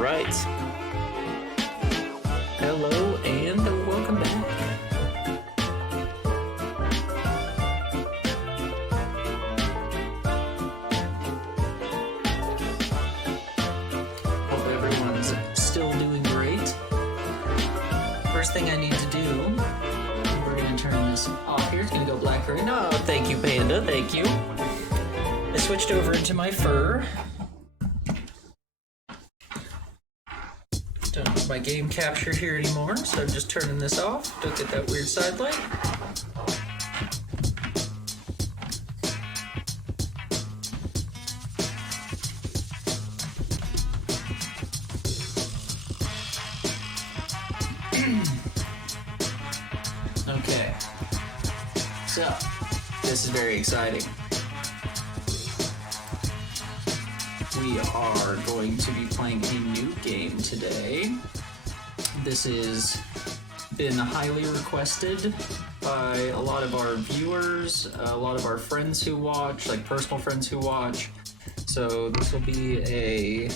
right. Hello and welcome back. Hope everyone's still doing great. First thing I need to do, we're going to turn this off here. It's going to go black right now. Oh, thank you, Panda. Thank you. I switched over into my fur. Don't have my game capture here anymore, so I'm just turning this off. Don't get that weird side light. Okay. So, this is very exciting. We are going to be playing a new game today. This has been highly requested by a lot of our viewers, a lot of our friends who watch, like personal friends who watch. So this will be a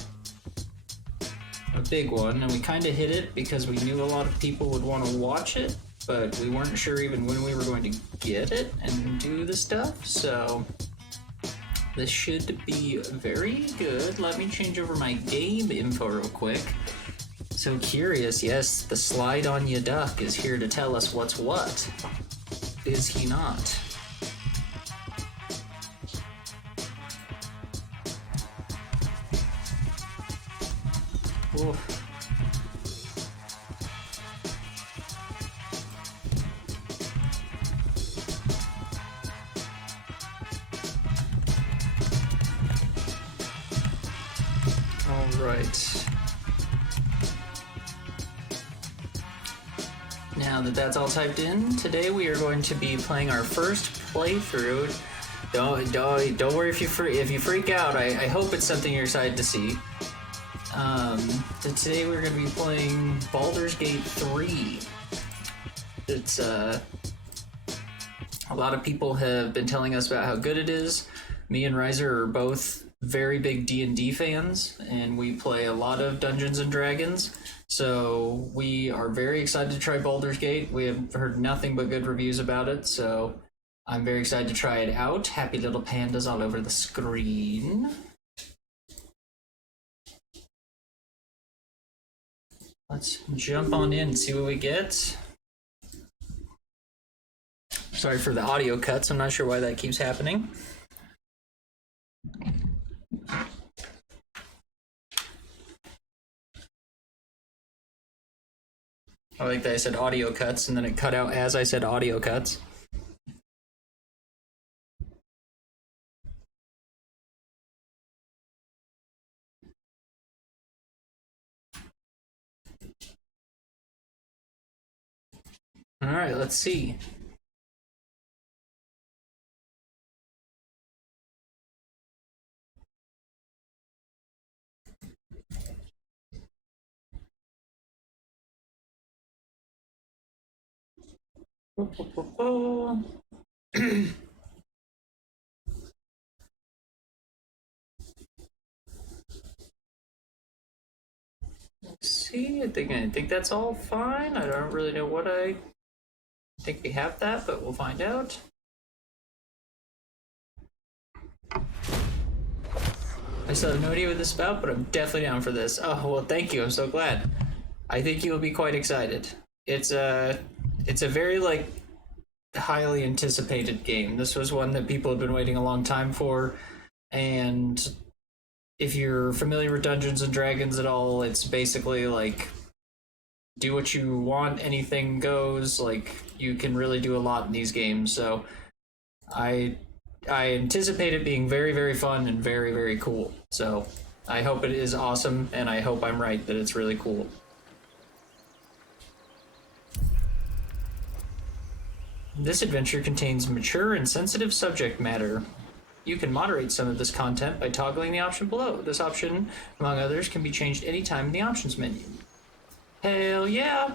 big one, and we kind of hit it because we knew a lot of people would want to watch it, but we weren't sure even when we were going to get it and do the stuff, so this should be very good. Let me change over my game info real quick. So curious, yes, the slide on ya duck is here to tell us what's what. Is he not? Oof. Right. Now that that's all typed in, today we are going to be playing our first playthrough. Don't worry if you freak out. I hope it's something you're excited to see. Today we're going to be playing Baldur's Gate 3. It's a lot of people have been telling us about how good it is. Me and Riser are both very big D&D fans, and we play a lot of Dungeons and Dragons, so we are very excited to try Baldur's Gate. We have heard nothing but good reviews about it, so I'm very excited to try it out. Happy little pandas all over the screen. Let's jump on in and see what we get. Sorry for the audio cuts, I'm not sure why that keeps happening. I like that I said audio cuts and then it cut out as I said audio cuts. All right, let's see. Let's see, I think that's all fine. I don't really know what I think we have that, but we'll find out. I still have no idea what this is about, but I'm definitely down for this. Oh, well, thank you. I'm so glad. I think you'll be quite excited. It's a very, like, highly anticipated game. This was one that people have been waiting a long time for, and if you're familiar with Dungeons and Dragons at all, it's basically like do what you want, anything goes. Like, you can really do a lot in these games, so I anticipate it being very, very fun and very, very cool. So I hope it is awesome, and I hope I'm right that it's really cool. This adventure contains mature and sensitive subject matter. You can moderate some of this content by toggling the option below. This option, among others, can be changed anytime in the options menu. Hell yeah!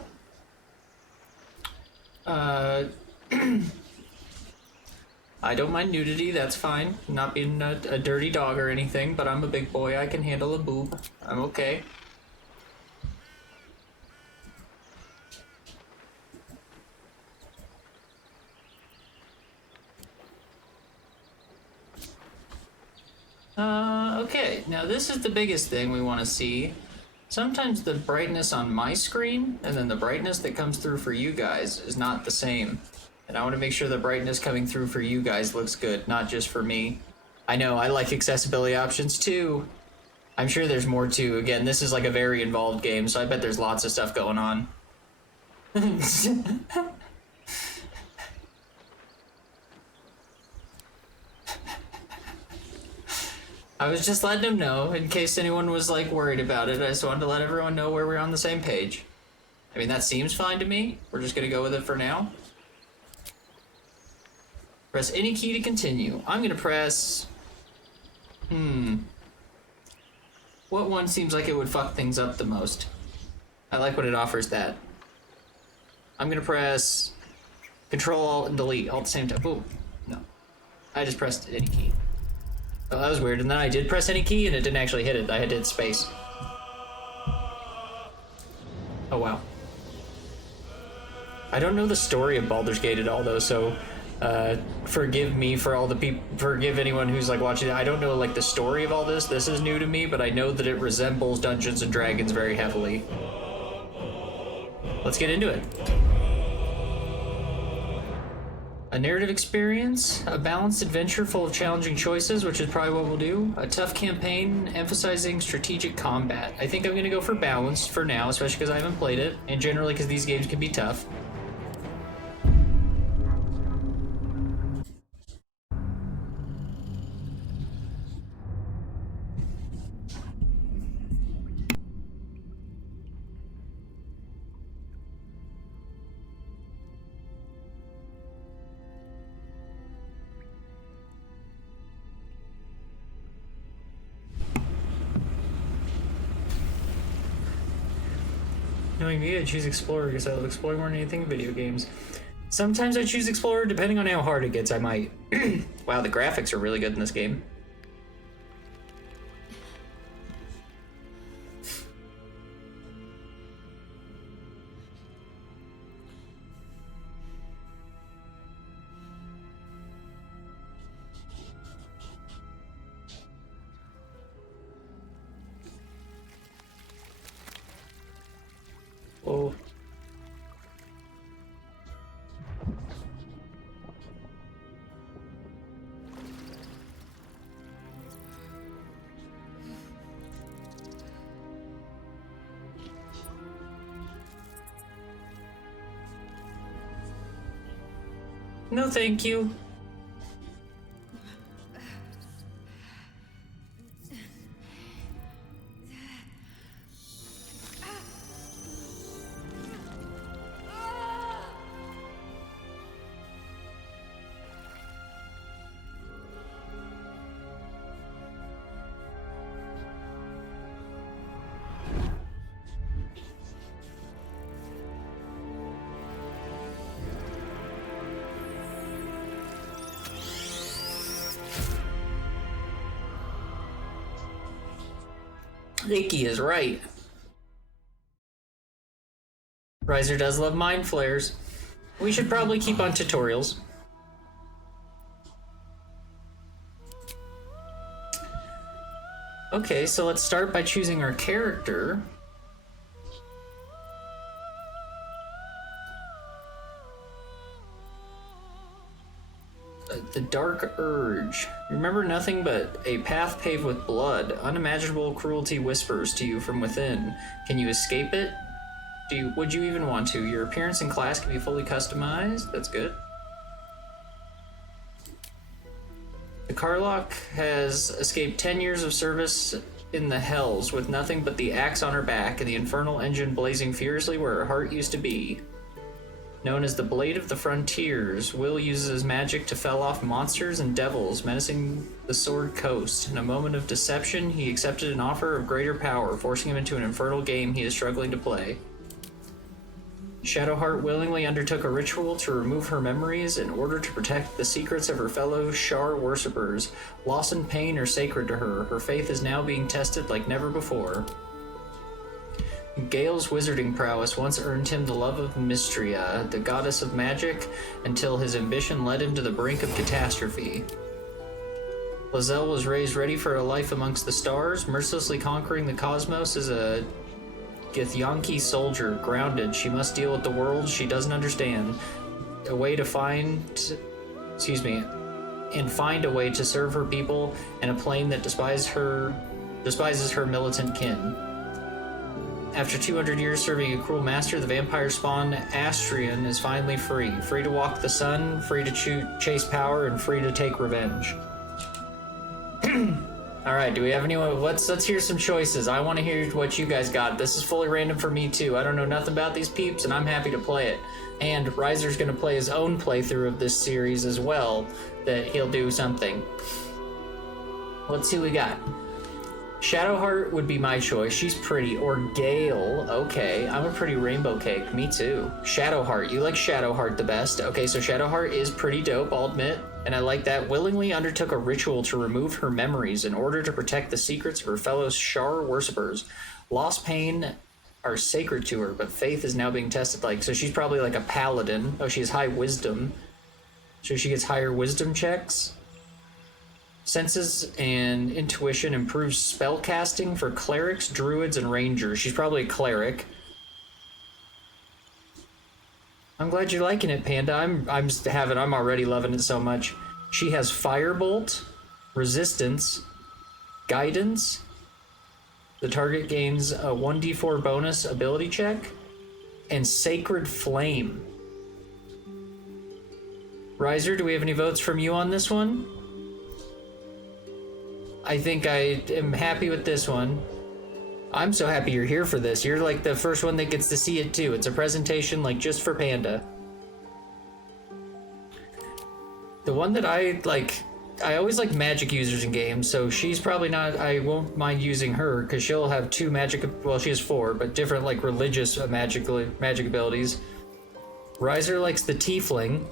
I don't mind nudity, that's fine. I'm not being a dirty dog or anything, but I'm a big boy. I can handle a boob. I'm okay. Okay, now this is the biggest thing we want to see. Sometimes the brightness on my screen and then the brightness that comes through for you guys is not the same. And I want to make sure the brightness coming through for you guys looks good, not just for me. I know, I like accessibility options too. I'm sure there's more too. Again, this is like a very involved game, so I bet there's lots of stuff going on. I was just letting him know, in case anyone was, like, worried about it. I just wanted to let everyone know where we're on the same page. I mean, that seems fine to me. We're just gonna go with it for now. Press any key to continue. I'm gonna press... What one seems like it would fuck things up the most? I like when it offers that. I'm gonna press... Control, Alt, and Delete all at the same time. Boom. No. I just pressed any key. Oh, that was weird. And then I did press any key and it didn't actually hit it. I hit space. Oh, wow. I don't know the story of Baldur's Gate at all, though, so forgive me for all the people. Forgive anyone who's like watching it. I don't know like the story of all this. This is new to me, but I know that it resembles Dungeons and Dragons very heavily. Let's get into it. A narrative experience, a balanced adventure full of challenging choices, which is probably what we'll do. A tough campaign emphasizing strategic combat. I think I'm going to go for balanced for now, especially because I haven't played it, and generally because these games can be tough. Knowing me, I choose Explorer because I love exploring more than anything in video games. Sometimes I choose Explorer, depending on how hard it gets, I might. Wow, the graphics are really good in this game. Oh. No, thank you. Icky is right. Riser does love mind flares. We should probably keep on tutorials. Okay, so let's start by choosing our character. The Dark Urge. Remember nothing but a path paved with blood. Unimaginable cruelty whispers to you from within. Can you escape it? Would you even want to? Your appearance and class can be fully customized. That's good. The Carlock has escaped 10 years of service in the Hells with nothing but the axe on her back and the infernal engine blazing furiously where her heart used to be. Known as the Blade of the Frontiers, Will uses his magic to fell off monsters and devils menacing the Sword Coast. In a moment of deception, he accepted an offer of greater power, forcing him into an infernal game he is struggling to play. Shadowheart willingly undertook a ritual to remove her memories in order to protect the secrets of her fellow Shar worshippers. Loss and pain are sacred to her. Her faith is now being tested like never before. Gale's wizarding prowess once earned him the love of Mystria, the goddess of magic, until his ambition led him to the brink of catastrophe. Lizelle was raised ready for a life amongst the stars, mercilessly conquering the cosmos as a Githyanki soldier. Grounded, she must deal with the world she doesn't understand. A way to find... Excuse me. And find a way to serve her people and a plane that despises her militant kin. After 200 years serving a cruel master, the vampire spawn Astrian is finally free. Free to walk the sun, free to chase power, and free to take revenge. Alright, do we have anyone? Let's hear some choices. I want to hear what you guys got. This is fully random for me too. I don't know nothing about these peeps, and I'm happy to play it. And Riser's going to play his own playthrough of this series as well, that he'll do something. Let's see what we got. Shadowheart would be my choice. She's pretty. Or Gale. Okay, I'm a pretty rainbow cake. Me too. Shadowheart. You like Shadowheart the best. Okay, so Shadowheart is pretty dope, I'll admit. And I like that. Willingly undertook a ritual to remove her memories in order to protect the secrets of her fellow Shar worshippers. Lost pain are sacred to her, but faith is now being tested. Like, so she's probably like a paladin. Oh, she has high wisdom. So she gets higher wisdom checks. Senses and intuition improves spell casting for clerics, druids, and rangers. She's probably a cleric. I'm glad you're liking it, Panda. I'm already loving it so much. She has Firebolt, Resistance, Guidance. The target gains a 1d4 bonus ability check, and Sacred Flame. Riser, do we have any votes from you on this one? I think I am happy with this one. I'm so happy you're here for this. You're like the first one that gets to see it too. It's a presentation like just for Panda. The one that I always like magic users in games, so she's probably not, I won't mind using her because she'll have two magic, well she has four, but different like religious magic abilities. Riser likes the Tiefling.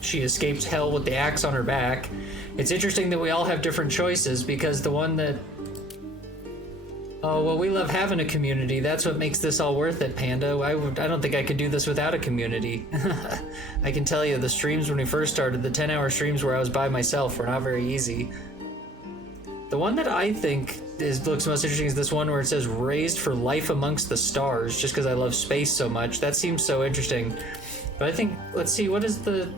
She escapes hell with the axe on her back. It's interesting that we all have different choices because the one that... Oh, well, we love having a community. That's what makes this all worth it, Panda. I don't think I could do this without a community. I can tell you, the streams when we first started, the 10-hour streams where I was by myself were not very easy. The one that I think looks most interesting is this one where it says raised for life amongst the stars, just because I love space so much. That seems so interesting. But I think, let's see, what is the...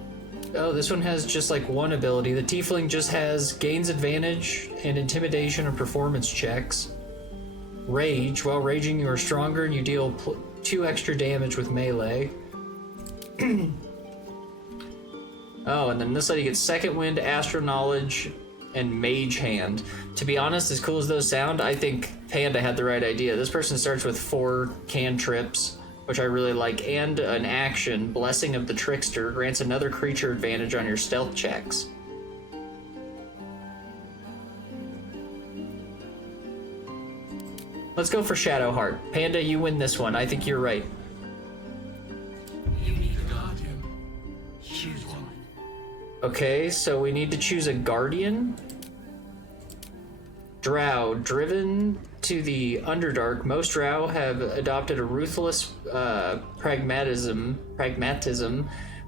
Oh, this one has just like one ability. The Tiefling just has gains advantage and intimidation and performance checks. Rage. While raging, you are stronger and you deal 2 extra damage with melee. Oh, and then this lady gets Second Wind, Astro Knowledge, and Mage Hand. To be honest, as cool as those sound, I think Panda had the right idea. This person starts with 4 cantrips, which I really like, and an action, Blessing of the Trickster, grants another creature advantage on your stealth checks. Let's go for Shadowheart. Panda, you win this one. I think you're right. You need a guardian. Choose one. Okay, so we need to choose a guardian. Drow, driven to the Underdark, most Drow have adopted a ruthless pragmatism,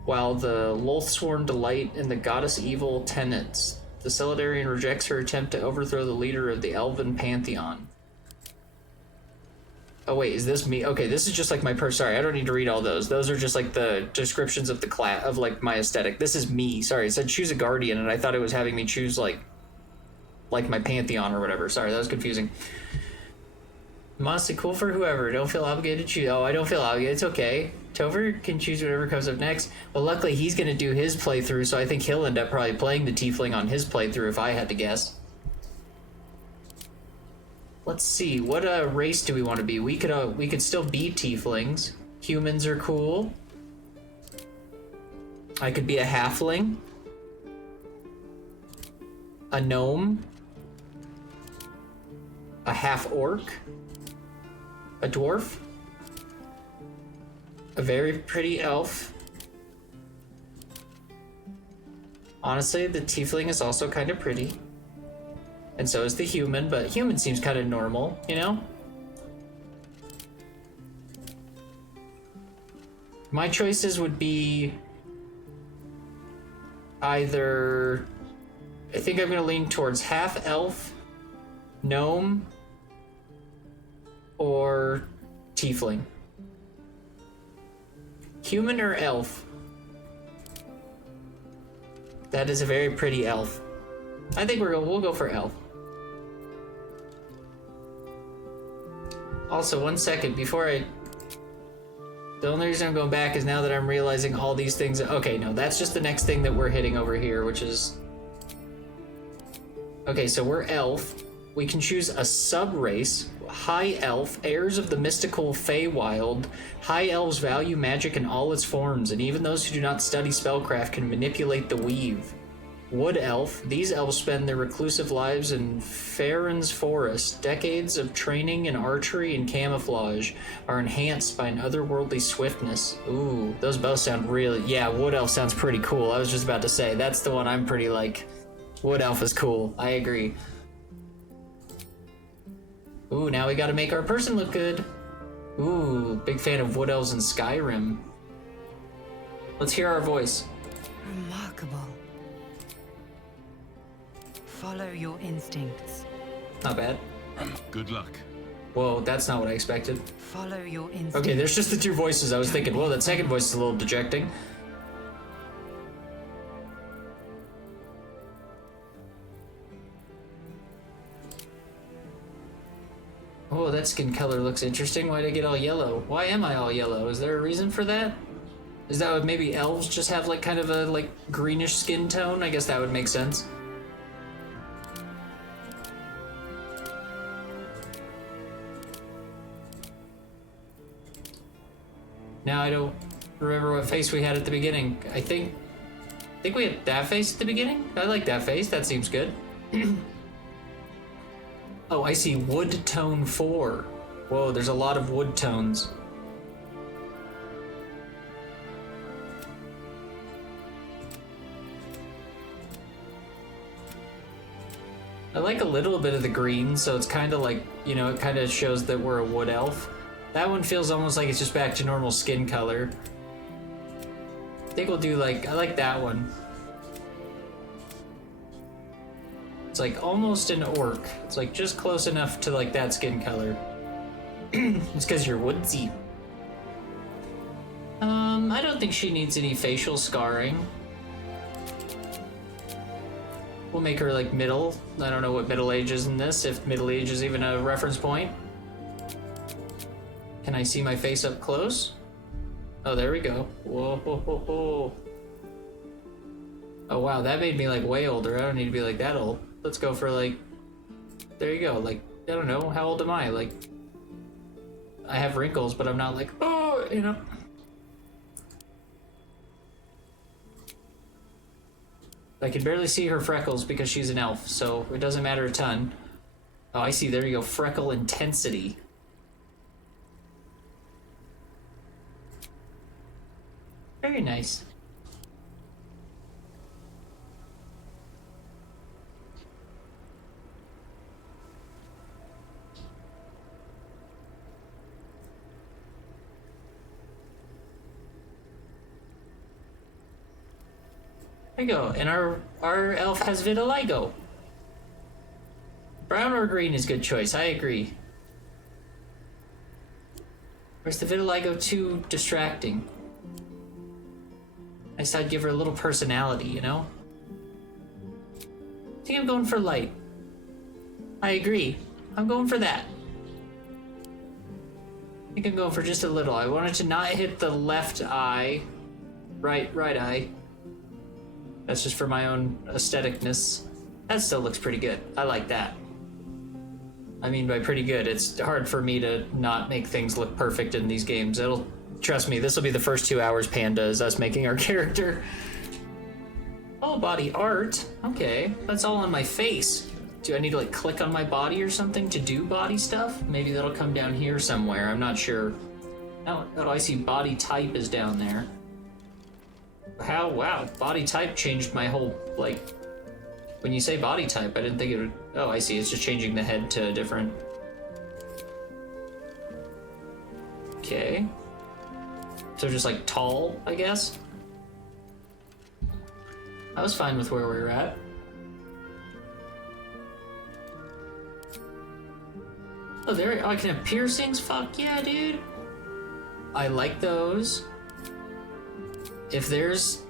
while the Loathsworn delight in the goddess evil tenets. The Celadarian rejects her attempt to overthrow the leader of the Elven Pantheon. Oh wait, is this me? Okay, this is just like my sorry, I don't need to read all those. Those are just like the descriptions of the class, of like my aesthetic. This is me. Sorry, it said choose a guardian, and I thought it was having me choose like my Pantheon or whatever. Sorry, that was confusing. Honestly, cool for whoever. Don't feel obligated to choose. Oh, I don't feel obligated. It's okay. Tover can choose whatever comes up next. Well, luckily he's going to do his playthrough, so I think he'll end up probably playing the Tiefling on his playthrough if I had to guess. Let's see. What race do we want to be? We could still be Tieflings. Humans are cool. I could be a halfling. A gnome. A half-orc. A dwarf. A very pretty elf. Honestly, the Tiefling is also kind of pretty. And so is the human, but human seems kind of normal, you know? My choices would be... either... I think I'm gonna lean towards half elf, gnome, or tiefling. Human or elf? That is a very pretty elf. I think we'll go for elf. Also, 1 second before I... The only reason I'm going back is now that I'm realizing all these things... Okay, no, that's just the next thing that we're hitting over here, which is... Okay, so we're elf. We can choose a sub-race. High elf, heirs of the mystical Feywild. High elves value magic in all its forms, and even those who do not study spellcraft can manipulate the weave. Wood elf, these elves spend their reclusive lives in Farron's forest. Decades of training in archery and camouflage are enhanced by an otherworldly swiftness. Ooh, those both sound really... Yeah, wood elf sounds pretty cool. I was just about to say, that's the one I'm pretty like... Wood elf is cool. I agree. Ooh, now we gotta make our person look good. Ooh, big fan of wood elves in Skyrim. Let's hear our voice. Remarkable. Follow your instincts. Not bad. Good luck. Whoa, that's not what I expected. Follow your instincts. Okay, there's just the two voices. I was thinking, whoa, that second voice is a little dejecting. Oh, that skin color looks interesting. Why'd I get all yellow? Why am I all yellow? Is there a reason for that? Is that what maybe elves just have like kind of a like greenish skin tone? I guess that would make sense. Now I don't remember what face we had at the beginning. I think we had that face at the beginning. I like that face. That seems good. Oh, I see. Wood tone 4. Whoa, there's a lot of wood tones. I like a little bit of the green, so it's kind of like, you know, it kind of shows that we're a wood elf. That one feels almost like it's just back to normal skin color. I think we'll do like, I like that one. It's like almost an orc. It's like just close enough to like that skin color. It's because you're woodsy. I don't think she needs any facial scarring. We'll make her like middle. I don't know what middle age is in this, if middle age is even a reference point. Can I see my face up close? Oh, there we go. Whoa, ho, ho, ho. Oh wow, that made me like way older. I don't need to be like that old. Let's go for like, there you go. Like, I don't know, how old am I? Like, I have wrinkles, but I'm not like, oh, you know. I can barely see her freckles because she's an elf, so it doesn't matter a ton. Oh, I see, there you go, freckle intensity. Very nice. There you go, and our elf has vitiligo. Brown or green is good choice, I agree. Or is the vitiligo too distracting? I said I'd give her a little personality, you know? I think I'm going for light. I agree. I'm going for that. I think I'm going for just a little. I wanted to not hit the left eye. Right eye. That's just for my own aestheticness. That still looks pretty good. I like that. I mean by pretty good, it's hard for me to not make things look perfect in these games. Trust me, this will be the first 2 hours, Panda, is us making our character. Oh, body art. Okay, that's all on my face. Do I need to like click on my body or something to do body stuff? Maybe that'll come down here somewhere, I'm not sure. Oh, I see body type is down there. How? Wow, body type changed my whole, like, when you say body type, I didn't think it would, oh, I see, it's just changing the head to a different. Okay. So just like tall, I guess? I was fine with where we were at. Oh, there. Oh, I can have piercings? Fuck yeah, dude. I like those. If there's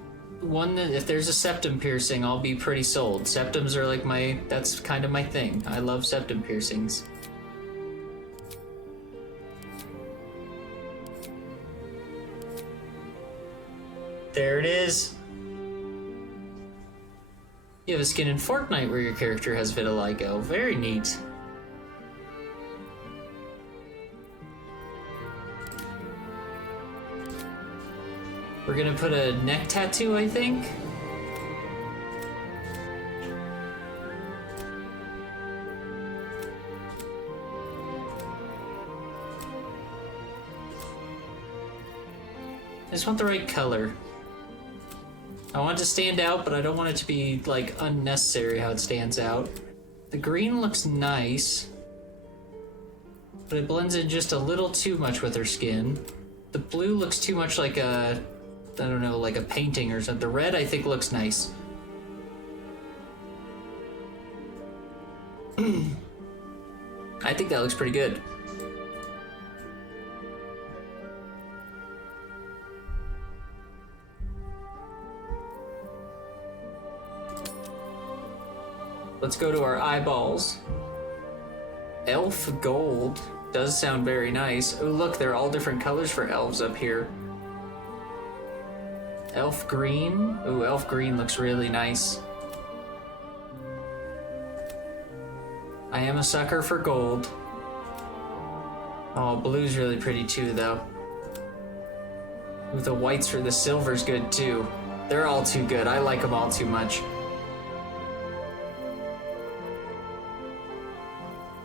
if there's a septum piercing, I'll be pretty sold. Septums are like that's kind of my thing. I love septum piercings. There it is. You have a skin in Fortnite where your character has vitiligo. Very neat. We're gonna put a neck tattoo, I think. I just want the right color. I want it to stand out, but I don't want it to be, like, unnecessary how it stands out. The green looks nice, but it blends in just a little too much with her skin. The blue looks too much like a, I don't know, like a painting or something. The red, I think, looks nice. I think that looks pretty good. Let's go to our eyeballs. Elf gold does sound very nice. Oh, look, they're all different colors for elves up here. Elf green. Ooh, elf green looks really nice. I am a sucker for gold. Oh, blue's really pretty too, though. Ooh, the whites for the silver's good too. They're all too good. I like them all too much.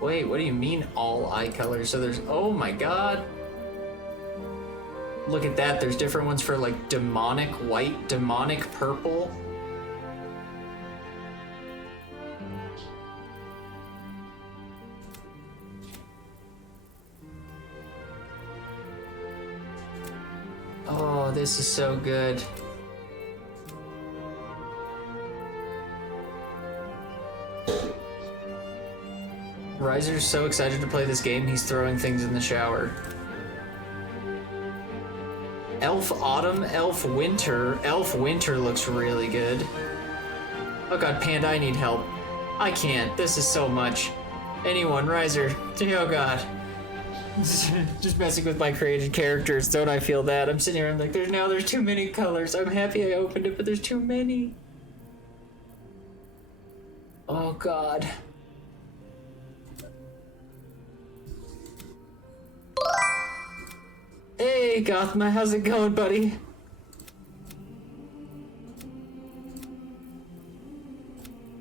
Wait, what do you mean all eye colors? So there's, oh my god. Look at that, there's different ones for like demonic white, demonic purple. Oh, this is so good. Riser's so excited to play this game, he's throwing things in the shower. Elf Autumn, Elf Winter. Elf Winter looks really good. Oh god, Panda, I need help. I can't. This is so much. Anyone, Riser. Oh god. Just messing with my created characters. Don't I feel that? I'm sitting here, I'm like, there's too many colors. I'm happy I opened it, but there's too many. Oh god. Hey, Gothma, how's it going, buddy?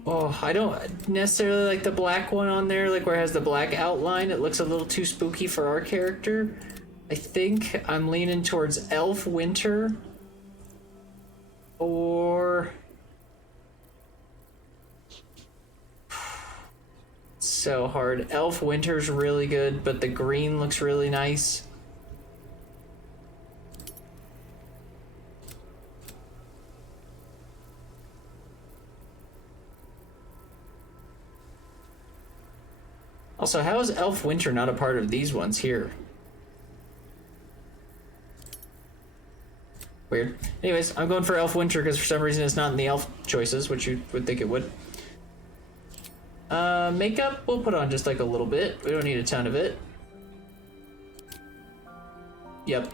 Oh, I don't necessarily like the black one on there, like where it has the black outline. It looks a little too spooky for our character. I think I'm leaning towards Elf Winter. Or... so hard. Elf Winter's really good, but the green looks really nice. Also, how is Elf Winter not a part of these ones here? Weird. Anyways, I'm going for Elf Winter because for some reason it's not in the elf choices, which you would think it would. Makeup, we'll put on just like a little bit. We don't need a ton of it. Yep.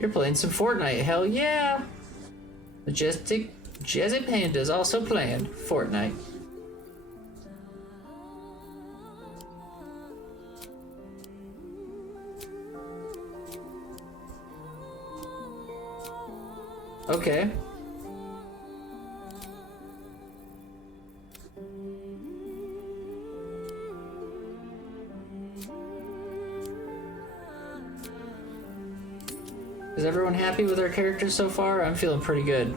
You're playing some Fortnite, hell yeah! Majestic Jazzy Panda's also playing Fortnite. Okay. Is everyone happy with our characters so far? I'm feeling pretty good.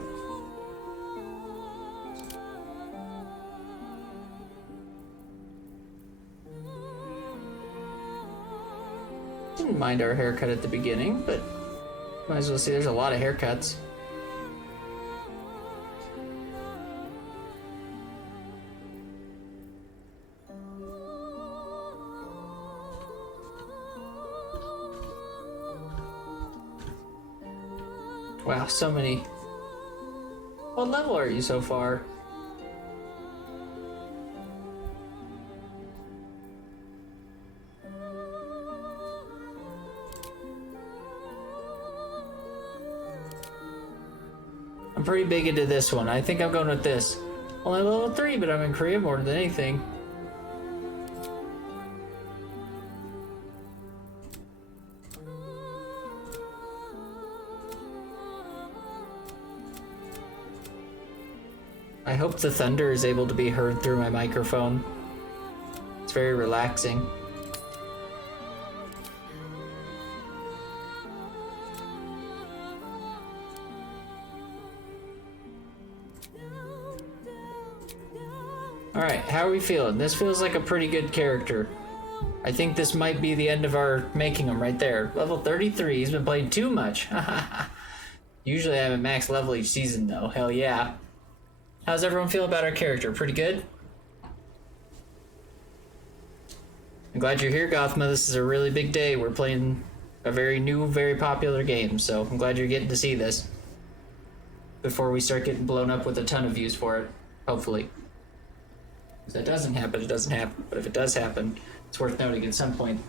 mind our haircut at the beginning, but might as well see there's a lot of haircuts. Wow, so many. What level are you so far? I'm pretty big into this one. I think I'm going with this. Only level 3, but I'm in Korea more than anything. I hope the thunder is able to be heard through my microphone. It's very relaxing. Alright, how are we feeling? This feels like a pretty good character. I think this might be the end of our making him right there. Level 33, he's been playing too much. Usually I'm at max level each season though, hell yeah. How's everyone feel about our character? Pretty good? I'm glad you're here, Gothma. This is a really big day. We're playing a very new, very popular game, so I'm glad you're getting to see this before we start getting blown up with a ton of views for it, hopefully. If that doesn't happen, it doesn't happen. But if it does happen, it's worth noting at some point,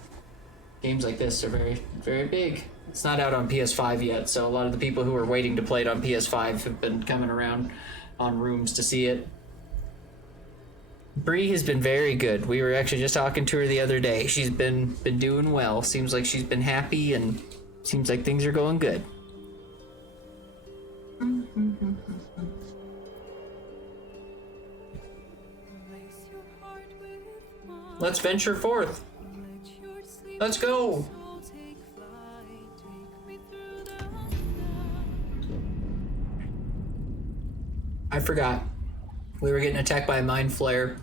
games like this are very, very big. It's not out on PS5 yet, so a lot of the people who are waiting to play it on PS5 have been coming around on rooms to see it. Bree has been very good. We were actually just talking to her the other day. She's been doing well. Seems like she's been happy and seems like things are going good. Let's venture forth. Let's go. I forgot. We were getting attacked by a mind flare.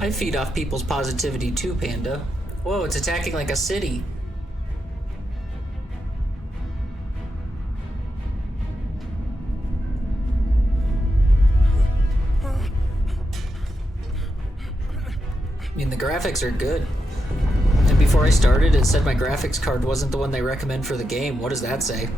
I feed off people's positivity too, Panda. Whoa, it's attacking like a city. I mean, the graphics are good. And before I started, it said my graphics card wasn't the one they recommend for the game. What does that say?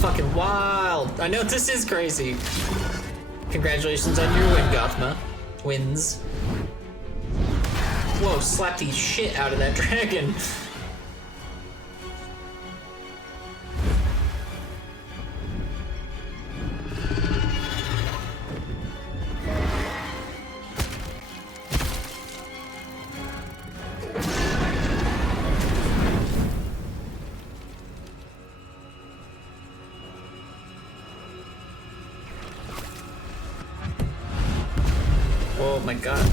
Fucking wild. I know this is crazy. Congratulations on your win, Gothma. Wins. Whoa, slap the shit out of that dragon. Oh my god.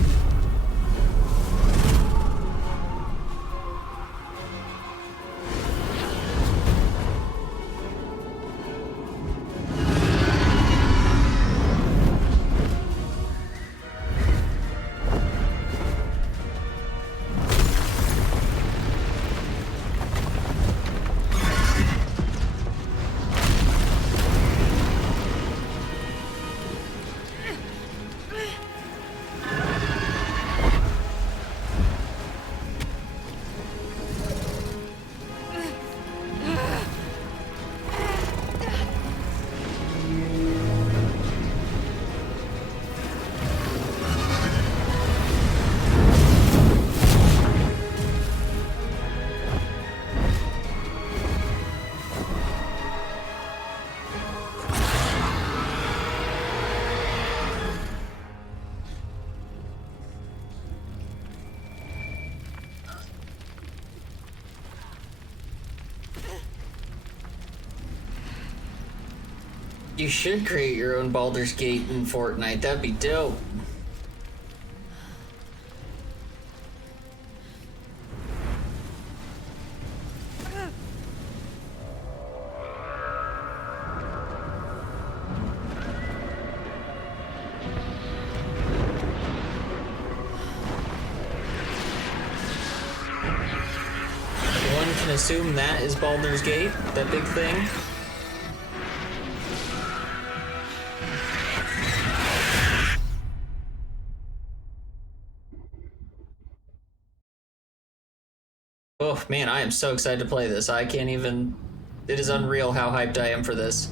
You should create your own Baldur's Gate in Fortnite. That'd be dope. One can assume that is Baldur's Gate, that big thing. Oh man, I am so excited to play this. I can't even... It is unreal how hyped I am for this.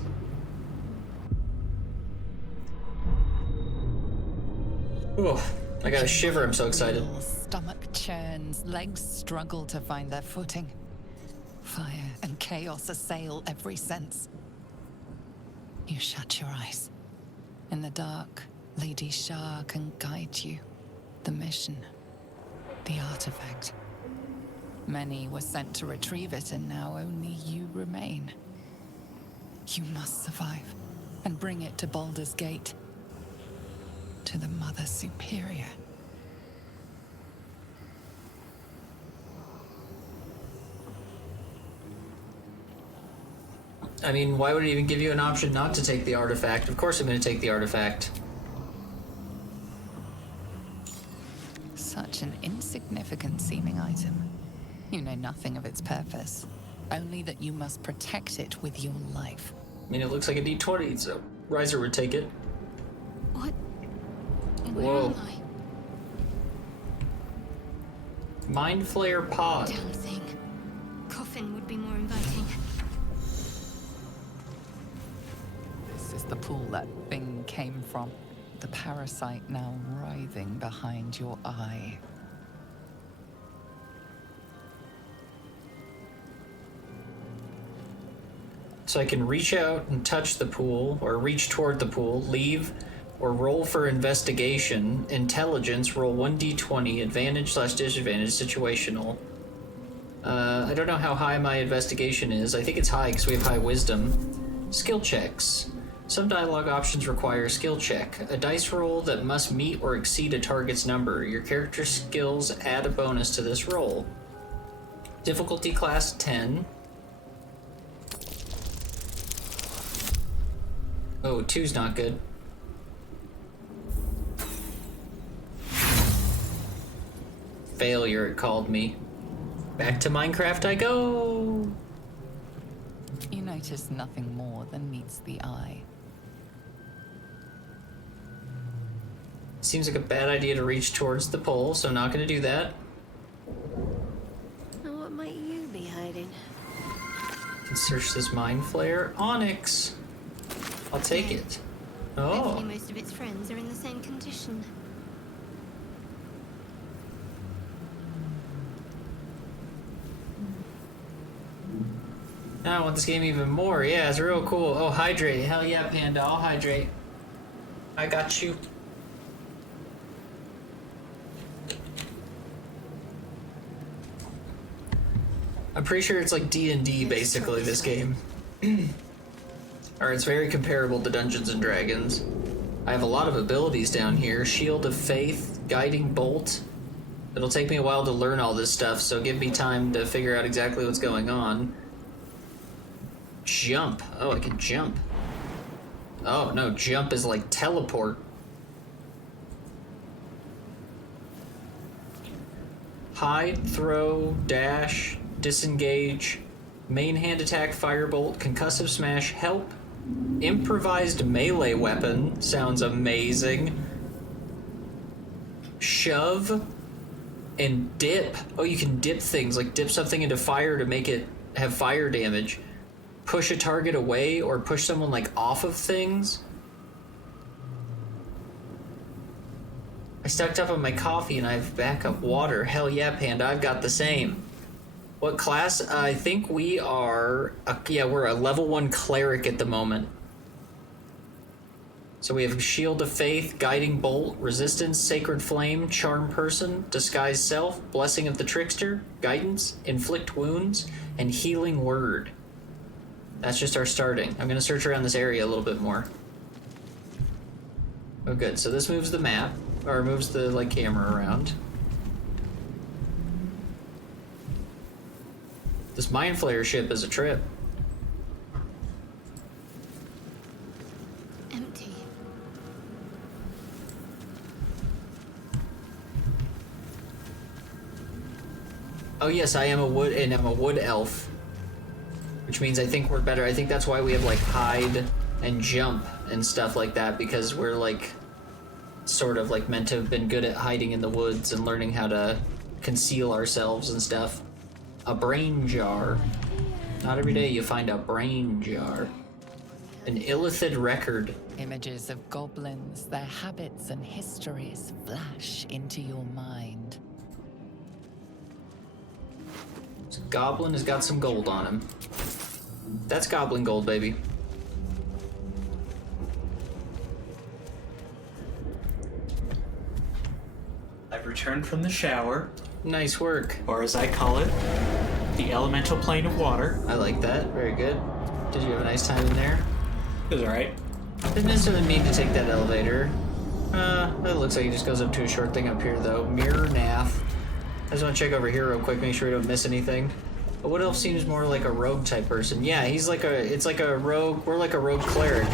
Oh, I got a shiver, I'm so excited. Stomach churns, legs struggle to find their footing. Fire and chaos assail every sense. You shut your eyes. In the dark, Lady Shah can guide you. The mission, the artifact. Many were sent to retrieve it, and now only you remain. You must survive and bring it to Baldur's Gate. To the Mother Superior. I mean, why would it even give you an option not to take the artifact? Of course I'm going to take the artifact. Such an insignificant seeming item. You know nothing of its purpose. Only that you must protect it with your life. I mean, it looks like a D20, so Riser would take it. What? Whoa. Where am I? Mind Flayer Pod. Damn thing. Coffin would be more inviting. This is the pool that thing came from. The parasite now writhing behind your eye. So I can reach out and touch the pool, or reach toward the pool, leave, or roll for investigation. Intelligence, roll 1d20, advantage/disadvantage, situational. I don't know how high my investigation is. I think it's high because we have high wisdom. Skill checks. Some dialogue options require a skill check. A dice roll that must meet or exceed a target's number. Your character skills add a bonus to this roll. Difficulty class 10. Oh, 2's not good. Failure, it called me. Back to Minecraft I go! You notice nothing more than meets the eye. Seems like a bad idea to reach towards the pole, so I'm not gonna do that. Now what might you be hiding? Can search this Mind Flayer. Onyx! I'll take it. Hopefully Oh. most of its friends are in the same condition. Now I want this game even more. Yeah, it's real cool. Oh, hydrate. Hell yeah, Panda. I'll hydrate. I got you. I'm pretty sure it's like D&D basically, this game. Or it's very comparable to Dungeons and Dragons. I have a lot of abilities down here. Shield of Faith, Guiding Bolt. It'll take me a while to learn all this stuff, so give me time to figure out exactly what's going on. Jump. Oh, I can jump. Oh, no, jump is like teleport. Hide, throw, dash, disengage, main hand attack, firebolt, concussive smash, help, improvised melee weapon, sounds amazing, shove, and dip. Oh, you can dip things, like dip something into fire to make it have fire damage. Push a target away or push someone like off of things. I stocked up on my coffee and I have backup water. Hell yeah, Panda, I've got the same. What class? I think we are, yeah, we're a level 1 Cleric at the moment. So we have Shield of Faith, Guiding Bolt, Resistance, Sacred Flame, Charm Person, Disguise Self, Blessing of the Trickster, Guidance, Inflict Wounds, and Healing Word. That's just our starting. I'm gonna search around this area a little bit more. Oh good, so this moves the map, or moves the like camera around. This Mind Flayer ship is a trip. Empty. Oh yes, I am a wood, and I'm a wood elf. Which means I think we're better. I think that's why we have like hide and jump and stuff like that, because we're like sort of like meant to have been good at hiding in the woods and learning how to conceal ourselves and stuff. A brain jar. Not every day you find a brain jar. An illithid record. Images of goblins, their habits and histories flash into your mind. This goblin has got some gold on him. That's goblin gold, baby. I've returned from the shower, Nice work. or as I call it, the elemental plane of water. I like that. Very good. Did you have a nice time in there? It was alright. Didn't necessarily mean to take that elevator. It looks like it just goes up to a short thing up here, though. Mirror Nath. I just want to check over here real quick, make sure we don't miss anything. But what else seems more like a rogue type person? Yeah, he's like it's like a rogue, we're like a rogue cleric.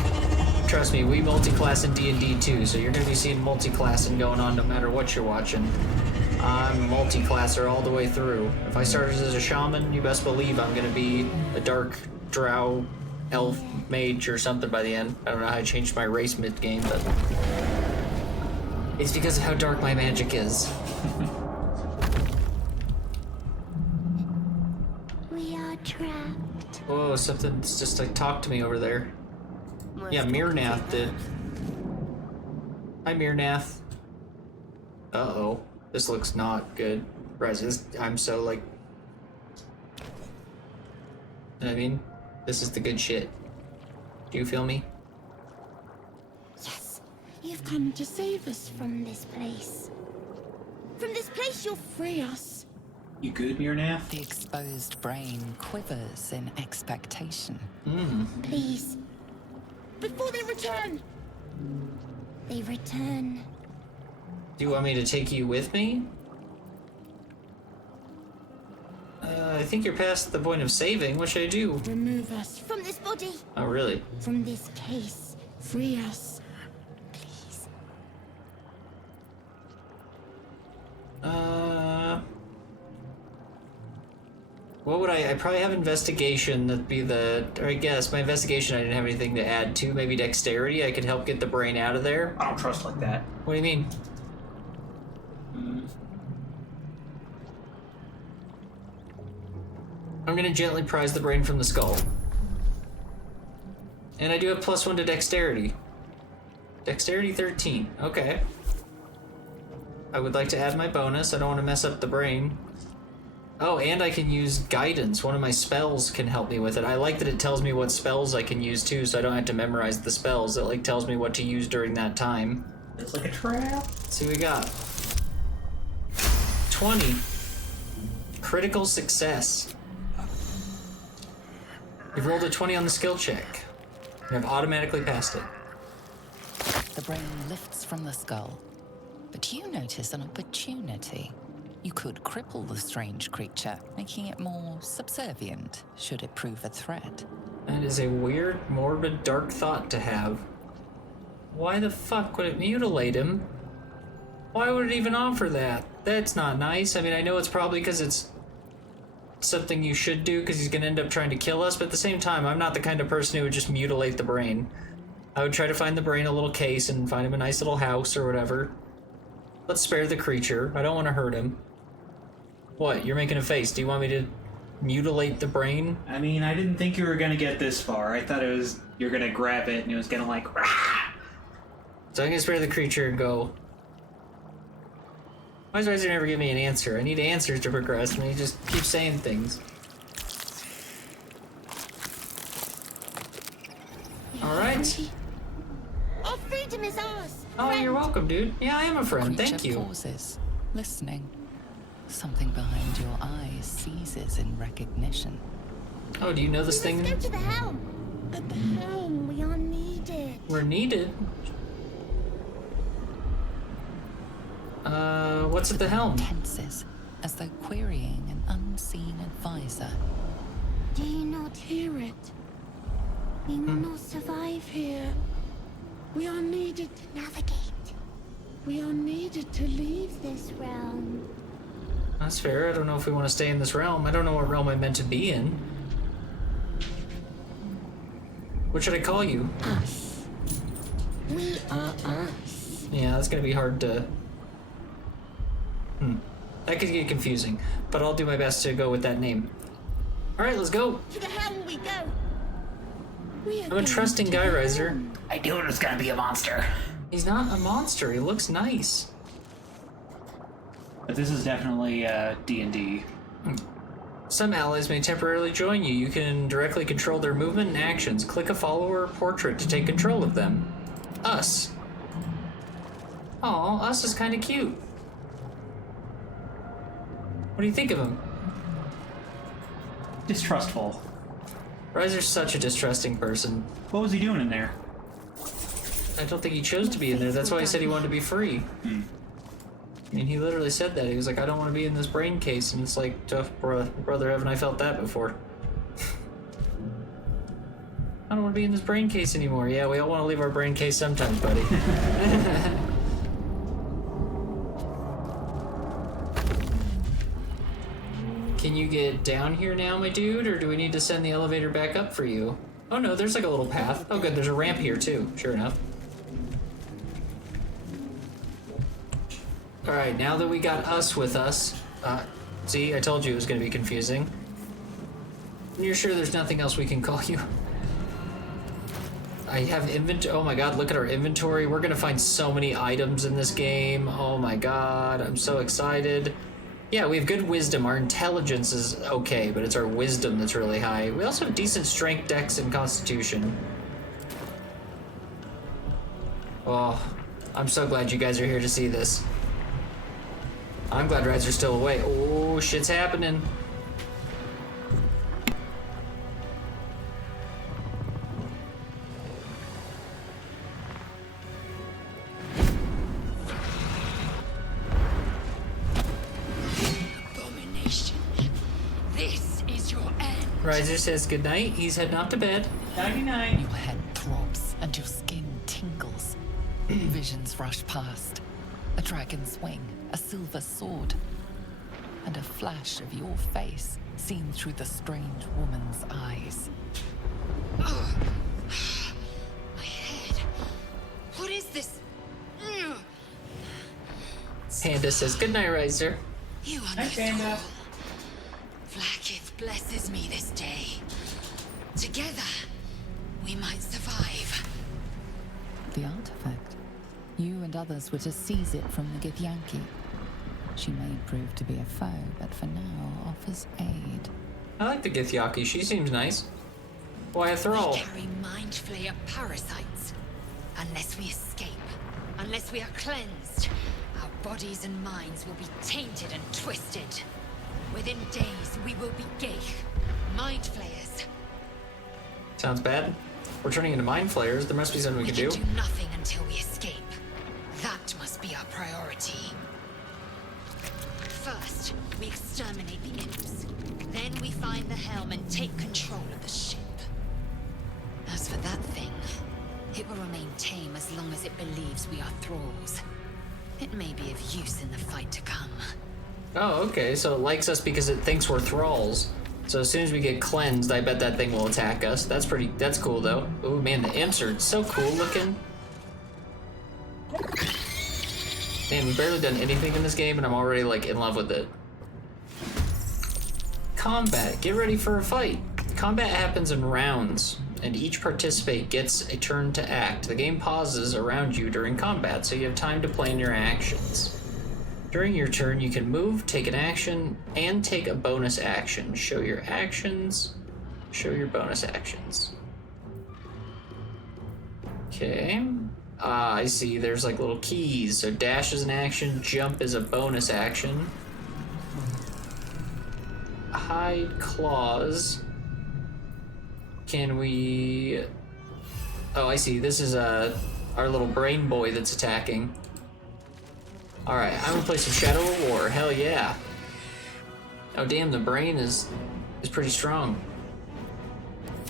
Trust me, we multi-class in D&D too, so you're gonna be seeing multi-classing going on no matter what you're watching. I'm multi-classer all the way through. If I started as a shaman, you best believe I'm gonna be a dark drow elf mage or something by the end. I don't know how I changed my race mid-game, but it's because of how dark my magic is. We are trapped. Whoa, something's just like talked to me over there. Yeah, Mirnath did. Hi, Mirnath. Uh-oh. This looks not good. I'm so like... You know what I mean? This is the good shit. Do you feel me? Yes, you've come to save us from this place. From this place you'll free us. You good, Mirnath? The exposed brain quivers in expectation. Please. Before they return. They return. Do you want me to take you with me? I think you're past the point of saving. What should I do? Remove us from this body. Oh, really? From this case. Free us. Please. What would I probably have investigation. That'd be or I guess my investigation I didn't have anything to add to. Maybe dexterity. I could help get the brain out of there. I don't trust like that. What do you mean? I'm gonna gently prise the brain from the skull. And I do have +1 to dexterity. Dexterity 13. Okay. I would like to add my bonus. I don't want to mess up the brain. Oh, and I can use guidance. One of my spells can help me with it. I like that it tells me what spells I can use too, so I don't have to memorize the spells. It like tells me what to use during that time. It's like a trap. Let's see what we got. 20. Critical success. You've rolled a 20 on the skill check. You have automatically passed it. The brain lifts from the skull, but you notice an opportunity. You could cripple the strange creature, making it more subservient, should it prove a threat. That is a weird, morbid, dark thought to have. Why the fuck would it mutilate him? Why would it even offer that? That's not nice. I mean, I know it's probably because it's something you should do because he's going to end up trying to kill us, but at the same time, I'm not the kind of person who would just mutilate the brain. I would try to find the brain a little case and find him a nice little house or whatever. Let's spare the creature. I don't want to hurt him. What? You're making a face. Do you want me to mutilate the brain? I mean, I didn't think you were gonna get this far. I thought you're gonna grab it and it was gonna like, rah! So I'm going to spare the creature and go... Why does Riser never give me an answer? I need answers to progress, and he just keeps saying things. Alright. Our freedom is ours. Oh, you're welcome, dude. Yeah, I am a friend. Creature Thank you. pauses, listening. Something behind your eyes seizes in recognition. Oh, do you know this We must thing? go to the helm. At the helm, we are needed. We're needed. What's at the helm? Tenses, as though querying an unseen advisor. Do you not hear it? We will not survive here. We are needed to navigate. We are needed to leave this realm. That's fair. I don't know if we want to stay in this realm. I don't know what realm I'm meant to be in. What should I call you? Us. We are us. Yeah, that's gonna be hard to... That could get confusing, but I'll do my best to go with that name. Alright, let's go. To the helm we go. We are I'm a going trusting to guy, the Riser. helm. I knew it was gonna be a monster. He's not a monster. He looks nice. But this is definitely D&D. Some allies may temporarily join you. You can directly control their movement and actions. Click a follower portrait to take control of them. Us. Aw, Us is kind of cute. What do you think of him? Distrustful. Riser's such a distrusting person. What was he doing in there? I don't think he chose to be in there. That's why he said he wanted to be free. I mean, he literally said that. He was like, I don't want to be in this brain case. And it's like, tough, brother, haven't I felt that before? I don't want to be in this brain case anymore. Yeah, we all want to leave our brain case sometimes, buddy. Can you get down here now, my dude? Or do we need to send the elevator back up for you? Oh no, there's like a little path. Oh good, there's a ramp here too, sure enough. Alright, now that we got Us with us, see, I told you it was gonna be confusing. You're sure there's nothing else we can call you? I have inventory. Oh my god, look at our inventory. We're gonna find so many items in this game. Oh my god, I'm so excited. Yeah, we have good wisdom. Our intelligence is okay, but it's our wisdom that's really high. We also have decent strength, dex, and constitution. Oh, I'm so glad you guys are here to see this. I'm glad Riser's still away. Oh, shit's happening. Abomination. This is your end. Riser says goodnight. He's heading off to bed. Nighty-night. Your head throbs and your skin tingles. Visions rush past. A dragon's wing, a silver sword, and a flash of your face seen through the strange woman's eyes. Ugh. My head. What is this? Ugh. Panda says goodnight, Riser. You are Hi, no Panda. fool. Vlaakith blesses me this day. Together, we might survive. The artifact. You and others were to seize it from the Githyanki. She may prove to be a foe, but for now offers aid. I like the Githyanki. She seems nice. Why a thrall? We carry mind flayer parasites. Unless we escape, unless we are cleansed, our bodies and minds will be tainted and twisted. Within days, we will be Geich, mind flayers. Sounds bad. We're turning into mind flayers. There must be something we We can can do. do nothing until we escape. That must be our priority. First, we exterminate the imps. Then we find the helm and take control of the ship. As for that thing, it will remain tame as long as it believes we are thralls. It may be of use in the fight to come. Oh, okay. So it likes us because it thinks we're thralls. So as soon as we get cleansed, I bet that thing will attack us. That's cool though. Oh man, the imps are so cool looking. Man, we've barely done anything in this game and I'm already like in love with it. Combat. Get ready for a fight. Combat happens in rounds, and each participant gets a turn to act. The game pauses around you during combat, so you have time to plan your actions. During your turn, you can move, take an action, and take a bonus action. Show your actions, show your bonus actions. Okay. I see there's like little keys. So dash is an action, jump is a bonus action. Hide claws Can we... Oh, I see. This is our little brain boy that's attacking. Alright, I'm gonna play some Shadow of War. Hell yeah. Oh damn, the brain is pretty strong.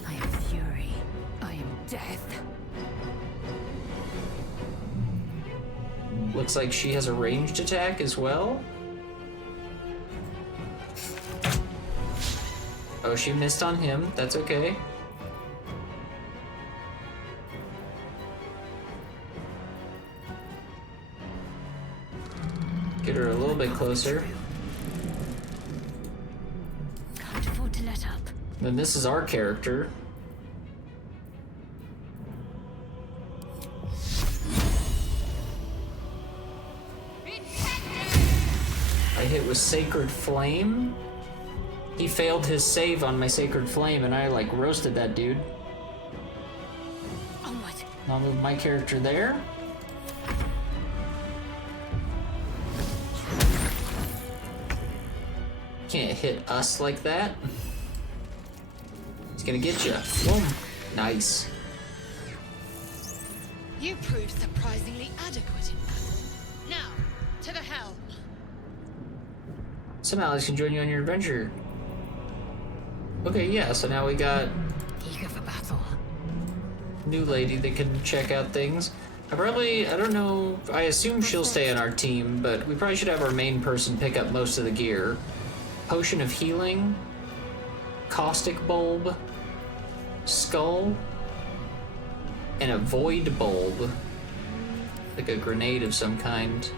I am fury. I am death. Looks like she has a ranged attack as well. Oh, she missed on him. That's okay. Get her a little bit closer. Can't afford to let up. Then this is our character. I hit with Sacred Flame. He failed his save on my Sacred Flame and I like roasted that dude. Onward. I'll move my character there. Can't hit us like that. He's gonna get you. Boom. Nice. You proved surprisingly adequate in battle. Now, to the helm. Some allies can join you on your adventure. Okay, yeah, so now we got Eager for battle. new lady that can check out things. I don't know, I assume she'll stay on our team, but we probably should have our main person pick up most of the gear. Potion of Healing, Caustic Bulb, Skull, and a Void Bulb. Like a grenade of some kind.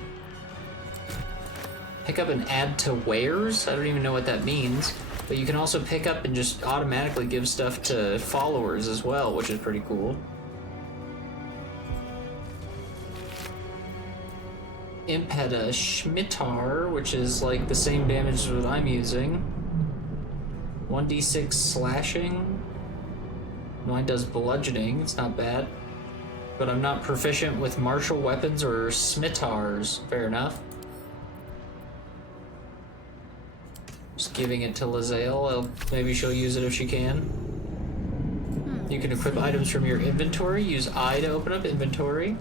Pick up and add to wares? I don't even know what that means. But you can also pick up and just automatically give stuff to followers as well, which is pretty cool. Imp had a Schmittar, which is like the same damage as what I'm using. 1d6 slashing. Mine does bludgeoning, it's not bad. But I'm not proficient with martial weapons or Schmittars. Fair enough. Just giving it to Lae'zel. Maybe she'll use it if she can. You can equip items from your inventory. Use I to open up inventory.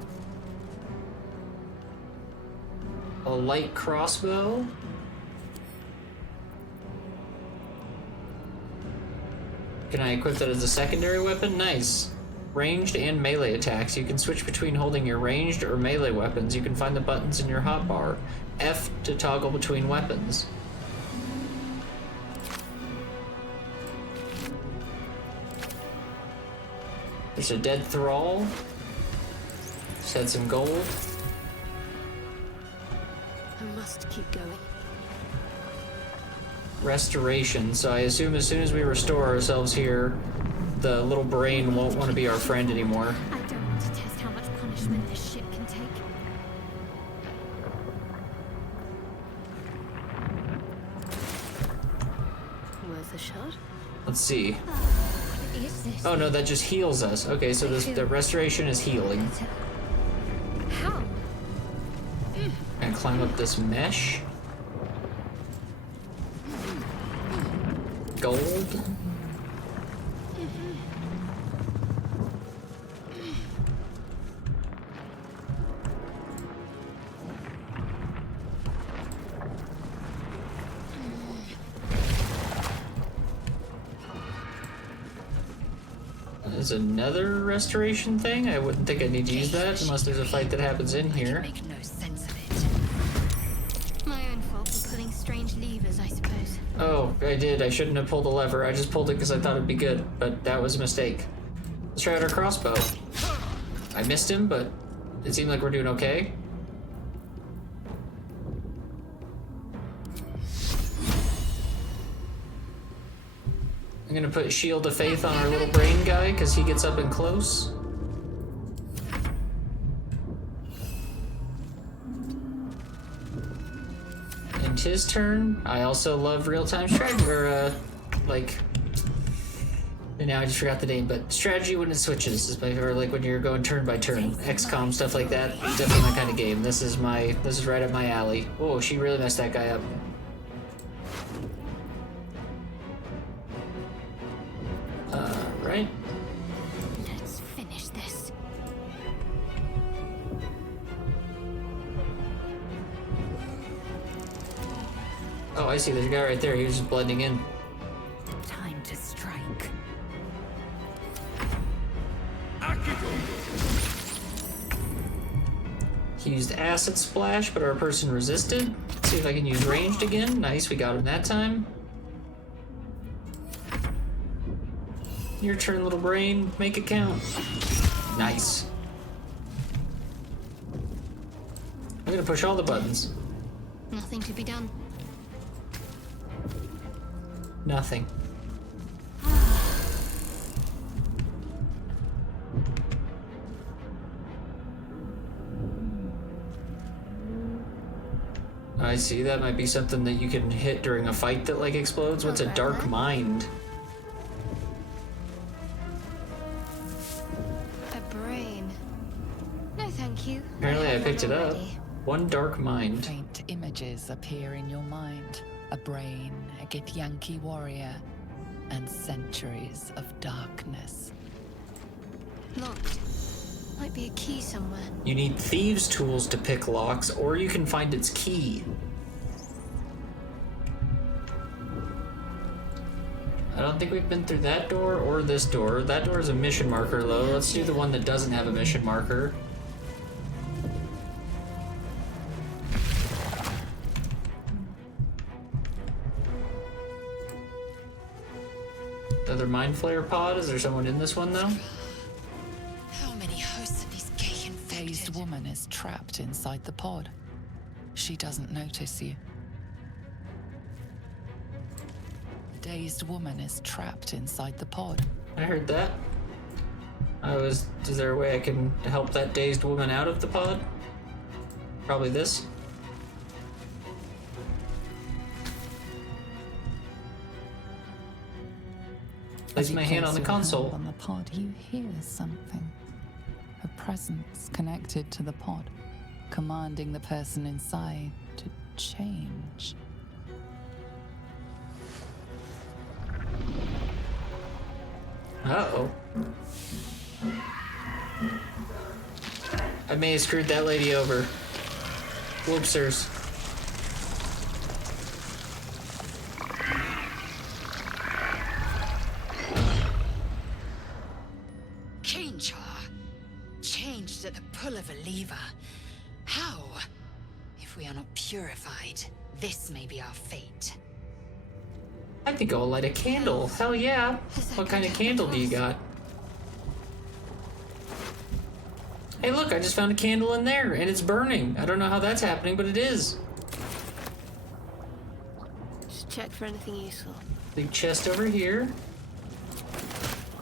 A light crossbow. Can I equip that as a secondary weapon? Nice. Ranged and melee attacks. You can switch between holding your ranged or melee weapons. You can find the buttons in your hotbar. F to toggle between weapons. There's a dead thrall. Just had some gold. I must keep going. Restoration. So I assume as soon as we restore ourselves here, the little brain won't want to be our friend anymore. I don't want to test how much punishment this ship can take. Worth a shot? Let's see. What is this? Oh no, that just heals us. Okay, so the restoration is healing. How? And climb up this mesh. Gold. There's another restoration thing? I wouldn't think I need to use that unless there's a fight that happens in here. Make no sense of it. My own fault for pulling strange levers, I suppose. Oh, I did. I shouldn't have pulled a lever. I just pulled it because I thought it'd be good, but that was a mistake. Let's try out our crossbow. I missed him, but it seemed like we're doing okay. I'm gonna put Shield of Faith on our little brain guy because he gets up and close. And his turn. I also love real-time strategy, or and now I just forgot the name, but strategy when it switches is my favorite, like when you're going turn by turn. XCOM, stuff like that. Definitely my kind of game. This is right up my alley. Oh, she really messed that guy up. Right? Oh, I see. There's a guy right there. He was just blending in. Time to strike. He used acid splash, but our person resisted. Let's see if I can use ranged again. Nice, we got him that time. Your turn, little brain. Make it count. Nice. I'm gonna push all the buttons. Nothing to be done. Nothing. I see, that might be something that you can hit during a fight that like explodes. What's a dark mind? A brain. No, thank you. Apparently I have picked it one up. already. One dark mind. Faint images appear in your mind. A brain, a Githyanki warrior, and centuries of darkness. Locked. Might be a key somewhere. You need thieves' tools to pick locks, or you can find its key. I don't think we've been through that door or this door. That door is a mission marker, though. Let's do the one that doesn't have a mission marker. Another mind flayer pod? Is there someone in this one, though? How many hosts of these gay Dazed infected? woman is trapped inside the pod. She doesn't notice you. Dazed woman is trapped inside the pod. I heard that. Is there a way I can help that dazed woman out of the pod? Probably this. Place my hand on the console. On the pod, you hear something. A presence connected to the pod, commanding the person inside to change. Uh-oh. I may have screwed that lady over. Whoopsers. Change her. Changed at the pull of a lever. How? If we are not purified, this may be our fate. I think I'll light a candle. Hell yeah. What kind of candle do you got? Hey look, I just found a candle in there and it's burning. I don't know how that's happening, but it is. Just check for anything useful. Big chest over here.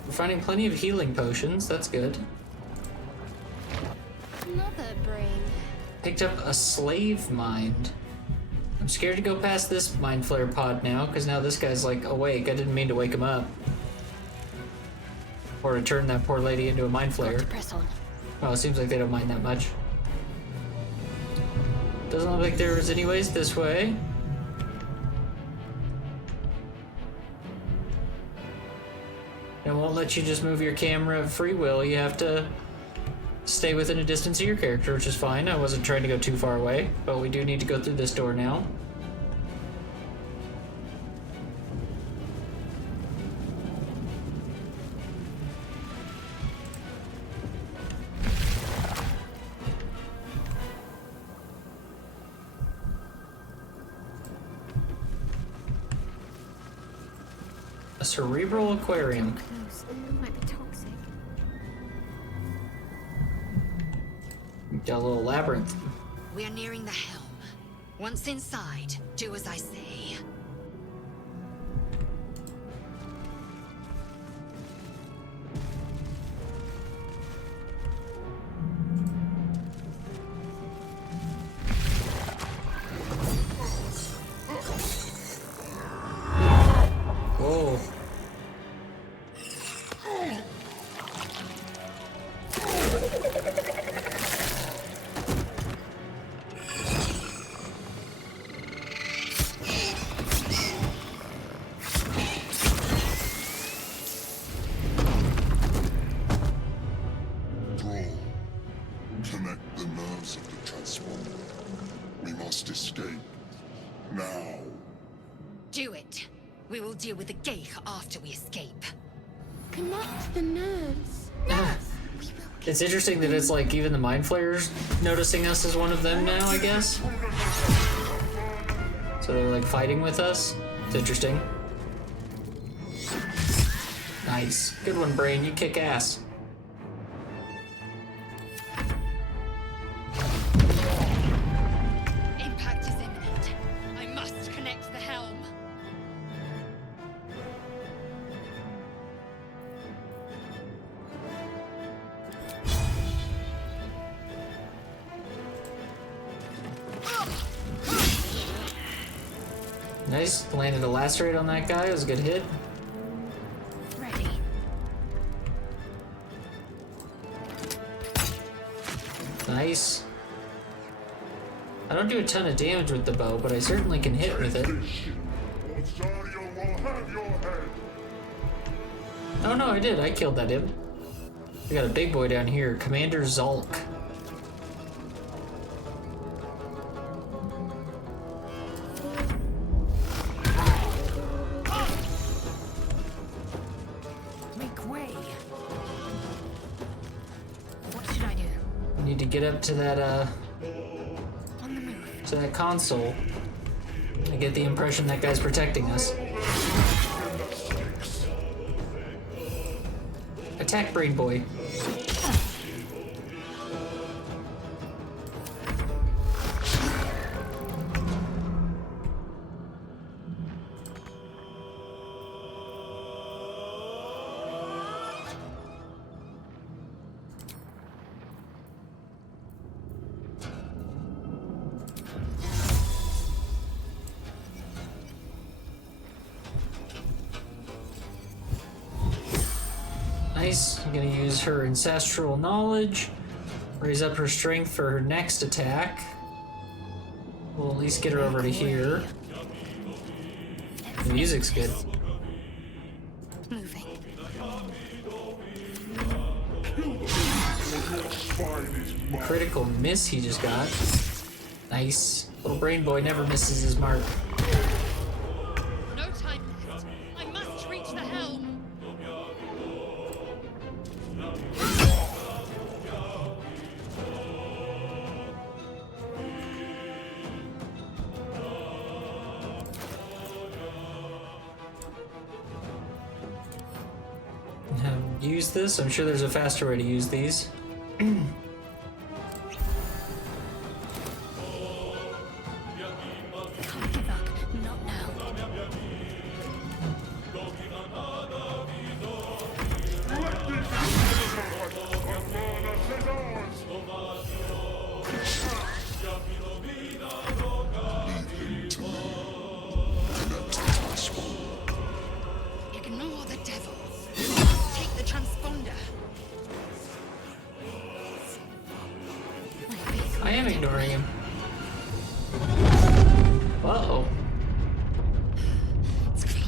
We're finding plenty of healing potions. That's good. Another brain. Picked up a slave mind. I'm scared to go past this mind flare pod now, because now this guy's like awake. I didn't mean to wake him up. Or to turn that poor lady into a mind Got flare. to press on. Well, it seems like they don't mind that much. Doesn't look like there was any ways this way. It won't let you just move your camera at free will. You have to stay within a distance of your character, which is fine. I wasn't trying to go too far away, but we do need to go through this door now. A cerebral aquarium. Close. Might be toxic. Got a little labyrinth. We are nearing the helm. Once inside, do as I say. Whoa. Thrall, connect the nerves of the transformer. We must escape. Now. Do it. We will deal with the Geich after we escape. Connect the nerves. It's interesting that it's like even the mind flayers noticing us as one of them now, I guess. So they're like fighting with us. It's interesting. Nice. Good one, Brain. You kick ass. Impact is imminent. I must connect the helm. Nice. Landed a lacerate on that guy. It was a good hit. Ready. Nice. I don't do a ton of damage with the bow, but I certainly can hit with it. Oh no, I did. I killed that imp. We got a big boy down here. Commander Zulk. Make way. What should I do? We need to get up to that, On the move. to that console. I get the impression that guy's protecting us. Attack, Brain Boy. Nice. I'm gonna use her ancestral knowledge, raise up her strength for her next attack. We'll at least get her over to here. The music's good. Moving. Critical miss he just got. Nice. Little Brain Boy never misses his mark. No time left. I must reach the helm. Use this. I'm sure there's a faster way to use these. Can't give up. Not now. Ignore the devil. Take the transponder. I am ignoring him. Uh-oh. It's clear.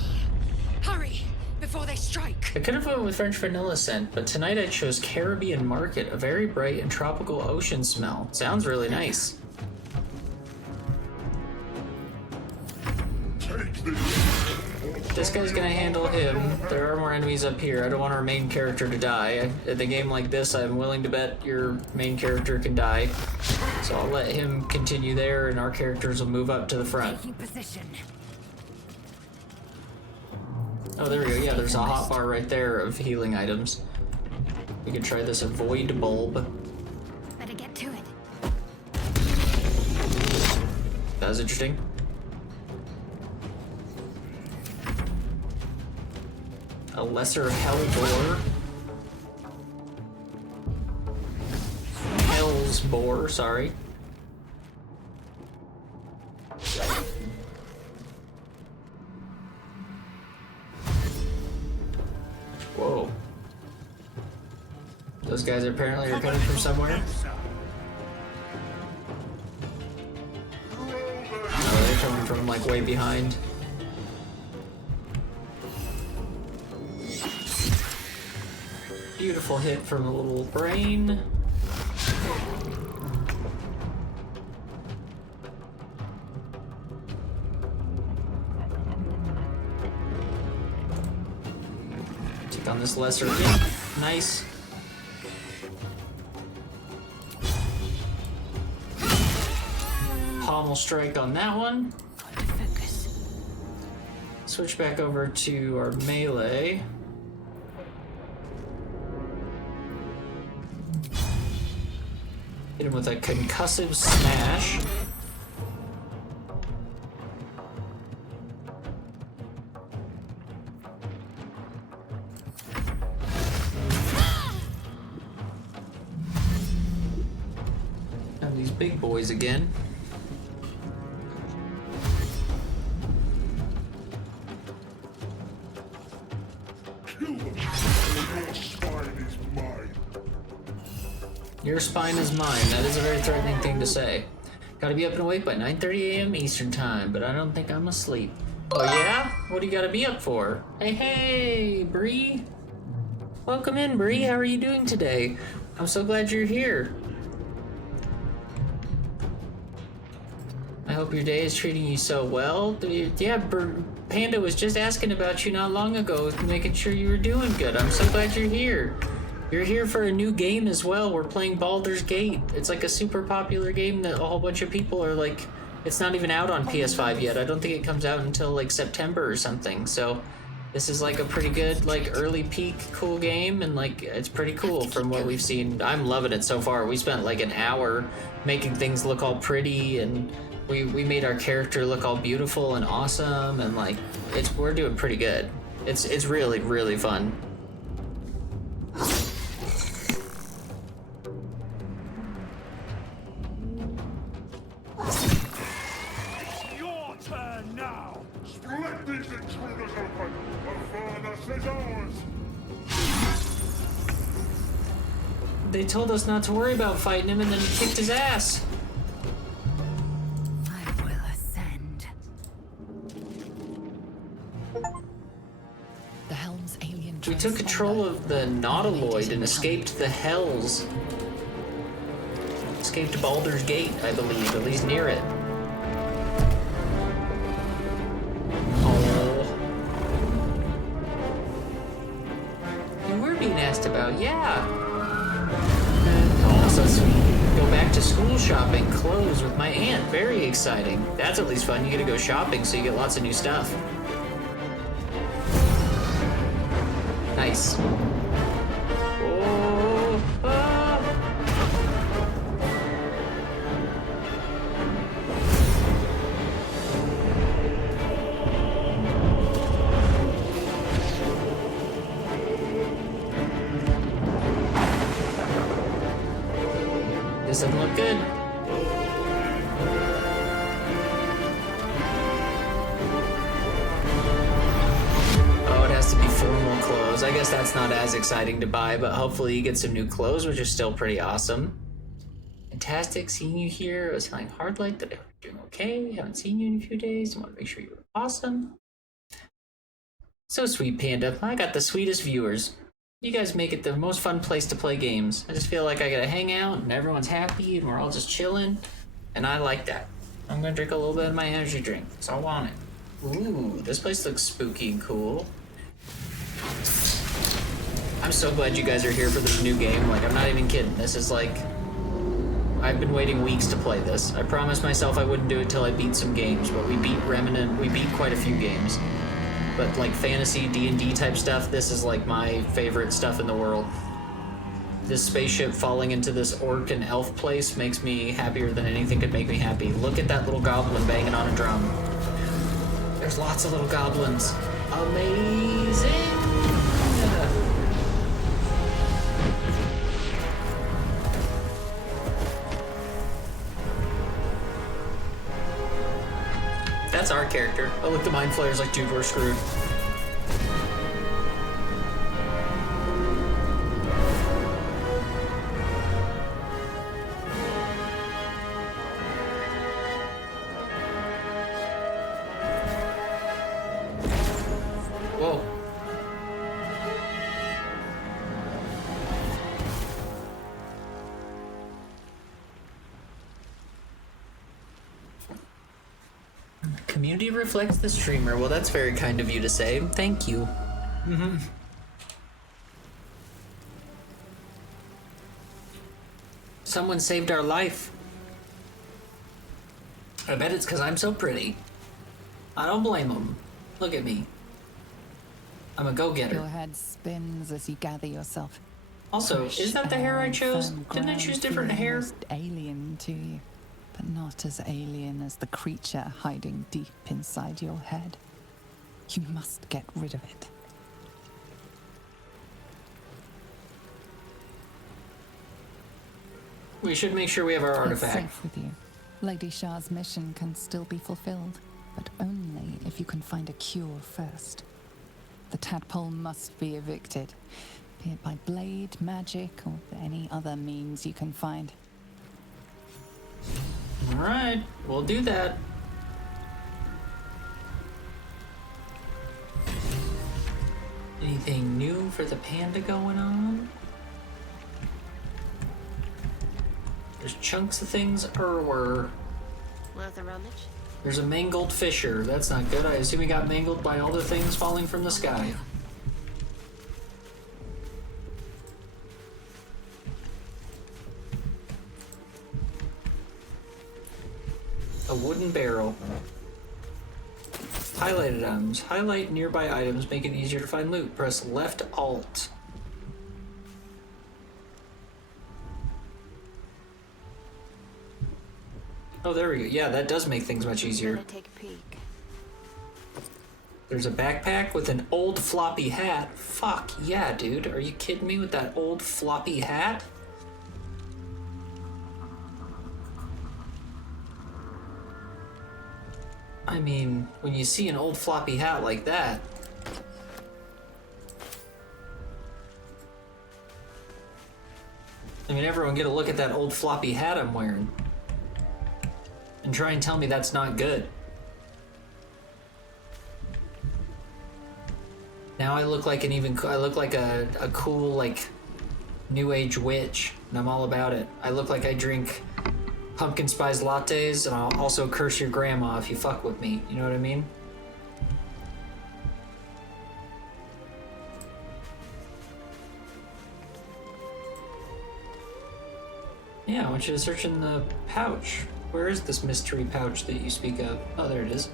Hurry before they strike. I could have went with French vanilla scent, but tonight I chose Caribbean Market, a very bright and tropical ocean smell. Sounds really nice. This guy's gonna handle him. There are more enemies up here. I don't want our main character to die. At a game like this, I'm willing to bet your main character can die. So I'll let him continue there, and our characters will move up to the front. Taking position. Oh, there we go. Yeah, there's a hotbar right there of healing items. We could try this Avoid Bulb. Better get to it. That was interesting. A lesser Hellbore. Hell's Boar, sorry. Whoa. Those guys apparently are coming from somewhere. Oh, they're coming from like way behind. Beautiful hit from the little brain. Take on this lesser imp. Nice. Pommel strike on that one. Gotta focus. Switch back over to our melee. Hit him with a concussive smash. Have these big boys again. Kill them. Your spine is mine. Your spine is mine. That is a very threatening thing to say. Gotta be up and awake by 9:30 a.m. Eastern time, but I don't think I'm asleep. Oh yeah? What do you gotta be up for? Hey, Bree. Welcome in, Bree. How are you doing today? I'm so glad you're here. I hope your day is treating you so well. Yeah, Panda was just asking about you not long ago, making sure you were doing good. I'm so glad you're here. You're here for a new game as well. We're playing Baldur's Gate. It's like a super popular game that a whole bunch of people are like, it's not even out on PS5 yet. I don't think it comes out until like September or something. So this is like a pretty good, like early peak cool game, and like it's pretty cool from what we've seen. I'm loving it so far. We spent like an hour making things look all pretty, and we made our character look all beautiful and awesome, and like we're doing pretty good. It's really, really fun. Your turn now. Let these intruders open. The furnace is ours. They told us not to worry about fighting him, and then he kicked his ass. I will ascend. The helm's alien We took control of the Nautiloid and escaped the Hells. Escaped Baldur's Gate, I believe, at least near it. Oh. You were being asked about, yeah. Oh, so sweet. Go back to school shopping, clothes with my aunt. Very exciting. That's at least fun. You get to go shopping, so you get lots of new stuff. Nice. Oh, ah. This doesn't look good. Oh, it has to be formal clothes. I guess that's not as exciting to buy, but hopefully you get some new clothes, which is still pretty awesome. Fantastic seeing you here. I was feeling hard like that. I hope you're doing okay. Haven't seen you in a few days. I want to make sure you're awesome. So sweet, Panda. I got the sweetest viewers. You guys make it the most fun place to play games. I just feel like I gotta hang out and everyone's happy and we're all just chilling. And I like that. I'm gonna drink a little bit of my energy drink, because I want it. Ooh, this place looks spooky and cool. I'm so glad you guys are here for this new game. Like, I'm not even kidding. This is like... I've been waiting weeks to play this. I promised myself I wouldn't do it till I beat some games, but we beat Remnant. We beat quite a few games. But like fantasy D&D type stuff, this is like my favorite stuff in the world. This spaceship falling into this orc and elf place makes me happier than anything could make me happy. Look at that little goblin banging on a drum. There's lots of little goblins. Amazing! That's our character. Oh, look, the Mind Flayer's like, dude, we're screwed. Whoa. Community reflects the streamer. Well, that's very kind of you to say. Thank you. Someone saved our life. I bet it's because I'm so pretty. I don't blame them. Look at me. I'm a go-getter. Your head spins as you gather yourself. Also, Fresh is that the hair I air, chose? firm Didn't I ground choose different feeling hair? almost alien to you, but not as alien as the creature hiding deep inside your head. You must get rid of it. We should make sure we have our It's artifact. safe with you. Lady Shah's mission can still be fulfilled, but only if you can find a cure first. The tadpole must be evicted, be it by blade, magic, or any other means you can find. Alright, we'll do that. Anything new for the panda going on? There's chunks of things were. Worth a rummage? There's a mangled fisher. That's not good. I assume he got mangled by all the things falling from the sky. A wooden barrel. Highlighted items. Highlight nearby items, make it easier to find loot. Press left alt. Oh, there we go. Yeah, that does make things much easier. Gonna take a peek. There's a backpack with an old floppy hat. Fuck yeah, dude. Are you kidding me with that old floppy hat? I mean, when you see an old floppy hat like that, I mean, everyone get a look at that old floppy hat I'm wearing and try and tell me that's not good. Now I look like a cool, like, new age witch, and I'm all about it. I look like I drink pumpkin spice lattes, and I'll also curse your grandma if you fuck with me. You know what I mean? Yeah, I want you to search in the pouch. Where is this mystery pouch that you speak of? Oh, there it is.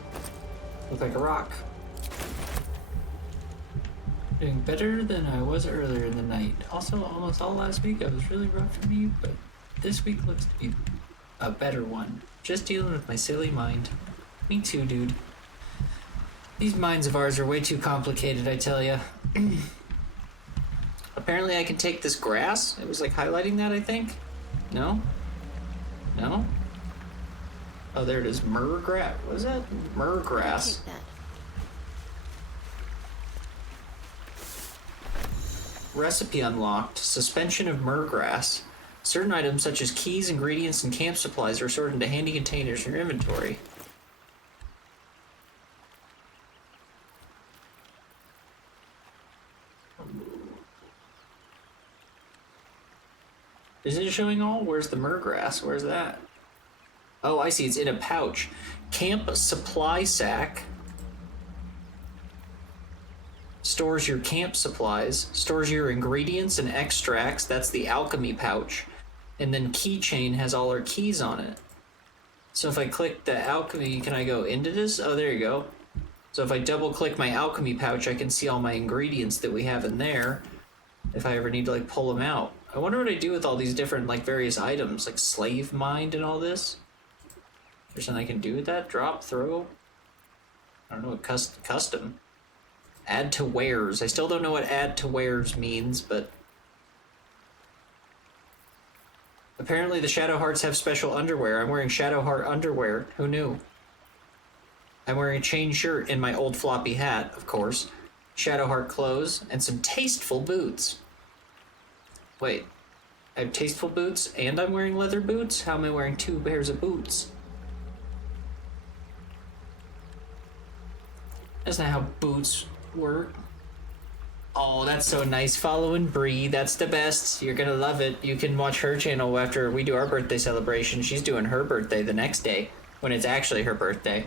Look like a rock. Doing better than I was earlier in the night. Also, almost all last week I was really rough for me, but this week looks to be a better one. Just dealing with my silly mind. Me too, dude. These minds of ours are way too complicated, I tell ya. Apparently I can take this grass. It was like highlighting that, I think. No? No? Oh, there it is. Myrgrass. What is that? Myrgrass. Take that. Recipe unlocked. Suspension of myrgrass. Certain items such as keys, ingredients, and camp supplies are stored into handy containers in your inventory. Is it showing all? Where's the myrgrass? Where's that? Oh, I see. It's in a pouch. Camp supply sack. Stores your camp supplies. Stores your ingredients and extracts. That's the alchemy pouch. And then keychain has all our keys on it. So if I click the alchemy, can I go into this? Oh, there you go. So if I double click my alchemy pouch, I can see all my ingredients that we have in there. If I ever need to like pull them out. I wonder what I do with all these different like various items, like slave mind and all this. There's something I can do with that? Drop, throw? I don't know what custom. Add to wares. I still don't know what add to wares means, but apparently the Shadow Hearts have special underwear. I'm wearing Shadow Heart underwear. Who knew? I'm wearing a chain shirt and my old floppy hat, of course. Shadow Heart clothes and some tasteful boots. Wait, I have tasteful boots and I'm wearing leather boots? How am I wearing two pairs of boots? That's not how boots work. Oh, that's so nice. Following Bree, that's the best. You're gonna love it. You can watch her channel after we do our birthday celebration. She's doing her birthday the next day, when it's actually her birthday.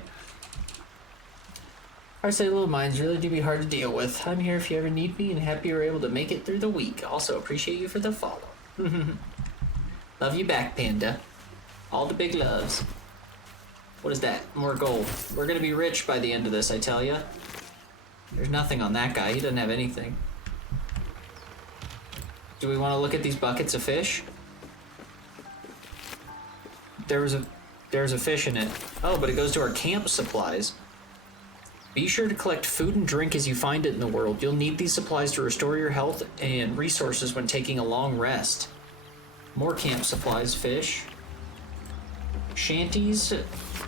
Our silly little minds really do be hard to deal with. I'm here if you ever need me, and happy you're able to make it through the week. Also, appreciate you for the follow. Love you back, Panda. All the big loves. What is that? More gold. We're gonna be rich by the end of this, I tell ya. There's nothing on that guy. He doesn't have anything. Do we want to look at these buckets of fish? There's a fish in it. Oh, but it goes to our camp supplies. Be sure to collect food and drink as you find it in the world. You'll need these supplies to restore your health and resources when taking a long rest. More camp supplies, fish. Shanties.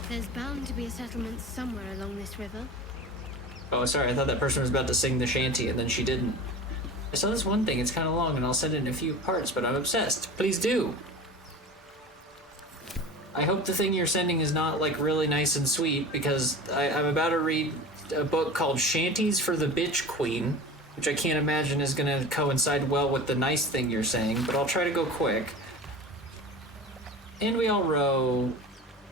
There's bound to be a settlement somewhere along this river. Oh, sorry, I thought that person was about to sing the shanty and then she didn't. I saw this one thing, it's kind of long and I'll send it in a few parts, but I'm obsessed. Please do. I hope the thing you're sending is not like really nice and sweet because I'm about to read a book called Shanties for the Bitch Queen, which I can't imagine is going to coincide well with the nice thing you're saying, but I'll try to go quick. And we all row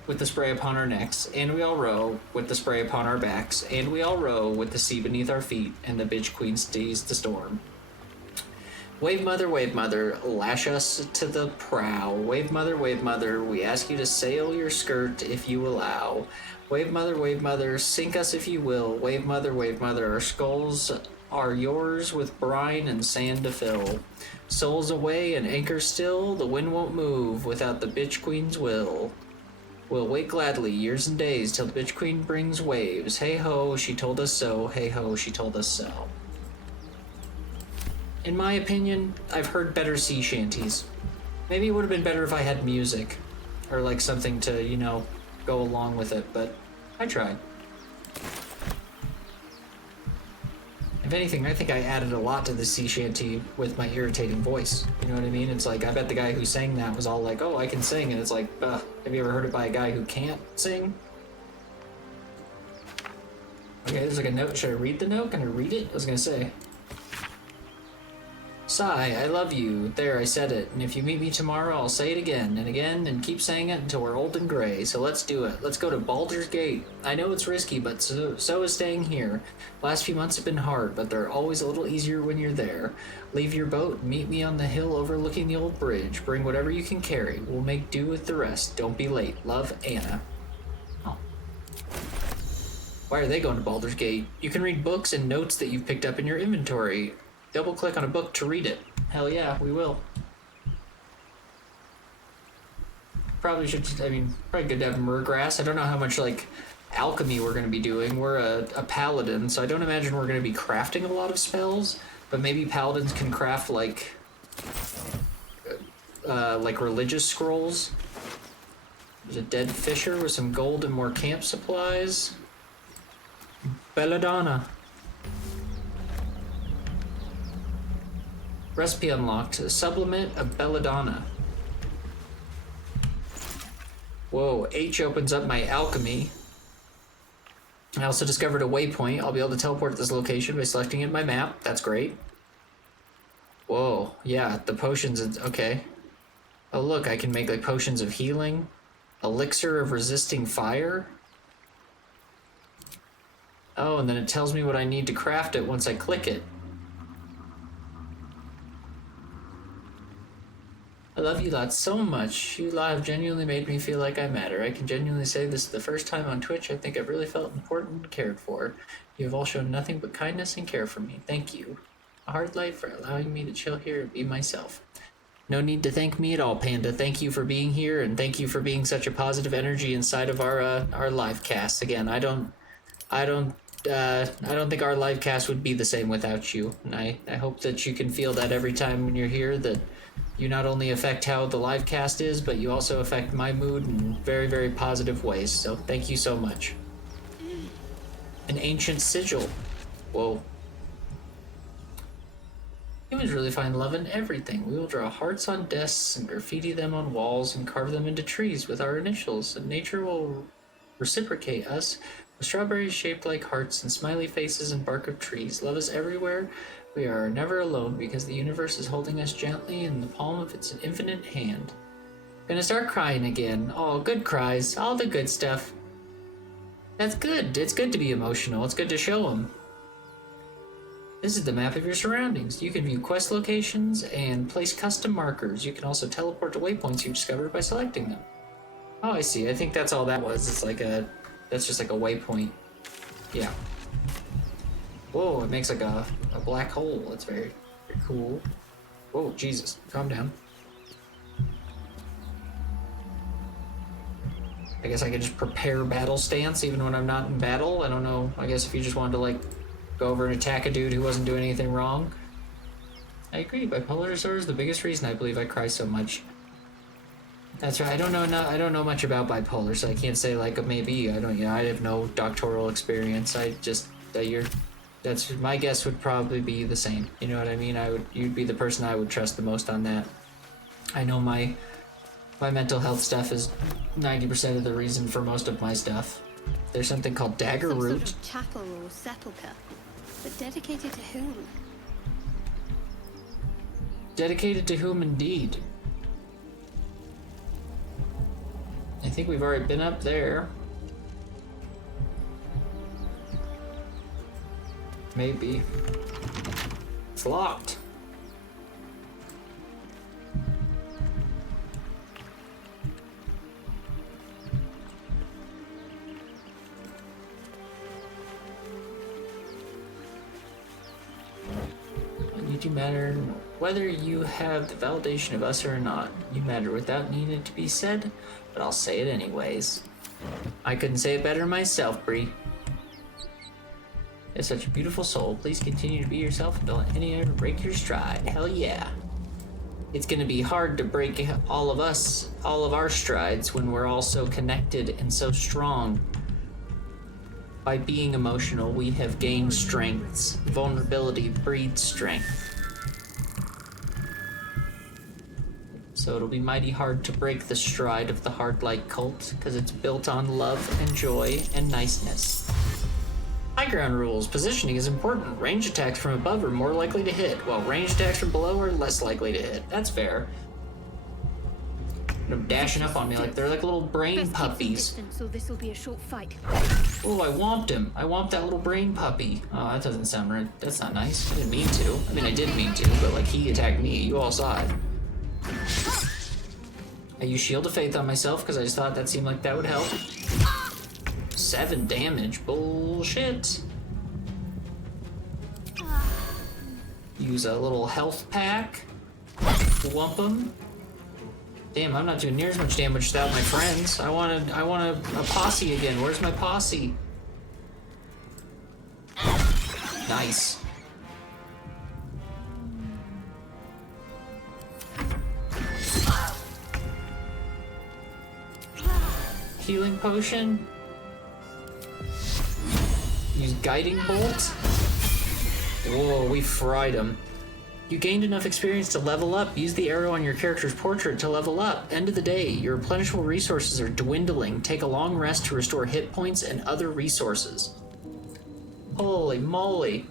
with the spray upon our necks, and we all row with the spray upon our backs, and we all row with the sea beneath our feet, and the bitch queen stays the storm. Wave mother, lash us to the prow. Wave mother, we ask you to sail your skirt if you allow. Wave mother, sink us if you will. Wave mother, our skulls are yours with brine and sand to fill. Souls away and anchor still, the wind won't move without the bitch queen's will. We'll wait gladly years and days till the bitch queen brings waves. Hey ho, she told us so. Hey ho, she told us so. In my opinion, I've heard better sea shanties. Maybe it would have been better if I had music. Or like something to, you know, go along with it, but I tried. If anything, I think I added a lot to the sea shanty with my irritating voice. You know what I mean? It's like, I bet the guy who sang that was all like, oh, I can sing. And it's like, have you ever heard it by a guy who can't sing? Okay, there's like a note. Should I read the note? Can I read it? I was gonna say. Sigh, I love you. There, I said it. And if you meet me tomorrow, I'll say it again and again and keep saying it until we're old and gray. So let's do it. Let's go to Baldur's Gate. I know it's risky, but so is staying here. Last few months have been hard, but they're always a little easier when you're there. Leave your boat, meet me on the hill overlooking the old bridge. Bring whatever you can carry. We'll make do with the rest. Don't be late. Love, Anna. Oh. Why are they going to Baldur's Gate? You can read books and notes that you've picked up in your inventory. Double click on a book to read it. Hell yeah, we will. Probably should, probably good to have Murgrass. I don't know how much, like, alchemy we're going to be doing. We're a paladin, so I don't imagine we're going to be crafting a lot of spells, but maybe paladins can craft, like religious scrolls. There's a dead fisher with some gold and more camp supplies. Belladonna. Recipe unlocked. A supplement of belladonna. Whoa, H opens up my alchemy. I also discovered a waypoint. I'll be able to teleport to this location by selecting it in my map. That's great. Whoa, yeah, the potions, okay. Oh look, I can make like potions of healing. Elixir of resisting fire. Oh, and then it tells me what I need to craft it once I click it. I love you lot so much. You lot have genuinely made me feel like I matter. I can genuinely say this is the first time on Twitch I think I've really felt important and cared for. You have all shown nothing but kindness and care for me. Thank you. A hard life for allowing me to chill here and be myself. No need to thank me at all, Panda. Thank you for being here, and thank you for being such a positive energy inside of our live cast. Again, I don't think our live cast would be the same without you. And I hope that you can feel that every time when you're here, that you not only affect how the live cast is, but you also affect my mood in very, very positive ways. So thank you so much. An ancient sigil. Whoa. Humans really find love in everything. We will draw hearts on desks and graffiti them on walls and carve them into trees with our initials, and nature will reciprocate us with strawberries shaped like hearts and smiley faces and bark of trees. Love is everywhere. We are never alone because the universe is holding us gently in the palm of its infinite hand. Gonna start crying again. Oh, good cries. All the good stuff. That's good. It's good to be emotional. It's good to show them. This is the map of your surroundings. You can view quest locations and place custom markers. You can also teleport to waypoints you discovered by selecting them. Oh, I see. I think that's all that was. It's like that's just like a waypoint. Yeah. Whoa, it makes like a black hole. That's very, very cool. Whoa, Jesus. Calm down. I guess I could just prepare battle stance even when I'm not in battle. I don't know. I guess if you just wanted to like go over and attack a dude who wasn't doing anything wrong. I agree. Bipolar disorder is the biggest reason I believe I cry so much. That's right. I don't know much about bipolar, so I can't say like maybe. I don't. I have no doctoral experience. I just that's my guess would probably be the same. You know what I mean? You'd be the person I would trust the most on that. I know my mental health stuff is 90% of the reason for most of my stuff. There's something called dagger Some root. sort of chapel or sepulchre. But dedicated to whom? Dedicated to whom indeed? I think we've already been up there. Maybe. It's locked. You do matter whether you have the validation of us or not. You matter without needing it to be said, but I'll say it anyways. I couldn't say it better myself, Bree. You're such a beautiful soul. Please continue to be yourself and don't let anyone ever break your stride. Hell yeah. It's gonna be hard to break all of our strides when we're all so connected and so strong. By being emotional, we have gained strengths. Vulnerability breeds strength. So it'll be mighty hard to break the stride of the Hardlight cult, because it's built on love and joy and niceness. High ground rules. Positioning is important. Range attacks from above are more likely to hit, while range attacks from below are less likely to hit. That's fair. They're dashing up on me like they're like little brain puppies. So this will be a short fight. Oh, I whomped him. I whomped that little brain puppy. Oh, that doesn't sound right. That's not nice. I didn't mean to. I mean, I did mean to, but like he attacked me. You all saw it. I used Shield of Faith on myself because I just thought that seemed like that would help. 7 damage. Bullshit. Use a little health pack. Whump him. Damn, I'm not doing near as much damage without my friends. I want a posse again. Where's my posse? Nice. Healing potion. Use guiding bolt. Whoa, we fried him. You gained enough experience to level up. Use the arrow on your character's portrait to level up. End of the day, your replenishable resources are dwindling. Take a long rest to restore hit points and other resources. Holy moly.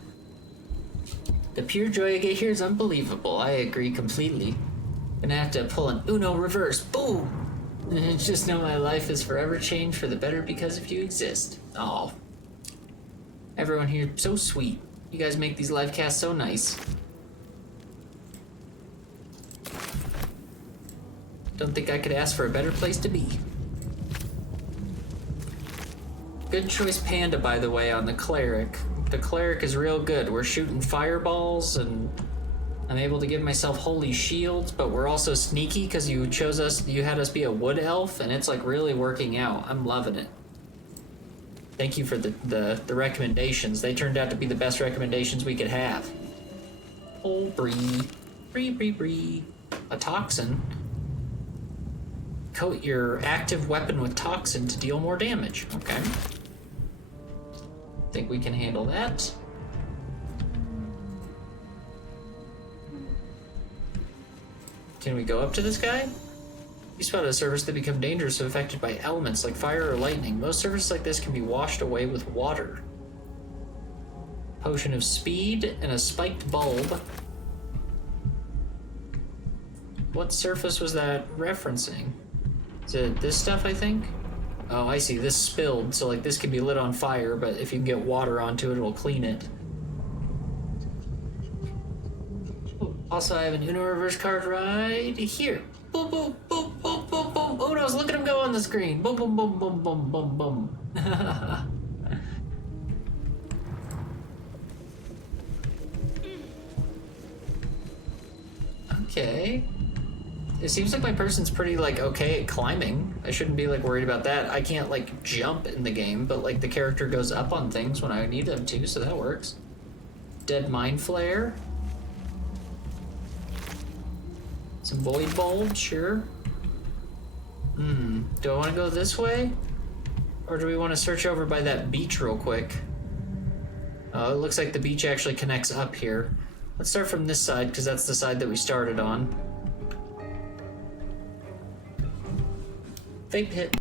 The pure joy I get here is unbelievable. I agree completely. Gonna have to pull an Uno reverse. Boom! And just know my life is forever changed for the better because of you exist. Aw. Everyone here so sweet. You guys make these live casts so nice. Don't think I could ask for a better place to be. Good choice Panda, by the way, on the Cleric. The Cleric is real good. We're shooting fireballs, and I'm able to give myself holy shields, but we're also sneaky because you had us be a wood elf, and it's like really working out. I'm loving it. Thank you for the recommendations. They turned out to be the best recommendations we could have. Oh, Bree. Bree. A toxin. Coat your active weapon with toxin to deal more damage. Okay. Think we can handle that. Can we go up to this guy? You spotted a surface that become dangerous if affected by elements like fire or lightning. Most surfaces like this can be washed away with water. Potion of speed and a spiked bulb. What surface was that referencing? Is it this stuff, I think? Oh, I see. This spilled, so like this can be lit on fire, but if you can get water onto it, it'll clean it. Also, I have an Uno reverse card right here. Boom, boom, boom, boom, boom, boom. Uno's, look at him go on the screen. Boom, boom, boom, boom, boom, boom, boom. Okay. It seems like my person's pretty, like, okay at climbing. I shouldn't be, like, worried about that. I can't, like, jump in the game, but, like, the character goes up on things when I need them to, so that works. Dead Mind Flare. Some Void Bulb, sure. Do I want to go this way? Or do we want to search over by that beach real quick? Oh, it looks like the beach actually connects up here. Let's start from this side, because that's the side that we started on. Vape hit.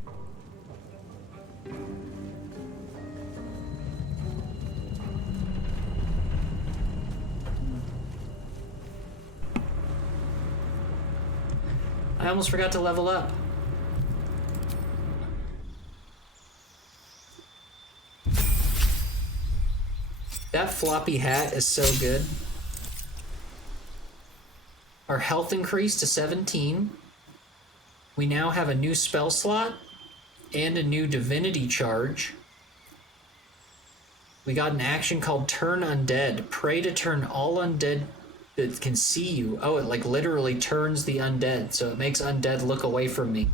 I almost forgot to level up. That floppy hat is so good. Our health increased to 17. We now have a new spell slot and a new divinity charge. We got an action called Turn Undead. Pray to turn all undead that can see you. Oh, it like literally turns the undead, so it makes undead look away from me.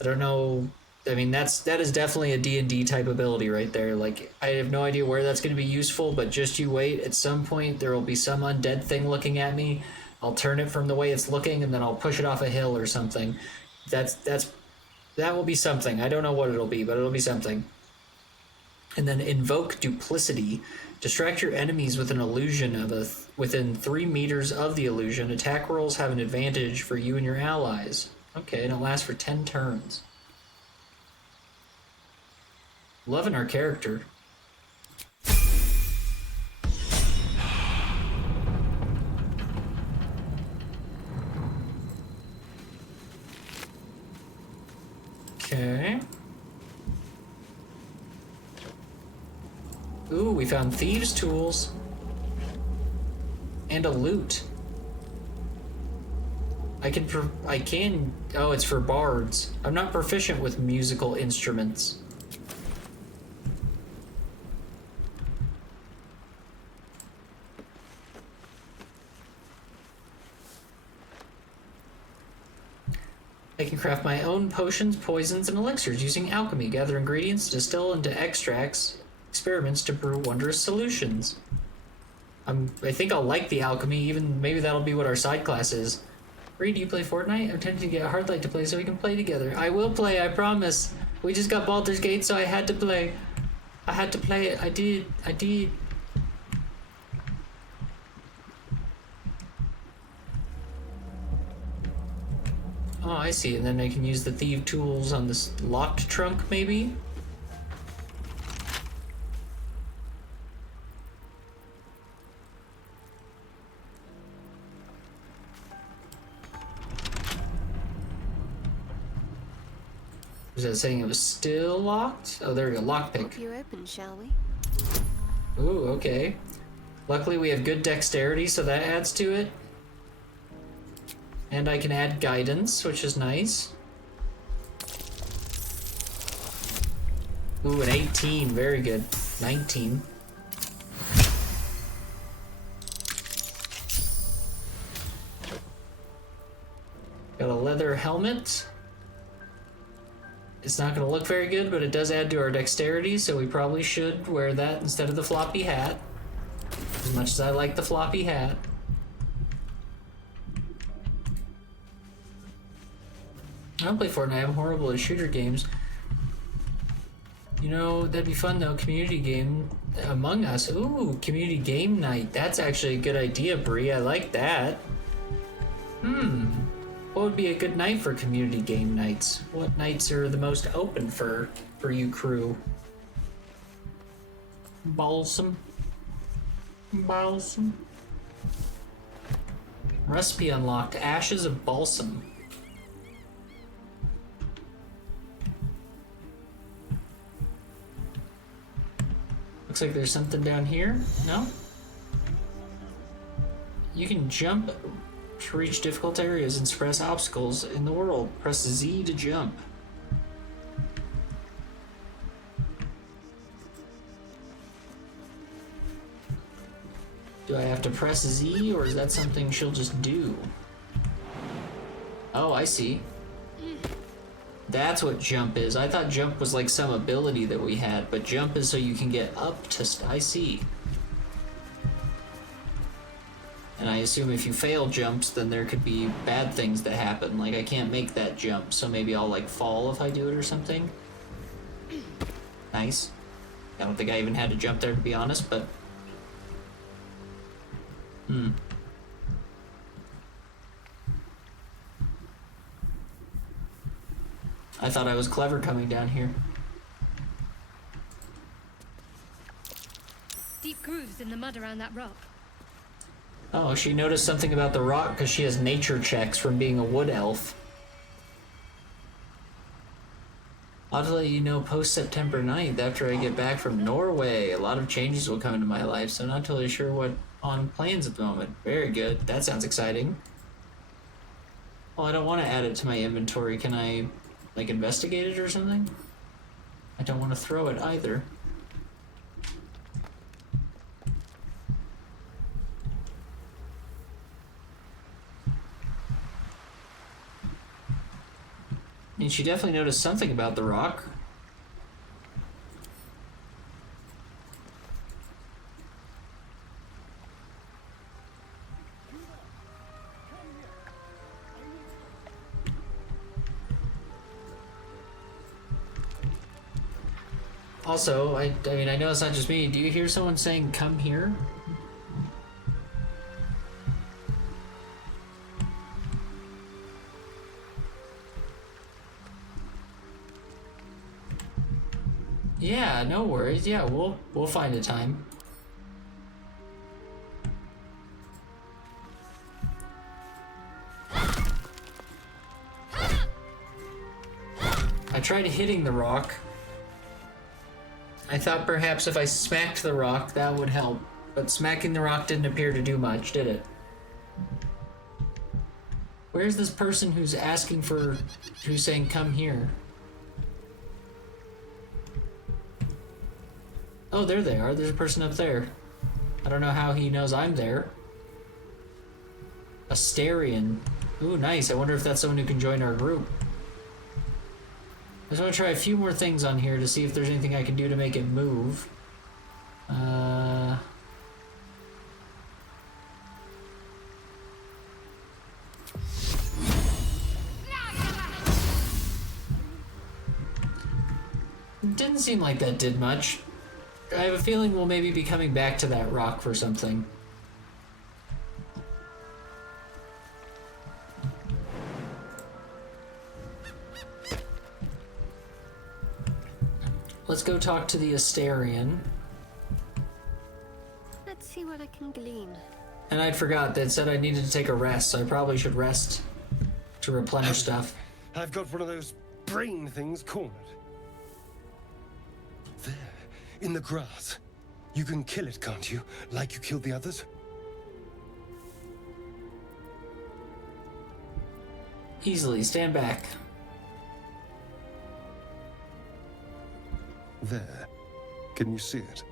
I don't know. I mean, that is definitely a D&D type ability right there. Like, I have no idea where that's going to be useful, but just you wait. At some point, there will be some undead thing looking at me. I'll turn it from the way it's looking, and then I'll push it off a hill or something. That will be something. I don't know what it'll be, but it'll be something. And then Invoke Duplicity. Distract your enemies with an illusion of within 3 meters of the illusion. Attack rolls have an advantage for you and your allies. Okay, and it lasts for 10 turns. Loving our character. Okay. Ooh, we found thieves' tools. And a lute. Oh, it's for bards. I'm not proficient with musical instruments. I can craft my own potions, poisons, and elixirs using alchemy. Gather ingredients, distill into extracts, experiments to brew wondrous solutions. I think I'll like the alchemy, even maybe that'll be what our side class is. Reed, do you play Fortnite? I'm tempted to get Hardlight to play so we can play together. I will play, I promise. We just got Baldur's Gate, so I had to play. I had to play it. I did. Oh, I see. And then I can use the thief tools on this locked trunk, maybe? Was that saying it was still locked? Oh, there we go. Lockpick. Pop you open, shall we? Ooh, okay. Luckily, we have good dexterity, so that adds to it. And I can add guidance, which is nice. Ooh, an 18. Very good. 19. Got a leather helmet. It's not going to look very good, but it does add to our dexterity, so we probably should wear that instead of the floppy hat. As much as I like the floppy hat. I don't play Fortnite. I'm horrible at shooter games. You know, that'd be fun though. Community game Among Us. Ooh, community game night. That's actually a good idea, Bree. I like that. What would be a good night for community game nights? What nights are the most open for you crew? Balsam. Recipe unlocked. Ashes of Balsam. Looks like there's something down here. No? You can jump To reach difficult areas and suppress obstacles in the world, press Z to jump. Do I have to press Z, or is that something she'll just do? Oh, I see. That's what jump is. I thought jump was like some ability that we had, but jump is so you can get up to... I see. And I assume if you fail jumps, then there could be bad things that happen. Like, I can't make that jump, so maybe I'll, like, fall if I do it or something. Nice. I don't think I even had to jump there, to be honest, but... I thought I was clever coming down here. Deep grooves in the mud around that rock. Oh, she noticed something about the rock because she has nature checks from being a wood elf. I'll let you know post-September 9th after I get back from Norway. A lot of changes will come into my life, so I'm not totally sure what on plans at the moment. Very good. That sounds exciting. Well, I don't want to add it to my inventory. Can I, like, investigate it or something? I don't want to throw it either. I mean, she definitely noticed something about the rock. Also, I mean, I know it's not just me. Do you hear someone saying, "Come here"? Yeah, no worries. Yeah, we'll find a time. I tried hitting the rock. I thought perhaps if I smacked the rock, that would help. But smacking the rock didn't appear to do much, did it? Where's this person who's asking for... who's saying, "Come here"? Oh, there they are. There's a person up there. I don't know how he knows I'm there. Asterion. Ooh, nice. I wonder if that's someone who can join our group. I just want to try a few more things on here to see if there's anything I can do to make it move. Didn't seem like that did much. I have a feeling we'll maybe be coming back to that rock for something. Let's go talk to the Asterion. Let's see what I can glean. And I'd forgot that said I needed to take a rest, so I probably should rest to replenish stuff. I've got one of those brain things cornered. There, in the grass. You can kill it, can't you? Like you killed the others? Easily, stand back. There. Can you see it?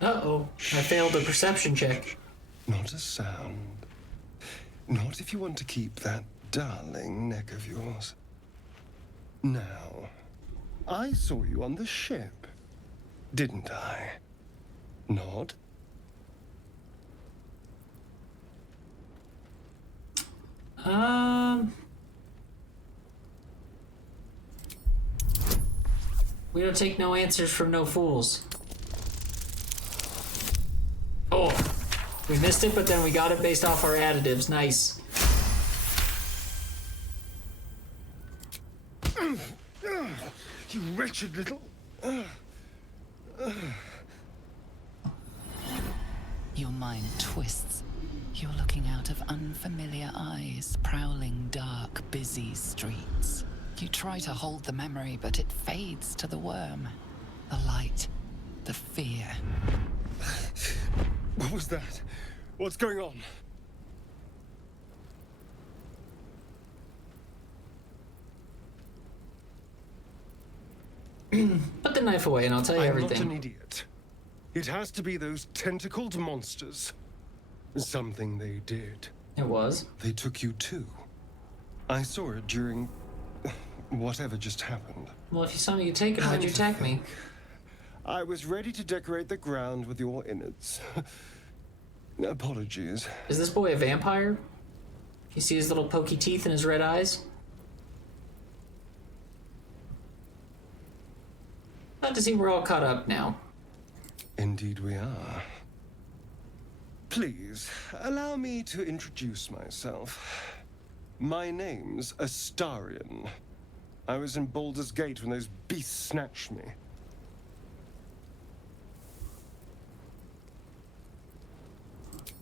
Uh-oh, I failed a perception check. Not a sound. Not if you want to keep that darling neck of yours. Now, I saw you on the ship, didn't I? Nod? We don't take no answers from no fools. Oh, we missed it, but then we got it based off our additives. Nice. You wretched little... Your mind twists. You're looking out of unfamiliar eyes, prowling dark, busy streets. You try to hold the memory, but it fades to the worm. The light, the fear. What was that? What's going on? Put the knife away and I'll tell you I'm everything. not an idiot. It has to be those tentacled monsters. Something they did. It was. They took you too. I saw it during whatever just happened. Well, if you saw me get taken, why'd you attack me? I was ready to decorate the ground with your innards. Apologies. Is this boy a vampire? You see his little pokey teeth and his red eyes? Glad to see we're all caught up now. Indeed we are. Please, allow me to introduce myself. My name's Astarion. I was in Baldur's Gate when those beasts snatched me.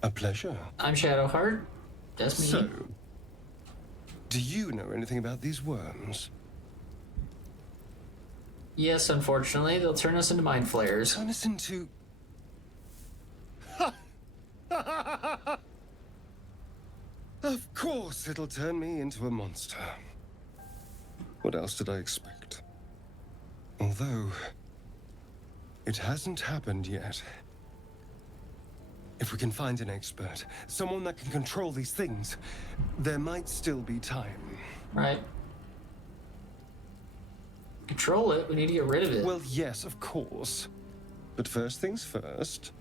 A pleasure. I'm Shadowheart. That's me. So, do you know anything about these worms? Yes, unfortunately, they'll turn us into mind flayers. Turn us into... Of course it'll turn me into a monster. What else did I expect? Although, it hasn't happened yet. If we can find an expert, someone that can control these things, there might still be time. Right. Control it, we need to get rid of it. Well, yes, of course. But first things first.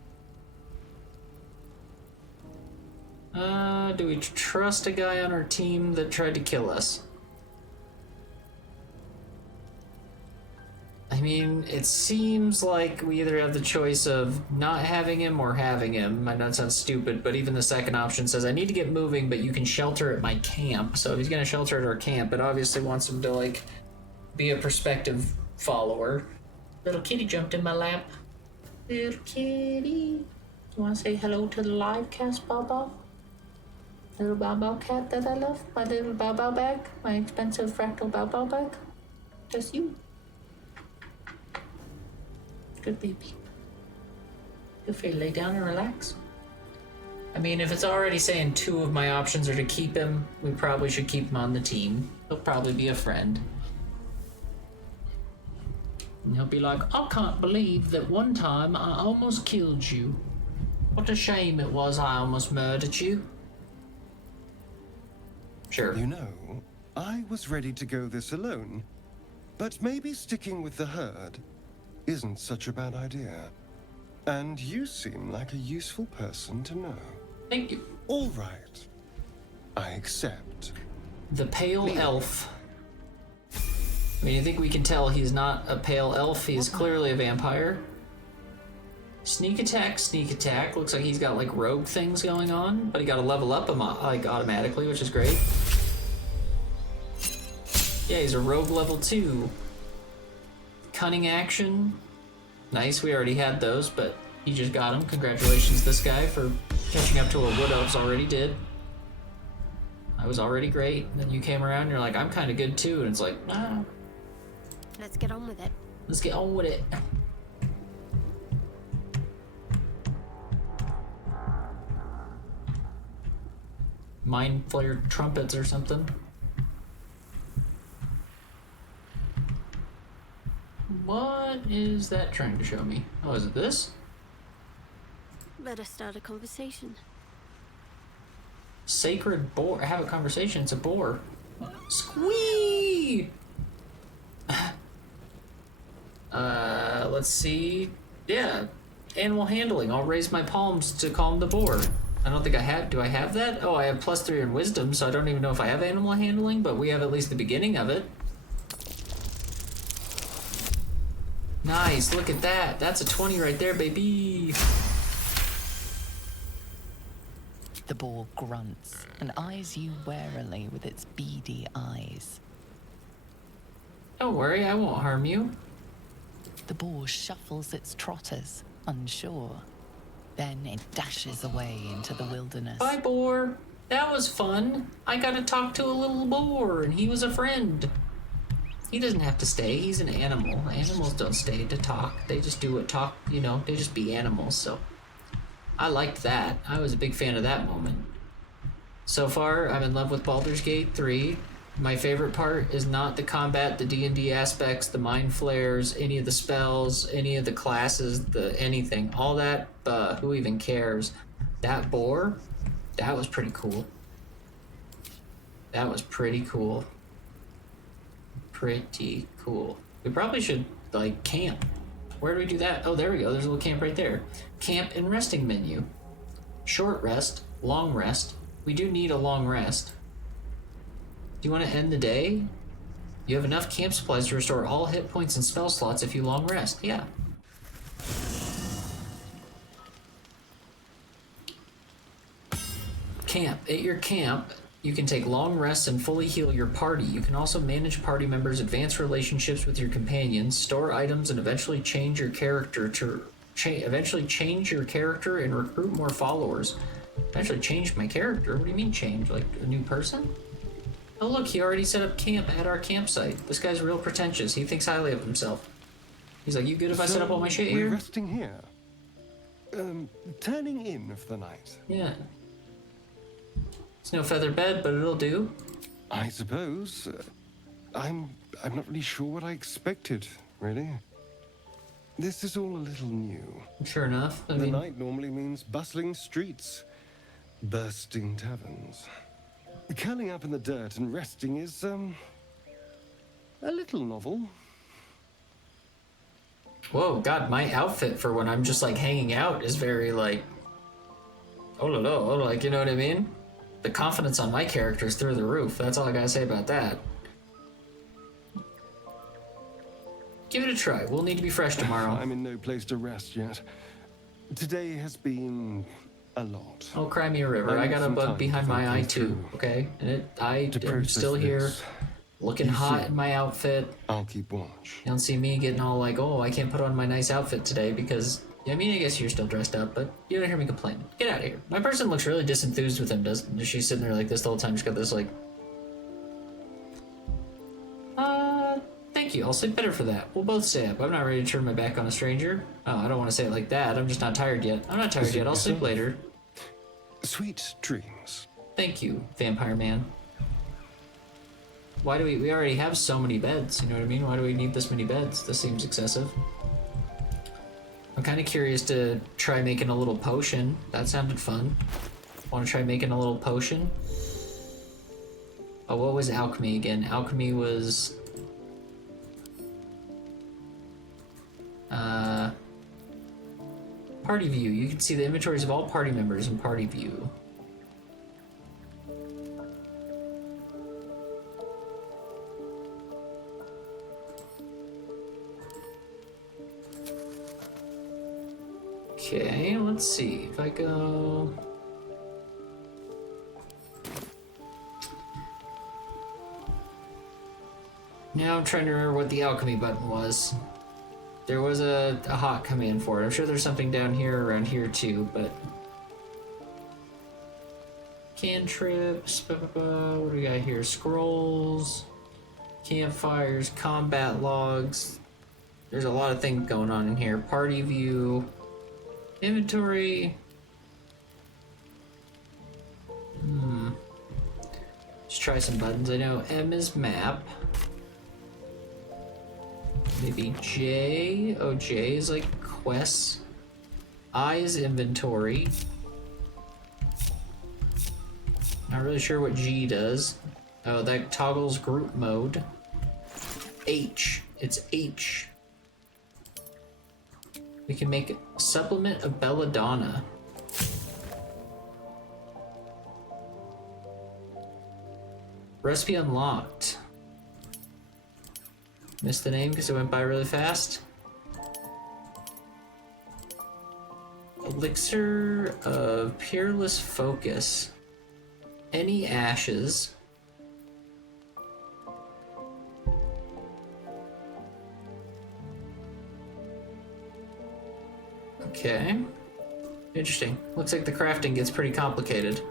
Do we trust a guy on our team that tried to kill us? I mean, it seems like we either have the choice of not having him or having him. Might not sound stupid, but even the second option says, I need to get moving, but you can shelter at my camp. So if he's gonna shelter at our camp, it obviously wants him to, like, be a prospective follower. Little kitty jumped in my lap. Little kitty. You wanna say hello to the live cast, Bobo? Little Bow Bow cat that I love? My little Bow Bow bag? My expensive fractal Bow Bow bag? Just you. Good baby. Feel free to lay down and relax. I mean, if it's already saying two of my options are to keep him, we probably should keep him on the team. He'll probably be a friend. And he'll be like, I can't believe that one time I almost killed you. What a shame it was I almost murdered you. Sure. You know, I was ready to go this alone, but maybe sticking with the herd isn't such a bad idea. And you seem like a useful person to know. Thank you. All right. I accept. The pale elf. I mean, I think we can tell he's not a pale elf. He's clearly a vampire. Sneak attack, sneak attack. Looks like he's got like rogue things going on, but he got to level up him like automatically, which is great. Yeah, he's a rogue level 2. Cunning action. Nice, we already had those, but he just got him. Congratulations, this guy, for catching up to what Wood Elves already did. I was already great. And then you came around and you're like, I'm kind of good too. And it's like, ah. Let's get on with it. Let's get on with it. Mind flare trumpets or something. What is that trying to show me? Oh, is it this? Better start a conversation. Sacred boar. Have a conversation. It's a boar. Squee! Let's see. Yeah, animal handling. I'll raise my palms to calm the boar. I don't think I have. Do I have that? Oh, I have +3 in wisdom, so I don't even know if I have animal handling, but we have at least the beginning of it. Nice, look at that. That's a 20 right there, baby. The boar grunts and eyes you warily with its beady eyes. Don't worry, I won't harm you. The boar shuffles its trotters, unsure. Then it dashes away into the wilderness. Bye, boar. That was fun. I got to talk to a little boar, and he was a friend. He doesn't have to stay. He's an animal. Animals don't stay to talk. They just do what talk, you know, they just be animals, so. I liked that. I was a big fan of that moment. So far, I'm in love with Baldur's Gate 3. My favorite part is not the combat, the D&D aspects, the mind flares, any of the spells, any of the classes, the anything. All that, who even cares? That boar, that was pretty cool. That was pretty cool. Pretty cool. We probably should, like, camp. Where do we do that? Oh, there we go. There's a little camp right there. Camp and resting menu. Short rest, long rest. We do need a long rest. Do you want to end the day? You have enough camp supplies to restore all hit points and spell slots if you long rest. Yeah. Camp. At your camp, you can take long rests and fully heal your party. You can also manage party members, advance relationships with your companions, store items, and eventually change your character and recruit more followers. Eventually change my character? What do you mean change? Like a new person? Oh look, he already set up camp at our campsite. This guy's real pretentious. He thinks highly of himself. He's like, you good if I set up all my shit here? We're resting here. Turning in for the night. Yeah. It's no feather bed, but it'll do. I suppose. I'm not really sure what I expected, really. This is all a little new. Sure enough. The night normally means bustling streets, bursting taverns. Curling up in the dirt and resting is, a little novel. Whoa, God, my outfit for when I'm just, like, hanging out is very, like... Oh, no, like, you know what I mean? The confidence on my character is through the roof. That's all I gotta say about that. Give it a try. We'll need to be fresh tomorrow. I'm in no place to rest yet. Today has been a lot. Oh, cry me a river. I got a bug behind my eye too, okay? And I'm still here, looking hot in my outfit. I'll keep watch. You don't see me getting all like, oh, I can't put on my nice outfit today because, I mean, I guess you're still dressed up, but you don't hear me complain. Get out of here. My person looks really disenthused with him, doesn't she? She's sitting there like this the whole time. She's got this like, thank you. I'll sleep better for that. We'll both stay up. I'm not ready to turn my back on a stranger. Oh, I don't want to say it like that. I'm just not tired yet. I'm not tired yet. I'll sleep later. Sweet dreams. Thank you, Vampire Man. Why do we already have so many beds, you know what I mean? Why do we need this many beds? This seems excessive. I'm kind of curious to try making a little potion. That sounded fun. Want to try making a little potion? Oh, what was alchemy again? Alchemy was... Party view. You can see the inventories of all party members in party view. Okay, let's see. If I go... Now I'm trying to remember what the alchemy button was. There was a hot command for it. I'm sure there's something down here around here too, but... Cantrips, what do we got here? Scrolls, campfires, combat logs. There's a lot of things going on in here. Party view, inventory. Let's try some buttons. I know M is map. Maybe J. Oh, J is like quests. I is inventory. Not really sure what G does. Oh, that toggles group mode. H. It's H. We can make a supplement of belladonna. Recipe unlocked. Missed the name because it went by really fast. Elixir of Peerless Focus. Any ashes. Okay. Interesting. Looks like the crafting gets pretty complicated.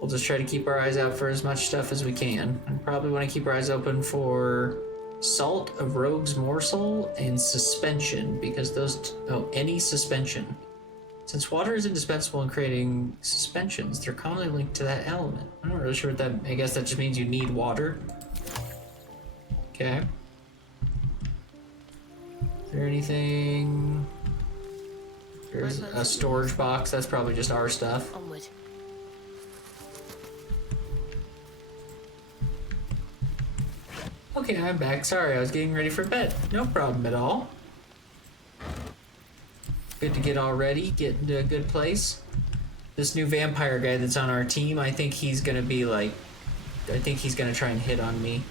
We'll just try to keep our eyes out for as much stuff as we can. And probably want to keep our eyes open for Salt of Rogue's Morsel and Suspension, because those... any suspension. Since water is indispensable in creating suspensions, they're commonly linked to that element. I'm not really sure what that... I guess that just means you need water. Okay. Is there anything... There's a storage box. That's probably just our stuff. Onward. Okay, I'm back. Sorry, I was getting ready for bed. No problem at all. Good to get all ready, get into a good place. This new vampire guy that's on our team, I think he's gonna be like... I think he's gonna try and hit on me.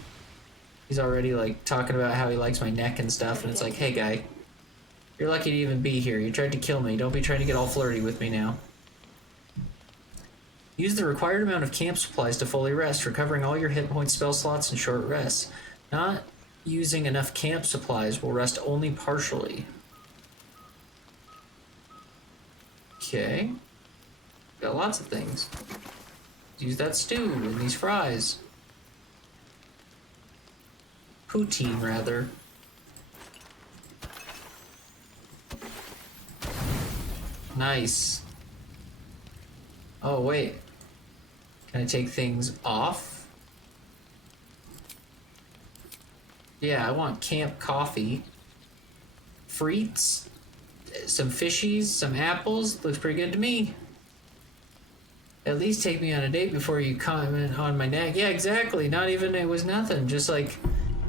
He's already like talking about how he likes my neck and stuff, and it's like, hey guy, you're lucky to even be here. You tried to kill me. Don't be trying to get all flirty with me now. Use the required amount of camp supplies to fully rest, recovering all your hit point spell slots in short rests. Not using enough camp supplies will rest only partially. Okay. Got lots of things. Use that stew and these fries. Poutine, rather. Nice. Oh, wait. Can I take things off? Yeah, I want camp coffee. Frites. Some fishies, some apples. Looks pretty good to me. At least take me on a date before you comment on my neck. Yeah, exactly. Not even, it was nothing. Just like,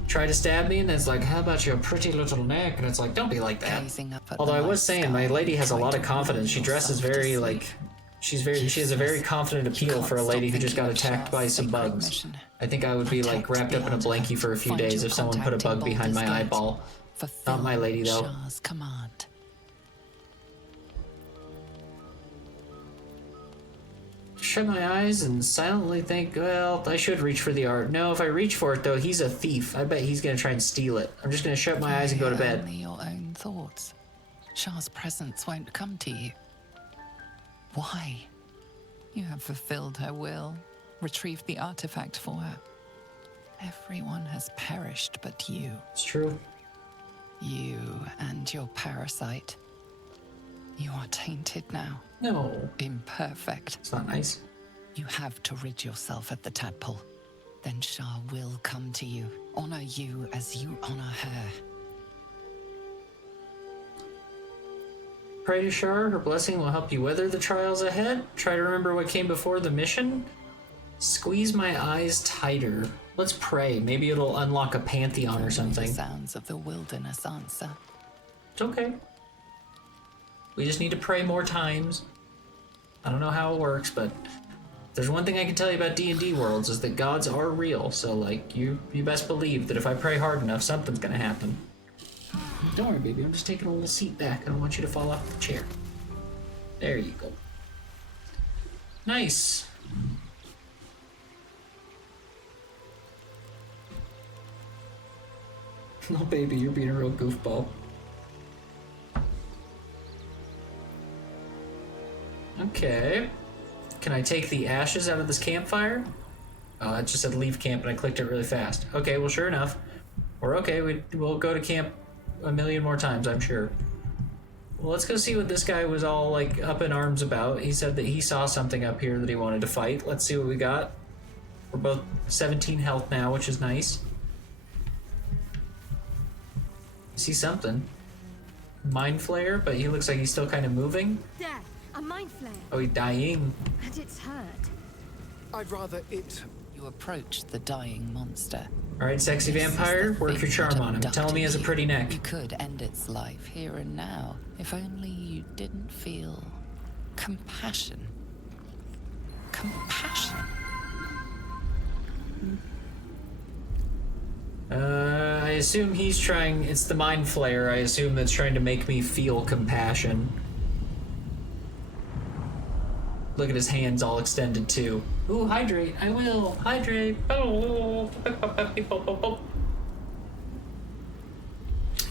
try to stab me and it's like, how about your pretty little neck? And it's like, don't be like that. Although I was saying, my lady has a lot of confidence. She dresses very like, she has a very confident appeal for a lady who just got attacked by some bugs. I think I would be like wrapped up in a blankie for a few days if someone put a bug behind my eyeball. Not my lady though. Shut my eyes and silently think, well, I should reach for the art. No, if I reach for it though, he's a thief. I bet he's gonna try and steal it. I'm just gonna shut my eyes and go to bed. Only your own thoughts. Shah's presence won't come to you. Why? You have fulfilled her will, retrieved the artifact for her. Everyone has perished but you. It's true. You and your parasite. You are tainted now. No. Imperfect. It's not nice. You have to rid yourself of the tadpole. Then Shah will come to you, honor you as you honor her. Pray to Shar, her blessing will help you weather the trials ahead. Try to remember what came before the mission. Squeeze my eyes tighter. Let's pray. Maybe it'll unlock a pantheon or something. The sounds of the wilderness answer. It's okay. We just need to pray more times. I don't know how it works, but there's one thing I can tell you about D&D worlds is that gods are real. So like you best believe that if I pray hard enough, something's gonna happen. Don't worry, baby. I'm just taking a little seat back. I don't want you to fall off the chair. There you go. Nice. Oh, baby, you're being a real goofball. Okay. Can I take the ashes out of this campfire? Oh, it just said leave camp and I clicked it really fast. Okay, well, sure enough. We're okay. We'll go to camp a million more times, I'm sure. Well, let's go see what this guy was all like up in arms about. He said that he saw something up here that he wanted to fight. Let's see what we got. We're both 17 health now, which is nice. See something. Mind flare, but he looks like he's still kind of moving. There, a mind flare. Oh, he's dying. And it's hurt. I'd rather it... You approach the dying monster. Alright, sexy vampire, work your charm on him. Tell him he has a pretty neck. You could end its life here and now, if only you didn't feel compassion. Compassion? I assume he's trying, it's the mind flare, I assume that's trying to make me feel compassion. Look at his hands all extended too. Ooh, hydrate, I will, hydrate.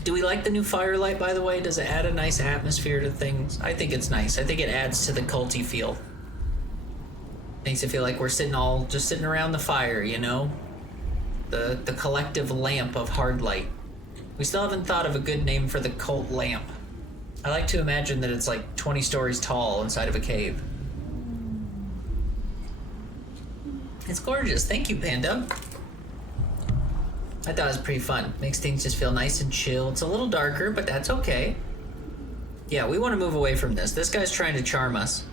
Didn't Do we like the new firelight, by the way? Does it add a nice atmosphere to things? I think it's nice. I think it adds to the culty feel. Makes it feel like we're just sitting around the fire, you know? The collective lamp of hard light. We still haven't thought of a good name for the cult lamp. I like to imagine that it's like 20 stories tall inside of a cave. It's gorgeous. Thank you, Panda. I thought it was pretty fun. Makes things just feel nice and chill. It's a little darker, but that's okay. Yeah, we want to move away from this. This guy's trying to charm us.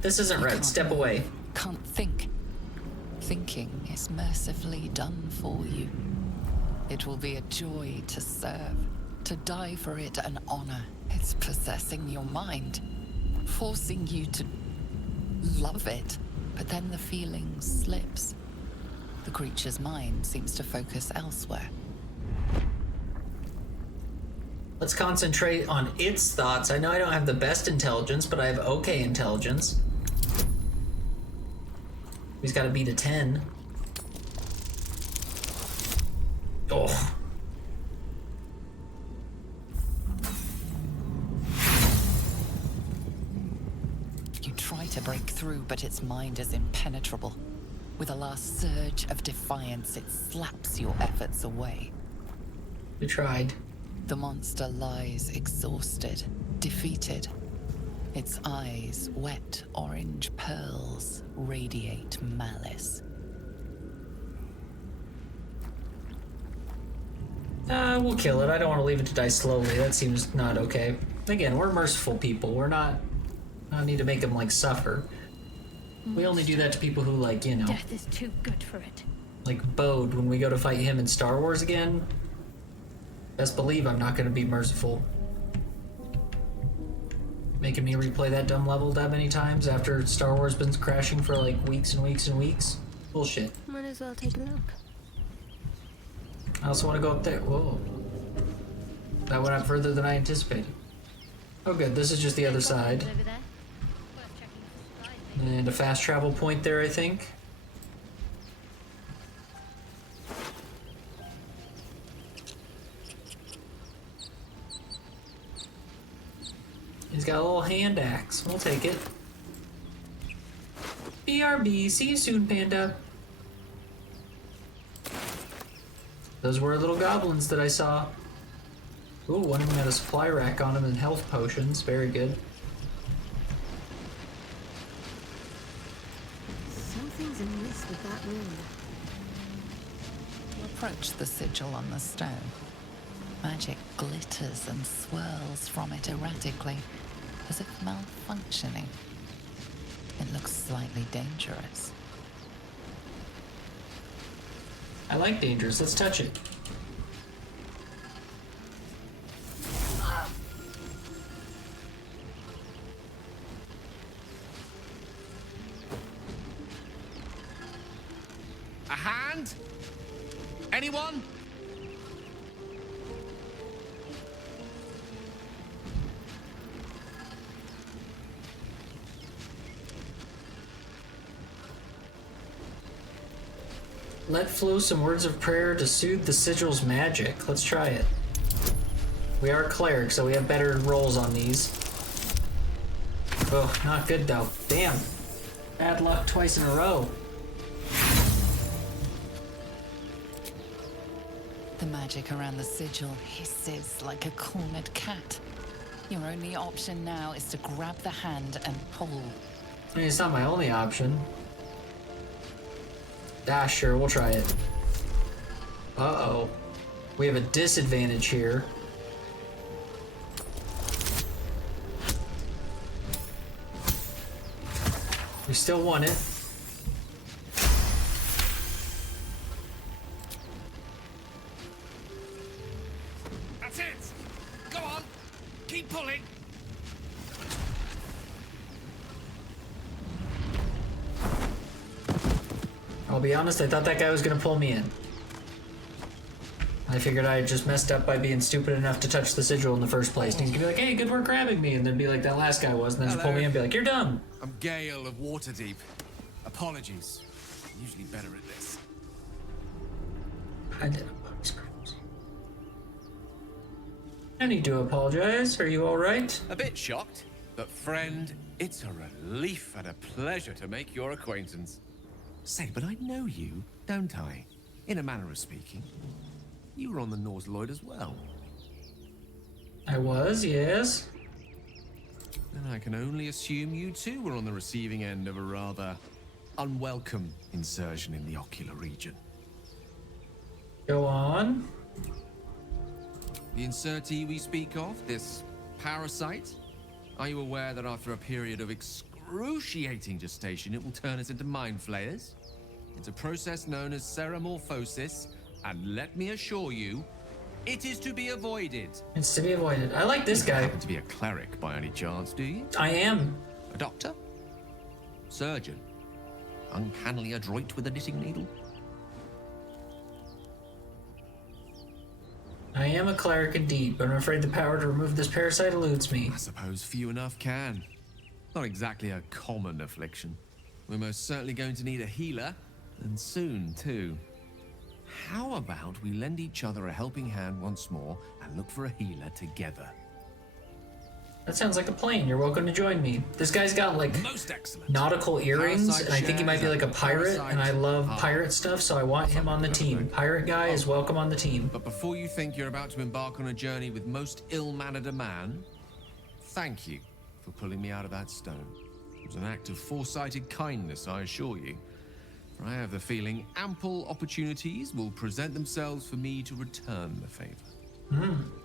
This isn't right. Step away. Can't think. Thinking is mercifully done for you. It will be a joy to serve, to die for it an honor. It's possessing your mind, forcing you to love it, but then the feeling slips. The creature's mind seems to focus elsewhere. Let's concentrate on its thoughts. I know I don't have the best intelligence, but I have okay intelligence. He's got to beat a 10. Oh. You try to break through, but its mind is impenetrable. With a last surge of defiance, it slaps your efforts away. We tried. The monster lies exhausted, defeated. Its eyes, wet orange pearls, radiate malice. We'll kill it. I don't want to leave it to die slowly. That seems not okay. Again, we're merciful people. We're not... I don't need to make them, like, suffer. We only do that to people who, like, you know... Death is too good for it. Like Bode, when we go to fight him in Star Wars again. Best believe I'm not going to be merciful. Making me replay that dumb level that many times after Star Wars been crashing for, like, weeks and weeks and weeks. Bullshit. Might as well take a look. I also want to go up there. Whoa. That went up further than I anticipated. Oh good, this is just the other side. Over there. Worth checking for supplies, And a fast travel point there, I think. He's got a little hand axe. We'll take it. BRB. See you soon, Panda. Those were little goblins that I saw. Ooh, one of them had a supply rack on him and health potions. Very good. Something's amiss with that room. Approach the sigil on the stone. Magic glitters and swirls from it erratically, as if malfunctioning. It looks slightly dangerous. I like dangerous. Let's touch it. A hand? Anyone? Let flow some words of prayer to soothe the sigil's magic. Let's try it. We are cleric, so we have better rolls on these. Oh, not good though. Damn. Bad luck twice in a row. The magic around the sigil hisses like a cornered cat. Your only option now is to grab the hand and pull. I mean, it's not my only option. Ah, sure, we'll try it. Uh-oh. We have a disadvantage here. We still won it. That's it! Go on! Keep pulling! I'll be honest, I thought that guy was gonna pull me in. I figured I had just messed up by being stupid enough to touch the sigil in the first place. And he's gonna be like, hey, good work grabbing me, and then be like that last guy was, and then just pull me in and be like, you're dumb. I'm Gale of Waterdeep. Apologies. I'm usually better at this. I did a bug scrubs. No need to apologize. Are you all right? A bit shocked, but friend, it's a relief and a pleasure to make your acquaintance. Say, but I know you, don't I? In a manner of speaking. You were on the Norse Lloyd as well. I was, yes. Then I can only assume you too were on the receiving end of a rather unwelcome insertion in the ocular region. Go on. The insertee we speak of, this parasite, are you aware that after a period of excruciating gestation, it will turn us into mind flayers? It's a process known as ceramorphosis, and let me assure you, it is to be avoided. It's to be avoided. I like this guy. You happen to be a cleric by any chance, do you? I am. A doctor? Surgeon? Uncannily adroit with a knitting needle? I am a cleric indeed, but I'm afraid the power to remove this parasite eludes me. I suppose few enough can. Not exactly a common affliction. We're most certainly going to need a healer, and soon too. How about we lend each other a helping hand once more and look for a healer together? That sounds like a plan. You're welcome to join me. This guy's got like Most excellent. nautical earrings, Parasite and I think he might be like a pirate, parasite and I love pirate stuff, so I want him on the team. Pirate guy is welcome on the team. But before you think you're about to embark on a journey with most ill-mannered a man, thank you for pulling me out of that stone. It was an act of foresighted kindness, I assure you. For I have the feeling ample opportunities will present themselves for me to return the favor.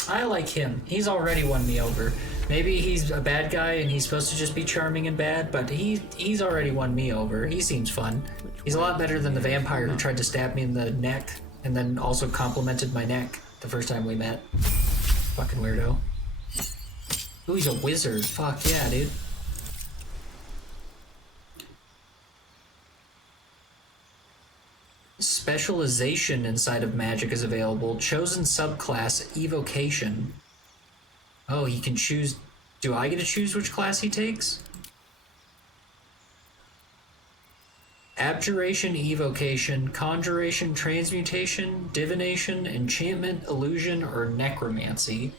I like him. He's already won me over. Maybe he's a bad guy and he's supposed to just be charming and bad, but he's already won me over. He seems fun. He's a lot better than the vampire who tried to stab me in the neck and then also complimented my neck the first time we met. Fucking weirdo. Ooh, he's a wizard. Fuck yeah, dude. Specialization inside of magic is available. Chosen subclass, evocation. Oh, he can choose. Do I get to choose which class he takes? Abjuration, evocation, conjuration, transmutation, divination, enchantment, illusion, or necromancy.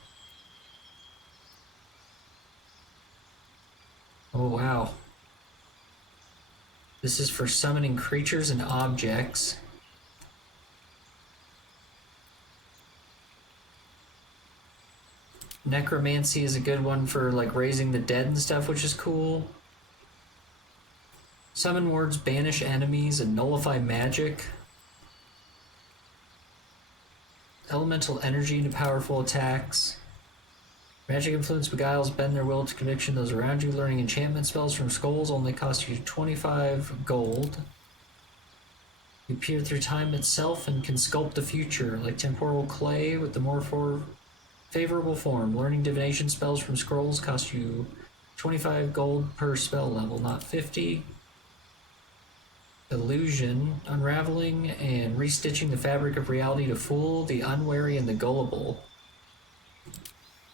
Oh, wow. This is for summoning creatures and objects. Necromancy is a good one for like raising the dead and stuff, which is cool. Summon words, banish enemies, and nullify magic. Elemental energy into powerful attacks. Magic influence beguiles, bend their will to conviction those around you. Learning enchantment spells from skulls only cost you 25 gold. You peer through time itself and can sculpt the future, like temporal clay with the more favorable form. Learning divination spells from scrolls cost you 25 gold per spell level, not 50. Illusion, unraveling and restitching the fabric of reality to fool the unwary and the gullible.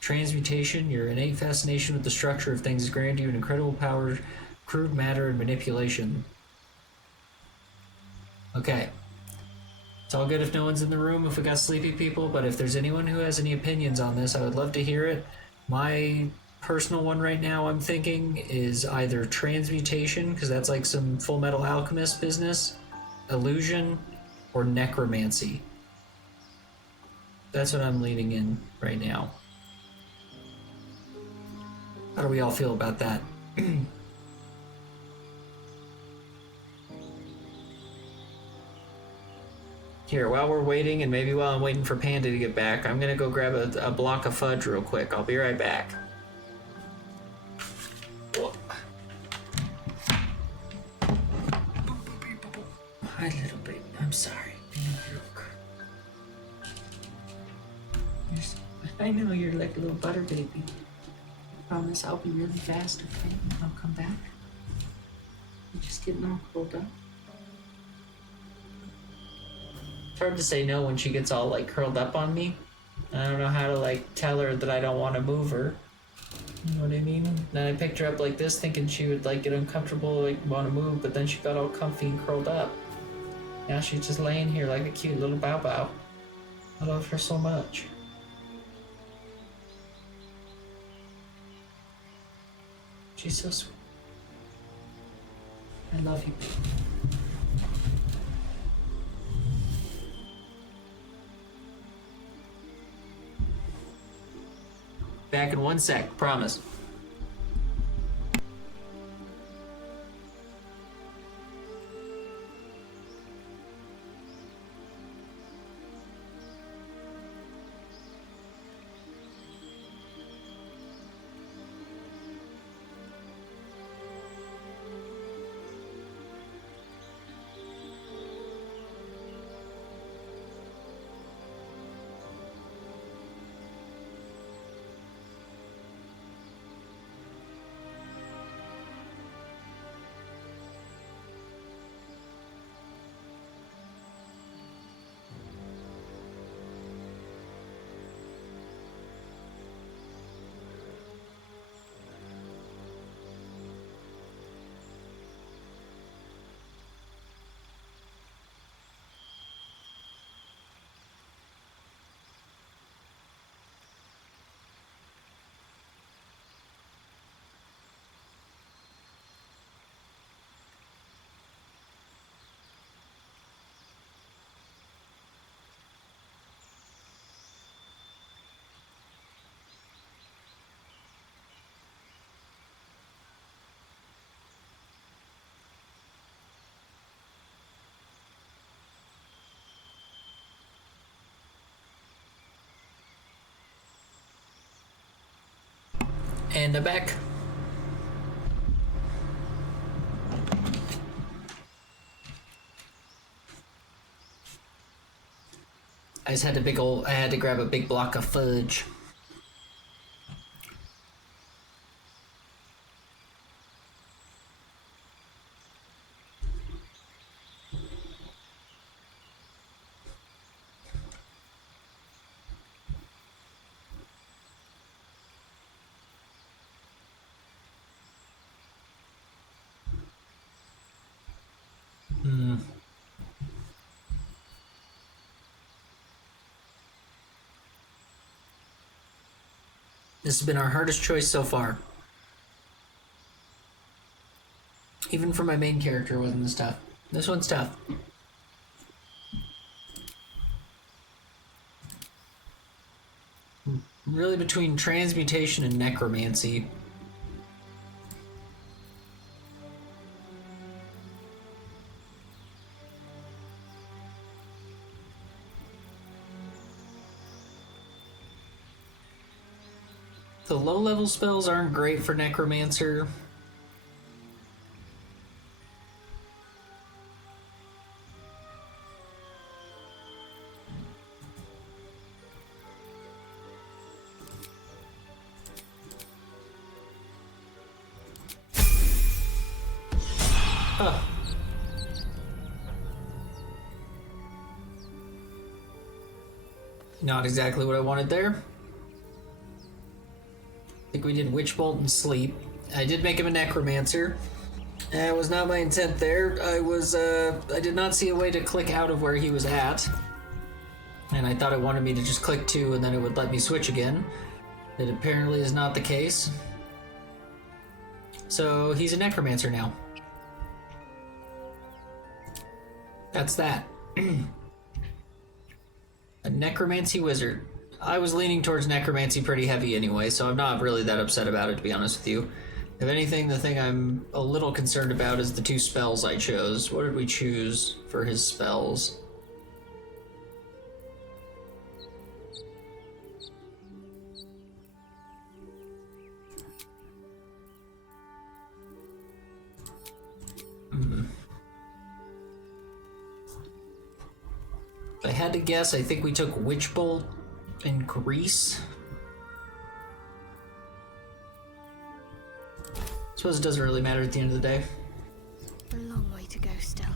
Transmutation, your innate fascination with the structure of things has granted you an incredible power, crude matter, and manipulation. Okay. It's all good if no one's in the room, if we got sleepy people, but if there's anyone who has any opinions on this, I would love to hear it. My personal one right now I'm thinking is either transmutation, because that's like some Full Metal Alchemist business, illusion, or necromancy. That's what I'm leaning in right now. How do we all feel about that? Here, while we're waiting, and maybe while I'm waiting for Panda to get back, I'm gonna go grab a block of fudge real quick. I'll be right back. Hi, little baby. I'm sorry. I know you're like a little butter baby. I promise I'll be really fast, okay? I'll come back. I'm just getting all curled up. It's hard to say no when she gets all like curled up on me. I don't know how to like tell her that I don't want to move her. You know what I mean? Then I picked her up like this thinking she would like get uncomfortable, like want to move, but then she got all comfy and curled up. Now she's just laying here like a cute little bow bow. I love her so much. She's so sweet. I love you. Back in 1 sec, promise. And I'm back. I just had I had to grab a big block of fudge. This has been our hardest choice so far. Even for my main character, wasn't this tough. This one's tough. Really between transmutation and necromancy. The low-level spells aren't great for necromancer. Oh. Not exactly what I wanted there. I think we did Witch Bolt and Sleep. I did make him a Necromancer. That was not my intent there. I did not see a way to click out of where he was at. And I thought it wanted me to just click 2 and then it would let me switch again. That apparently is not the case. So he's a Necromancer now. That's that. A Necromancy Wizard. I was leaning towards Necromancy pretty heavy anyway, so I'm not really that upset about it, to be honest with you. If anything, the thing I'm a little concerned about is the 2 spells I chose. What did we choose for his spells? If I had to guess, I think we took Witch Bolt and Grease. Suppose it doesn't really matter at the end of the day. A long way to go still.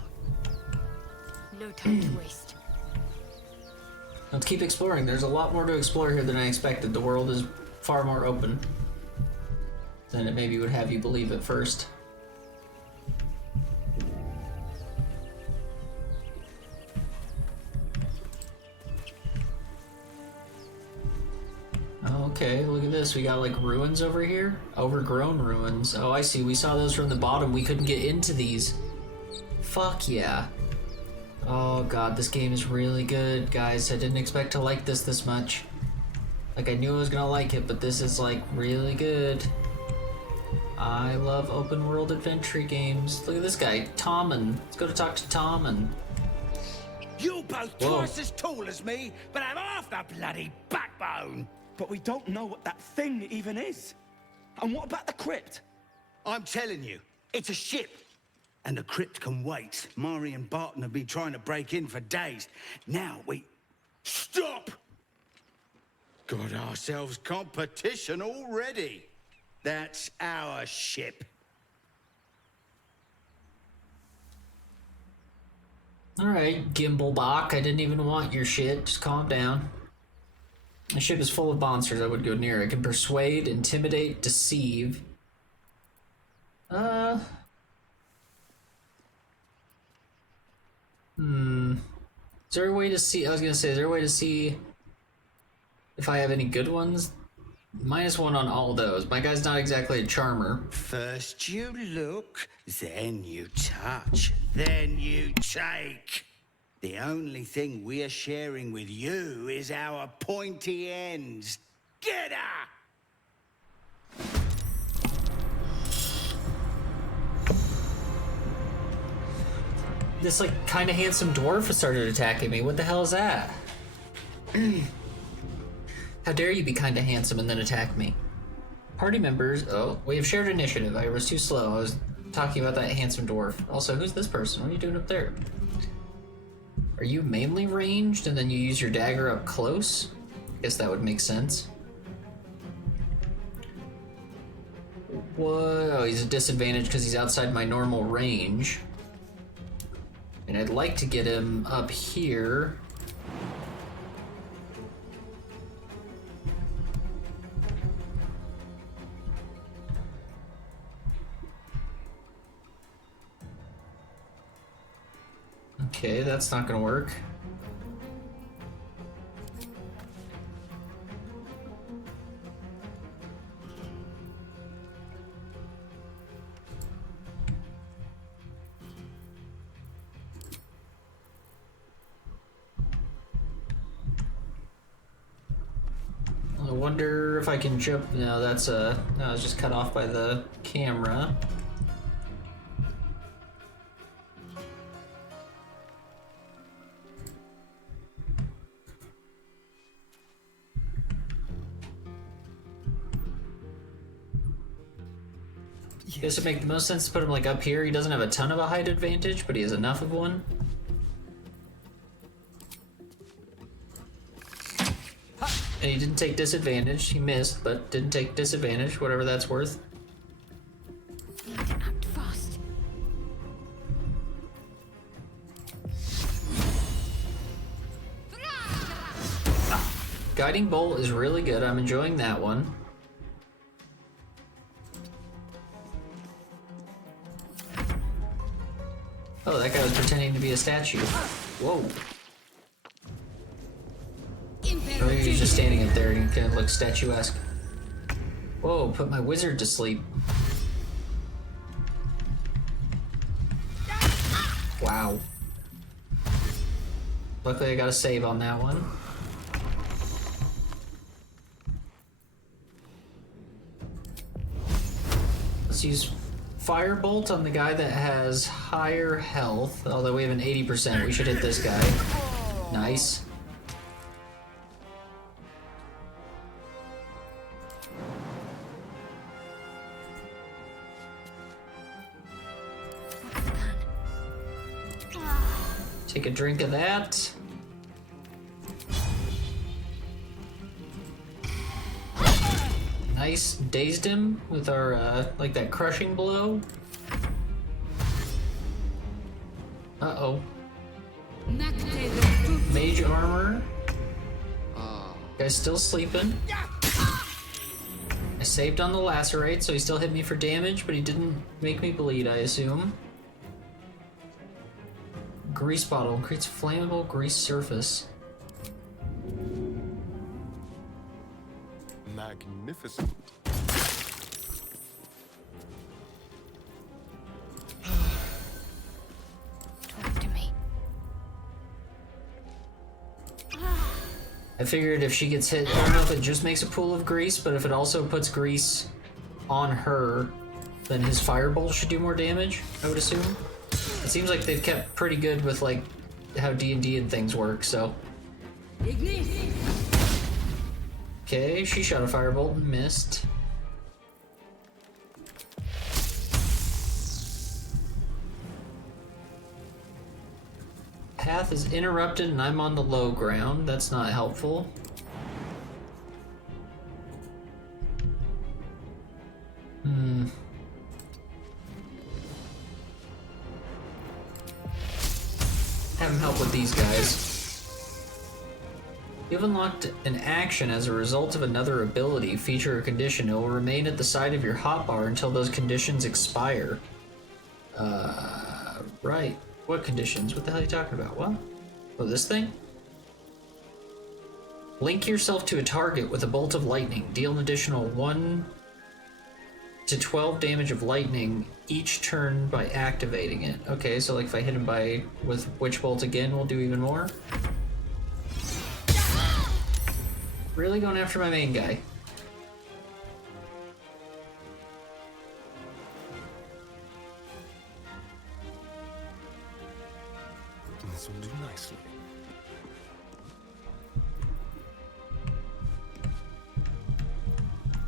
No time to waste. Let's keep exploring. There's a lot more to explore here than I expected. The world is far more open than it maybe would have you believe at first. okay, look at this. We got like ruins over here. Overgrown ruins. Oh, I see. We saw those from the bottom. We couldn't get into these. Fuck yeah. Oh god, this game is really good, guys. I didn't expect to like this much. Like, I knew I was gonna like it, but this is like really good. I love open world adventure games. Look at this guy, Tommen. Let's go to talk to Tommen. You're both twice as tall as me, but have half the bloody backbone. But we don't know what that thing even is. And what about the crypt? I'm telling you, it's a ship. And the crypt can wait. Mari and Barton have been trying to break in for days. Now we... Stop! Got ourselves competition already. That's our ship. Alright, Gimblebach, I didn't even want your shit. Just calm down. The ship is full of monsters. I would go near it. It can persuade, intimidate, deceive. Is there a way to see... I was gonna say, is there a way to see if I have any good ones? -1 on all those. My guy's not exactly a charmer. First you look, then you touch, then you take. The only thing we're sharing with you is our pointy ends. Get her! This, like, kind of handsome dwarf has started attacking me. What the hell is that? How dare you be kind of handsome and then attack me? Party members... Oh, we have shared initiative. I was too slow. I was talking about that handsome dwarf. Also, who's this person? What are you doing up there? Are you mainly ranged and then you use your dagger up close? I guess that would make sense. Whoa, he's a disadvantage because he's outside my normal range. And I'd like to get him up here. Okay, that's not gonna work. I wonder if I can jump. No, that's no, I was just cut off by the camera. Guess it'd make the most sense to put him like up here. He doesn't have a ton of a height advantage, but he has enough of one. And he didn't take disadvantage. He missed, but didn't take disadvantage, whatever that's worth. Need to act fast. Guiding Bolt is really good. I'm enjoying that one. Oh, that guy was pretending to be a statue. Whoa. Or maybe he's just standing up there and he kind of looks statuesque. Whoa, put my wizard to sleep. Wow. Luckily I got a save on that one. Let's use Firebolt on the guy that has higher health, although we have an 80%. We should hit this guy. Nice. Take a drink of that. Nice. Dazed him with our, like that crushing blow. Uh-oh. Mage armor. Guy's still sleeping. I saved on the lacerate, so he still hit me for damage, but he didn't make me bleed, I assume. Grease bottle creates flammable grease surface. Man magnificent. Talk to me. I figured if she gets hit, I don't know if it just makes a pool of grease, but if it also puts grease on her, then his firebolt should do more damage, I would assume. It seems like they've kept pretty good with like how D&D and things work, so. Okay, she shot a firebolt and missed. Path is interrupted and I'm on the low ground. That's not helpful. Have him help with these guys. You've unlocked an action as a result of another ability, feature, or condition. It will remain at the side of your hotbar until those conditions expire. Right. What conditions? What the hell are you talking about? What? Oh, this thing? Link yourself to a target with a bolt of lightning. Deal an additional 1 to 12 damage of lightning each turn by activating it. Okay, so like if I hit him with Witch Bolt again, we'll do even more. Really going after my main guy. This will do nicely.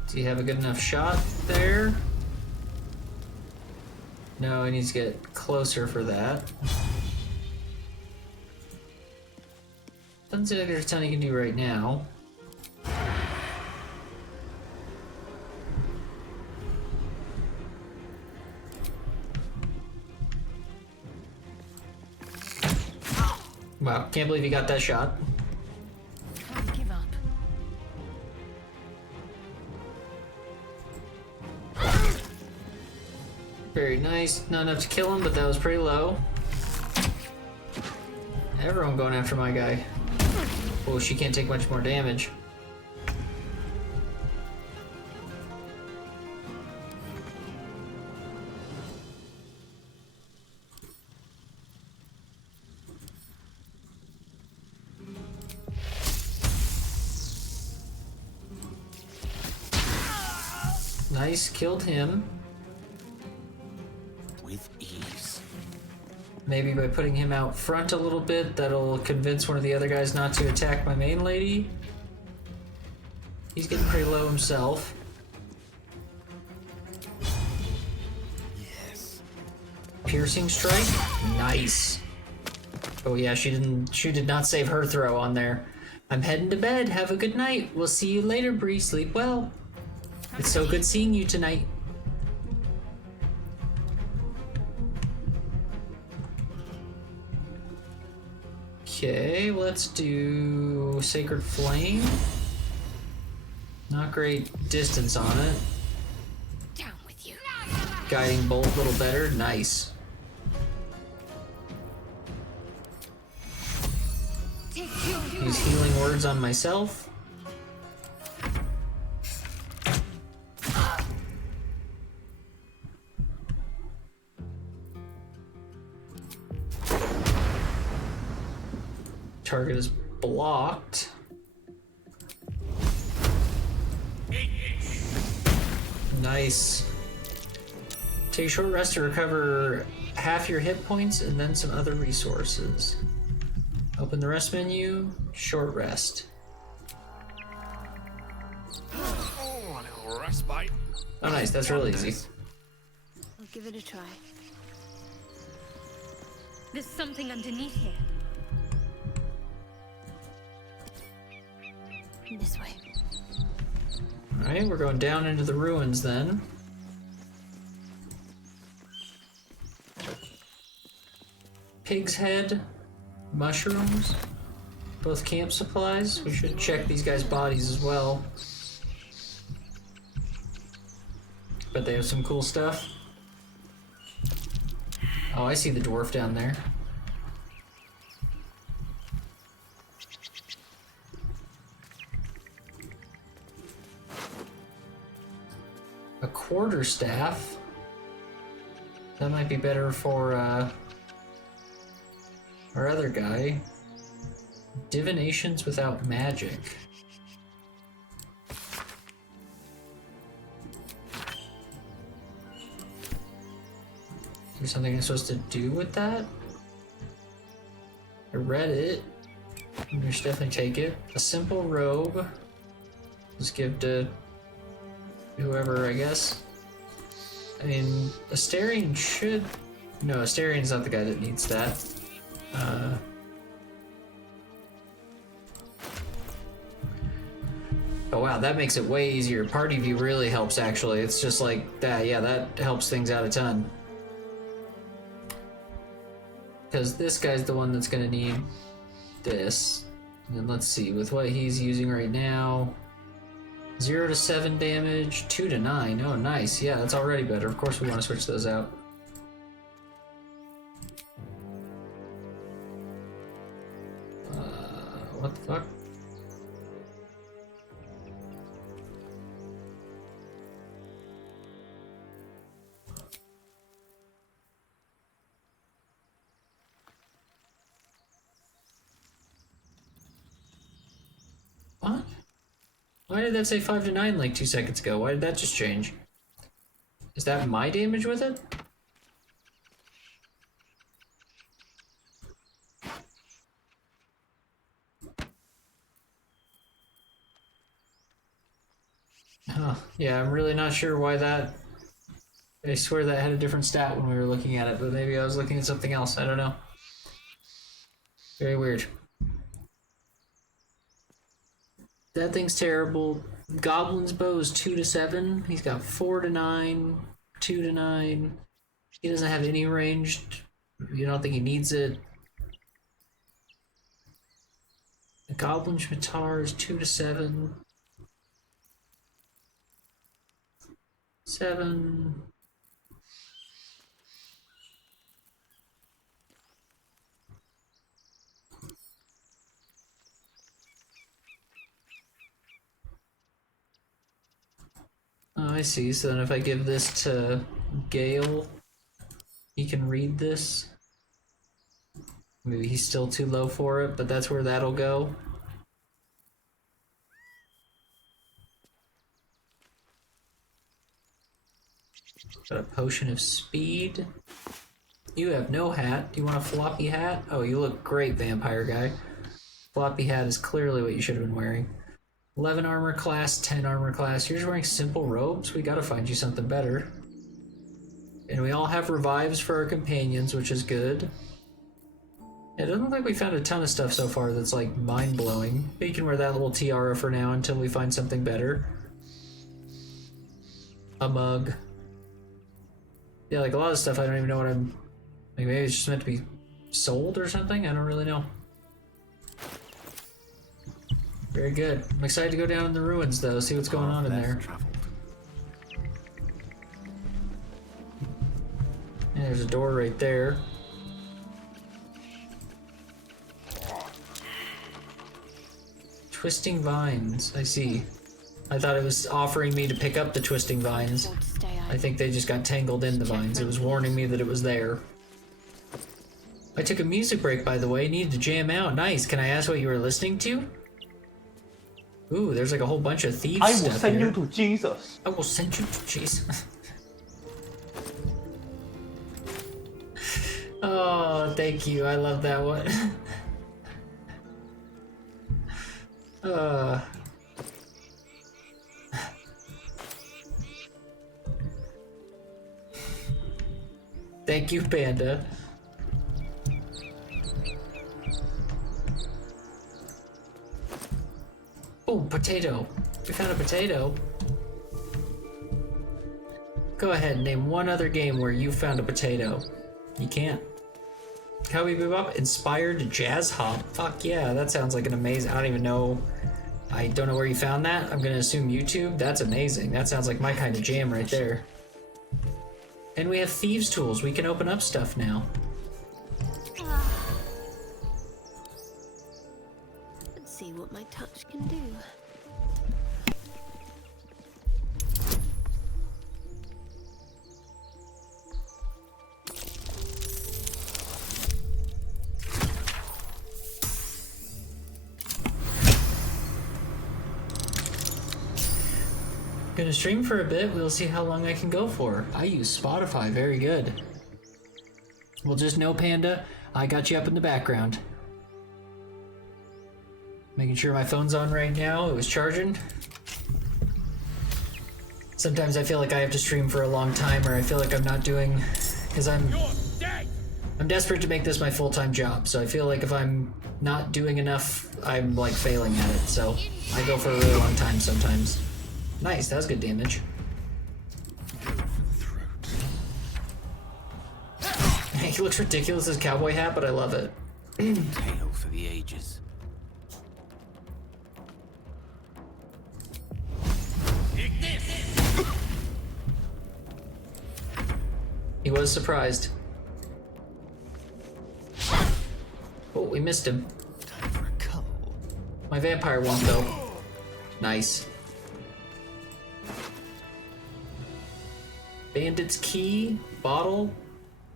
Do you have a good enough shot there? No, I need to get closer for that. Doesn't seem like there's a ton you can do right now. Wow, can't believe you got that shot. Can't give up. Very nice. Not enough to kill him, but that was pretty low. Everyone going after my guy. Oh, she can't take much more damage. Nice, killed him. With ease. Maybe by putting him out front a little bit, that'll convince one of the other guys not to attack my main lady. He's getting pretty low himself. Yes. Piercing strike? Nice. Oh yeah, she did not save her throw on there. I'm heading to bed. Have a good night. We'll see you later, Bree. Sleep well. It's so good seeing you tonight. Okay, let's do Sacred Flame. Not great distance on it. Down with you. Guiding Bolt a little better. Nice. Use Healing Words on myself. Target is blocked. Nice. Take a short rest to recover half your hit points and then some other resources. Open the rest menu, short rest. Oh, a little respite. Oh nice, that's real easy. I'll give it a try. There's something underneath here. This way. Alright, we're going down into the ruins then. Pig's head, mushrooms, both camp supplies. We should check these guys' bodies as well. But they have some cool stuff. Oh, I see the dwarf down there. quarterstaff. That might be better for our other guy. Divinations without magic. Is there something I'm supposed to do with that? I read it. I should definitely take it. A simple robe. Just give to whoever, I guess. I mean, Astarion should... No, Astarion's not the guy that needs that. Oh wow, that makes it way easier. Party view really helps, actually. It's just like that. Yeah, that helps things out a ton. Because this guy's the one that's going to need this. And let's see, with what he's using right now... 0 to 7 damage, 2 to 9. Oh, nice. Yeah, that's already better. Of course we want to switch those out. What the fuck? What? Why did that say 5 to 9 like 2 seconds ago? Why did that just change? Is that my damage with it? Huh. Yeah, I'm really not sure why that... I swear that had a different stat when we were looking at it, but maybe I was looking at something else. I don't know. Very weird. That thing's terrible. Goblin's bow is 2 to 7. He's got 4 to 9, 2 to 9. He doesn't have any ranged. You don't think he needs it. The Goblin Shmitar is 2 to 7. 7. Oh, I see. So then if I give this to Gale, he can read this. Maybe he's still too low for it, but that's where that'll go. Got a potion of speed. You have no hat. Do you want a floppy hat? Oh, you look great, vampire guy. Floppy hat is clearly what you should have been wearing. 11 armor class, 10 armor class. You're just wearing simple robes? We gotta find you something better. And we all have revives for our companions, which is good. It doesn't look like we found a ton of stuff so far that's like mind-blowing. You can wear that little tiara for now until we find something better. A mug. Yeah, like a lot of stuff I don't even know what I'm... Like maybe it's just meant to be sold or something? I don't really know. Very good. I'm excited to go down in the ruins though, see what's going on in there. And there's a door right there. Twisting vines, I see. I thought it was offering me to pick up the twisting vines. I think they just got tangled in the vines. It was warning me that it was there. I took a music break, by the way. Needed to jam out. Nice. Can I ask what you were listening to? Ooh, there's like a whole bunch of thieves I will stuff send here. you to Jesus. I will send you to Jesus. Oh, thank you. I love that one. Thank you, Panda. Oh, potato. We found a potato. Go ahead, name one other game where you found a potato. You can't. Cowboy Bebop inspired jazz hop. Fuck yeah, that sounds like an amazing... I don't even know... I don't know where you found that. I'm gonna assume YouTube. That's amazing. That sounds like my kind of jam right there. And we have thieves' tools. We can open up stuff now. Let's see what my touch can do. gonna stream for a bit. We'll see how long I can go for. I use Spotify. Very good. Well, just know, Panda, I got you up in the background. Making sure my phone's on right now. It was charging. Sometimes I feel like I have to stream for a long time, or I feel like I'm not doing, because I'm desperate to make this my full-time job. So I feel like if I'm not doing enough, I'm like failing at it. So I go for a really long time sometimes. Nice, that was good damage. He looks ridiculous as cowboy hat, but I love it. Tale for the ages. He was surprised. Oh, we missed him. My vampire won't though. Nice. Bandit's key, bottle,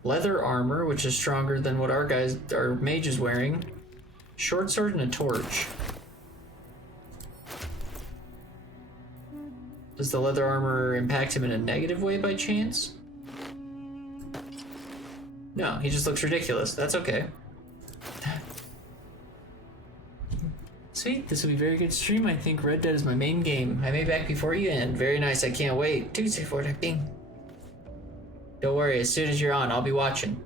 leather armor, which is stronger than what our mage is wearing. Short sword and a torch. Does the leather armor impact him in a negative way by chance? No, he just looks ridiculous. That's okay. Sweet, this will be a very good stream. I think Red Dead is my main game. I may be back before you end. Very nice, I can't wait. Tuesday for that thing. Don't worry, as soon as you're on, I'll be watching.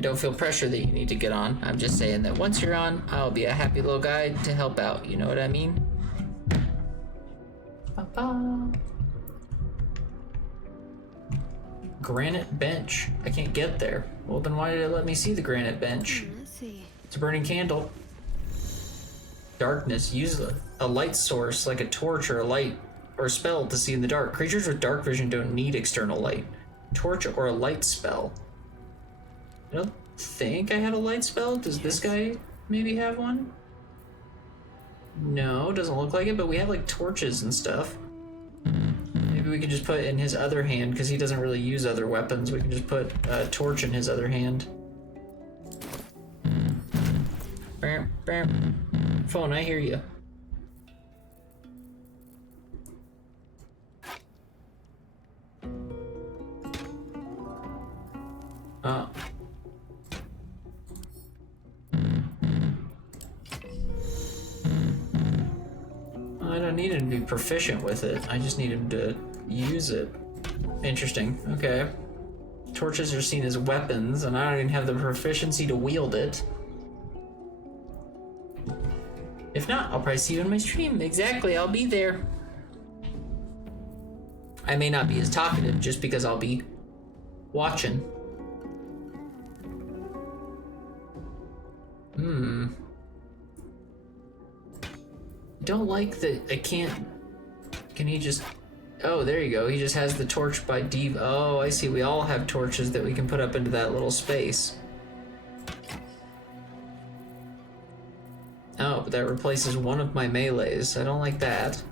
Don't feel pressure that you need to get on. I'm just saying that once you're on, I'll be a happy little guy to help out. You know what I mean? Ba-ba. Granite bench. I can't get there. Well, then why did it let me see the granite bench? Let's see. It's a burning candle. Darkness. Use a light source like a torch or a light or a spell to see in the dark. Creatures with dark vision don't need external light. Torch or a light spell. I don't think I had a light spell. Does this guy maybe have one? No, doesn't look like it, but we have like torches and stuff. Maybe we could just put in his other hand, because he doesn't really use other weapons. We can just put a torch in his other hand. Bam, bam. Phone, I hear you. Oh. I don't need him to be proficient with it. I just need him to use it. Interesting. Okay. Torches are seen as weapons, and I don't even have the proficiency to wield it. If not, I'll probably see you in my stream. Exactly, I'll be there. I may not be as talkative just because I'll be watching. Don't like that I can't. Can he just. Oh, there you go. He just has the torch by deep. Oh, I see. We all have torches that we can put up into that little space. Oh, but that replaces one of my melees. I don't like that.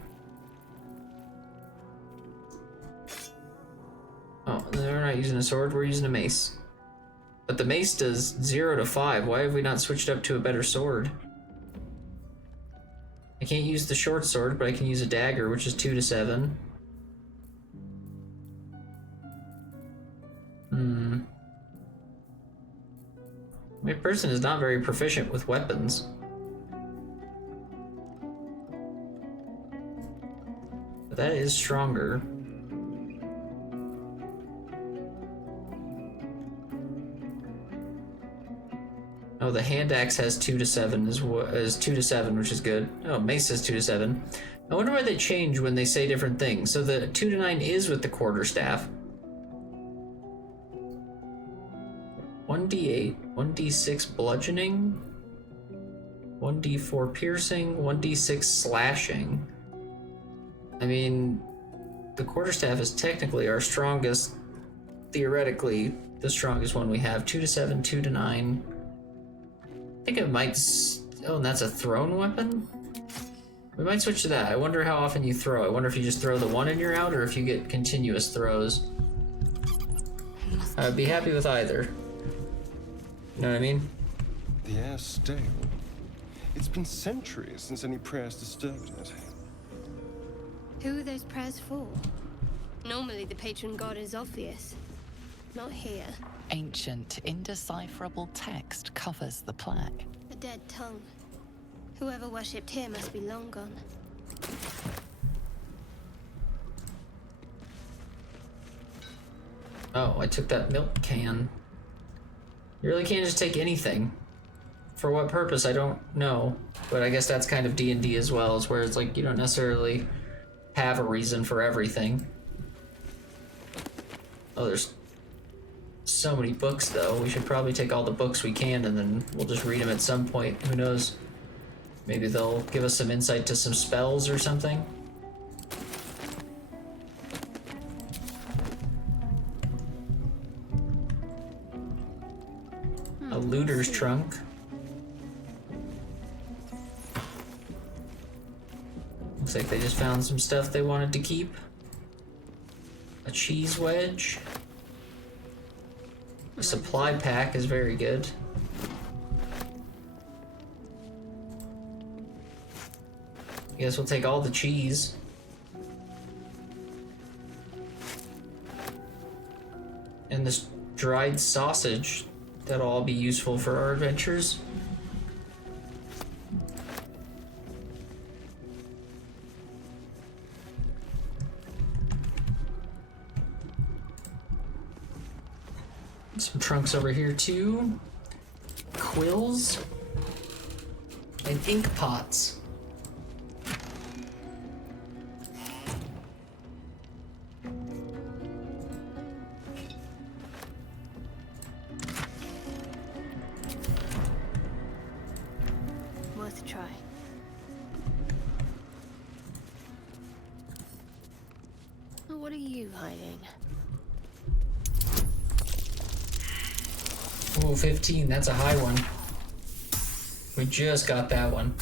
Oh, we're not using a sword. We're using a mace. But the mace does 0 to 5. Why have we not switched up to a better sword? I can't use the short sword, but I can use a dagger, which is 2 to 7. My person is not very proficient with weapons. But that is stronger. Oh, the hand axe has 2 to 7 is 2 to 7, which is good. Oh, mace has 2 to 7. I wonder why they change when they say different things. So the 2 to 9 is with the quarterstaff. 1d8, 1d6 bludgeoning, 1d4 piercing, 1d6 slashing. I mean, the quarterstaff is technically our strongest, theoretically, the strongest one we have. 2 to 7, 2 to 9. I think it might. Oh, and that's a thrown weapon? We might switch to that. I wonder how often you throw. I wonder if you just throw the one and you're out, or if you get continuous throws. I'd be happy with either. You know what I mean? The air's stale. It's been centuries since any prayers disturbed it. Who are those prayers for? Normally the patron god is obvious. Not here. Ancient, indecipherable text covers the plaque. A dead tongue. Whoever worshipped here must be long gone. Oh, I took that milk can. You really can't just take anything. For what purpose, I don't know. But I guess that's kind of D&D as well, is where it's like you don't necessarily have a reason for everything. Oh, there's so many books, though. We should probably take all the books we can, and then we'll just read them at some point. Who knows? Maybe they'll give us some insight to some spells or something. A looter's trunk. Looks like they just found some stuff they wanted to keep. A cheese wedge. A supply pack is very good. I guess we'll take all the cheese. And this dried sausage. That'll all be useful for our adventures. Some trunks over here too. Quills. And ink pots. Worth a try. Oh, what are you hiding? Oh, 15, that's a high one. We just got that one.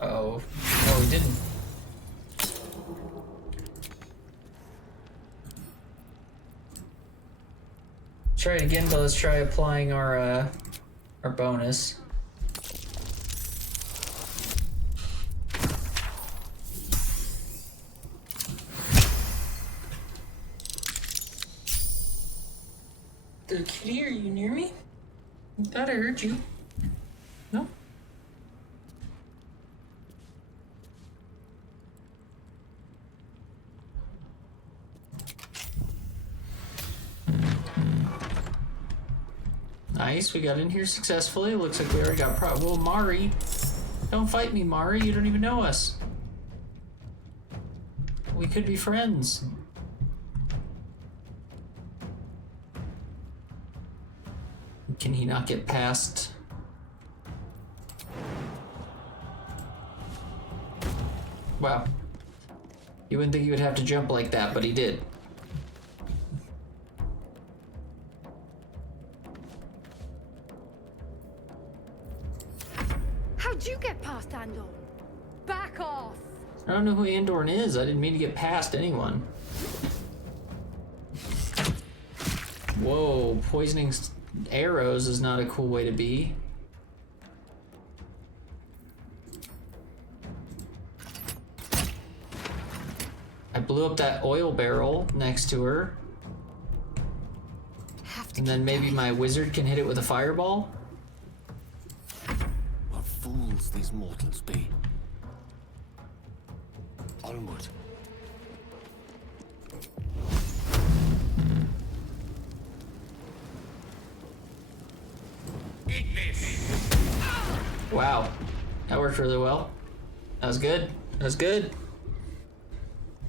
Uh-oh. Oh, we didn't. Try it again, but let's try applying our bonus. The kitty, are you near me? I thought I heard you. No? Nice, we got in here successfully. Looks like we already got Well, Mari. Don't fight me, Mari. You don't even know us. We could be friends. Can he not get past? Wow. You wouldn't think he would have to jump like that, but he did. How'd you get past Andor? Back off! I don't know who Andorn is. I didn't mean to get past anyone. Whoa, poisoning arrows is not a cool way to be. I blew up that oil barrel next to her. And then maybe my wizard can hit it with a fireball? What fools these mortals be. Onward. Wow, that worked really well. That was good. That was good.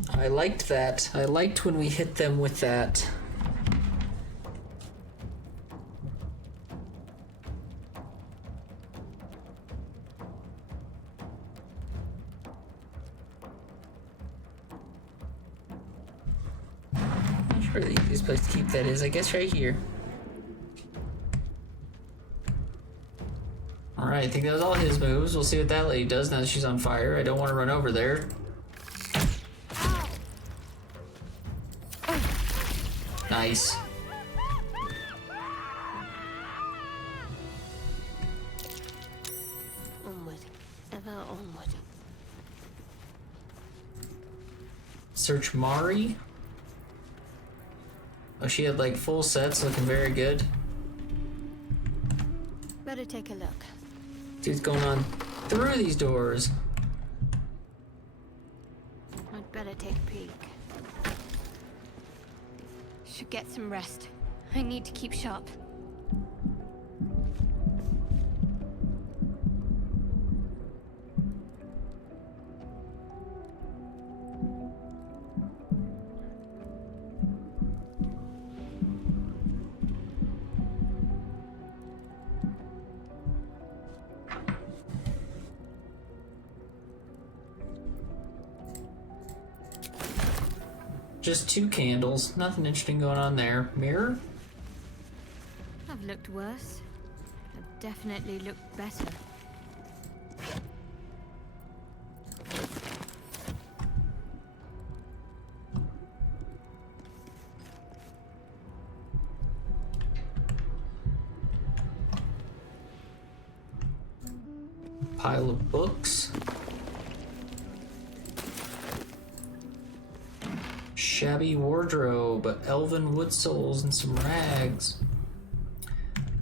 I liked that. I liked when we hit them with that. I'm not sure the easiest place to keep that is. I guess right here. Alright, I think that was all his moves. We'll see what that lady does now that she's on fire. I don't want to run over there. Nice. Onward. Search Mari. Oh, she had like full sets, looking very good. Better take a look. Dude's going on through these doors. I'd better take a peek. Should get some rest. I need to keep sharp. Just 2 candles. Nothing interesting going on there. Mirror? I've looked worse. I've definitely looked better. Pile of books. Shabby wardrobe, elven wood souls, and some rags.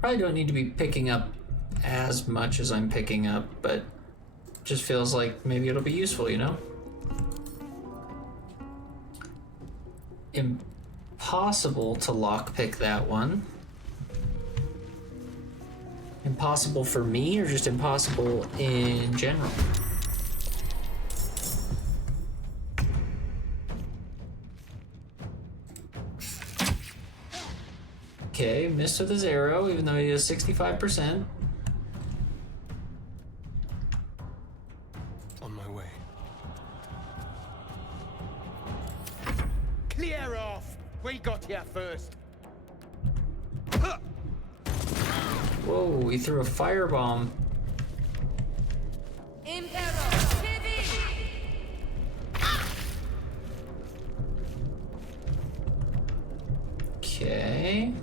Probably don't need to be picking up as much as I'm picking up, but just feels like maybe it'll be useful, you know? Impossible to lockpick that one. Impossible for me, or just impossible in general? Okay, missed with his arrow, even though he is 65%. On my way. Clear off! We got here first. Whoa, he threw a firebomb. Okay.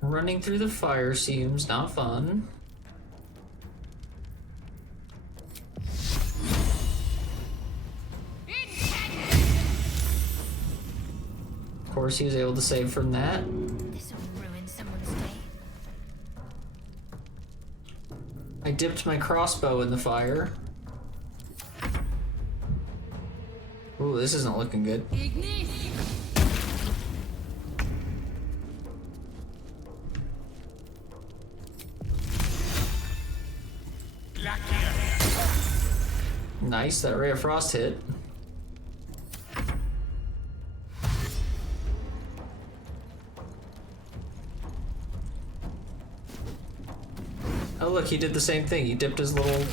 Running through the fire seems not fun. Of course, he was able to save from that. This will ruin someone's day. I dipped my crossbow in the fire. Ooh, this isn't looking good. Nice, that ray of frost hit. Oh look, he did the same thing. He dipped his little...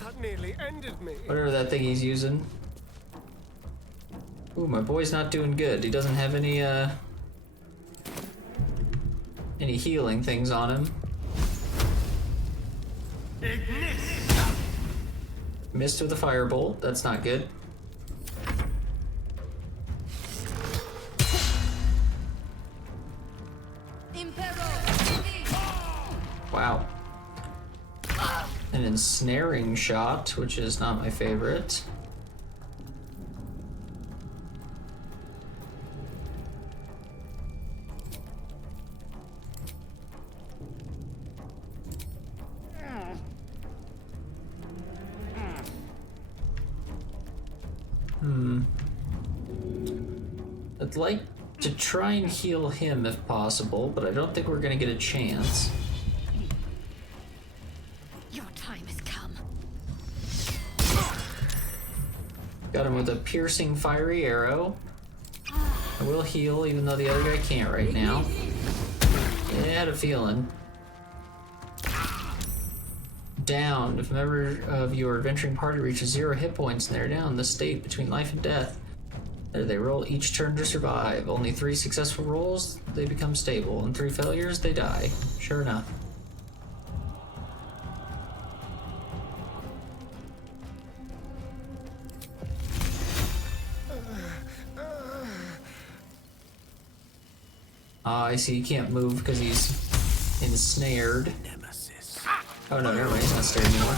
That nearly ended me. whatever that thing he's using. Ooh, my boy's not doing good. He doesn't have any healing things on him. Missed with a firebolt. That's not good. Wow. An ensnaring shot, which is not my favorite. I'd like to try and heal him if possible, but I don't think we're gonna get a chance. Your time has come. Got him with a piercing fiery arrow. I will heal, even though the other guy can't right now. Yeah, I had a feeling. Down. If a member of your adventuring party reaches 0 hit points and they're down in the state between life and death, there they roll each turn to survive. Only 3 successful rolls, they become stable, and 3 failures, they die. Sure enough. I see he can't move because he's ensnared. Oh no, never mind, he's not snared anymore.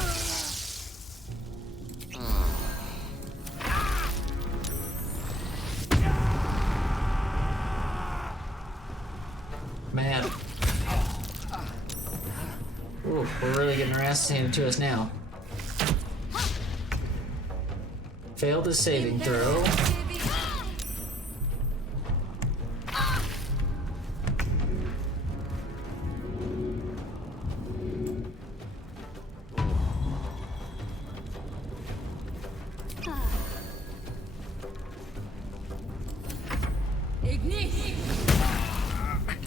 getting our asses handed to us now. Failed his saving throw.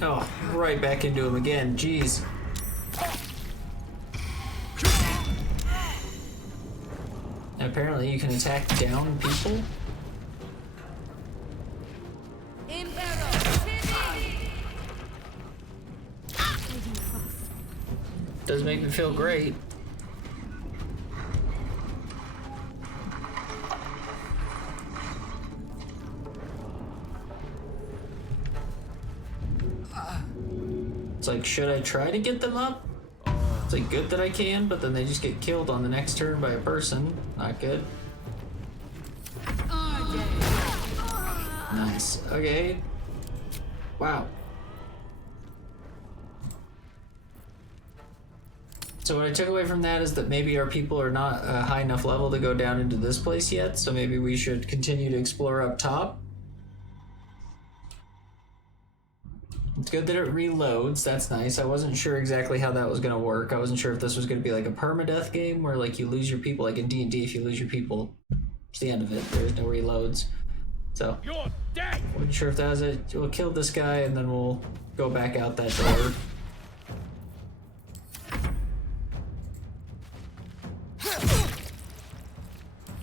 Oh, right back into him again. Jeez. And apparently you can attack down people. Does make me feel great. It's like, should I try to get them up? It's like good that I can, but then they just get killed on the next turn by a person. Not good. Nice. Okay. Wow. So what I took away from that is that maybe our people are not a high enough level to go down into this place yet, so maybe we should continue to explore up top. It's good that it reloads, that's nice. I wasn't sure exactly how that was going to work. I wasn't sure if this was going to be like a permadeath game where like you lose your people, like in D&D if you lose your people, it's the end of it. There's no reloads. So, wasn't sure if that was it. We'll kill this guy and then we'll go back out that door.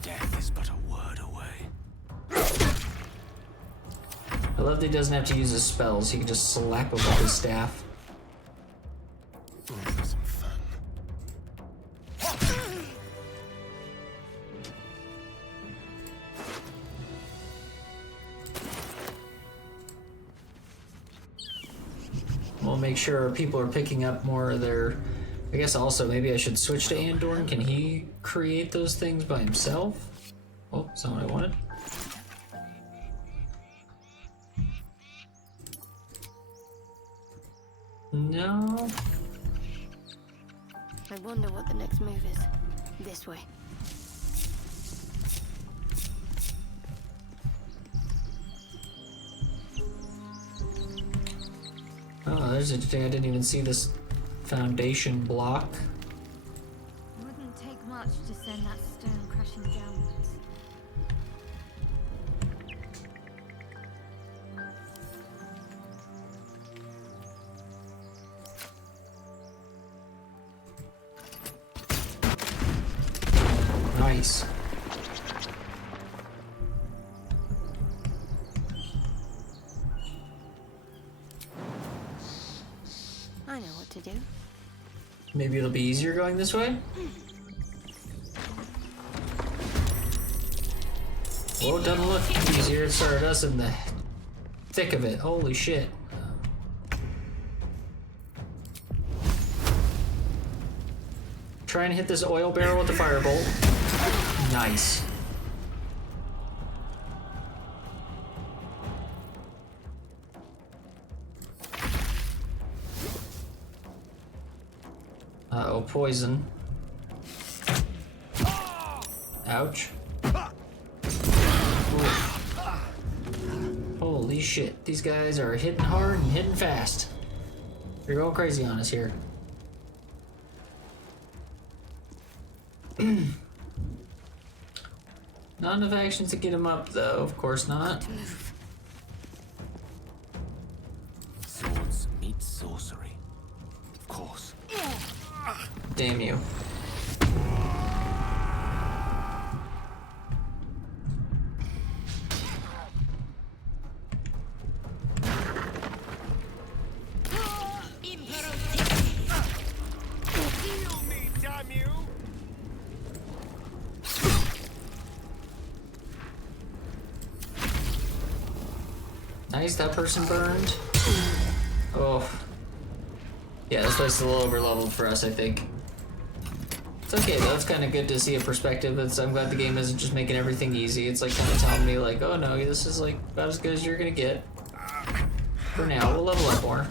Death is but a word away. I love that he doesn't have to use his spells. He can just slap him with his staff. For some fun. We'll make sure our people are picking up more of their... I guess also maybe I should switch to Andorn. Can he create those things by himself? Oh, that's not what I wanted. No. I wonder what the next move is. This way. Oh, there's interesting. I didn't even see this foundation block. Wouldn't take much to send that stone crashing downwards. Nice. I know what to do. Maybe it'll be easier going this way? Well, it doesn't look easier. It started us in the thick of it. Holy shit. Try and hit this oil barrel with the firebolt. Nice. Uh-oh, poison. Ouch. Ooh. Holy shit, these guys are hitting hard and hitting fast. You're going crazy on us here. Not enough actions to get him up, though. Of course not. Swords meet sorcery. Of course. Damn you. Heal me, damn you! Nice, that person burned. Oh. Yeah, this place is a little over leveled for us, I think. It's okay though, it's kind of good to see a perspective. I'm glad the game isn't just making everything easy. It's like kind of telling me like, oh no, this is like about as good as you're gonna get. For now, we'll level up more.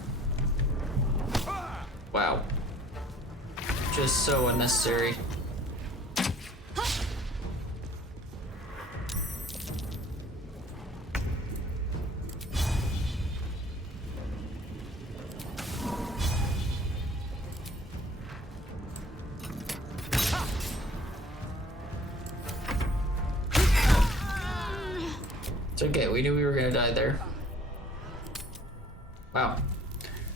Wow. Just so unnecessary. It's okay, we knew we were gonna die there. Wow.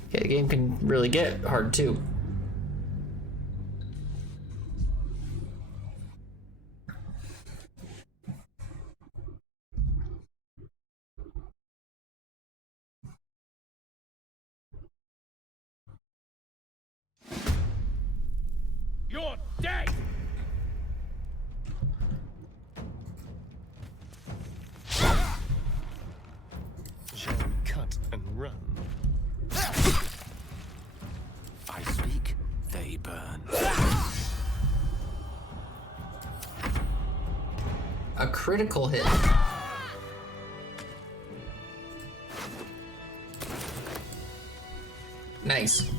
Okay, the game can really get hard too. You're dead! Shall we cut and run? I speak, they burn. A critical hit. Nice.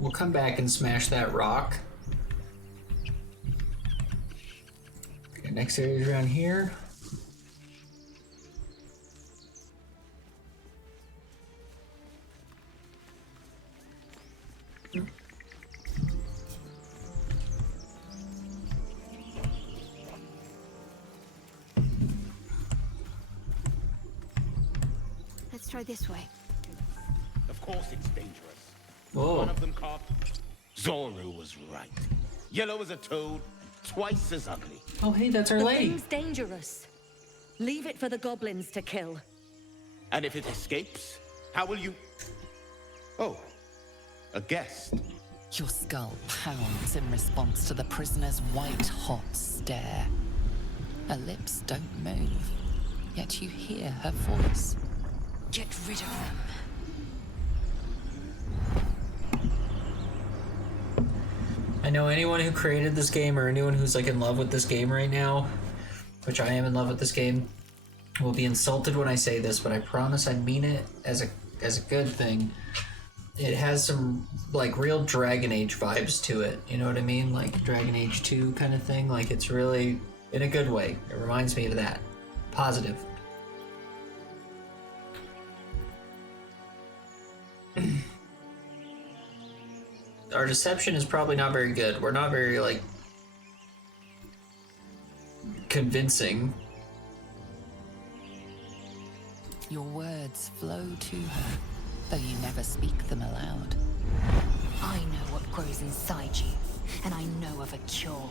We'll come back and smash that rock. Okay, next area is around here. Let's try this way. Of course it's dangerous. Whoa. One of them caught. Zoru was right. Yellow as a toad, twice as ugly. Oh, hey, that's our The lady. thing's dangerous. Leave it for the goblins to kill. And if it escapes, how will you... Oh, a guest. Your skull pounds in response to the prisoner's white-hot stare. Her lips don't move, yet you hear her voice. Get rid of them. I know anyone who created this game or anyone who's like in love with this game right now, which I am in love with this game, will be insulted when I say this, but I promise I mean it as a good thing. It has some like real Dragon Age vibes to it, you know what I mean? Like Dragon Age 2 kind of thing. Like it's really in a good way. It reminds me of that. Positive. Our deception is probably not very good. We're not very like convincing. Your words flow to her, though you never speak them aloud. I know what grows inside you, and I know of a cure.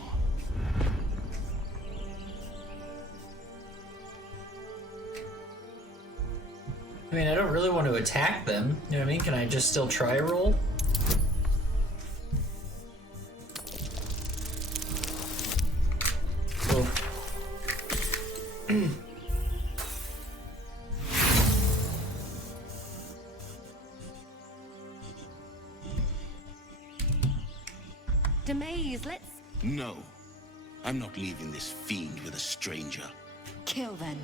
I mean, I don't really want to attack them. You know what I mean? Can I just still try a roll? Demaze, let's... No, I'm not leaving this fiend with a stranger. Kill then.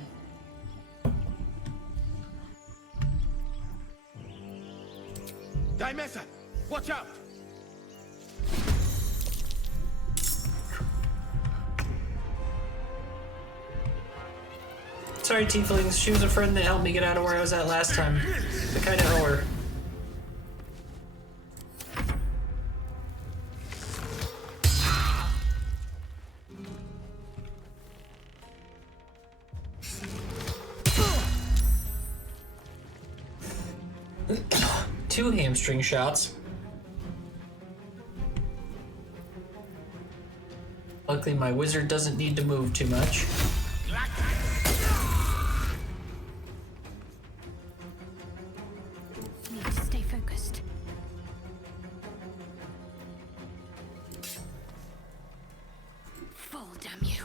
Dimesa, watch out! Sorry, Tieflings. She was a friend that helped me get out of where I was at last time. I kind of owe her. Two hamstring shots. Luckily, my wizard doesn't need to move too much. Need to stay focused. Fall, damn you.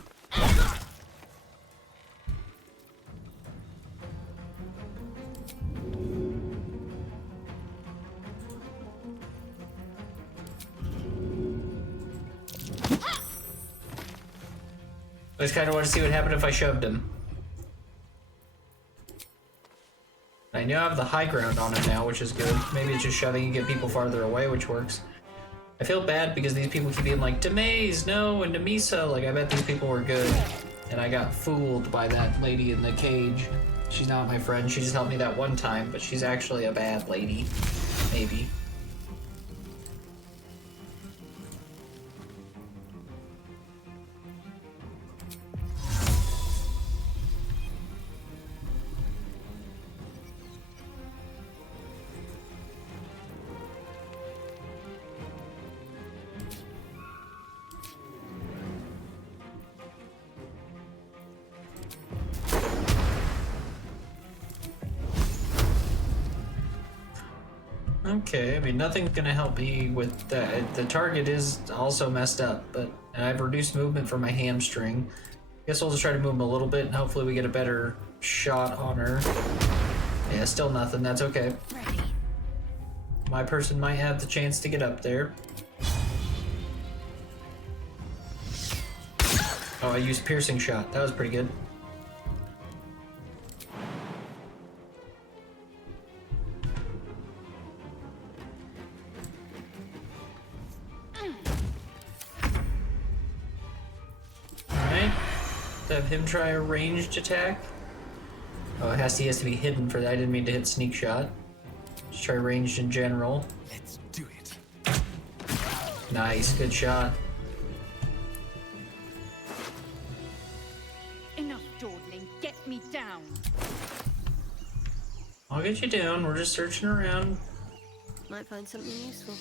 I just kind of want to see what happened if I shoved him. I know I have the high ground on him now, which is good. Maybe it's just shoving and get people farther away, which works. I feel bad because these people keep being like, Demaze, no, and Demisa. Like, I bet these people were good. And I got fooled by that lady in the cage. She's not my friend. She just helped me that one time, but she's actually a bad lady. Maybe. Okay, I mean, nothing's gonna help me with that. The target is also messed up, but and I've reduced movement for my hamstring. Guess we'll just try to move him a little bit, and hopefully we get a better shot on her. Yeah, still nothing. That's okay. My person might have the chance to get up there. Oh, I used piercing shot. That was pretty good. Have him try a ranged attack. Oh, he has to be hidden for that. I didn't mean to hit sneak shot. Just try ranged in general. Let's do it. Nice, good shot. Enough dawdling. Get me down. I'll get you down. We're just searching around. Might find something useful.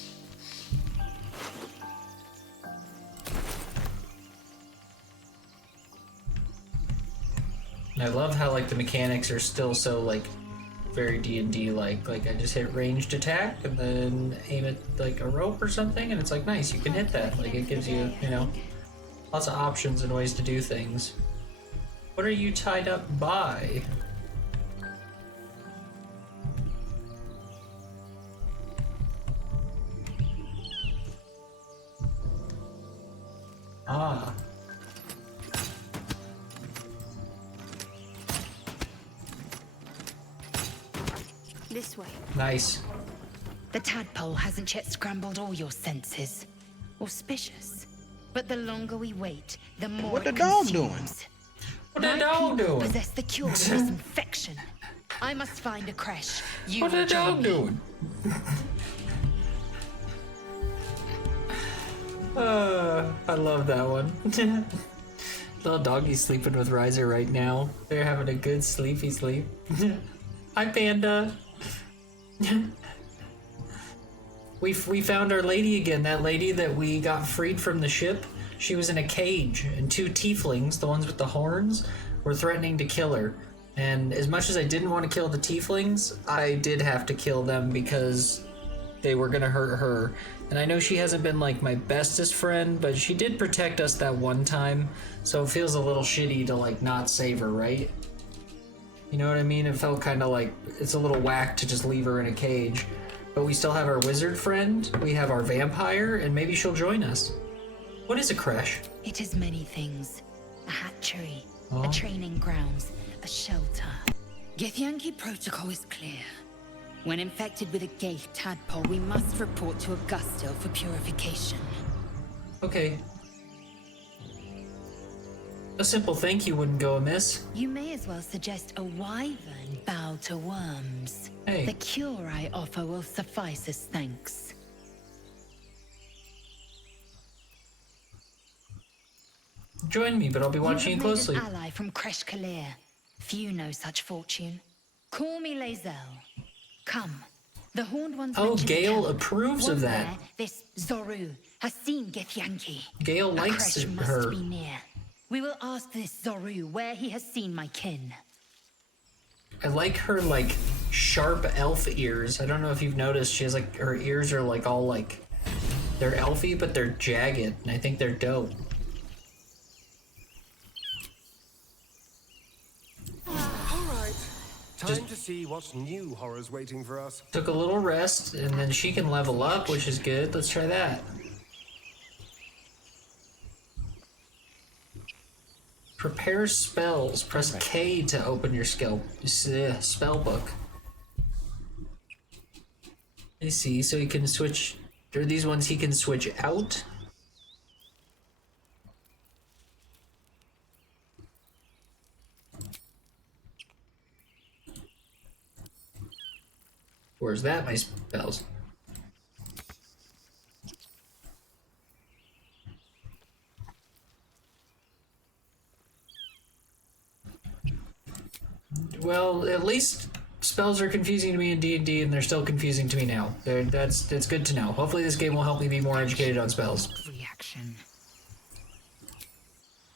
I love how like the mechanics are still so like very D&D like I just hit ranged attack and then aim at like a rope or something and it's like nice, you can hit that. Like it gives you, you know, lots of options and ways to do things. What are you tied up by? Ah. This way. Nice. The tadpole hasn't yet scrambled all your senses. Auspicious. But the longer we wait, the more What the it dog consumes. doing? What the dog doing? Possess the cure to this infection. I must find a creche. You What will the join dog me. doing? I love that one. Little doggy's sleeping with Riser right now. They're having a good sleepy sleep. Hi, Panda. We found our lady again. That lady that we got freed from the ship. She was in a cage, and two tieflings, the ones with the horns, were threatening to kill her. And as much as I didn't want to kill the tieflings, I did have to kill them because they were gonna hurt her. And I know she hasn't been like my bestest friend, but she did protect us that one time, so it feels a little shitty to like not save her, right? You know what I mean? It felt kind of like it's a little whack to just leave her in a cage. But we still have our wizard friend, we have our vampire, and maybe she'll join us. What is a creche? It is many things. A hatchery, Oh. a training grounds, a shelter. Githyanki protocol is clear. When infected with a gay tadpole, we must report to Augusto for purification. Okay. A simple thank you wouldn't go amiss. You may as well suggest a wyvern bow to worms. Hey. The cure I offer will suffice as thanks. Join me, but I'll be watching you closely. An ally from Kresh Kalir. Few know such fortune. Call me Lae'zel. Come. The Horned Ones. Oh, mentioned Gale camp. approves of One that. there, this Zoru has seen Githyanki. Gale A likes Kresh must her. be near. We will ask this Zoru where he has seen my kin. I like her like sharp elf ears. I don't know if you've noticed, she has like her ears are like all like they're elfy, but they're jagged, and I think they're dope. Alright, time to see what new horrors waiting for us. Took a little rest, and then she can level up, which is good. Let's try that. Prepare spells. Press K to open your spell book. I see, so he can switch. Are these ones he can switch out? Or is that my spells? Well, at least spells are confusing to me in D&D, and they're still confusing to me now. That's good to know. Hopefully this game will help me be more educated on spells. Reaction.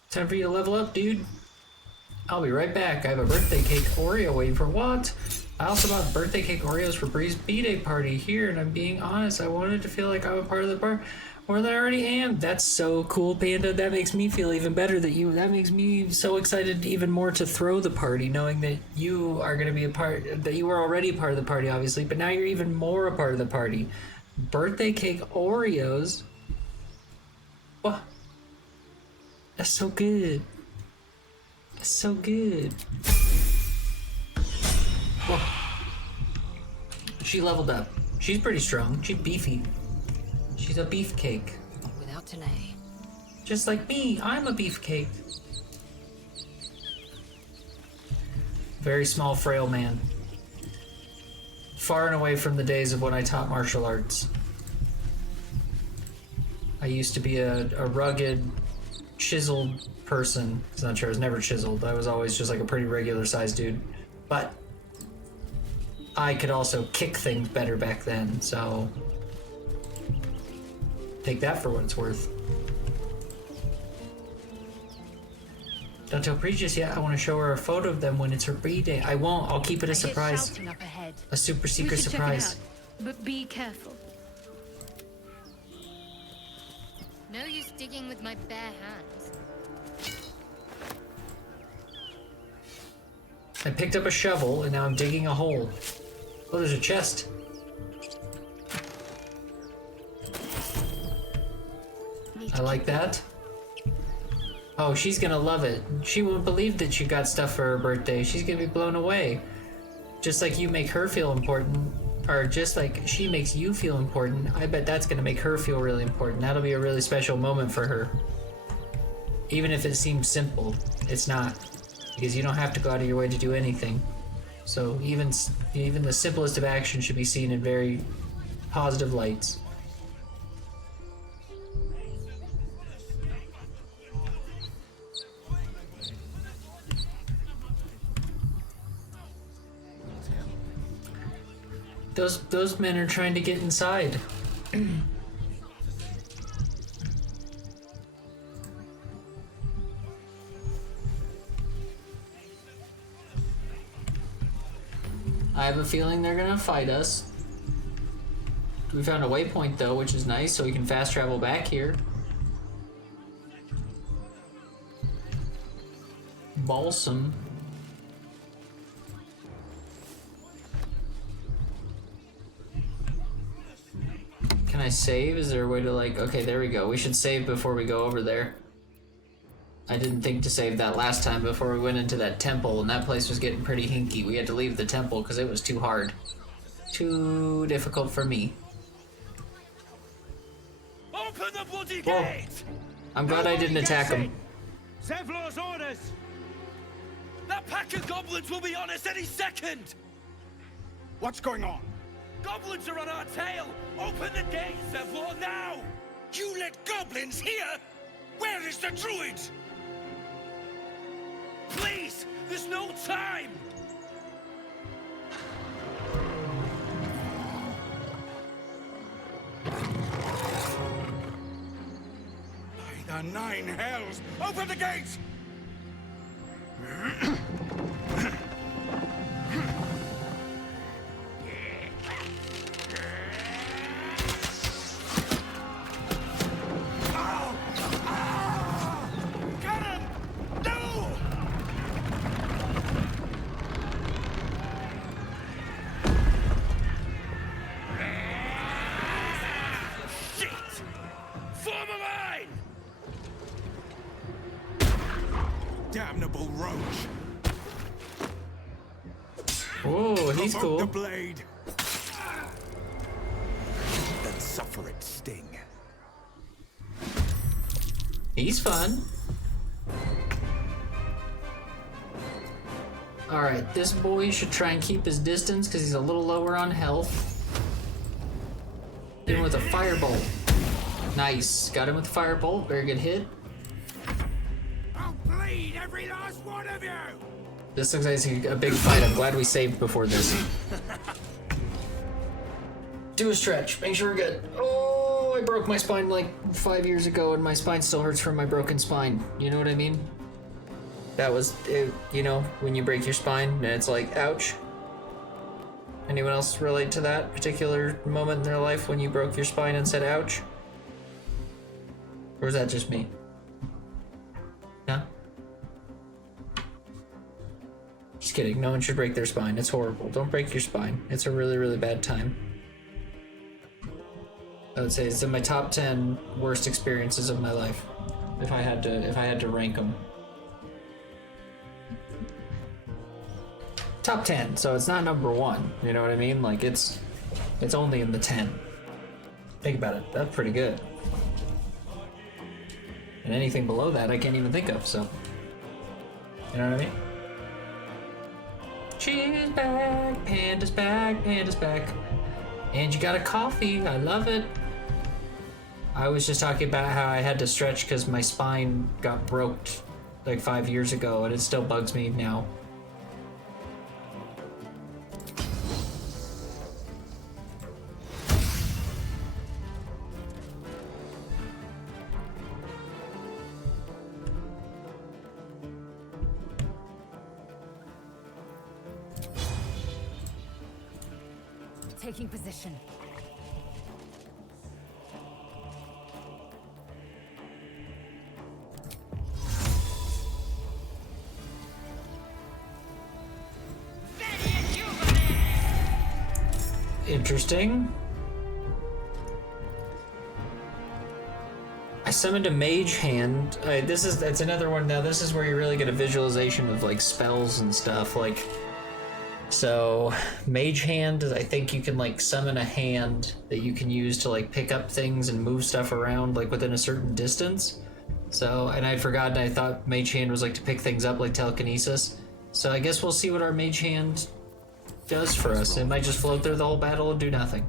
Time for you to level up, dude. I'll be right back. I have a birthday cake Oreo waiting for what? I also bought birthday cake Oreos for Bree's B-Day party here, and I'm being honest, I wanted to feel like I'm a part of the party more than I already am. That's so cool, Panda. That makes me feel even better that makes me so excited even more to throw the party, knowing that you are going to be a part, that you were already a part of the party, obviously, but now you're even more a part of the party. Birthday cake Oreos? What? That's so good. That's so good. Whoa. She leveled up. She's pretty strong. She's beefy. She's a beefcake. Without delay. Just like me, I'm a beefcake. Very small, frail man. Far and away from the days of when I taught martial arts. I used to be a rugged, chiseled person. It's not sure, I was never chiseled. I was always just like a pretty regular sized dude. But I could also kick things better back then, so take that for what it's worth. Don't tell Bree just yet. I want to show her a photo of them when it's her B-Day. I won't. I'll keep it a surprise. A super secret surprise. But be careful. No use digging with my bare hands. I picked up a shovel and now I'm digging a hole. Oh, there's a chest. I like that. Oh, she's gonna love it. She won't believe that you got stuff for her birthday. She's gonna be blown away. Just like you make her feel important, or just like she makes you feel important, I bet that's gonna make her feel really important. That'll be a really special moment for her. Even if it seems simple, it's not. Because you don't have to go out of your way to do anything. So even the simplest of actions should be seen in very positive lights. Those men are trying to get inside. I have a feeling they're gonna fight us. We found a waypoint though, which is nice, so we can fast travel back here. Balsam. Can I save? Is there a way to like... Okay, there we go. We should save before we go over there. I didn't think to save that last time before we went into that temple, and that place was getting pretty hinky. We had to leave the temple because it was too hard. Too difficult for me. Open the bloody gate! I'm glad I didn't attack him. Zevlor's orders! That pack of goblins will be on us any second! What's going on? Goblins are on our tail! Open the gate, Zevlor, now! You let goblins here? Where is the druid? Please! There's no time! By the nine hells! Open the gate! damnable roach. Whoa, he's Provoke cool. the blade. Then suffer its sting. He's fun. Alright, this boy should try and keep his distance because he's a little lower on health. Hit him with a firebolt. Nice. Got him with the firebolt. Very good hit. I'll bleed every last one of you. This looks like a big fight. I'm glad we saved before this. Do a stretch. Make sure we're good. Oh, I broke my spine like 5 years ago and my spine still hurts from my broken spine. You know what I mean? That was, you know, when you break your spine and it's like, ouch. Anyone else relate to that particular moment in their life when you broke your spine and said ouch? Or was that just me? No? Just kidding. No one should break their spine. It's horrible. Don't break your spine. It's a really, really bad time. I would say it's in my top 10 worst experiences of my life. If I had to rank them. Top 10, so it's not number 1, you know what I mean? Like it's only in the 10. Think about it, that's pretty good. And anything below that I can't even think of, so. You know what I mean? She's back, Panda's back, Panda's back. And you got a coffee, I love it. I was just talking about how I had to stretch because my spine got broke like 5 years ago and it still bugs me now. Taking position. Interesting. I summoned a mage hand. That's another one now. This is where you really get a visualization of like spells and stuff. Like, so mage hand, I think you can like summon a hand that you can use to like pick up things and move stuff around like within a certain distance. So, and I'd forgotten, I thought mage hand was like to pick things up like telekinesis. So I guess we'll see what our mage hand does for us. It might just float through the whole battle and do nothing.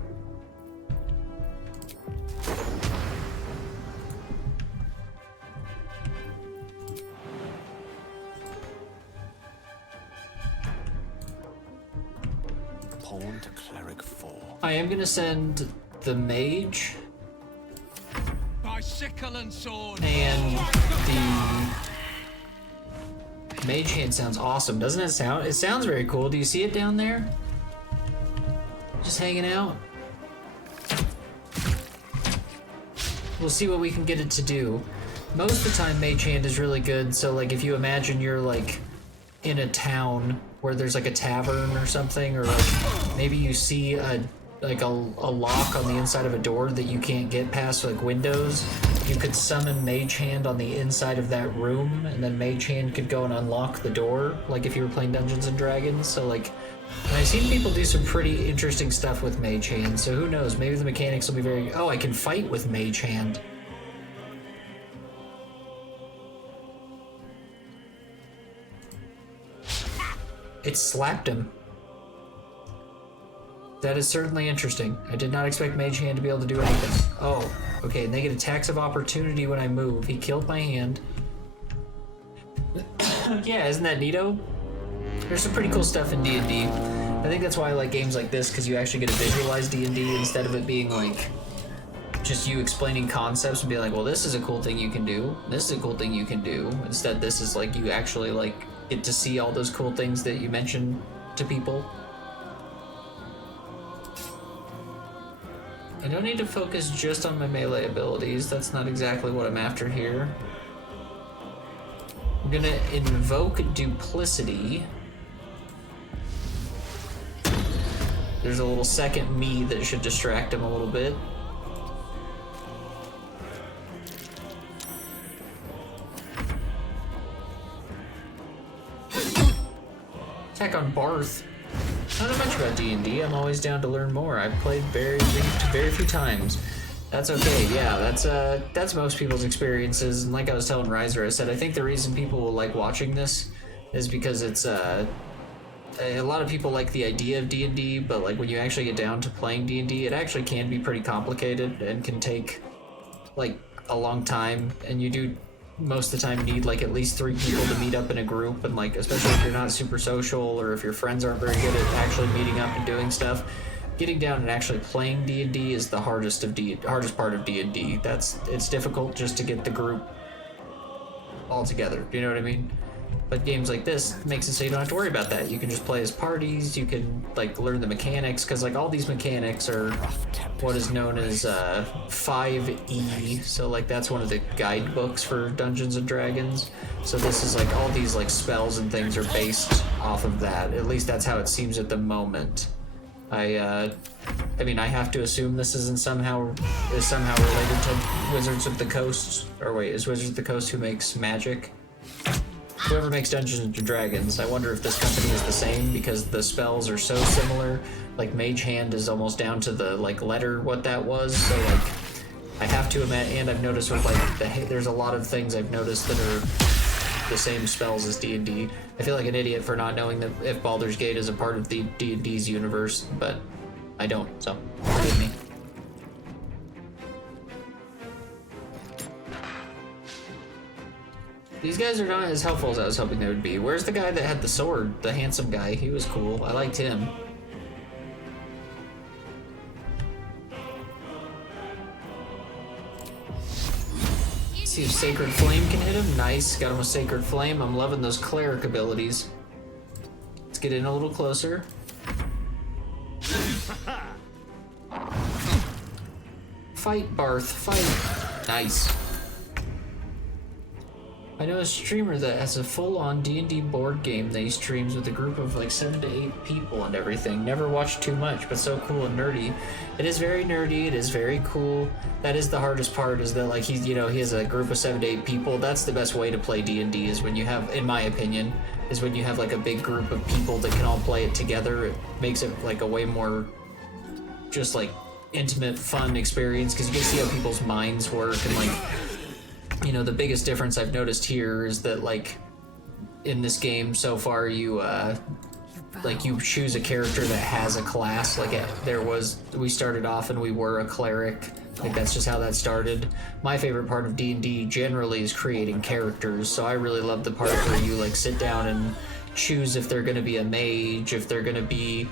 Pawn to Cleric 4. I am gonna send the mage By sickle and sword. and the mage hand sounds awesome, doesn't it sound? It sounds very cool. Do you see it down there? Just hanging out. We'll see what we can get it to do. Most of the time mage hand is really good, so like if you imagine you're like in a town where there's like a tavern or something, or like maybe you see a lock on the inside of a door that you can't get past like windows, you could summon mage hand on the inside of that room, and then mage hand could go and unlock the door, like if you were playing Dungeons and Dragons. So like, and I've seen people do some pretty interesting stuff with mage hand, so who knows, maybe the mechanics will be very, oh, I can fight with mage hand. It slapped him. That is certainly interesting. I did not expect Mage Hand to be able to do anything. Oh, okay, and they get attacks of opportunity when I move. He killed my hand. Yeah, isn't that neato? There's some pretty cool stuff in D&D. I think that's why I like games like this, because you actually get to visualize D&D instead of it being like just you explaining concepts and be like, well, this is a cool thing you can do. This is a cool thing you can do. Instead, this is like you actually like get to see all those cool things that you mention to people. I don't need to focus just on my melee abilities. That's not exactly what I'm after here. I'm gonna invoke duplicity. There's a little second me that should distract him a little bit. Attack on Barth. I don't know much about D&D. I'm always down to learn more. I've played very few times. That's okay. Yeah, that's most people's experiences. And like I was telling Riser, I said I think the reason people will like watching this is because it's a lot of people like the idea of D&D, but like when you actually get down to playing D&D, it actually can be pretty complicated and can take like a long time, and you do most of the time need like at least 3 people to meet up in a group, and like especially if you're not super social or if your friends aren't very good at actually meeting up and doing stuff, getting down and actually playing D&D is the hardest part of D&D. It's difficult just to get the group all together. Do you know what I mean? But games like this makes it so you don't have to worry about that. You can just play as parties, you can like learn the mechanics, because like all these mechanics are what is known as 5e, so like that's one of the guidebooks for Dungeons and Dragons. So this is like all these like spells and things are based off of that. At least that's how it seems at the moment. I mean, I have to assume this is somehow related to Wizards of the Coast, or wait, is Wizards of the Coast who makes Magic? Whoever makes Dungeons and Dragons, I wonder if this company is the same, because the spells are so similar. Like Mage Hand is almost down to the like letter what that was. So like, I have to imagine, and I've noticed with like there's a lot of things I've noticed that are the same spells as D&D. I feel like an idiot for not knowing that if Baldur's Gate is a part of the D&D's universe, but I don't. So forgive me. These guys are not as helpful as I was hoping they would be. Where's the guy that had the sword? The handsome guy. He was cool. I liked him. Let's see if Sacred Flame can hit him. Nice. Got him with Sacred Flame. I'm loving those Cleric abilities. Let's get in a little closer. Fight, Barth. Fight. Nice. I know a streamer that has a full-on D&D board game that he streams with a group of like 7 to 8 people and everything. Never watched too much, but so cool and nerdy. It is very nerdy, it is very cool. That is the hardest part, is that like he has a group of 7 to 8 people. That's the best way to play D&D, is when you have, in my opinion, is when you have like a big group of people that can all play it together. It makes it like a way more just like intimate, fun experience, because you can see how people's minds work. And like, you know, the biggest difference I've noticed here is that like in this game so far, you choose a character that has a class. Like we started off and we were a cleric. Like that's just how that started. My favorite part of D&D generally is creating characters. So I really love the part where you like sit down and choose if they're going to be a mage, if they're going to be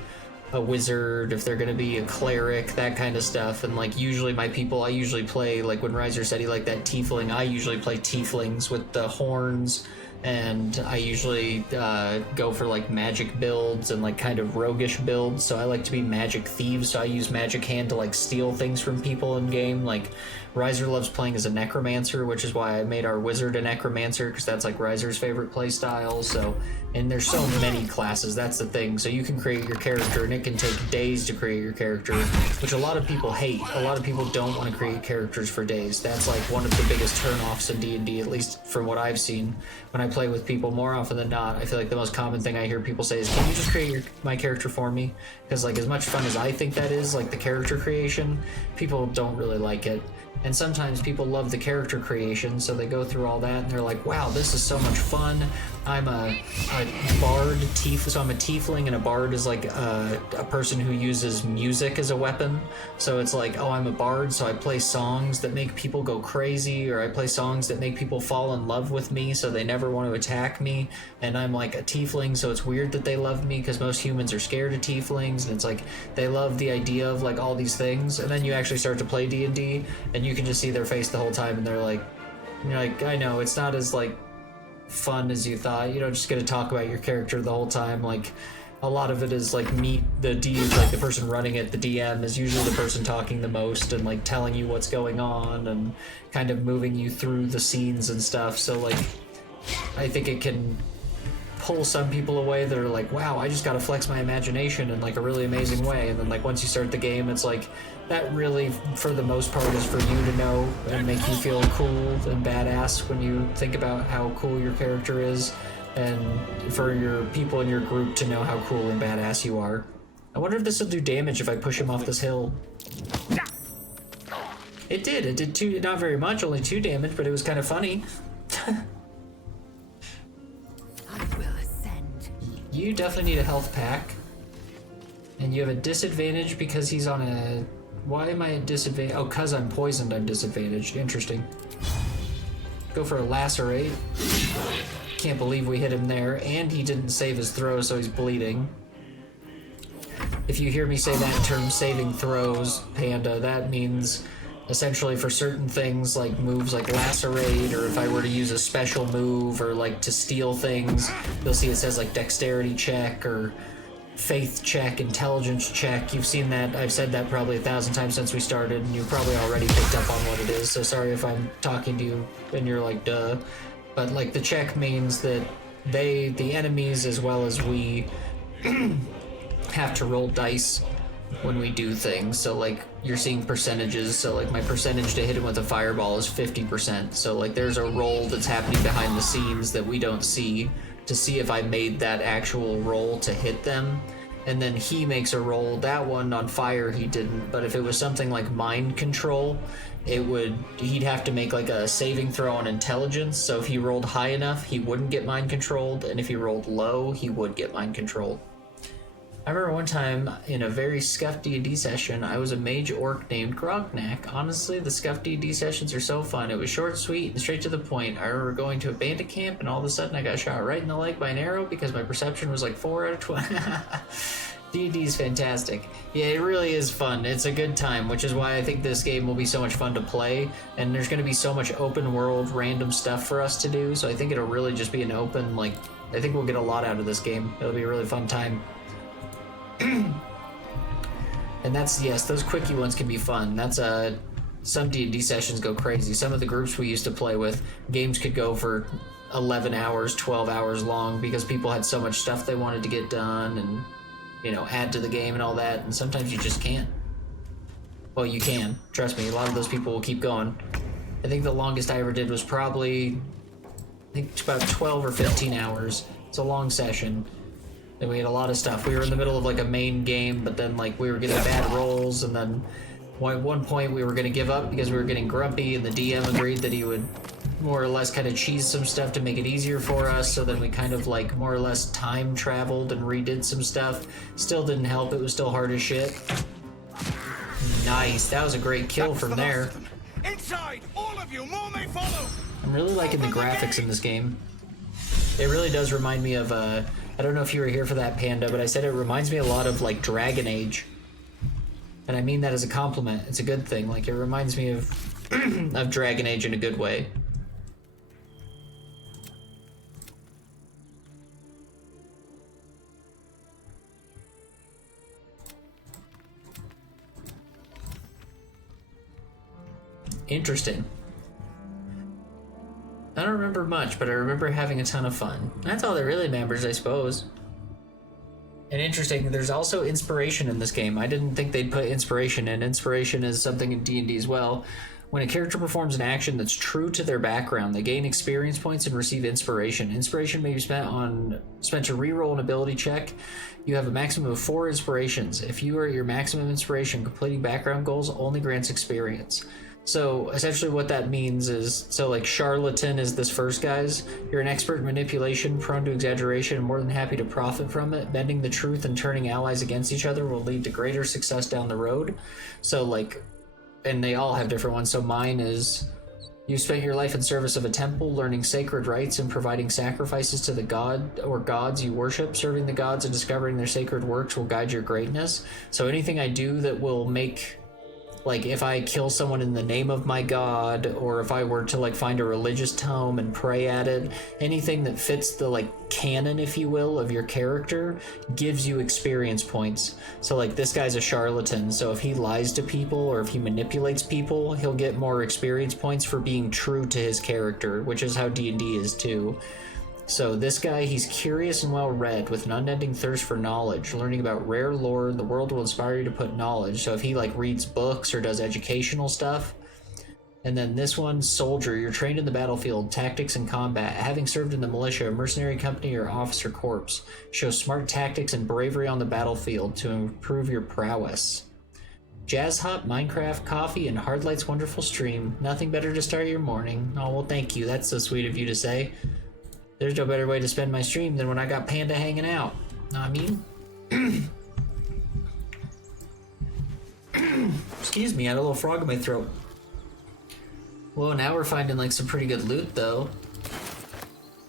a wizard, if they're gonna be a cleric, that kind of stuff. And like usually I usually play, like when Riser said he liked that tiefling, I usually play tieflings with the horns, and I usually go for like magic builds and like kind of roguish builds. So I like to be magic thieves, so I use Magic Hand to like steal things from people in game. Like Riser loves playing as a necromancer, which is why I made our wizard a necromancer, because that's like Riser's favorite play style. So, and there's so many classes, that's the thing. So you can create your character, and it can take days to create your character, which a lot of people hate. A lot of people don't want to create characters for days. That's like one of the biggest turn-offs in D&D, at least from what I've seen. When I play with people, more often than not, I feel like the most common thing I hear people say is, can you just create my character for me? Because like as much fun as I think that is, like the character creation, people don't really like it. And sometimes people love the character creation, so they go through all that and they're like, wow, this is so much fun. I'm a bard, so I'm a tiefling, and a bard is like a person who uses music as a weapon. So it's like, oh, I'm a bard, so I play songs that make people go crazy, or I play songs that make people fall in love with me, so they never want to attack me. And I'm like a tiefling, so it's weird that they love me, because most humans are scared of tieflings, and it's like they love the idea of like all these things. And then you actually start to play D&D, and you can just see their face the whole time, and they're like, you're like, I know, it's not as like fun as you thought. You don't just get to talk about your character the whole time. Like a lot of it is like meet the like the person running it, the DM is usually the person talking the most and like telling you what's going on and kind of moving you through the scenes and stuff. So like I think it can pull some people away that are like, wow, I just gotta flex my imagination in like a really amazing way. And then like once you start the game, it's like that really for the most part is for you to know and make you feel cool and badass when you think about how cool your character is. and for your people in your group to know how cool and badass you are. I wonder if this will do damage if I push him off this hill. It did. It did two, not very much, only 2 damage, but it was kind of funny. I will ascend. You definitely need a health pack. And you have a disadvantage because he's on a... Why am I at disadvantage? Oh, because I'm poisoned, I'm disadvantaged. Interesting. Go for a lacerate. Can't believe we hit him there. And he didn't save his throw, so he's bleeding. If you hear me say that term, saving throws, Panda, that means essentially for certain things like moves like lacerate, or if I were to use a special move, or like to steal things, you'll see it says like dexterity check or faith check, intelligence check. You've seen that. I've said that probably 1,000 times since we started, and you've probably already picked up on what it is, so sorry if I'm talking to you and you're like, duh. But like the check means that the enemies as well as we have to roll dice when we do things. So like you're seeing percentages, so like my percentage to hit him with a fireball is 50%. So like there's a roll that's happening behind the scenes that we don't see to see if I made that actual roll to hit them. And then he makes a roll. That one on fire he didn't, but if it was something like mind control, he'd have to make like a saving throw on intelligence. So if he rolled high enough, he wouldn't get mind controlled, and if he rolled low, he would get mind controlled. I remember one time in a very scuffed D&D session, I was a mage orc named Grognak. Honestly, the scuffed D&D sessions are so fun. It was short, sweet, and straight to the point. I remember going to a bandit camp, and all of a sudden I got shot right in the leg by an arrow because my perception was like 4 out of 20. D&D is fantastic. Yeah, it really is fun. It's a good time, which is why I think this game will be so much fun to play, and there's going to be so much open world random stuff for us to do, so I think it'll really just be an open, like, I think we'll get a lot out of this game. It'll be a really fun time. And that's, yes, those quickie ones can be fun. That's some D&D sessions go crazy. Some of the groups we used to play with, games could go for 11 hours, 12 hours long because people had so much stuff they wanted to get done and, you know, add to the game and all that, and sometimes you just can't. Well, you can. Trust me, a lot of those people will keep going. I think the longest I ever did was probably, I think about 12 or 15 hours. It's a long session. And we had a lot of stuff. We were in the middle of like a main game, but then like we were getting bad rolls, and then at one point we were going to give up because we were getting grumpy, and the DM agreed that he would more or less kind of cheese some stuff to make it easier for us, so then we kind of like more or less time traveled and redid some stuff. Still didn't help, it was still hard as shit. Nice, that was a great kill from there. Inside, all of you, more may follow. I'm really liking the graphics in this game. It really does remind me of I don't know if you were here for that, Panda, but I said it reminds me a lot of like Dragon Age. And I mean that as a compliment. It's a good thing. Like it reminds me of of Dragon Age in a good way. Interesting. I don't remember much, but I remember having a ton of fun. That's all that really matters, I suppose. And interesting, there's also inspiration in this game. I didn't think they'd put inspiration in. Inspiration is something in D&D as well. When a character performs an action that's true to their background, they gain experience points and receive inspiration. Inspiration may be spent to reroll an ability check. You have a maximum of 4 inspirations. If you are at your maximum inspiration, completing background goals only grants experience. So essentially what that means is, so like Charlatan is this first guy's. You're an expert in manipulation, prone to exaggeration, and more than happy to profit from it. Bending the truth and turning allies against each other will lead to greater success down the road. So like, and they all have different ones. So mine is, you spent your life in service of a temple, learning sacred rites and providing sacrifices to the god or gods you worship. Serving the gods and discovering their sacred works will guide your greatness. So anything I do that will make, like if I kill someone in the name of my god, or if I were to like find a religious tome and pray at it, anything that fits the like canon, if you will, of your character gives you experience points. So like this guy's a charlatan, so if he lies to people or if he manipulates people, he'll get more experience points for being true to his character, which is how D&D is too. So this guy, he's curious and well-read with an unending thirst for knowledge. Learning about rare lore in the world will inspire you to put knowledge. So if he like reads books or does educational stuff, And then this one, soldier. You're trained in the battlefield, tactics and combat. Having served in the militia, mercenary company, or officer corps, show smart tactics and bravery on the battlefield to improve your prowess. Jazz Hop, Minecraft, coffee, and Hardlight's wonderful stream. Nothing better to start your morning. Oh, well, thank you. That's so sweet of you to say. There's no better way to spend my stream than when I got Panda hanging out. Know what I mean? Excuse me, I had a little frog in my throat. Well, now we're finding like some pretty good loot though.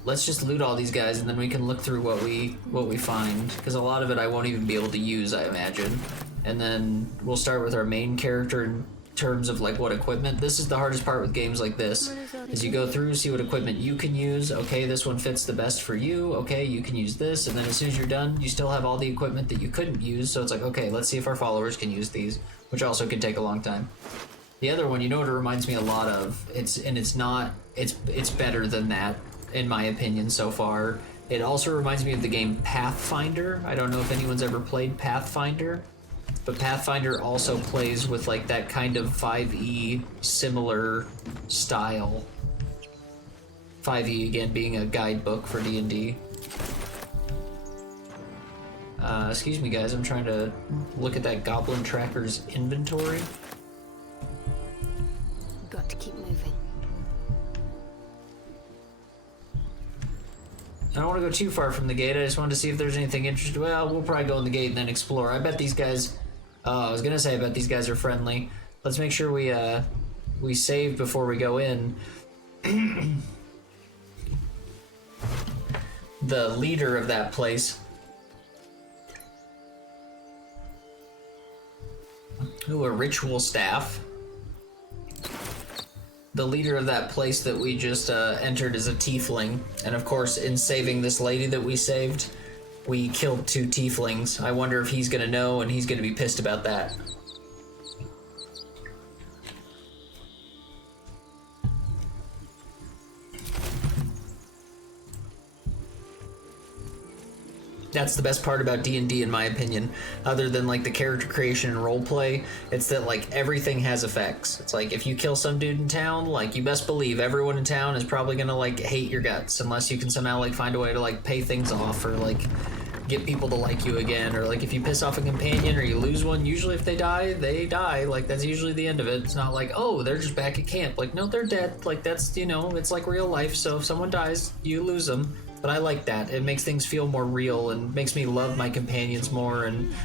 Let's just loot all these guys and then we can look through what we find, because a lot of it I won't even be able to use, I imagine. And then we'll start with our main character in terms of like what equipment. This is the hardest part with games like this, is you go through, see what equipment you can use. Okay, this one fits the best for you. Okay, you can use this, and then as soon as you're done, you still have all the equipment that you couldn't use. So it's like, okay, let's see if our followers can use these, which also can take a long time. The other one, you know what it reminds me a lot of? It's better than that, in my opinion, so far. It also reminds me of the game Pathfinder. I don't know if anyone's ever played Pathfinder, but Pathfinder also plays with like that kind of 5e similar style. 5e again being a guidebook for D&D. Excuse me guys, I'm trying to look at that Goblin Tracker's inventory. Got to keep moving. I don't want to go too far from the gate. I just wanted to see if there's anything interesting. Well, we'll probably go in the gate and then explore. I bet these guys... I was gonna say I bet these guys are friendly. Let's make sure we save before we go in. The leader of that place. Ooh, a ritual staff. The leader of that place that we just entered is a tiefling. And of course, in saving this lady that we saved, we killed 2 tieflings. I wonder if he's gonna know and he's gonna be pissed about that. That's the best part about D&D in my opinion, other than like the character creation and roleplay. It's that like everything has effects. It's like if you kill some dude in town, like you best believe everyone in town is probably gonna like hate your guts unless you can somehow like find a way to like pay things off or like get people to like you again. Or like if you piss off a companion or you lose one, usually if they die, they die. Like that's usually the end of it. It's not like, oh, they're just back at camp. Like no, they're dead. Like that's, you know, it's like real life. So if someone dies, you lose them. But I like that. It makes things feel more real and makes me love my companions more and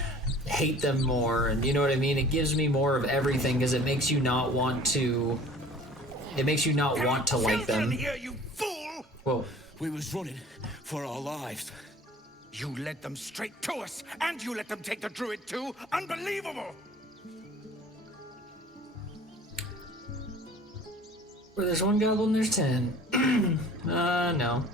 hate them more. And you know what I mean? It gives me more of everything because it makes you not want to... It makes you not want to like them. Here, you fool! Whoa. We was running for our lives. You led them straight to us, and you let them take the druid too? Unbelievable! Where there's one goblin, there's 10. No.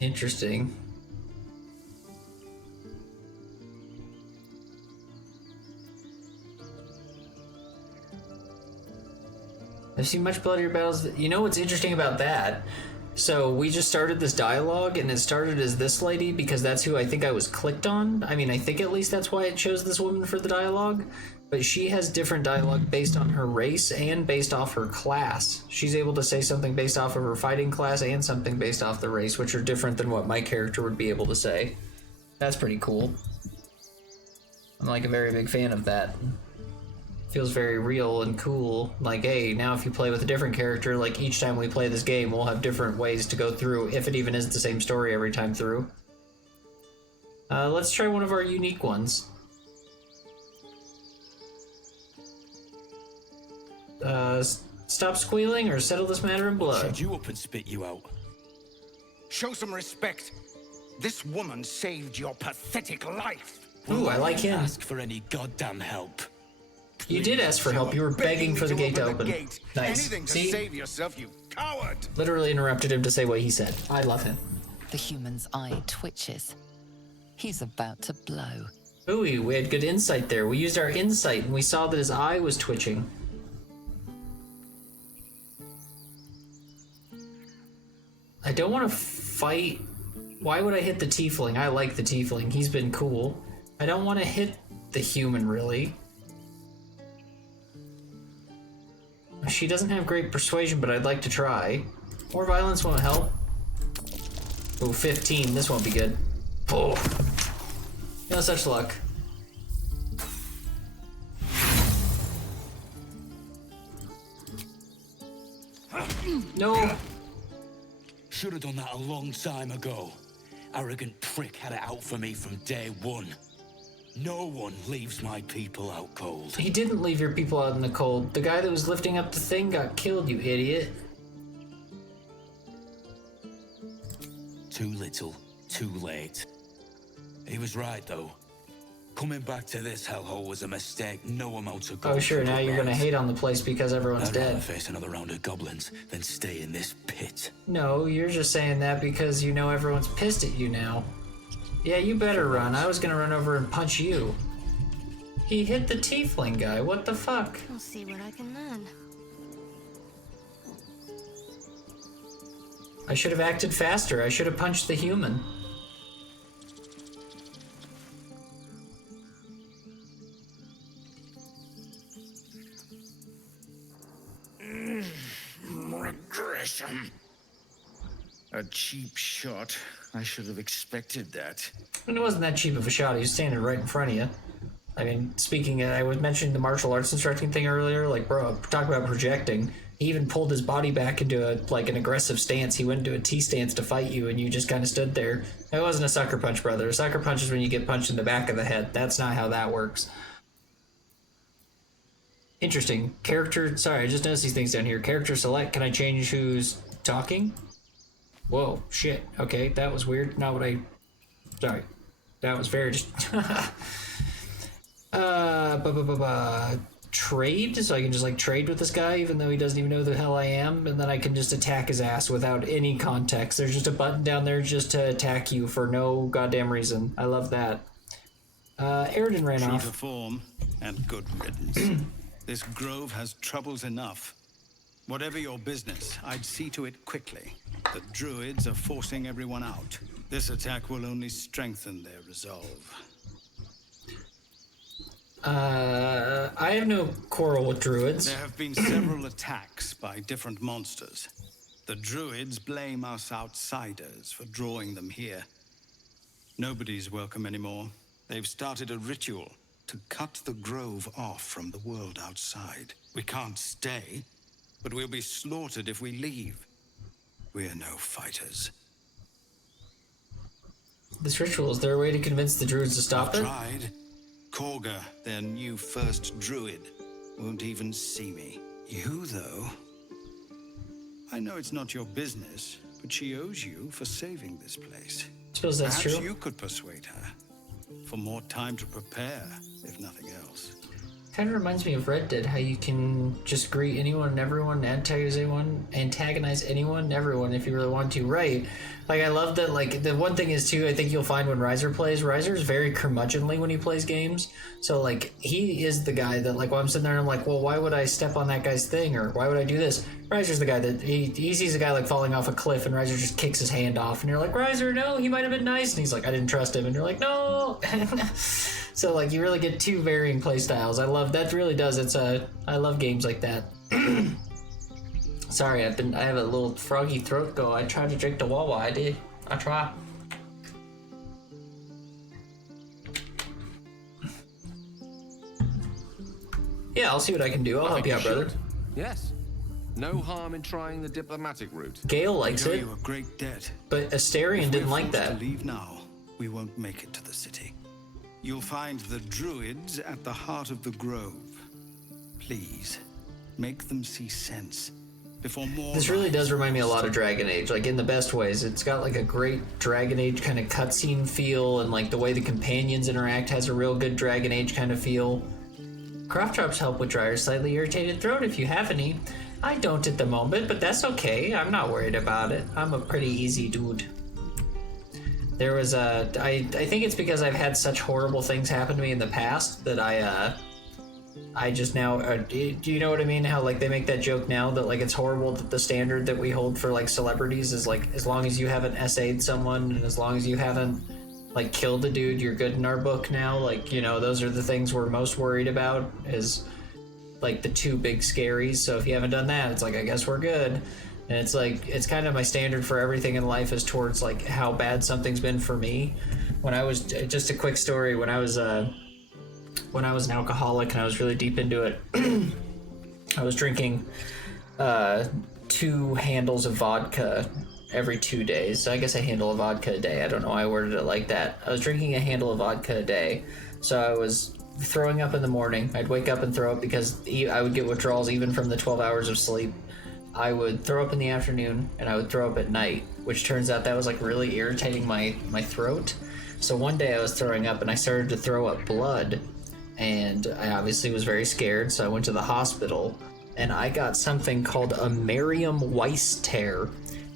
Interesting. I've seen much bloodier battles. You know what's interesting about that? So we just started this dialogue and it started as this lady because that's who I think I was clicked on. I mean, I think at least that's why it chose this woman for the dialogue. But she has different dialogue based on her race and based off her class. She's able to say something based off of her fighting class and something based off the race, which are different than what my character would be able to say. That's pretty cool. I'm like a very big fan of that. Feels very real and cool. Like, hey, now if you play with a different character, like each time we play this game, we'll have different ways to go through, if it even is the same story every time through. Let's try one of our unique ones. Stop squealing or settle this matter in blood. Shut you up and spit you out. Show some respect. This woman saved your pathetic life. Ooh, I like him. Ask for any goddamn help. You did ask for help. You were begging for the gate to open. Nice. Anything to See? save yourself, you coward. Literally interrupted him to say what he said. I love him. The human's eye twitches. He's about to blow. Ooh, we had good insight there. We used our insight and we saw that his eye was twitching. I don't want to fight Why would I hit the tiefling? I like the tiefling. He's been cool. I don't want to hit the human, really. She doesn't have great persuasion, but I'd like to try. More violence won't help. Ooh, 15. This won't be good. Oh. No such luck. No. Should have done that a long time ago. Arrogant prick had it out for me from day one. No one leaves my people out cold. He didn't leave your people out in the cold. The guy that was lifting up the thing got killed, you idiot. Too little, too late. He was right, though. Coming back to this hellhole was a mistake no amount of gold. Oh, sure, now you're gonna hate on the place because everyone's I'd dead. rather face another round of goblins than stay in this pit. No, you're just saying that because you know everyone's pissed at you now. Yeah, you better run. I was gonna run over and punch you. He hit the tiefling guy. What the fuck? I'll see what I can learn. I should have acted faster. I should have punched the human. Regression. A cheap shot. I should have expected that. And it wasn't that cheap of a shot. He was standing right in front of you. I mean, I was mentioning the martial arts instructing thing earlier. Like, bro, talk about projecting. He even pulled his body back into an aggressive stance. He went into a T stance to fight you, and you just kind of stood there. It wasn't a sucker punch, brother. A sucker punch is when you get punched in the back of the head. That's not how that works. Interesting. Character. Sorry, I just noticed these things down here. Character select. Can I change who's talking? Whoa, shit. Okay, that was weird. Not what I... Sorry. That was very just... Trade? So I can just, like, trade with this guy even though he doesn't even know who the hell I am, and then I can just attack his ass without any context. There's just a button down there just to attack you for no goddamn reason. I love that. Aridin ran off. True to form, and good riddance. This grove has troubles enough. Whatever your business, I'd see to it quickly. The druids are forcing everyone out. This attack will only strengthen their resolve. I have no quarrel with druids. There have been several attacks by different monsters. The druids blame us outsiders for drawing them here. Nobody's welcome anymore. They've started a ritual to cut the grove off from the world outside. We can't stay, but we'll be slaughtered if we leave. We're no fighters. This ritual, is there a way to convince the druids to stop it? Tried. Korga, their new first druid, won't even see me. You, though... I know it's not your business, but she owes you for saving this place. Suppose that's Perhaps true. you could persuade her. For more time to prepare, if nothing else. Kind of reminds me of Red Dead, how you can just greet anyone and everyone, antagonize anyone and everyone if you really want to. Right. Like, I love that, like, the one thing is, too, I think you'll find when Riser plays, Riser's very curmudgeonly when he plays games. So, like, he is the guy that, like, while I'm sitting there and I'm like, well, why would I step on that guy's thing? Or why would I do this? Riser's the guy that, he sees a guy, like, falling off a cliff and Riser just kicks his hand off. And you're like, Riser, no, he might have been nice. And he's like, I didn't trust him. And you're like, no. So, like, you really get two varying play styles. I love, that really does, I love games like that. Sorry, I have a little froggy throat go. I tried to drink the Wawa, I try. Yeah, I'll see what I can do. I'll help you out, brother. Yes. No harm in trying the diplomatic route. Gale likes it, You a great debt. but Asterion didn't like If we're that. forced to leave now, we won't make it to the city. You'll find the druids at the heart of the grove. Please, make them see sense before more... This really does remind me a lot of Dragon Age, like in the best ways. It's got like a great Dragon Age kind of cutscene feel, and like the way the companions interact has a real good Dragon Age kind of feel. Cough drops help with dry or slightly irritated throat if you have any. I don't at the moment, but that's okay. I'm not worried about it. I'm a pretty easy dude. There was I think it's because I've had such horrible things happen to me in the past that I just now, do you know what I mean? How like they make that joke now that like it's horrible that the standard that we hold for like celebrities is like as long as you haven't SA'd someone and as long as you haven't like killed a dude, you're good in our book now. Like, you know, those are the things we're most worried about is like the two big scaries. So if you haven't done that, it's like, I guess we're good. And it's like, it's kind of my standard for everything in life is towards like how bad something's been for me. When I was, just a quick story, when I was an alcoholic and I was really deep into it, I was drinking 2 handles of vodka every 2 days. So I guess a handle of vodka a day. I don't know why I worded it like that. I was drinking a handle of vodka a day. So I was throwing up in the morning. I'd wake up and throw up because I would get withdrawals even from the 12 hours of sleep. I would throw up in the afternoon and I would throw up at night, which turns out that was like really irritating my throat. So one day I was throwing up and I started to throw up blood, and I obviously was very scared, so I went to the hospital and I got something called a Merriam-Weiss tear,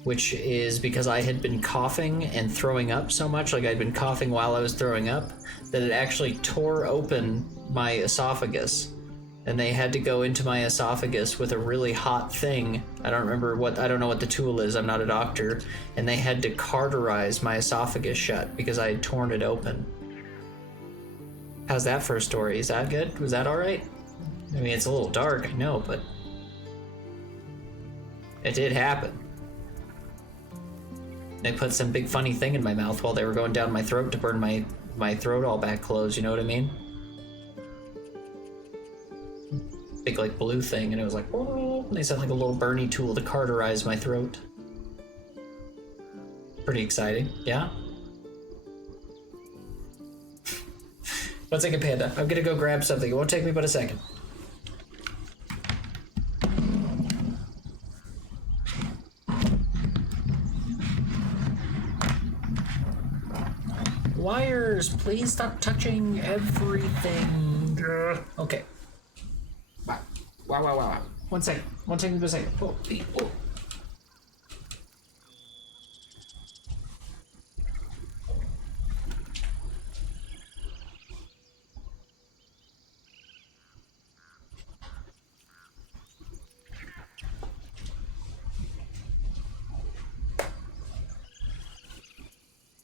which is because I had been coughing and throwing up so much, like I'd been coughing while I was throwing up, that it actually tore open my esophagus. And they had to go into my esophagus with a really hot thing. I don't know what the tool is, I'm not a doctor. And they had to cauterize my esophagus shut because I had torn it open. How's that for a story? Is that good? Was that alright? I mean, it's a little dark, I know, but it did happen. They put some big funny thing in my mouth while they were going down my throat to burn my throat all back closed, you know what I mean? Big like blue thing, and it was like, oh, they sent like a little Bernie tool to cauterize my throat. Pretty exciting, yeah? One second, Panda. I'm gonna go grab something. It won't take me but a second. Wires, please stop touching everything. Okay. Wow. One second but a second. Oh.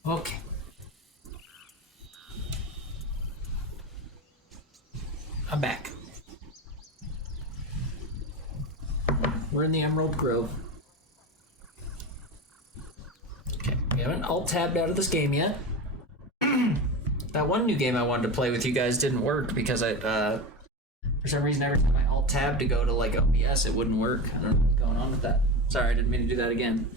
Okay. I'm back. We're in the Emerald Grove. Okay, we haven't alt-tabbed out of this game yet. That one new game I wanted to play with you guys didn't work because for some reason every time I alt-tab to go to like OBS, it wouldn't work. I don't know what's going on with that. Sorry, I didn't mean to do that again.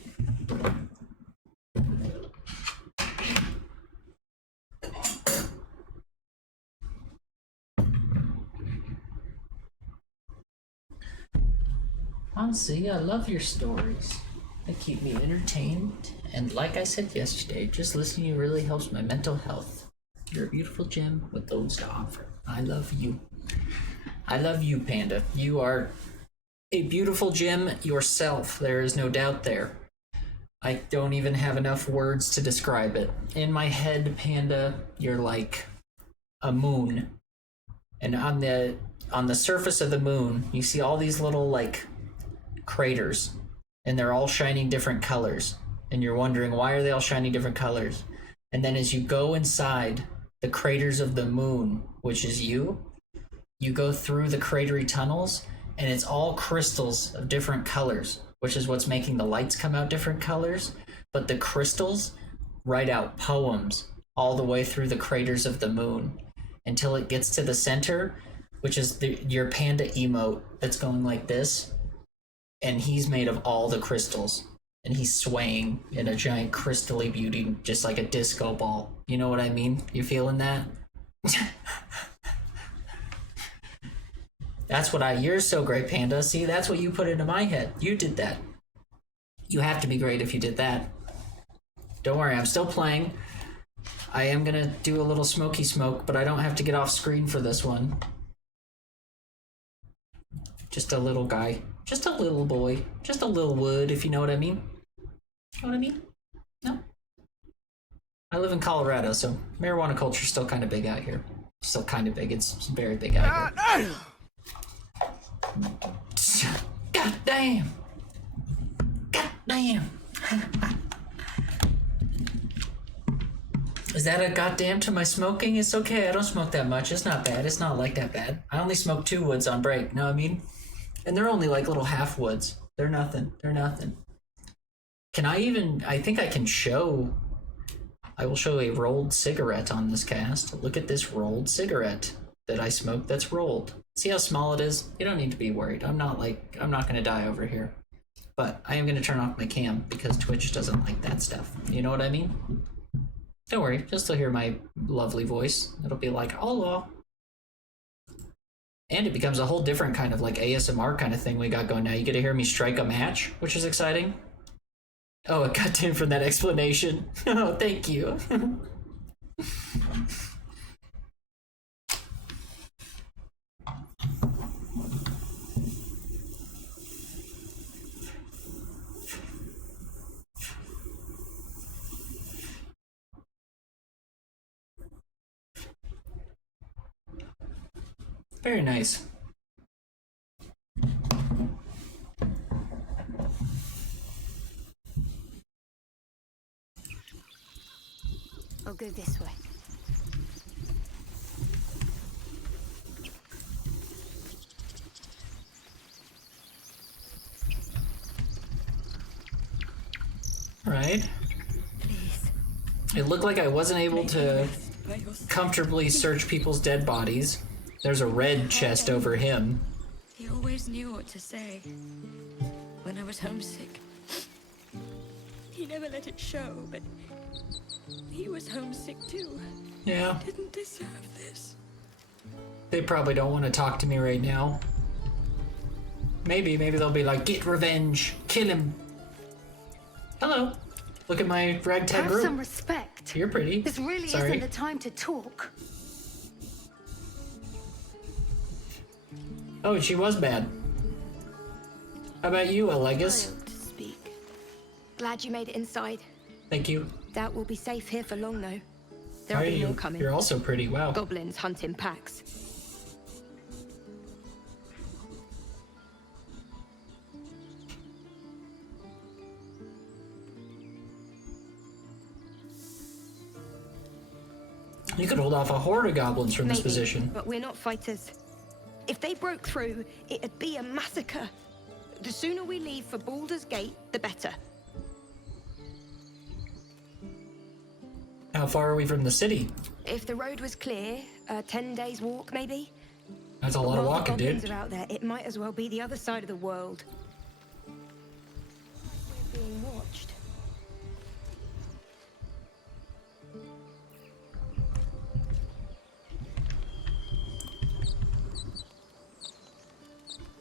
Honestly, I love your stories. They keep me entertained, and like I said yesterday, just listening to you really helps my mental health. You're a beautiful gem with those to offer. I love you. I love you, Panda. You are a beautiful gem yourself. There is no doubt there. I don't even have enough words to describe it. In my head, Panda, you're like a moon. And on the surface of the moon, you see all these little like craters, and they're all shining different colors, and you're wondering why are they all shining different colors. And then as you go inside the craters of the moon, which is you go through the cratery tunnels, and it's all crystals of different colors, which is what's making the lights come out different colors. But the crystals write out poems all the way through the craters of the moon until it gets to the center, which is your panda emote that's going like this. And he's made of all the crystals, and he's swaying in a giant crystally beauty, just like a disco ball. You know what I mean? You feeling that? You're so great, Panda. See, that's what you put into my head. You did that. You have to be great if you did that. Don't worry, I'm still playing. I am gonna do a little smoky smoke, but I don't have to get off screen for this one. Just a little guy. Just a little boy. Just a little wood, if you know what I mean. You know what I mean? No? I live in Colorado, so marijuana culture's still kind of big out here. Still kind of big. It's very big out here. God damn! God damn! Is that a goddamn to my smoking? It's okay, I don't smoke that much. It's not bad. It's not like that bad. I only smoke 2 woods on break, know what I mean? And they're only like little half woods. They're nothing. They're nothing. Can I even... I think I can show... I will show a rolled cigarette on this cast. Look at this rolled cigarette that I smoke that's rolled. See how small it is? You don't need to be worried. I'm not gonna die over here. But I am gonna turn off my cam because Twitch doesn't like that stuff. You know what I mean? Don't worry, you'll still hear my lovely voice. It'll be like, hello. And it becomes a whole different kind of like ASMR kind of thing we got going now. You get to hear me strike a match, which is exciting. Oh, it got in from that explanation. Oh, thank you. Very nice. I'll go this way. Right. It looked like I wasn't able to comfortably search people's dead bodies. There's a red chest over him. He always knew what to say. When I was homesick, he never let it show, but he was homesick too. Yeah. He didn't deserve this. They probably don't want to talk to me right now. Maybe they'll be like, get revenge, kill him. Hello. Look at my ragtag Have group. some respect. You're pretty. This really Sorry. isn't the time to talk. Oh, she was bad. How about you, Allegus? Speak. Glad you made it inside. Thank you. Doubt we'll be safe here for long, though. How There'll are be more you? coming. You're also pretty. Wow. Goblins hunt in packs. You could hold off a horde of goblins from this Maybe, position. but we're not fighters. If they broke through, it'd be a massacre. The sooner we leave for Baldur's Gate, the better. How far are we from the city? If the road was clear, 10 days walk, maybe? That's a lot of While the walking, goblins dude. are out there, it might as well be the other side of the world. We're being watched.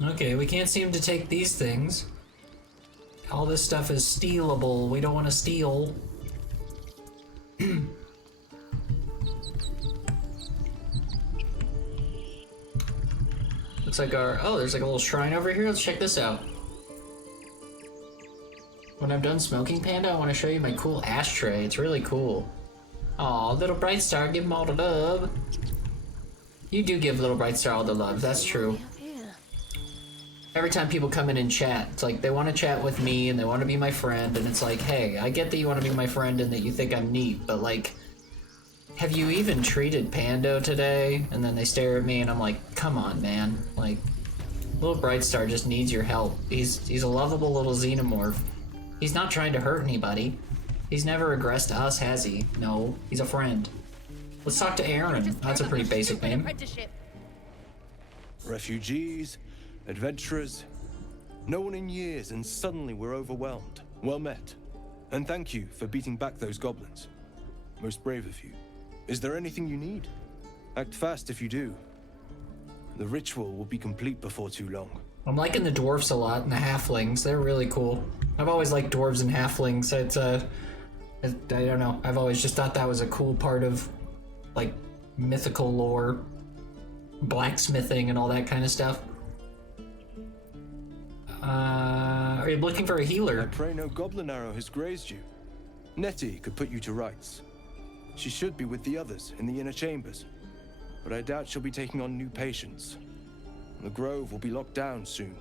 Okay, we can't seem to take these things. All this stuff is stealable. We don't want to steal. Looks like our... Oh, there's like a little shrine over here. Let's check this out. When I'm done smoking, Panda, I want to show you my cool ashtray. It's really cool. Aw, little Bright Star, give him all the love. You do give little Bright Star all the love. That's true. Every time people come in and chat, it's like they want to chat with me and they want to be my friend, and it's like, hey, I get that you want to be my friend and that you think I'm neat, but like, have you even treated Pando today? And then they stare at me and I'm like, come on, man. Like, little Bright Star just needs your help. He's a lovable little xenomorph. He's not trying to hurt anybody. He's never aggressed to us, has he? No, he's a friend. Let's talk to Aaron. That's a pretty basic name. Refugees, adventurers, no one in years, and suddenly we're overwhelmed. Well met. And thank you for beating back those goblins. Most brave of you. Is there anything you need? Act fast if you do. The ritual will be complete before too long. I'm liking the dwarfs a lot and the halflings. They're really cool. I've always liked dwarves and halflings. It's I don't know. I've always just thought that was a cool part of like mythical lore, blacksmithing and all that kind of stuff. Are you looking for a healer? I pray no goblin arrow has grazed you. Nettie could put you to rights. She should be with the others in the inner chambers. but I doubt she'll be taking on new patients. The Grove will be locked down soon.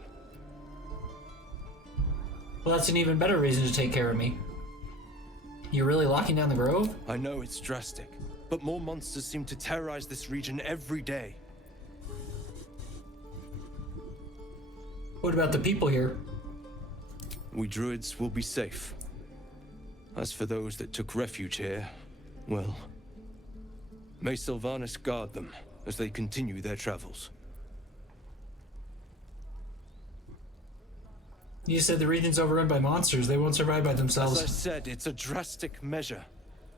Well, that's an even better reason to take care of me. You're really locking down the Grove? I know it's drastic, but more monsters seem to terrorize this region every day. What about the people here? We druids will be safe. As for those that took refuge here, well, may Sylvanas guard them as they continue their travels. You said the region's overrun by monsters. They won't survive by themselves. As I said, it's a drastic measure.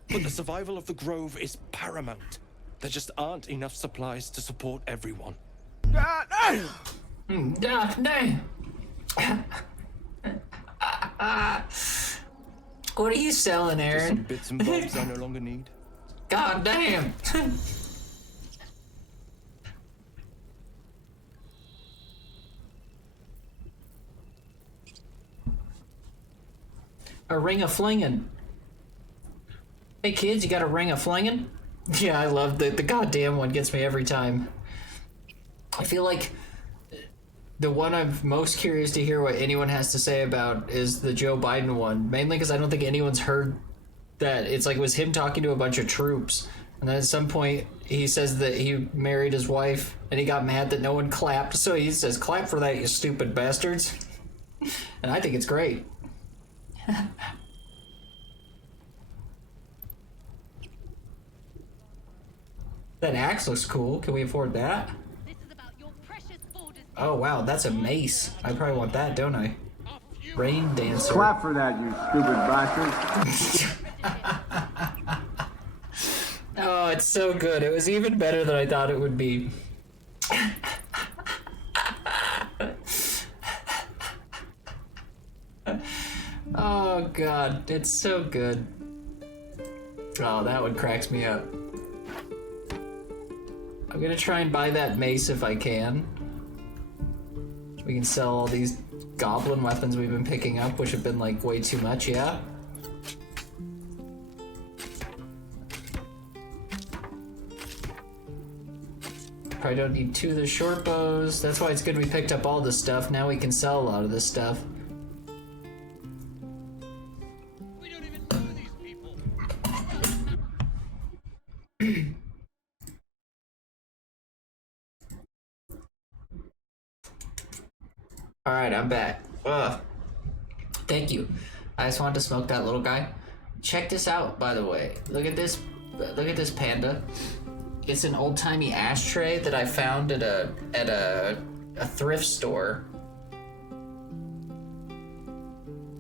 But the survival of the Grove is paramount. There just aren't enough supplies to support everyone. What are you selling, Aaron? Just some bits and bobs I no longer need. God damn! A ring of flingin'. Hey kids, you got a ring of flingin'? Yeah, I love the goddamn one. Gets me every time. I feel like the one I'm most curious to hear what anyone has to say about is the Joe Biden one. Mainly because I don't think anyone's heard that. It's like it was him talking to a bunch of troops. And then at some point he says that he married his wife and he got mad that no one clapped. So he says, "Clap for that, you stupid bastards." And I think it's great. That axe looks cool. Can we afford that? Oh wow, that's a mace. I probably want that, don't I? Rain dancer. Clap for that, you stupid bastard. Oh, it's so good. It was even better than I thought it would be. Oh god, it's so good. Oh, that one cracks me up. I'm gonna try and buy that mace if I can. We can sell all these goblin weapons we've been picking up, which have been like way too much, yeah? Probably don't need 2 of the short bows. That's why it's good we picked up all this stuff. Now we can sell a lot of this stuff. Alright, I'm back. Ugh. Thank you. I just wanted to smoke that little guy. Check this out, by the way. Look at this panda. It's an old-timey ashtray that I found at a thrift store.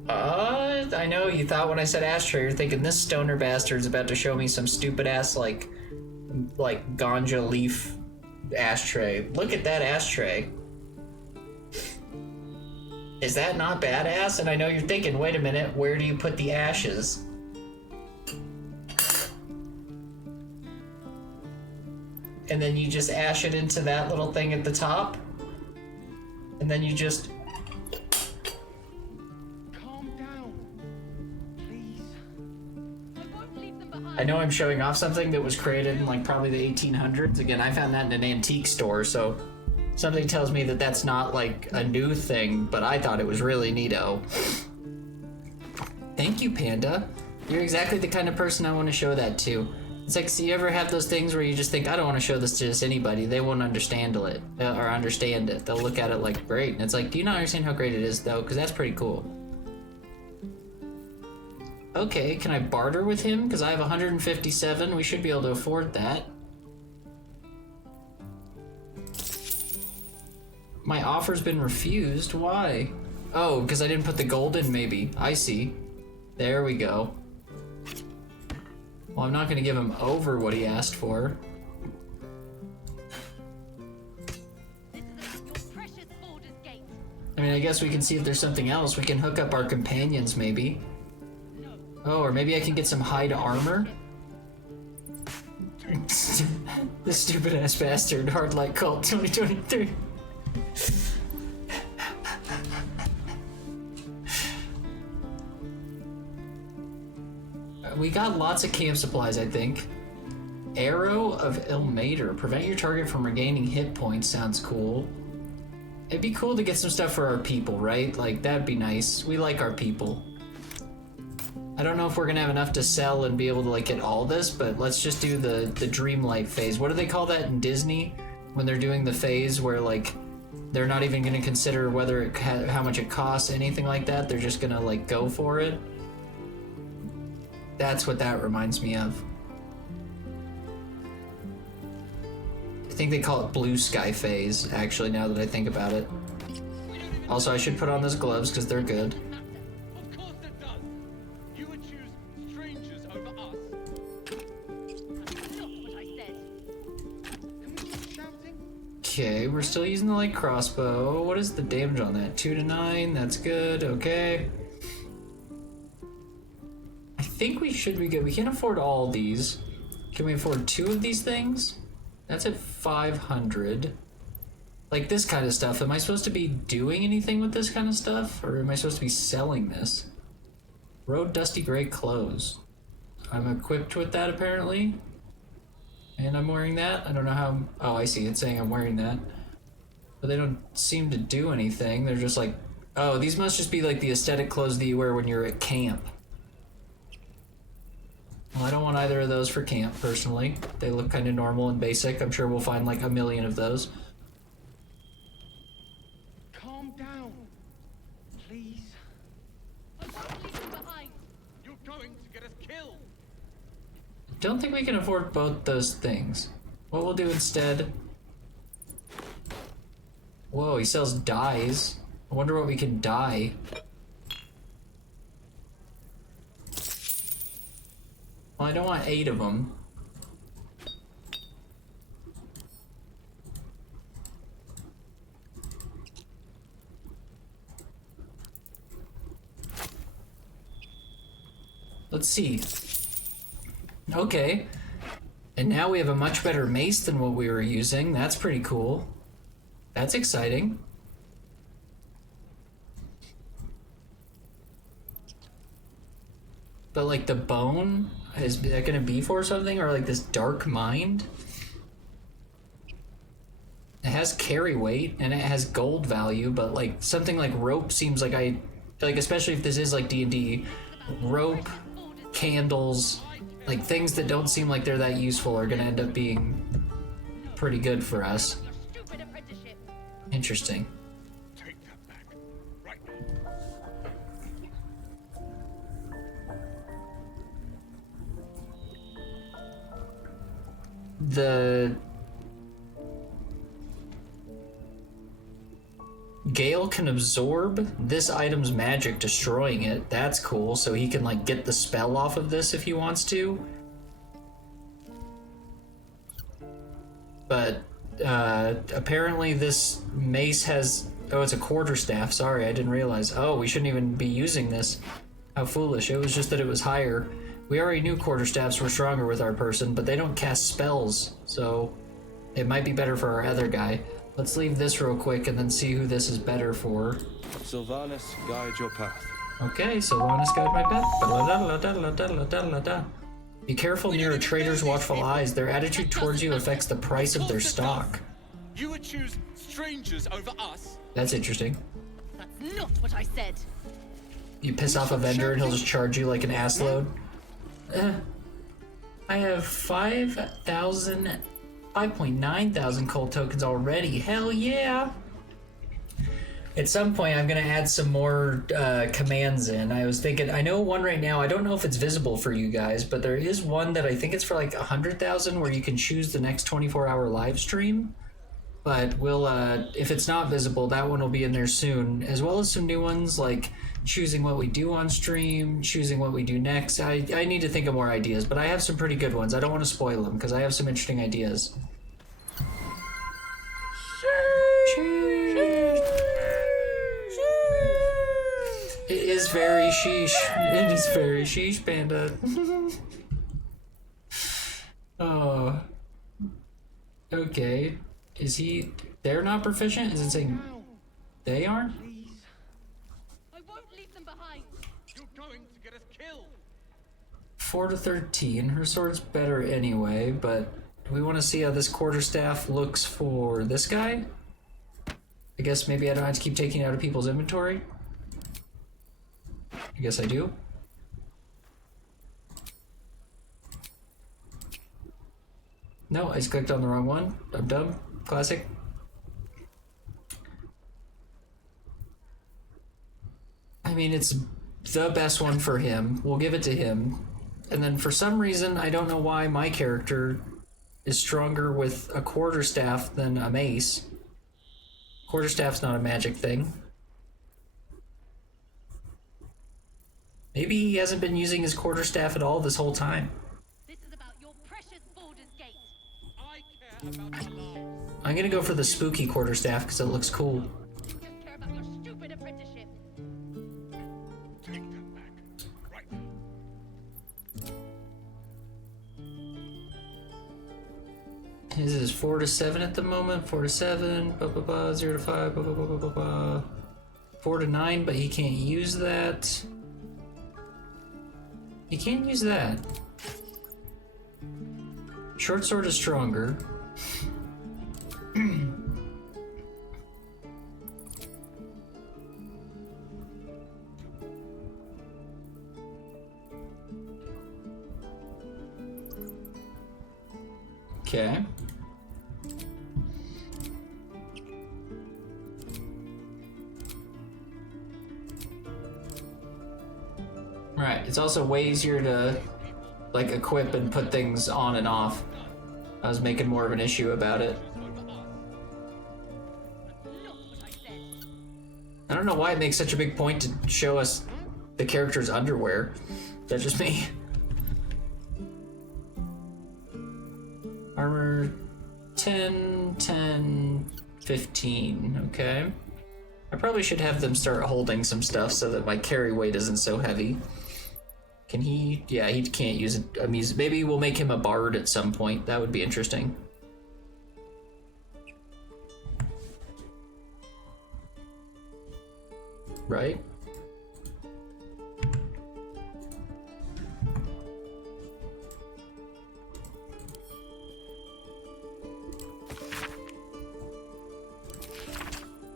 I know you thought when I said ashtray, you're thinking this stoner bastard's about to show me some stupid ass like ganja leaf ashtray. Look at that ashtray. Is that not badass? And I know you're thinking, wait a minute, where do you put the ashes? And then you just ash it into that little thing at the top? And then you just... Calm down, please. I know I'm showing off something that was created in like probably the 1800s. Again, I found that in an antique store, so something tells me that that's not like a new thing, but I thought it was really neato. Thank you, Panda. You're exactly the kind of person I want to show that to. It's like, so you ever have those things where you just think, I don't want to show this to just anybody. They won't understand it, or understand it. They'll look at it like, great. And it's like, do you not understand how great it is, though? Because that's pretty cool. Okay, can I barter with him? Because I have 157. We should be able to afford that. My offer's been refused. Why? Oh, because I didn't put the gold in, maybe. I see. There we go. Well, I'm not going to give him over what he asked for. I mean, I guess we can see if there's something else. We can hook up our companions, maybe. Oh, or maybe I can get some hide armor? This stupid-ass bastard. Hard Light Cult 2023. We got lots of camp supplies, I think. Arrow of Ilmater. Prevent your target from regaining hit points. Sounds cool. It'd be cool to get some stuff for our people, right? Like, that'd be nice. We like our people. I don't know if we're gonna have enough to sell and be able to, like, get all this, but let's just do the Dreamlight phase. What do they call that in Disney? When they're doing the phase where, like, they're not even gonna consider whether it how much it costs, anything like that. They're just gonna, like, go for it. That's what that reminds me of. I think they call it Blue Sky phase, actually, now that I think about it. Also, I should put on those gloves because they're good. Okay, we're still using the light crossbow. What is the damage on that? 2 to 9, that's good, okay. I think we should be good. We can't afford all these. Can we afford 2 of these things? That's at 500. Like this kind of stuff. Am I supposed to be doing anything with this kind of stuff? Or am I supposed to be selling this? Road Dusty Gray Clothes. I'm equipped with that apparently. And I'm wearing that? I don't know how... Oh, I see. It's saying I'm wearing that. But they don't seem to do anything. They're just like... Oh, these must just be like the aesthetic clothes that you wear when you're at camp. Well, I don't want either of those for camp, personally. They look kind of normal and basic. I'm sure we'll find like a million of those. Calm down, please. I won't leave you behind. You're going to get us killed. Don't think we can afford both those things. What we'll do instead... Whoa, he sells dyes. I wonder what we can dye. Well, I don't want 8 of them. Let's see. Okay. And now we have a much better mace than what we were using. That's pretty cool. That's exciting. But like the bone, is that gonna be for something? Or like this dark mind? It has carry weight and it has gold value, but like something like rope seems like especially if this is like D&D, rope, candles, like things that don't seem like they're that useful are gonna end up being pretty good for us. Interesting. The Gale can absorb this item's magic, destroying it. That's cool. So he can like get the spell off of this if he wants to. But apparently this mace has... Oh, it's a quarterstaff. Sorry, I didn't realize. Oh, we shouldn't even be using this. How foolish. It was just that it was higher. We already knew quarterstaffs were stronger with our person, but they don't cast spells, so it might be better for our other guy. Let's leave this real quick and then see who this is better for. Sylvanas, guide your path. Okay, Sylvanas, guide my path. Be careful near a trader's watchful eyes. Their attitude towards you affects the price of their stock. You would choose strangers over us? That's interesting. That's not what I said. You piss off a vendor and he'll just charge you like an ass load. I have 5.9 thousand coal tokens already. Hell yeah! At some point, I'm gonna add some more commands in. I was thinking, I know one right now. I don't know if it's visible for you guys, but there is one that I think it's for like 100,000, where you can choose the next 24-hour live stream. But we'll, if it's not visible, that one will be in there soon, as well as some new ones like choosing what we do on stream, choosing what we do next. I need to think of more ideas, but I have some pretty good ones. I don't want to spoil them because I have some interesting ideas. It is very sheesh. It is very sheesh, Panda. Oh. Okay. Is he... They're not proficient? Is it saying they aren't? I won't leave them behind. You're going to get us killed. 4 to 13. Her sword's better anyway, but do we want to see how this quarterstaff looks for this guy? I guess maybe I don't have to keep taking it out of people's inventory. I guess I do. No, I just clicked on the wrong one. I'm dumb. Classic. I mean, it's the best one for him. We'll give it to him. And then for some reason, I don't know why my character is stronger with a quarterstaff than a mace. Quarterstaff's not a magic thing. Maybe he hasn't been using his quarterstaff at all this whole time. This is about your precious Baldur's Gate. I care about our lives. I'm gonna go for the spooky quarterstaff because it looks cool. You just care about your stupid apprenticeship. Take that back. Right now. His is 4 to 7 at the moment. 4 to 7, 0 to 5, 4 to 9, but he can't use that. He can't use that. Short sword is stronger. Okay. Right, it's also way easier to like equip and put things on and off. I was making more of an issue about it. I don't know why it makes such a big point to show us the character's underwear. That's just me. Armor 10, 10, 15, okay. I probably should have them start holding some stuff so that my carry weight isn't so heavy. Can he? Yeah, he can't use a music. Maybe we'll make him a bard at some point. That would be interesting. Right?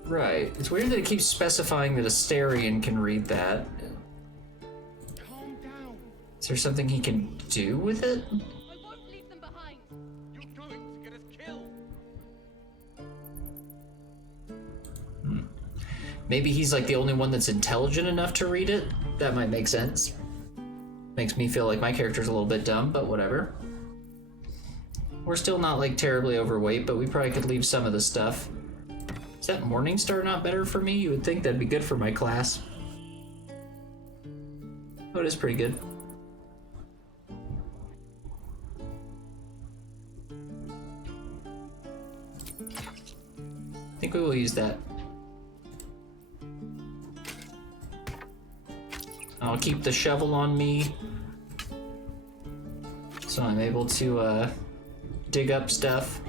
Right. It's weird that it keeps specifying that Asterion can read that. Calm down. Is there something he can do with it? I won't leave them behind. You're going to get us killed. Maybe he's like the only one that's intelligent enough to read it? That might make sense. Makes me feel like my character's a little bit dumb, but whatever. We're still not like terribly overweight, but we probably could leave some of the stuff. Is that Morningstar not better for me? You would think that'd be good for my class. Oh, it is pretty good. I think we will use that. I'll keep the shovel on me, so I'm able to dig up stuff.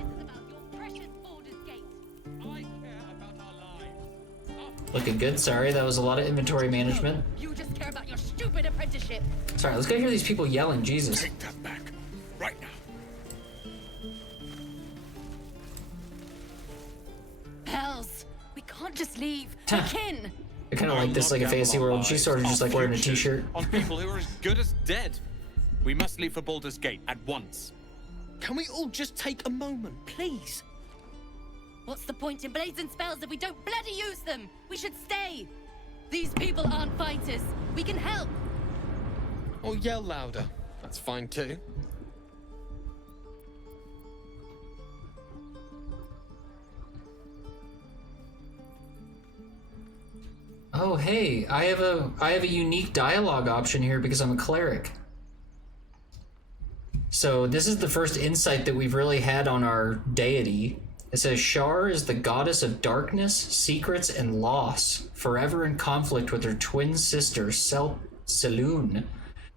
Looking good. Sorry, that was a lot of inventory management. You just care about your stupid apprenticeship. Sorry, let's go hear these people yelling. Jesus. Take that back. Right now. Hells, we can't just leave. We're kin. I kind of like this, like a fantasy world. She's sort of just like wearing a t-shirt. On people who are as good as dead. We must leave for Baldur's Gate at once. Can we all just take a moment, please? What's the point in blazing spells if we don't bloody use them? We should stay. These people aren't fighters. We can help. Or yell louder. That's fine too. Oh, hey, I have a unique dialogue option here because I'm a cleric. So this is the first insight that we've really had on our deity. It says Shar is the goddess of darkness, secrets, and loss, forever in conflict with her twin sister, Selûne.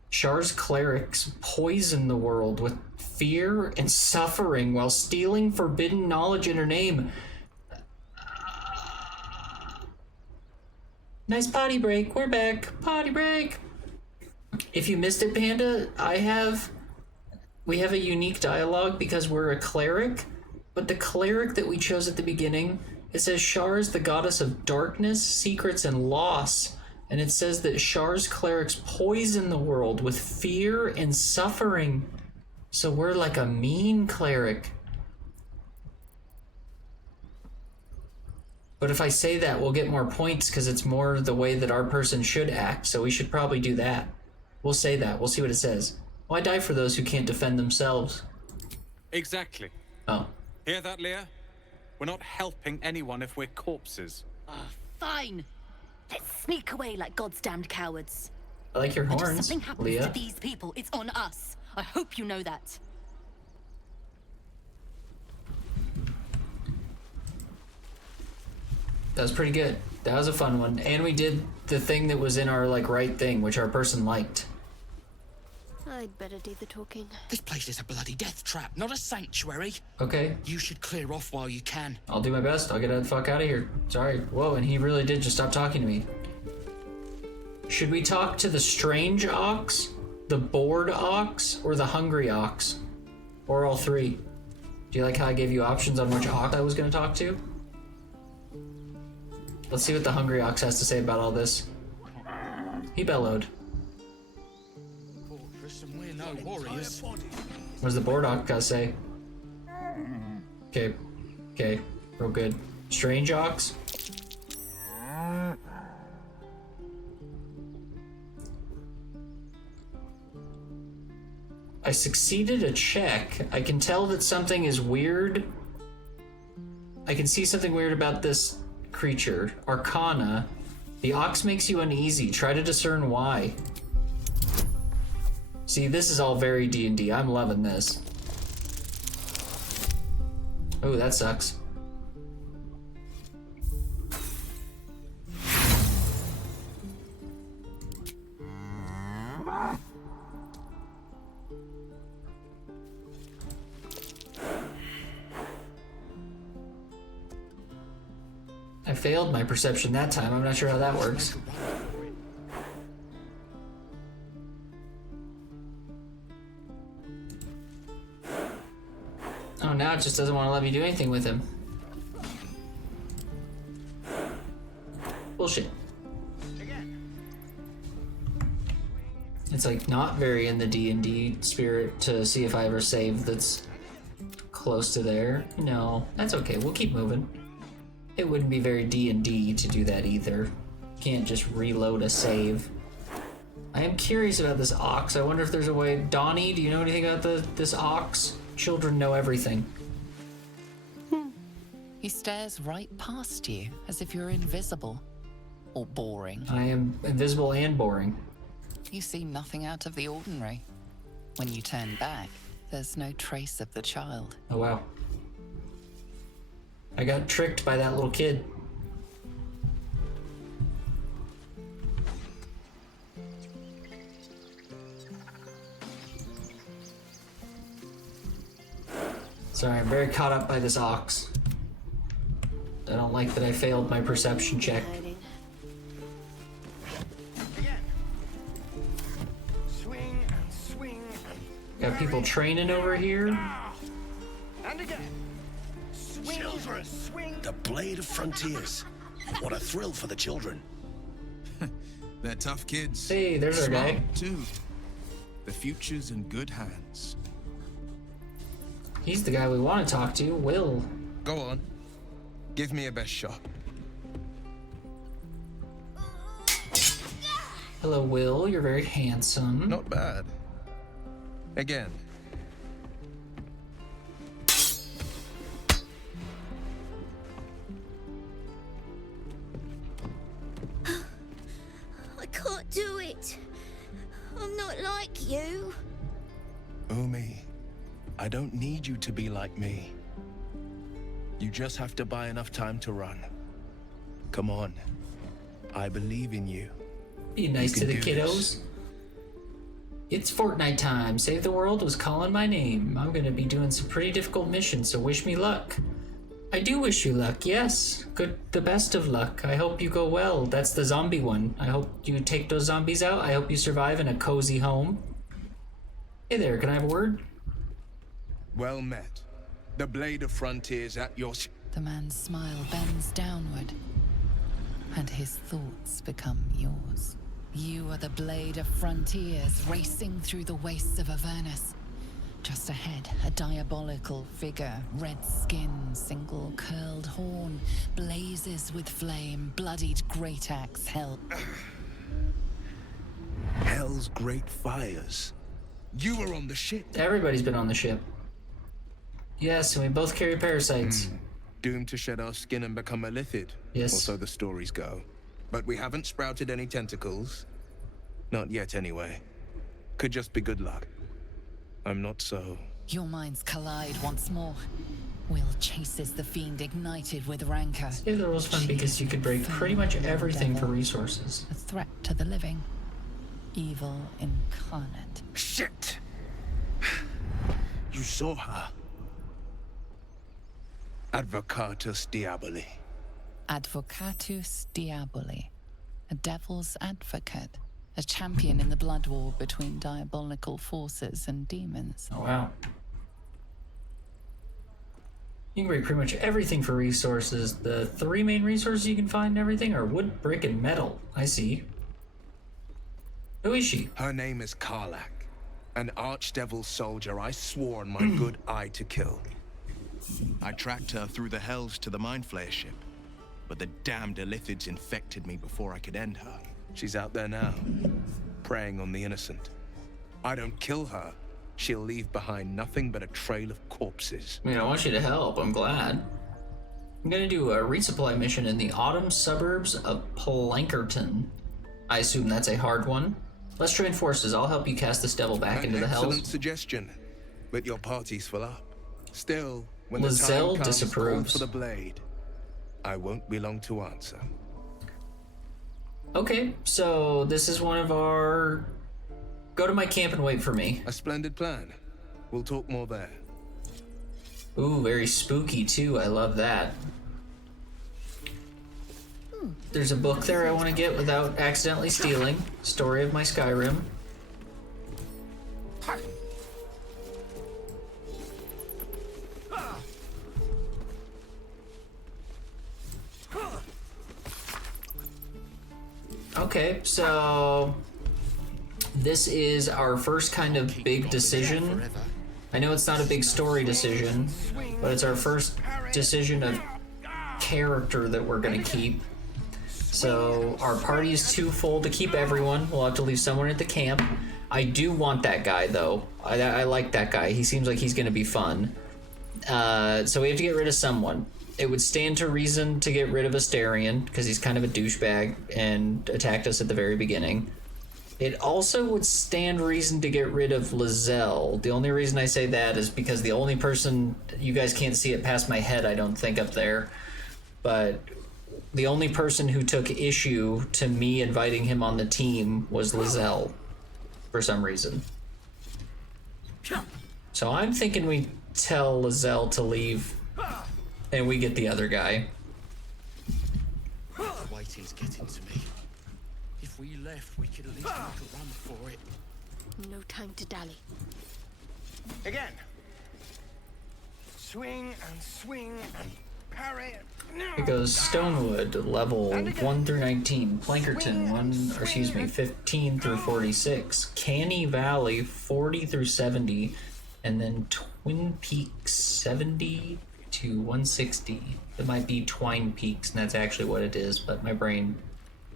Shar's clerics poison the world with fear and suffering while stealing forbidden knowledge in her name. Nice potty break. We're back. Potty break. If you missed it, Panda, we have a unique dialogue because we're a cleric, but the cleric that we chose at the beginning, it says Shar is the goddess of darkness, secrets, and loss. And it says that Shar's clerics poison the world with fear and suffering. So we're like a mean cleric. But if I say that, we'll get more points because it's more the way that our person should act. So we should probably do that. We'll say that. We'll see what it says. Why die for those who can't defend themselves? Exactly. Oh. Hear that, Leah? We're not helping anyone if we're corpses. Fine. Let's sneak away like God's damned cowards. I like your And if horns, something happens Leah. to these people, it's on us. I hope you know that. That was pretty good. That was a fun one. And we did the thing that was in our, like, right thing, which our person liked. I'd better do the talking. This place is a bloody death trap, not a sanctuary. Okay. You should clear off while you can. I'll do my best. I'll get the fuck out of here. Sorry. Whoa, and he really did just stop talking to me. Should we talk to the strange ox, the bored ox, or the hungry ox? Or all three? Do you like how I gave you options on which ox I was going to talk to? Let's see what the hungry ox has to say about all this. He bellowed. We're no warriors. What does the bored ox got to say? Okay. Okay. Real good. Strange ox? I succeeded a check. I can tell that something is weird. I can see something weird about this creature. Arcana. The ox makes you uneasy. Try to discern why. See, this is all very D&D. I'm loving this. Oh, that sucks. I failed my perception that time. I'm not sure how that works. Oh, now it just doesn't want to let me do anything with him. Bullshit. It's like not very in the D&D spirit to see if I ever save that's close to there. No, that's okay. We'll keep moving. It wouldn't be very D&D to do that either. Can't just reload a save. I am curious about this ox. I wonder if there's a way. Donnie, do you know anything about this ox? Children know everything. He stares right past you, as if you're invisible. Or boring. I am invisible and boring. You see nothing out of the ordinary. When you turn back, there's no trace of the child. Oh, wow. I got tricked by that little kid. Sorry, I'm very caught up by this ox. I don't like that I failed my perception check. Swing and swing. Got people training over here. And again. Children, swing. The blade of frontiers. What a thrill for the children. They're tough kids. Hey, there's our guy. Smart, too. The future's in good hands. He's the guy we want to talk to, Will. Go on. Give me a best shot. Hello, Will. You're very handsome. Not bad. Again. I can't do it. I'm not like you. Umi, I don't need you to be like me. You just have to buy enough time to run. Come on. I believe in you. Be nice to the kiddos. It's Fortnite time. Save the World was calling my name. I'm gonna be doing some pretty difficult missions, so wish me luck. I do wish you luck, yes. The best of luck. I hope you go well. That's the zombie one. I hope you take those zombies out. I hope you survive in a cozy home. Hey there, can I have a word? Well met. The blade of frontiers at your... The man's smile bends downward, and his thoughts become yours. You are the blade of frontiers racing through the wastes of Avernus. Just ahead, a diabolical figure, red skin, single curled horn, blazes with flame, bloodied great axe held. Hell's great fires. You were on the ship. Everybody's been on the ship. Yes, and we both carry parasites. Doomed to shed our skin and become a lithid. Yes. Or so the stories go. But we haven't sprouted any tentacles. Not yet, anyway. Could just be good luck. I'm not so... Your minds collide once more. Will chases the fiend ignited with rancor. Yeah, that was fun because you could break pretty much everything for resources. A threat to the living. Evil incarnate. Shit! You saw her. Advocatus Diaboli. Advocatus Diaboli. A devil's advocate. A champion in the blood war between diabolical forces and demons. Oh, wow. You can break pretty much everything for resources. The 3 main resources you can find and everything are wood, brick, and metal. I see. Who is she? Her name is Karlak. An archdevil soldier I swore on my good eye to kill. I tracked her through the hells to the Mind Flayer ship, but the damned Illithids infected me before I could end her. She's out there now, preying on the innocent. I don't kill her, she'll leave behind nothing but a trail of corpses. I mean, I want you to help. I'm glad. I'm gonna do a resupply mission in the autumn suburbs of Plankerton. I assume that's a hard one. Let's join forces. I'll help you cast this devil back into the hells. Excellent suggestion, but your party's full up. Still, when the Lizelle time comes disapproves. for the blade, I won't be long to answer. Okay, so this is one of our... Go to my camp and wait for me. A splendid plan. We'll talk more there. Ooh, very spooky too. I love that. There's a book there I want to get without accidentally stealing. Story of my Skyrim. Okay, so this is our first kind of big decision. I know it's not a big story decision, but it's our first decision of character that we're gonna keep. So our party is too full to keep everyone. We'll have to leave someone at the camp. I do want that guy though. I like that guy. He seems like he's gonna be fun. So we have to get rid of someone. It would stand to reason to get rid of Asterion, because he's kind of a douchebag and attacked us at the very beginning. It also would stand reason to get rid of Lizelle. The only reason I say that is because the only person, you guys can't see it past my head, I don't think, up there, but the only person who took issue to me inviting him on the team was Lizelle, for some reason. So I'm thinking we tell Lizelle to leave, and we get the other guy. Waiting's getting to me. If we left, we could at least make a run for it. No time to dally. Again. Swing and swing and parry. It goes Stonewood, level 1 through 19. Plankerton, 15 through 46. Canny Valley, 40 through 70. And then Twin Peaks, 70 to 160. It might be Twine Peaks, and that's actually what it is, but my brain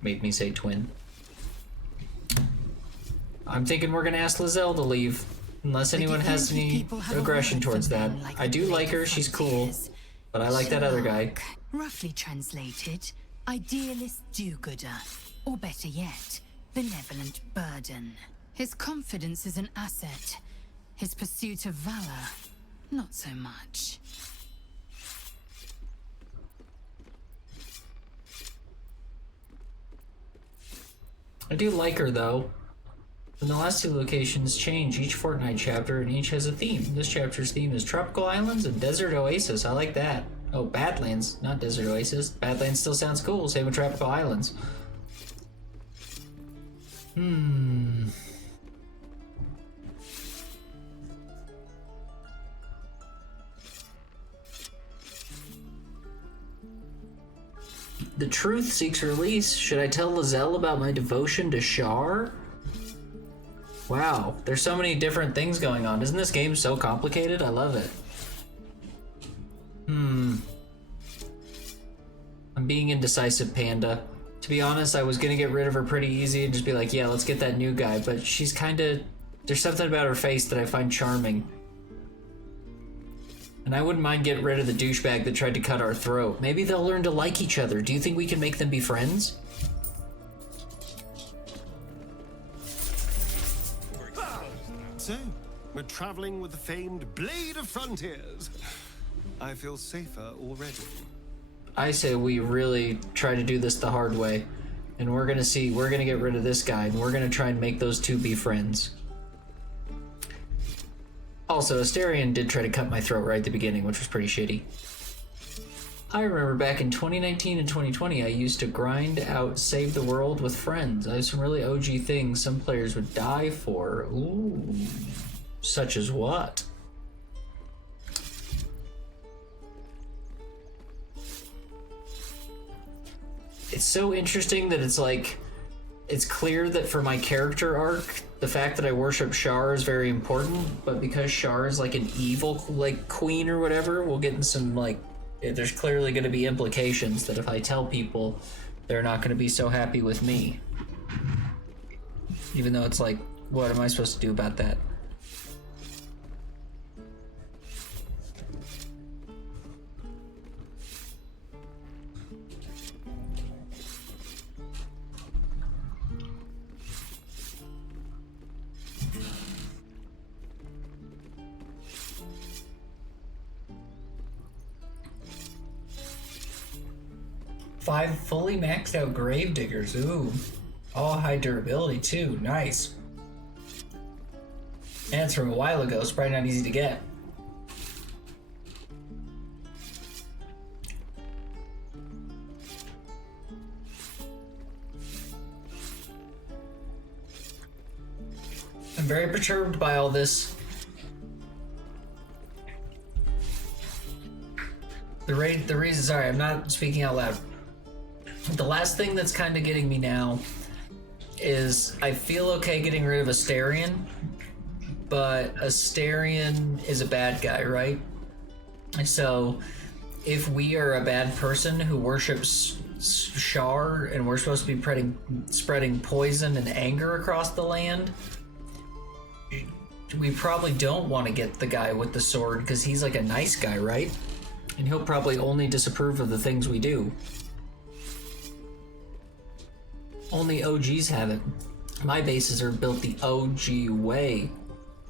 made me say Twin. I'm thinking we're gonna ask Lizelle to leave, unless anyone has any aggression towards that. I do like her, she's cool, but I like that other guy. Roughly translated, idealist do-gooder, or better yet, benevolent burden. His confidence is an asset. His pursuit of valor, not so much. I do like her though. And the last 2 locations change each fortnight chapter, and each has a theme. This chapter's theme is Tropical Islands and Desert Oasis. I like that. Oh, Badlands, not Desert Oasis. Badlands still sounds cool. Same with Tropical Islands. The truth seeks release. Should I tell Lizelle about my devotion to Shar? Wow, there's so many different things going on. Isn't this game so complicated? I love it. I'm being indecisive, Panda. To be honest, I was gonna get rid of her pretty easy and just be like, yeah, let's get that new guy, but she's kinda... There's something about her face that I find charming. And I wouldn't mind getting rid of the douchebag that tried to cut our throat. Maybe they'll learn to like each other. Do you think we can make them be friends? So, we're traveling with the famed Blade of Frontiers. I feel safer already. I say we really try to do this the hard way. And we're gonna get rid of this guy, and we're gonna try and make those two be friends. Also, Asterion did try to cut my throat right at the beginning, which was pretty shitty. I remember back in 2019 and 2020, I used to grind out Save the World with friends. I have some really OG things some players would die for. Ooh. Such as what? It's so interesting that it's like, it's clear that for my character arc, the fact that I worship Shar is very important, but because Shar is like an evil, like, queen or whatever, we'll get in some, like, there's clearly going to be implications that if I tell people, they're not going to be so happy with me. Even though it's like, what am I supposed to do about that? Five fully maxed out Gravediggers, ooh. All high durability too, nice. And it's from a while ago, it's probably not easy to get. I'm very perturbed by all this. The reason, sorry, I'm not speaking out loud. The last thing that's kind of getting me now is I feel okay getting rid of Asterion, but Asterion is a bad guy, right? So if we are a bad person who worships Shar and we're supposed to be spreading poison and anger across the land, we probably don't want to get the guy with the sword because he's like a nice guy, right? And he'll probably only disapprove of the things we do. Only OGs have it. My bases are built the OG way.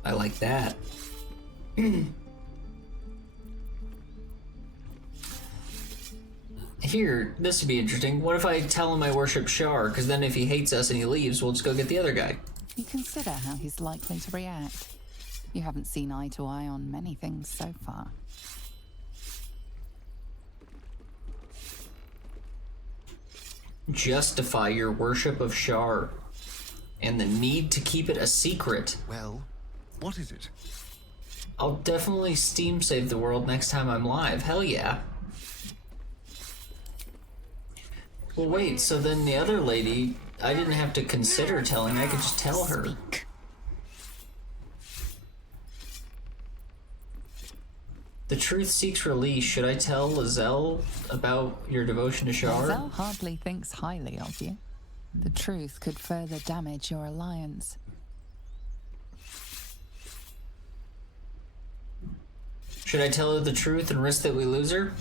I like that. Here, this would be interesting. What if I tell him I worship Shar? Because then if he hates us and he leaves, we'll just go get the other guy. You consider how he's likely to react. You haven't seen eye to eye on many things so far. Justify your worship of Shar and the need to keep it a secret. Well, what is it? I'll definitely Steam save the world next time I'm live. Hell yeah. Well, wait, so then the other lady, I didn't have to consider telling, I could just tell her. The truth seeks release. Should I tell Lizelle about your devotion to Shar? Lizelle hardly thinks highly of you. The truth could further damage your alliance. Should I tell her the truth and risk that we lose her?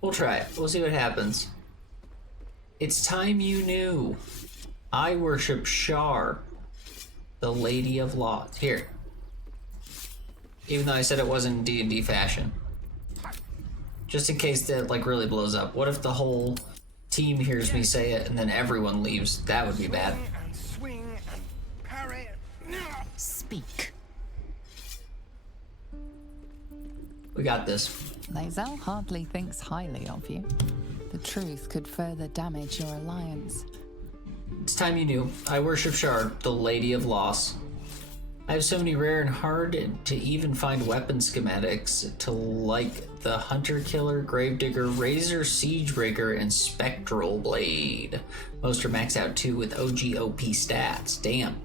We'll try it. We'll see what happens. It's time you knew. I worship Shar, the Lady of Laws. Here. Even though I said it wasn't D&D fashion. Just in case that like really blows up. What if the whole team hears me say it and then everyone leaves? That would be bad. Swing and parry. Speak. We got this. Lae'zel hardly thinks highly of you. The truth could further damage your alliance. It's time you knew. I worship Shar, the Lady of Loss. I have so many rare and hard to even find weapon schematics to like the Hunter Killer, Gravedigger, Razor, Siegebreaker, and Spectral Blade. Most are maxed out too with OG/OP stats. Damn.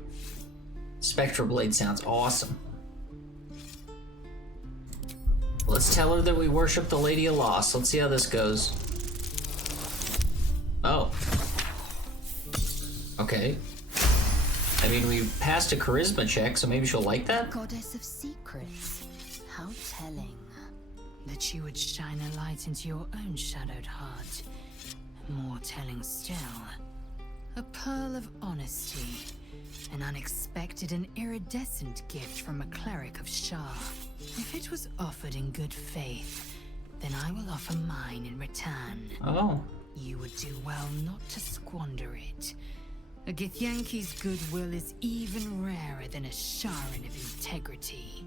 Spectral Blade sounds awesome. Let's tell her that we worship the Lady of Loss. Let's see how this goes. Oh. Okay. I mean, we passed a charisma check, so maybe she'll like that? Goddess of secrets. How telling. That you would shine a light into your own shadowed heart. More telling still. A pearl of honesty. An unexpected and iridescent gift from a cleric of Shar. If it was offered in good faith, then I will offer mine in return. Oh. You would do well not to squander it. A Githyanki's goodwill is even rarer than a Sharan of integrity.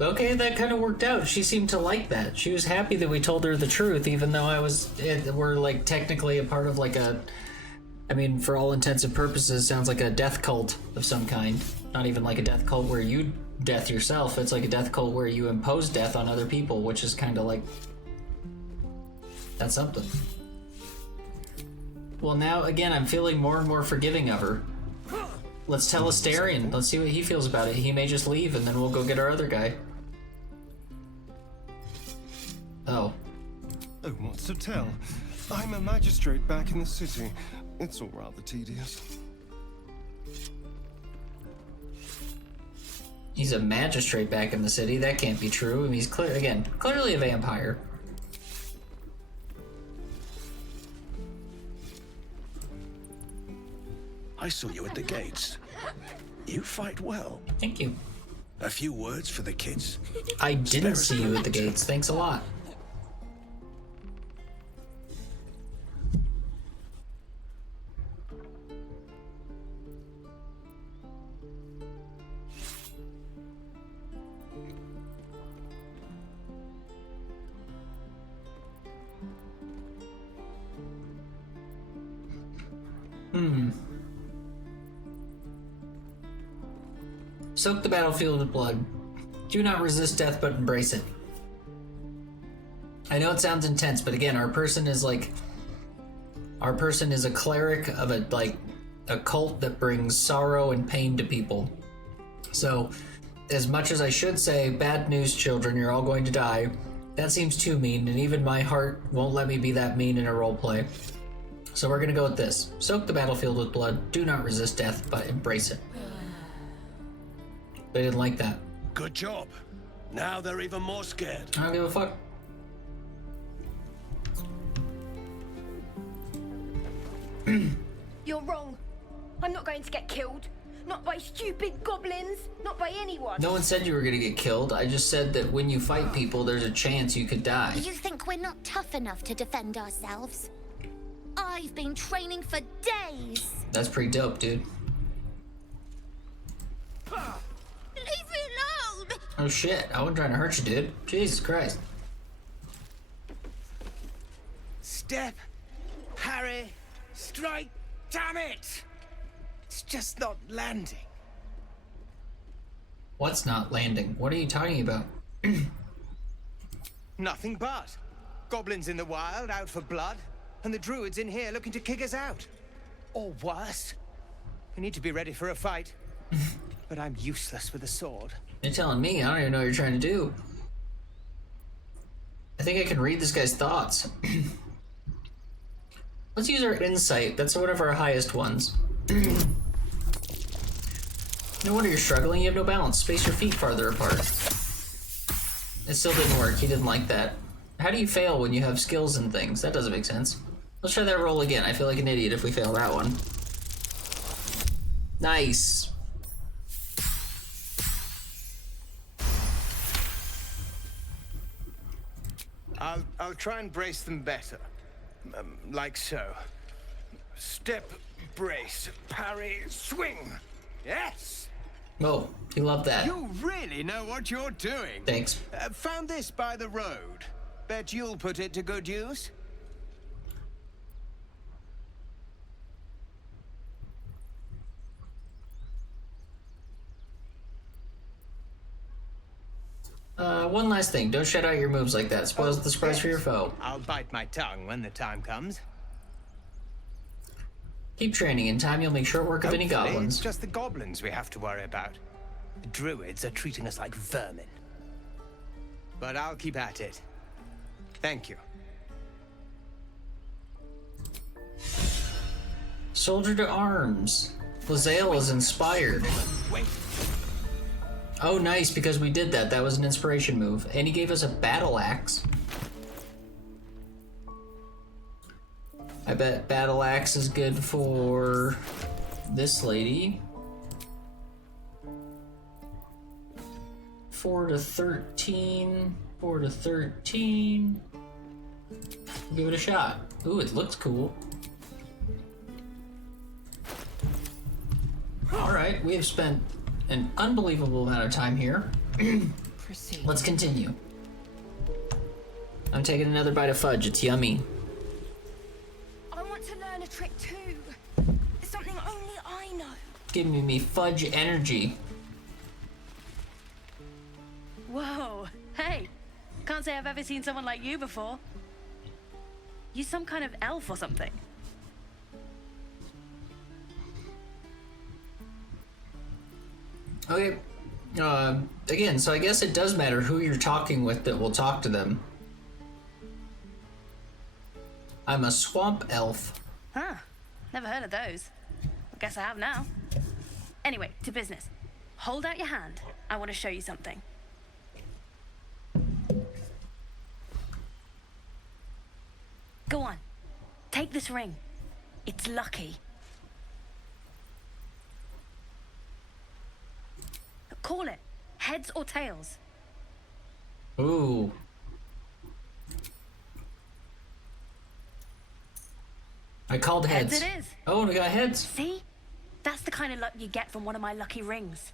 Okay, that kind of worked out. She seemed to like that. She was happy that we told her the truth, even though we're like technically a part of like a, I mean, for all intents and purposes, sounds like a death cult of some kind. Not even like a death cult where you death yourself. It's like a death cult where you impose death on other people, which is kind of like, that's something. Well, now again, I'm feeling more and more forgiving of her. Let's tell Astarion. Let's see what he feels about it. He may just leave, and then we'll go get our other guy. Oh. Oh, what's to tell? I'm a magistrate back in the city. It's all rather tedious. He's a magistrate back in the city. That can't be true. I mean, he's clearly a vampire. I saw you at the gates. You fight well. Thank you. A few words for the kids. I didn't see you at the gates. Thanks a lot. Soak the battlefield with blood. Do not resist death, but embrace it. I know it sounds intense, but again, our person is a cleric of a cult that brings sorrow and pain to people. So, as much as I should say, bad news, children, you're all going to die, that seems too mean, and even my heart won't let me be that mean in a roleplay. So we're gonna go with this. Soak the battlefield with blood. Do not resist death, but embrace it. They didn't like that. Good job. Now they're even more scared. I don't give a fuck. You're wrong. I'm not going to get killed. Not by stupid goblins. Not by anyone. No one said you were gonna get killed. I just said that when you fight people, there's a chance you could die. You think we're not tough enough to defend ourselves? I've been training for days. That's pretty dope, dude. Leave me alone! Oh shit, I wasn't trying to hurt you, dude. Jesus Christ. Step, parry, strike, damn it! It's just not landing. What's not landing? What are you talking about? Nothing but. Goblins in the wild, out for blood, and the druids in here looking to kick us out. Or worse. We need to be ready for a fight. But I'm useless with a sword. You're telling me, I don't even know what you're trying to do. I think I can read this guy's thoughts. Let's use our insight. That's one of our highest ones. No wonder you're struggling. You have no balance. Space your feet farther apart. It still didn't work. He didn't like that. How do you fail when you have skills and things? That doesn't make sense. Let's try that roll again. I feel like an idiot if we fail that one. Nice. I'll try and brace them better. Like so. Step, brace, parry, swing. Yes! Oh, you love that. You really know what you're doing. Thanks. Found this by the road. Bet you'll put it to good use. One last thing. Don't shout out your moves like that. Spoils the surprise for your foe. I'll bite my tongue when the time comes. Keep training. In time, you'll make short work of any Hopefully, goblins. It's just the goblins we have to worry about. The druids are treating us like vermin. But I'll keep at it. Thank you. Soldier to arms. Lae'zel is inspired. Wait. Oh, nice, because we did that. That was an inspiration move. And he gave us a battle axe. I bet battle axe is good for this lady. 4 to 13. 4 to 13. Give it a shot. Ooh, it looks cool. Alright, we have spent an unbelievable amount of time here. Let's continue. I'm taking another bite of fudge. It's yummy. I want to learn a trick too. It's something only I know. Giving me fudge energy. Whoa, hey. Can't say I've ever seen someone like you before. You some kind of elf or something? Okay. Again, so I guess it does matter who you're talking with that will talk to them. I'm a swamp elf. Huh. Never heard of those. Guess I have now. Anyway, to business. Hold out your hand. I want to show you something. Go on. Take this ring. It's lucky. Call it. Heads or tails? Ooh. I called heads. Heads it is. Oh, we got heads. See? That's the kind of luck you get from one of my lucky rings.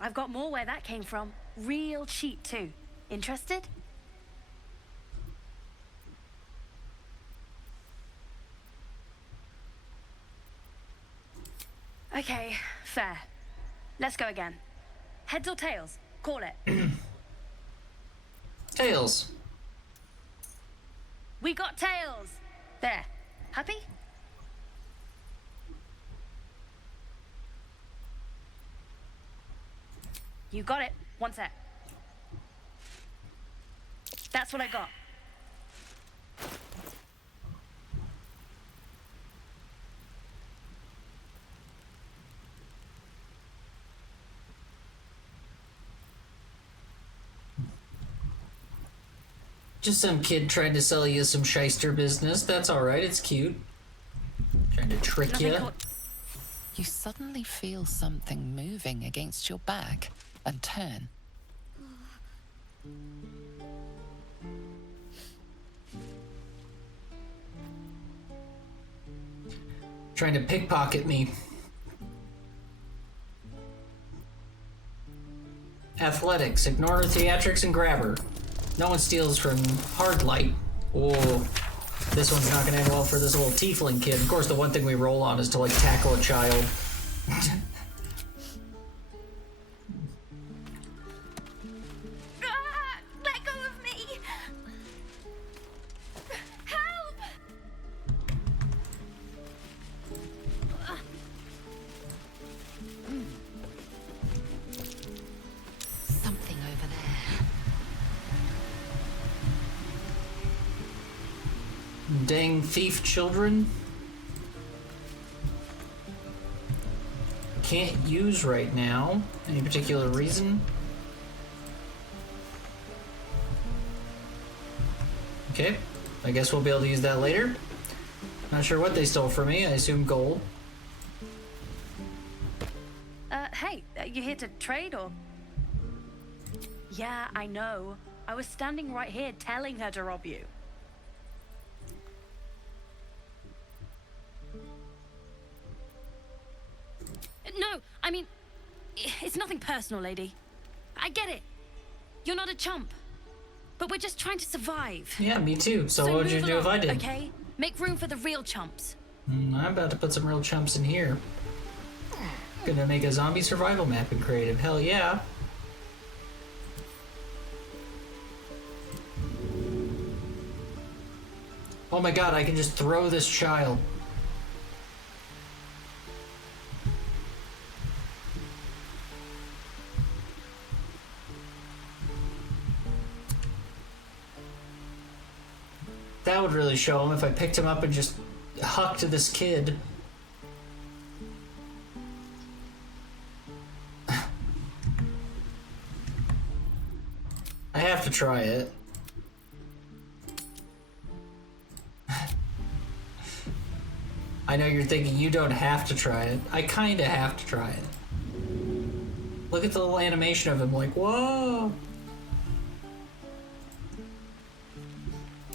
I've got more where that came from. Real cheap, too. Interested? Okay, fair. Let's go again. Heads or tails? Call it. Tails. We got tails! There. Happy? You got it. One sec. That's what I got. Just some kid trying to sell you some shyster business. That's alright, it's cute. Trying to trick you. You suddenly feel something moving against your back and turn. Trying to pickpocket me. Athletics. Ignore theatrics and grab her. No one steals from hard light. Oh, this one's not gonna end well for this little tiefling kid. Of course, the one thing we roll on is to, like, tackle a child. Let go of me! Help! Something over there. Dang thief children. Can't use right now. Any particular reason? Okay, I guess we'll be able to use that later. Not sure what they stole from me. I assume gold. Hey, you here to trade or? Yeah, I know. I was standing right here telling her to rob you. No, I mean, it's nothing personal, lady. I get it. You're not a chump. But we're just trying to survive. Yeah, me too. So what would you move do if I along, did? Okay? Make room for the real chumps. I'm about to put some real chumps in here. Gonna make a zombie survival map in creative. Hell yeah. Oh my god, I can just throw this child. That would really show him if I picked him up and just hucked this kid. I have to try it. I know you're thinking you don't have to try it. I kinda have to try it. Look at the little animation of him like, whoa!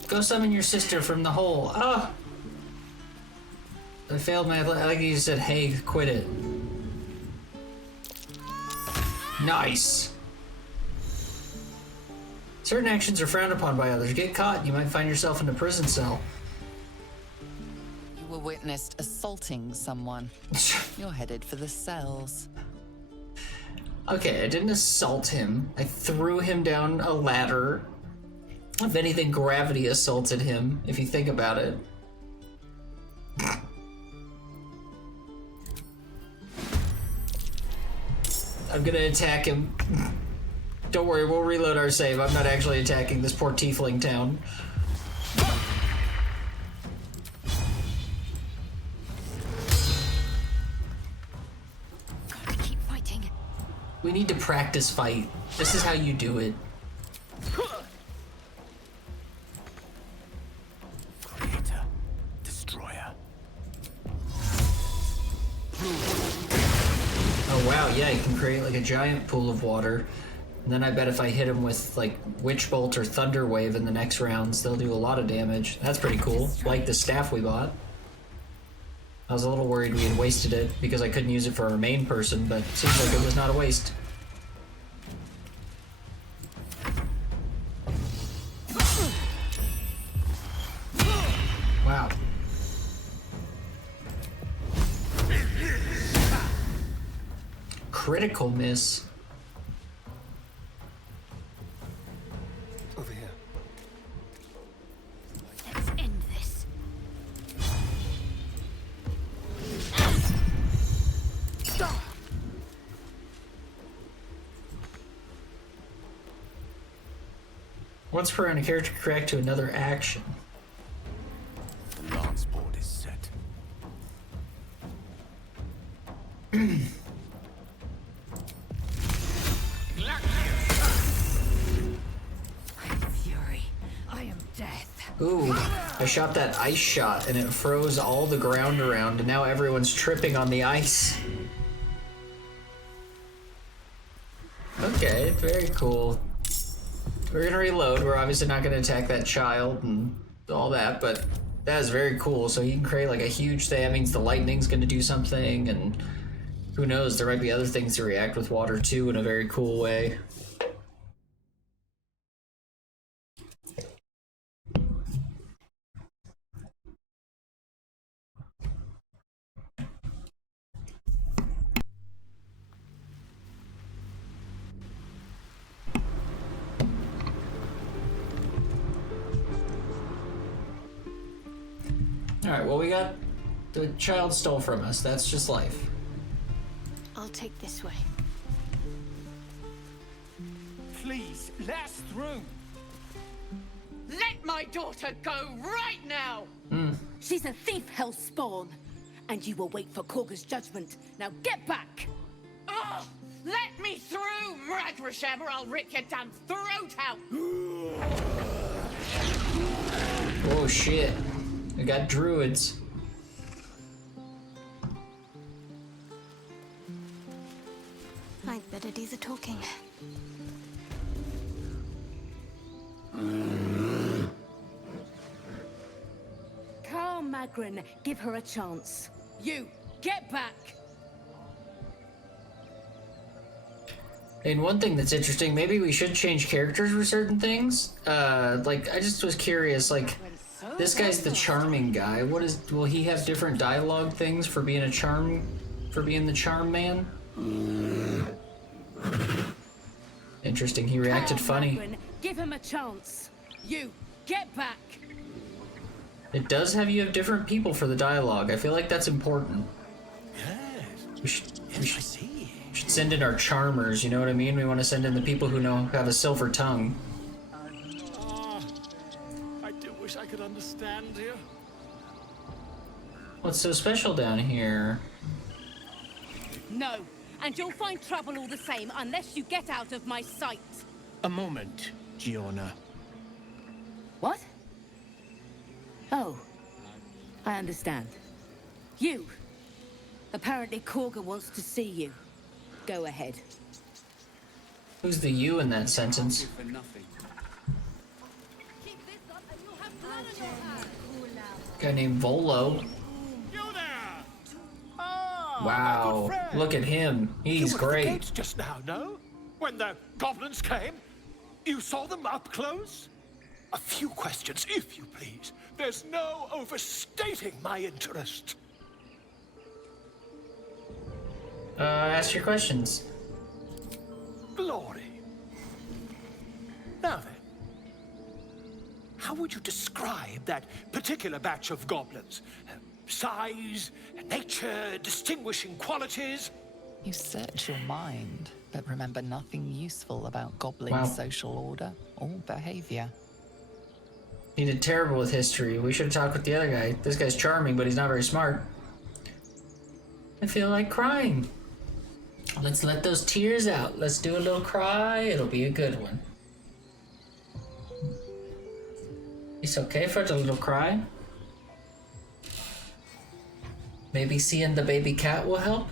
Go summon your sister from the hole. Ah! I failed my... I like you said, hey, quit it. Nice! Certain actions are frowned upon by others. Get caught, you might find yourself in a prison cell. You were witnessed assaulting someone. You're headed for the cells. Okay, I didn't assault him. I threw him down a ladder. If anything, gravity assaulted him, if you think about it. I'm gonna attack him. Don't worry, we'll reload our save. I'm not actually attacking this poor tiefling town. Gotta keep fighting. We need to practice fight. This is how you do it. Creator, destroyer. Oh wow, yeah, you can create like a giant pool of water. And then I bet if I hit him with like Witch Bolt or Thunder Wave in the next rounds, they'll do a lot of damage. That's pretty cool. Like the staff we bought. I was a little worried we had wasted it because I couldn't use it for our main person, but it seems like it was not a waste. Wow. Critical miss. Over here. Let's end this. Once per round, a character can react to another action. The lance board is set. Fury. I am death. Ooh, I shot that ice shot and it froze all the ground around, and now everyone's tripping on the ice. Okay, very cool. We're gonna reload. We're obviously not gonna attack that child and all that, but that is very cool. So you can create like a huge thing. That means the lightning's gonna do something, and who knows, there might be other things to react with water too in a very cool way. Alright, well, we got the child stole from us. That's just life. I'll take this way. Please, let us through. Let my daughter go right now! She's a thief, hellspawn. And you will wait for Korga's judgment. Now get back! Oh, let me through, Mragrasham, or I'll rip your damn throat out! Oh shit. We got druids. I'd better do the talking. Magrin, give her a chance. You, get back! And one thing that's interesting, maybe we should change characters for certain things. Like, I just was curious, like, this guy's the charming guy. Will he have different dialogue things for being the charm man? Interesting, he reacted funny. Magrin, give him a chance. You, get back! It does have you have different people for the dialogue. I feel like that's important. We should send in our charmers, you know what I mean? We want to send in the people who have a silver tongue. I do wish I could understand you. What's so special down here? No, and you'll find trouble all the same unless you get out of my sight. A moment, Giona. What? Oh, I understand. You. Apparently Korga wants to see you. Go ahead. Who's the you in that sentence? Guy named Volo. Wow, look at him. He's You were at the great. gates just now, no? When the goblins came? You saw them up close? A few questions, if you please. There's no overstating my interest. Ask your questions. Glory. Now then, how would you describe that particular batch of goblins? Size, nature, distinguishing qualities? You search your mind, but remember nothing useful about goblin Wow. social order or behavior. He did terrible with history. We should have talked with the other guy. This guy's charming, but he's not very smart. I feel like crying. Let's let those tears out. Let's do a little cry. It'll be a good one. It's okay for a little cry. Maybe seeing the baby cat will help.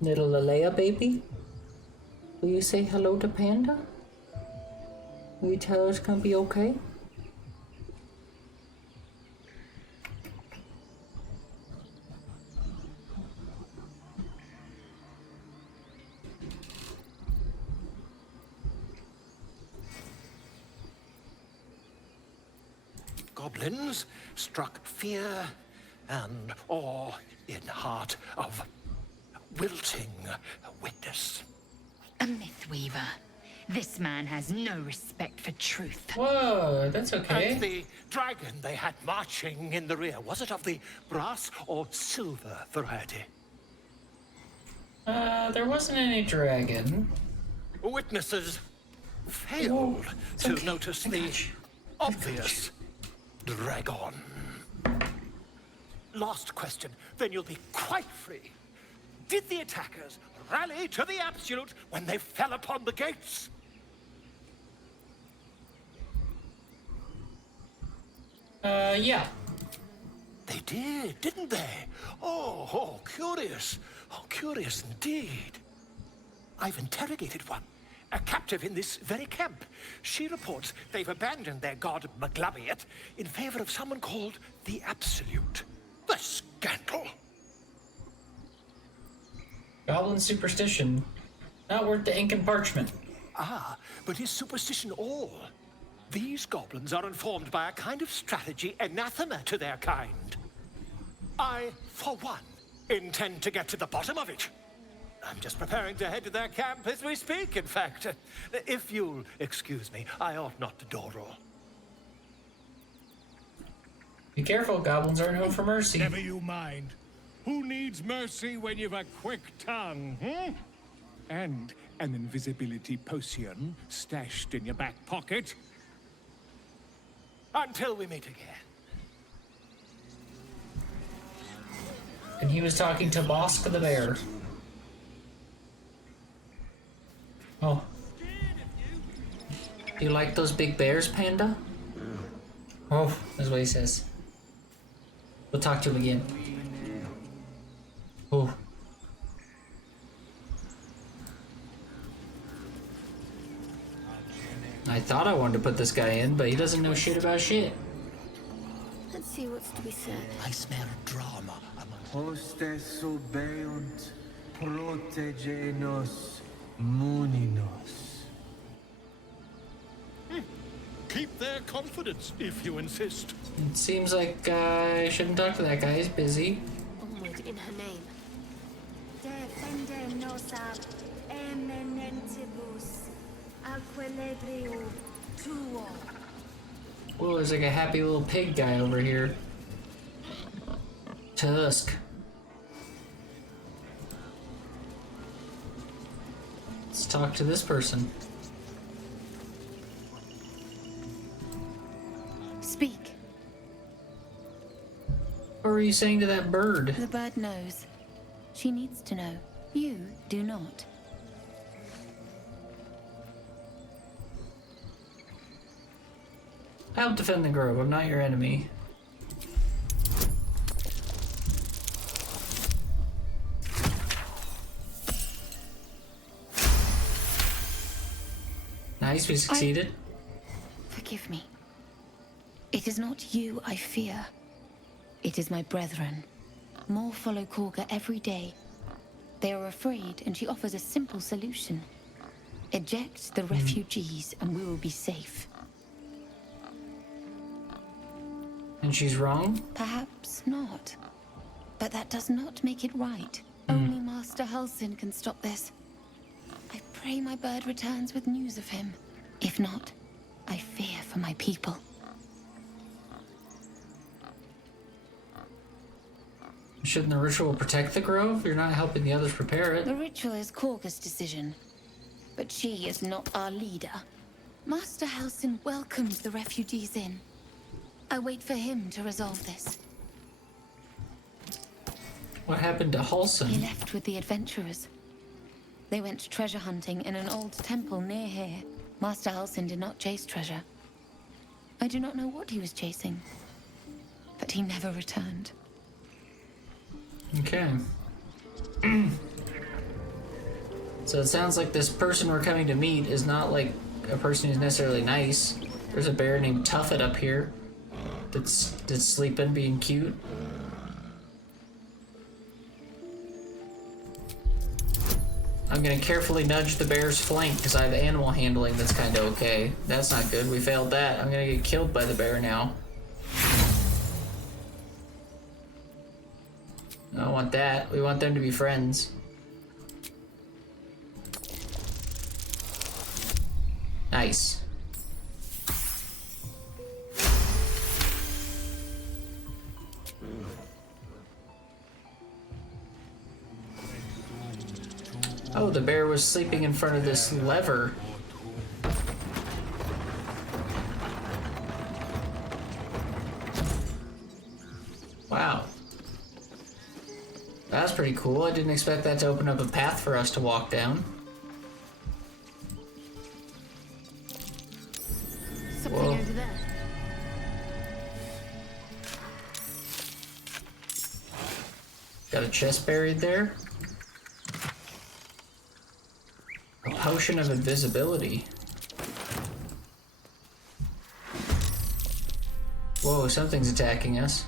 Little Alea baby. Will you say hello to Panda? Will you tell her it's gonna be okay? Goblins struck fear and awe in heart of wilting witness. A Mythweaver. This man has no respect for truth. Whoa, that's okay. And the dragon they had marching in the rear, was it of the brass or silver variety? There wasn't any dragon. Witnesses failed to notice the obvious dragon. Last question, then you'll be quite free. Did the attackers rally to the absolute when they fell upon the gates? Yeah. They did, didn't they? Oh, curious. Oh, curious indeed. I've interrogated one, a captive in this very camp. She reports they've abandoned their god Maglabiet in favor of someone called the Absolute. The scandal! Goblin superstition. Not worth the ink and parchment. Ah, but is superstition all? These goblins are informed by a kind of strategy anathema to their kind. I, for one, intend to get to the bottom of it. I'm just preparing to head to their camp as we speak, in fact. If you'll excuse me, I ought not to door roll. Be careful, goblins aren't home for mercy. Never you mind. Who needs mercy when you've a quick tongue, hmm? And an invisibility potion stashed in your back pocket? Until we meet again. And he was talking to Bosk the bear. Oh. Do you like those big bears, Panda? Oh, that's what he says. We'll talk to him again. Oh. I thought I wanted to put this guy in, but he doesn't know shit about shit. Let's see what's to be said. I smell drama among Hostes obeunt, protegenos, muninos. Keep their confidence, if you insist. It seems like I shouldn't talk to that guy. He's busy. Onward in her name. Defende nos ab eminentibus aquilibrio tuo. Whoa, there's like a happy little pig guy over here. Tusk. Let's talk to this person. Speak. What were you saying to that bird? The bird knows. She needs to know. You do not. Help defend the grove. I'm not your enemy. Nice, we succeeded. Forgive me. It is not you I fear. It is my brethren. More follow Korga every day. They are afraid, and she offers a simple solution. Eject the refugees, and we will be safe. And she's wrong? Perhaps not. But that does not make it right. Only Master Halsin can stop this. I pray my bird returns with news of him. If not, I fear for my people. Shouldn't the ritual protect the grove? You're not helping the others prepare it. The ritual is Korga's decision. But she is not our leader. Master Halsin welcomes the refugees in. I wait for him to resolve this. What happened to Halsin? He left with the adventurers. They went treasure hunting in an old temple near here. Master Halsin did not chase treasure. I do not know what he was chasing, but he never returned. Okay. So it sounds like this person we're coming to meet is not like a person who's necessarily nice. There's a bear named Tuffet up here that's sleeping, being cute. I'm gonna carefully nudge the bear's flank because I have animal handling that's kind of okay. That's not good. We failed that. I'm gonna get killed by the bear now. I don't want that. We want them to be friends. Nice. Oh, the bear was sleeping in front of this lever. Wow. That's pretty cool. I didn't expect that to open up a path for us to walk down. Something Whoa. over there. Got a chest buried there. A potion of invisibility. Whoa, something's attacking us.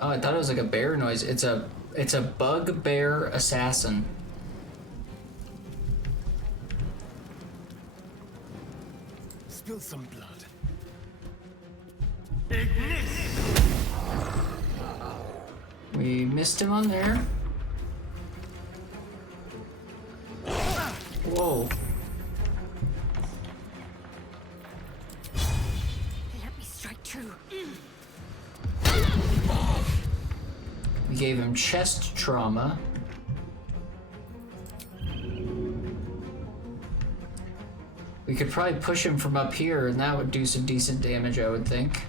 Oh, I thought it was like a bear noise. It's a bugbear assassin. Spill some blood. We missed him on there. Whoa. Let me strike true. We gave him chest trauma. We could probably push him from up here, and that would do some decent damage, I would think.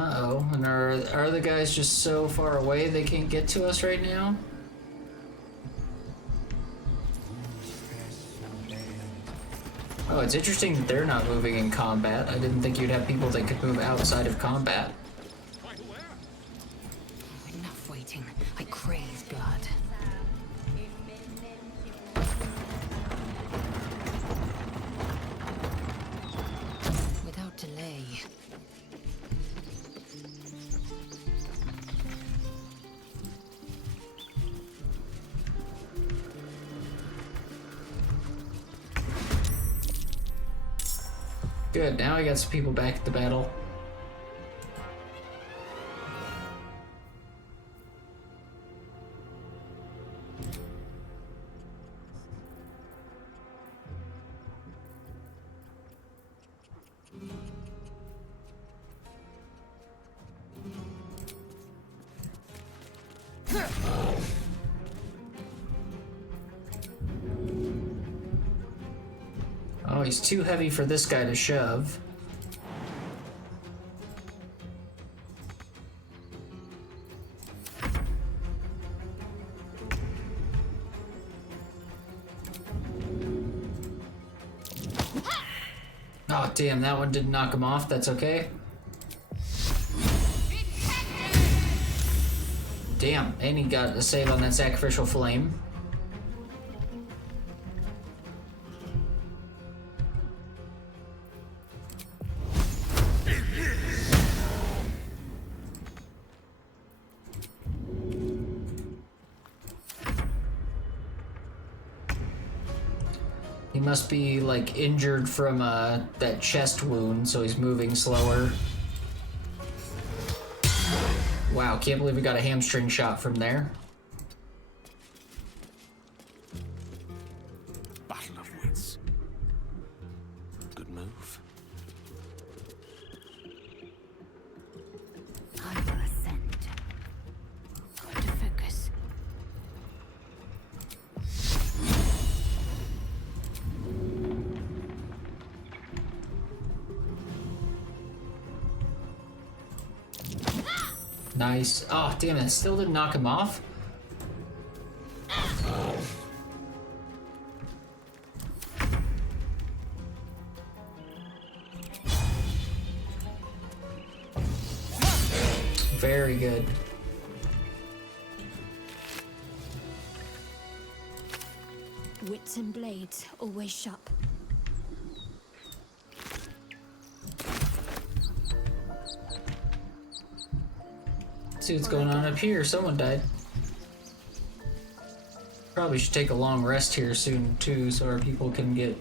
Uh-oh, and are the guys just so far away they can't get to us right now? Oh, it's interesting that they're not moving in combat. I didn't think you'd have people that could move outside of combat. Enough waiting. I crave blood. Without delay. Good, now I got some people back at the battle. Oh, he's too heavy for this guy to shove. Oh, damn, that one didn't knock him off. That's okay. Damn, and he got a save on that sacrificial flame. He must be, like, injured from that chest wound, so he's moving slower. Wow, can't believe we got a hamstring shot from there. Battle of wits. Good move. I will ascend. Got to focus. Nice. Oh, damn it. Still didn't knock him off? Very good. Wits and blades, always sharp. See what's going on up here. Someone died. Probably should take a long rest here soon, too, so our people can get...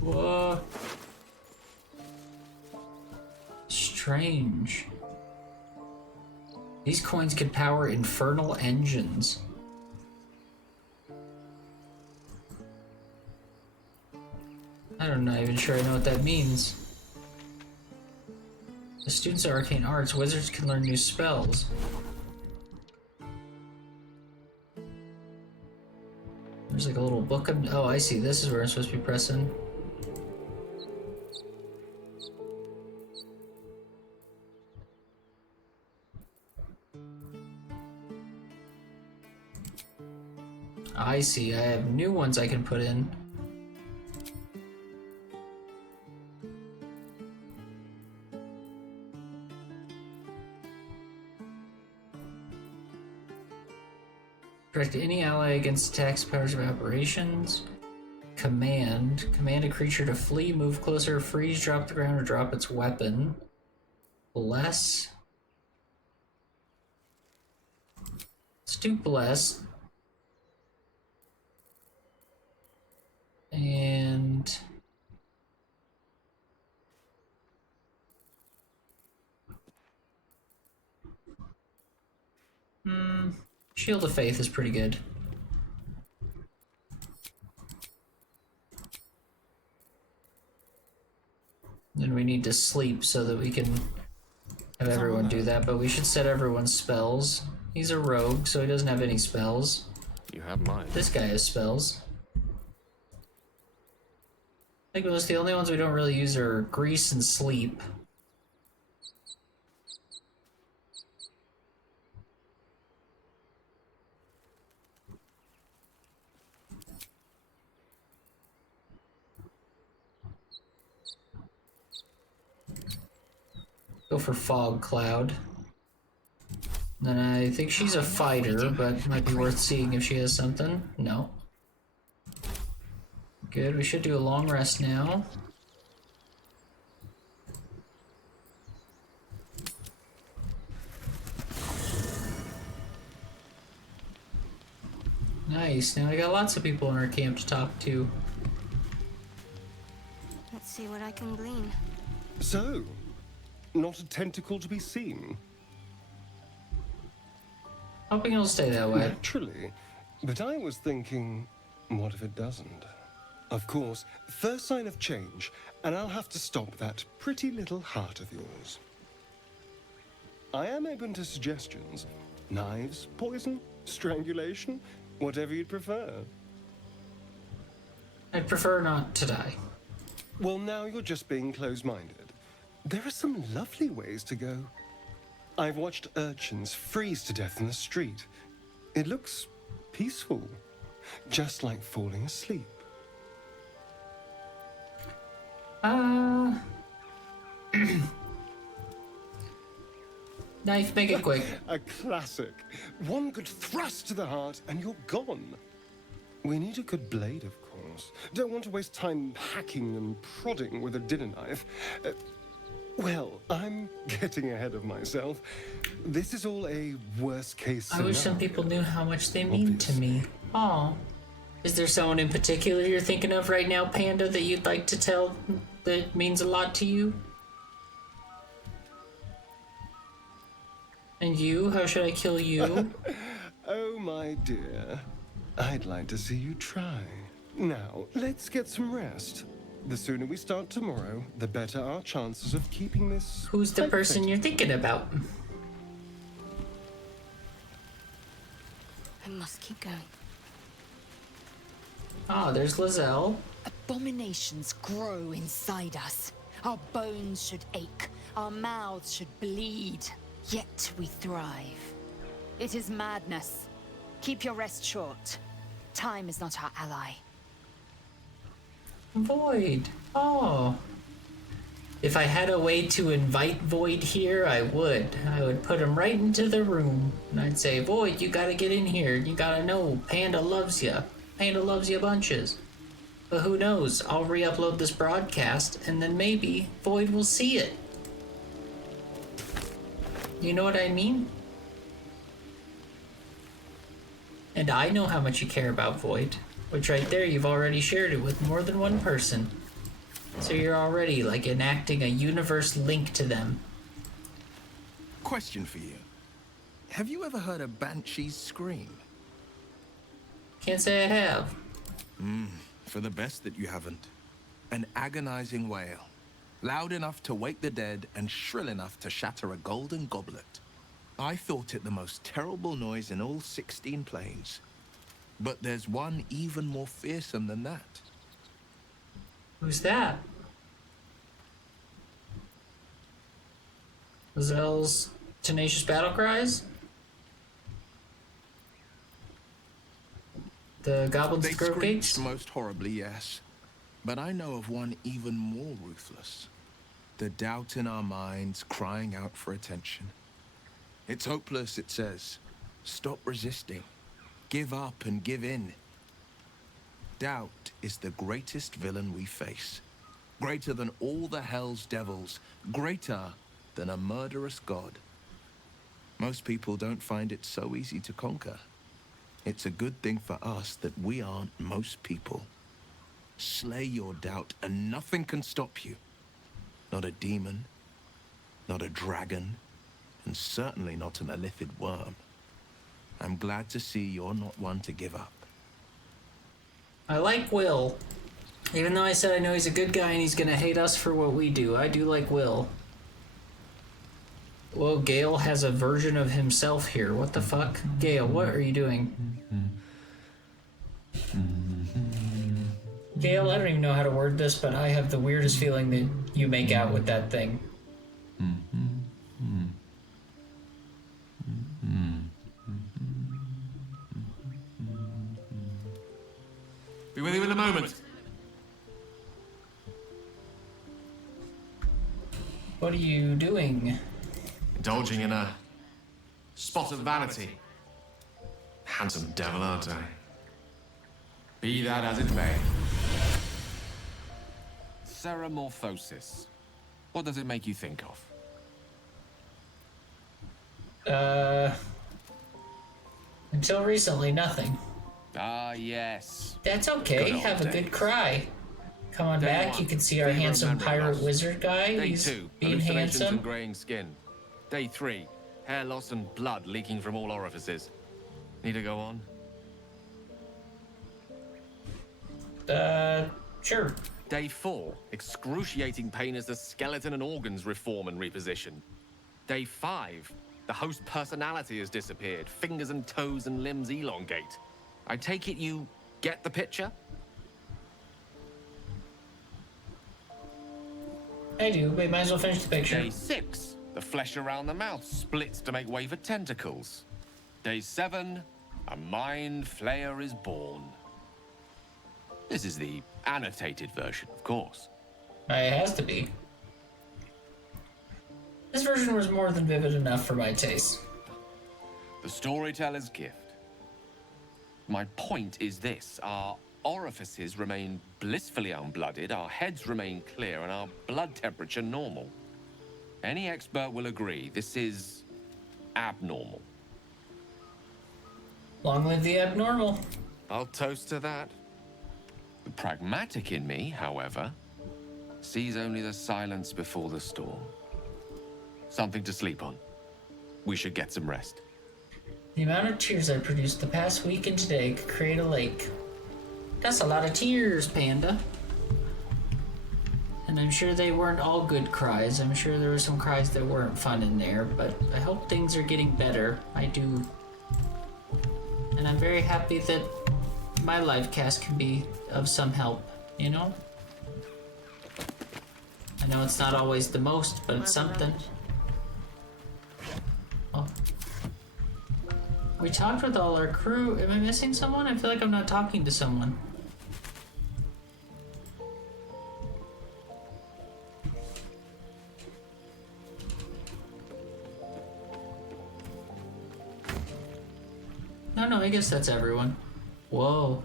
Whoa. Strange. These coins can power infernal engines. I'm not even sure I know what that means. The students of arcane arts, wizards can learn new spells. There's like a little book of... Oh, I see. This is where I'm supposed to be pressing. I see. I have new ones I can put in. Direct any ally against attacks, powers of operations. Command. Command a creature to flee, move closer, freeze, drop the ground, or drop its weapon. Bless. Let's do bless. And... Shield of Faith is pretty good. Then we need to sleep so that we can have everyone do that, but we should set everyone's spells. He's a rogue, so he doesn't have any spells. You have mine. This guy has spells. I think those the only ones we don't really use are Grease and Sleep. Go for Fog Cloud. Then I think she's a fighter, but might be worth seeing if she has something. No. Good, we should do a long rest now. Nice, now we got lots of people in our camp to talk to. Let's see what I can glean. So, not a tentacle to be seen? Hoping it'll stay that way. Naturally. But I was thinking, what if it doesn't? Of course, first sign of change, and I'll have to stop that pretty little heart of yours. I am open to suggestions. Knives, poison, strangulation, whatever you'd prefer. I'd prefer not to die. Well, now you're just being closed-minded. There are some lovely ways to go. I've watched urchins freeze to death in the street. It looks peaceful, just like falling asleep. Knife, make it quick. A classic. One good thrust to the heart and you're gone. We need a good blade, of course. Don't want to waste time hacking and prodding with a dinner knife. Well, I'm getting ahead of myself. This is all a worst-case scenario. I wish some people knew how much they mean to me. Aw. Is there someone in particular you're thinking of right now, Panda, that you'd like to tell that means a lot to you? And you? How should I kill you? Oh, my dear. I'd like to see you try. Now, let's get some rest. The sooner we start tomorrow, the better our chances of keeping this... Who's the person you're thinking about? I must keep going. Ah, there's Lizelle. Abominations grow inside us. Our bones should ache. Our mouths should bleed. Yet we thrive. It is madness. Keep your rest short. Time is not our ally. Void. Oh. If I had a way to invite Void here, I would. I would put him right into the room. And I'd say, Void, you gotta get in here. You gotta know, Panda loves ya. Panda loves ya bunches. But who knows? I'll re-upload this broadcast, and then maybe Void will see it. You know what I mean? And I know how much you care about Void. Which right there, you've already shared it with more than one person. So you're already, like, enacting a universe link to them. Question for you. Have you ever heard a banshee's scream? Can't say I have. For the best that you haven't. An agonizing wail. Loud enough to wake the dead and shrill enough to shatter a golden goblet. I thought it the most terrible noise in all 16 planes. But there's one even more fearsome than that. Who's that? Lizelle's Tenacious Battle Cries? The Goblins of Grove Gates? Most horribly, yes. But I know of one even more ruthless. The doubt in our minds crying out for attention. It's hopeless, it says. Stop resisting. Give up and give in. Doubt is the greatest villain we face. Greater than all the hell's devils. Greater than a murderous god. Most people don't find it so easy to conquer. It's a good thing for us that we aren't most people. Slay your doubt and nothing can stop you. Not a demon, not a dragon, and certainly not an illithid worm. I'm glad to see you're not one to give up. I like Will. Even though I said I know he's a good guy and he's gonna hate us for what we do, I do like Will. Whoa, Gale has a version of himself here. What the fuck? Gale, what are you doing? Gale, I don't even know how to word this, but I have the weirdest feeling that you make out with that thing. Be with you in a moment. What are you doing? Indulging in a spot of vanity. Handsome devil, aren't I? Be that as it may. Ceramorphosis. What does it make you think of? Until recently, nothing. Ah, yes. That's okay. Good old Have a good days. cry. Come on Day back. one, You can see our fever and handsome memory pirate loss. wizard guy. Day He's 2, being hallucinations handsome. and graying skin. Day 3, hair loss and blood leaking from all orifices. Need to go on? Sure. Day 4, excruciating pain as the skeleton and organs reform and reposition. Day 5, the host personality has disappeared. Fingers and toes and limbs elongate. I take it you get the picture? I do, but might as well finish the picture. Day 6, the flesh around the mouth splits to make way for tentacles. Day 7, a mind flayer is born. This is the annotated version, of course. It has to be. This version was more than vivid enough for my taste. The storyteller's gift. My point is this. Our orifices remain blissfully unblooded, our heads remain clear, and our blood temperature normal. Any expert will agree this is abnormal. Long live the abnormal. I'll toast to that. The pragmatic in me, however, sees only the silence before the storm. Something to sleep on. We should get some rest. The amount of tears I produced the past week and today could create a lake. That's a lot of tears, Panda. And I'm sure they weren't all good cries. I'm sure there were some cries that weren't fun in there, but I hope things are getting better. I do. And I'm very happy that my live cast can be of some help, you know? I know it's not always the most, but it's something. Oh. We talked with all our crew. Am I missing someone? I feel like I'm not talking to someone. No, I guess that's everyone. Whoa.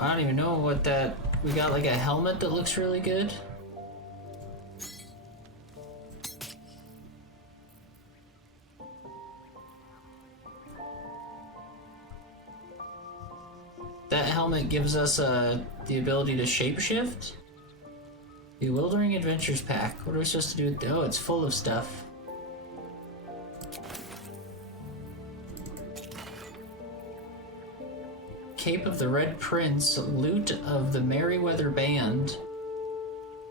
I don't even know what that... We got like a helmet that looks really good. That helmet gives us the ability to shapeshift. Bewildering Adventures Pack. What are we supposed to do with... Oh, it's full of stuff. Cape of the Red Prince, Loot of the Merryweather Band,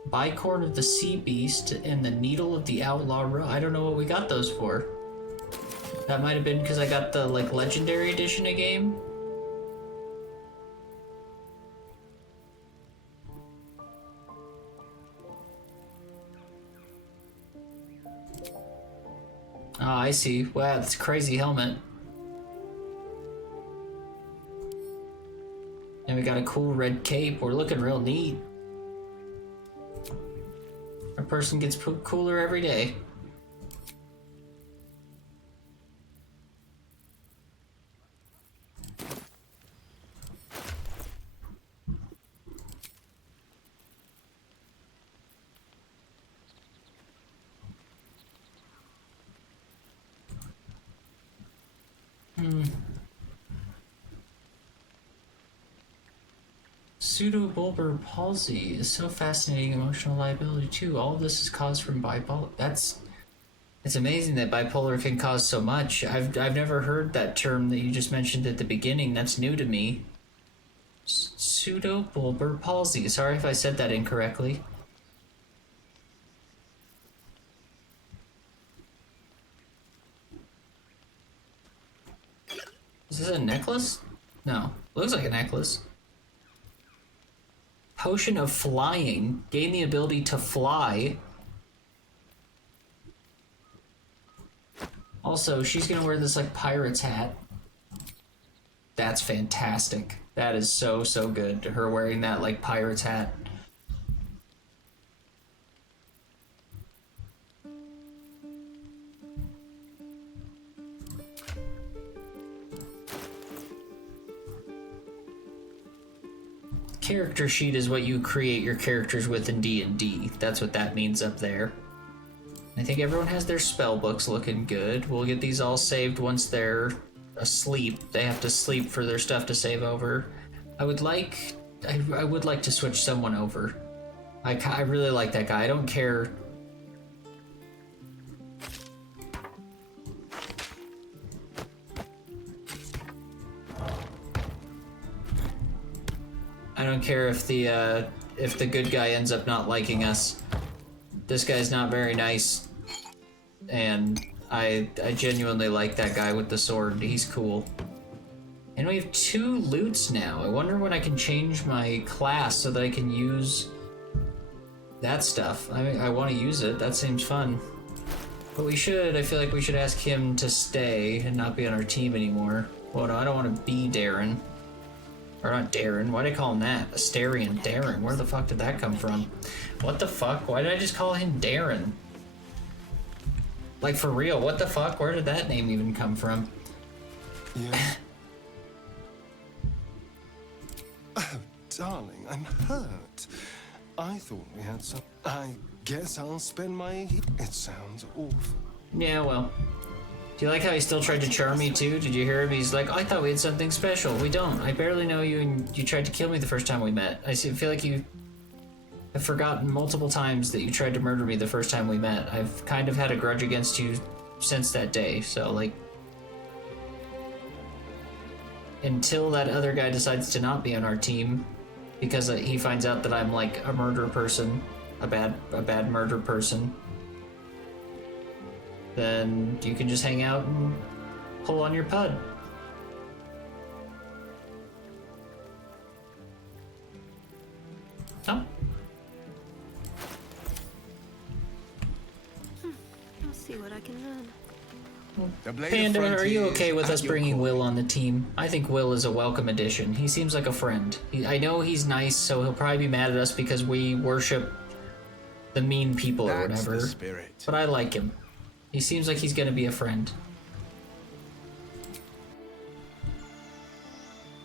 Bicorn of the Sea Beast, and the Needle of the Outlaw Row. I don't know what we got those for. That might have been because I got the like Legendary Edition of game. Oh, I see. Wow, that's a crazy helmet. And we got a cool red cape. We're looking real neat. Our person gets cooler every day. Pseudobulbar palsy is so fascinating. Emotional liability too. All of this is caused from bipolar. It's amazing that bipolar can cause so much. I've never heard that term that you just mentioned at the beginning. That's new to me. Pseudobulbar palsy. Sorry if I said that incorrectly. Is this a necklace? No. Looks like a necklace. Potion of Flying. Gain the ability to fly. Also, she's gonna wear this like pirate's hat. That's fantastic. That is so, so good. Her wearing that like pirate's hat. Character sheet is what you create your characters with in D&D. That's what that means up there. I think everyone has their spell books looking good. We'll get these all saved once they're asleep. They have to sleep for their stuff to save over. I would like to switch someone over. I really like that guy. I don't care. I don't care if the good guy ends up not liking us. This guy's not very nice, and I genuinely like that guy with the sword. He's cool. And we have 2 loots now. I wonder when I can change my class so that I can use that stuff. I want to use it. That seems fun. But I feel like we should ask him to stay and not be on our team anymore. Well, no, I don't want to be Darren. Or not Darren, why'd I call him that? Asterion Darren, where the fuck did that come from? What the fuck? Why did I just call him Darren? Like, for real, what the fuck? Where did that name even come from? Yeah. Oh, darling, I'm hurt. I thought we had some... I guess I'll spend my... It sounds awful. Yeah, well... Do you like how he still tried to charm me too? Did you hear him? He's like, I thought we had something special. We don't. I barely know you and you tried to kill me the first time we met. I feel like you have forgotten multiple times that you tried to murder me the first time we met. I've kind of had a grudge against you since that day, so like... Until that other guy decides to not be on our team, because he finds out that I'm like a murder person, a bad murder person, then you can just hang out and pull on your pud. Oh. I'll see what I can learn. Panda, are you okay with us bringing Will on the team? I think Will is a welcome addition. He seems like a friend. I know he's nice, so he'll probably be mad at us because we worship the mean people or whatever. The spirit. But I like him. He seems like he's gonna be a friend.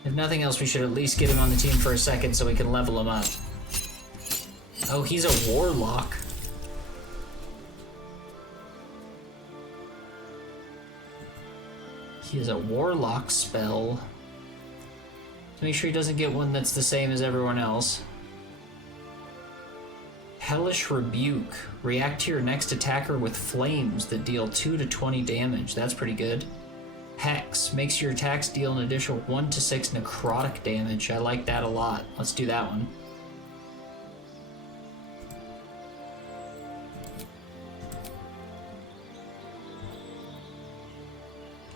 If nothing else, we should at least get him on the team for a second so we can level him up. Oh, he's a warlock. He has a warlock spell. Make sure he doesn't get one that's the same as everyone else. Hellish Rebuke. React to your next attacker with flames that deal 2 to 20 damage. That's pretty good. Hex. Makes your attacks deal an additional 1 to 6 necrotic damage. I like that a lot. Let's do that one.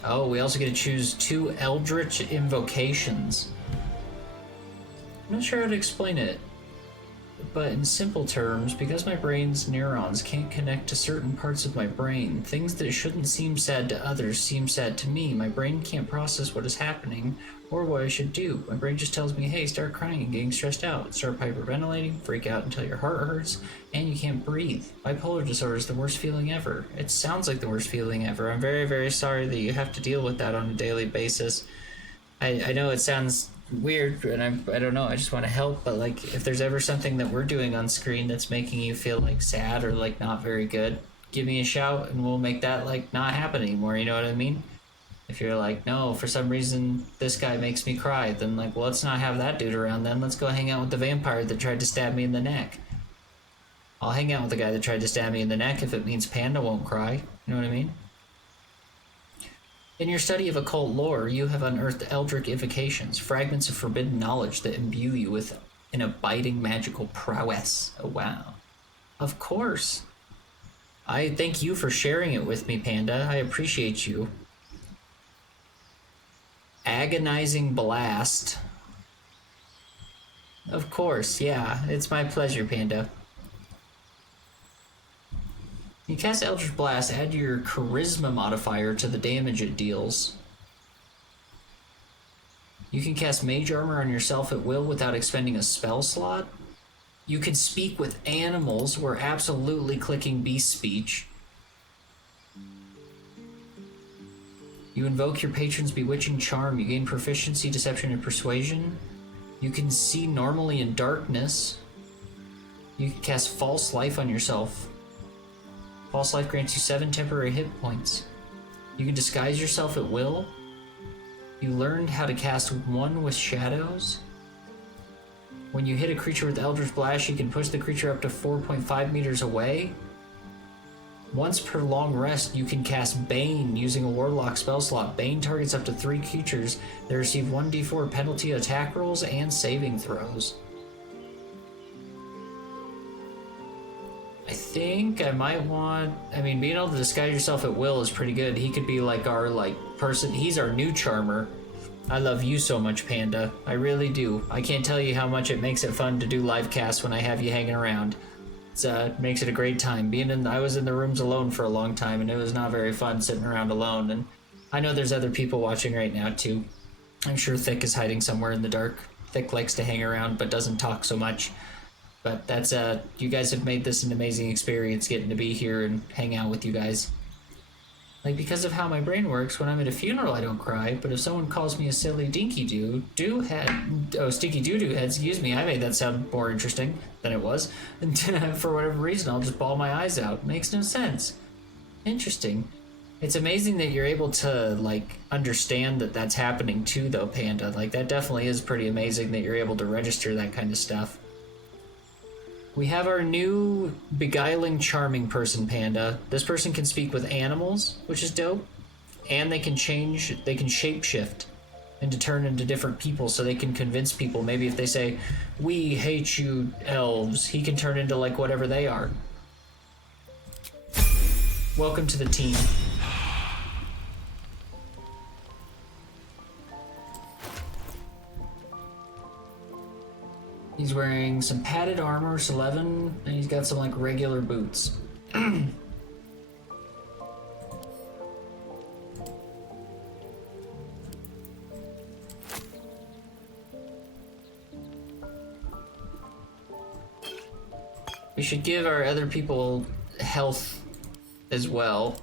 Oh, we also get to choose 2 Eldritch Invocations. I'm not sure how to explain it. But in simple terms, because my brain's neurons can't connect to certain parts of my brain, things that shouldn't seem sad to others seem sad to me. My brain can't process what is happening or what I should do. My brain just tells me, hey, start crying and getting stressed out. Start hyperventilating, freak out until your heart hurts, and you can't breathe. Bipolar disorder is the worst feeling ever. It sounds like the worst feeling ever. I'm very, very sorry that you have to deal with that on a daily basis. I know it sounds weird, and I don't know, I just want to help, but like, if there's ever something that we're doing on screen that's making you feel like sad or like not very good, give me a shout and we'll make that like not happen anymore, you know what I mean? If you're like, no, for some reason this guy makes me cry, then like, well, let's not have that dude around then. Let's go hang out with the vampire that tried to stab me in the neck. I'll hang out with the guy that tried to stab me in the neck if it means Panda won't cry, you know what I mean? In your study of occult lore, you have unearthed Eldritch Invocations, fragments of forbidden knowledge that imbue you with an abiding magical prowess. Oh, wow. Of course. I thank you for sharing it with me, Panda. I appreciate you. Agonizing Blast. Of course, yeah. It's my pleasure, Panda. You cast Eldritch Blast, add your Charisma modifier to the damage it deals. You can cast Mage Armor on yourself at will without expending a spell slot. You can speak with animals. We're absolutely clicking Beast Speech. You invoke your patron's Bewitching Charm. You gain Proficiency, Deception, and Persuasion. You can see normally in darkness. You can cast False Life on yourself. False Life grants you 7 temporary hit points. You can disguise yourself at will. You learned how to cast One with Shadows. When you hit a creature with Eldritch Blast, you can push the creature up to 4.5 meters away. Once per long rest, you can cast Bane using a Warlock spell slot. Bane targets up to 3 creatures that receive 1d4 penalty attack rolls and saving throws. I think I might want... I mean, being able to disguise yourself at will is pretty good. He could be like our, person... He's our new charmer. I love you so much, Panda. I really do. I can't tell you how much it makes it fun to do live casts when I have you hanging around. It makes it a great time. I was in the rooms alone for a long time, and it was not very fun sitting around alone. And I know there's other people watching right now, too. I'm sure Thick is hiding somewhere in the dark. Thick likes to hang around, but doesn't talk so much. But that's, you guys have made this an amazing experience getting to be here and hang out with you guys. Like, because of how my brain works, when I'm at a funeral I don't cry, but if someone calls me a silly dinky stinky doo-doo head, excuse me, I made that sound more interesting than it was. And for whatever reason, I'll just bawl my eyes out. Makes no sense. Interesting. It's amazing that you're able to, understand that that's happening too, though, Panda. That definitely is pretty amazing that you're able to register that kind of stuff. We have our new beguiling charming person, Panda. This person can speak with animals, which is dope. And they can shapeshift and to turn into different people so they can convince people. Maybe if they say, "We hate you, elves," he can turn into whatever they are. Welcome to the team. He's wearing some padded armor, it's 11, and he's got some regular boots. We should give our other people health as well.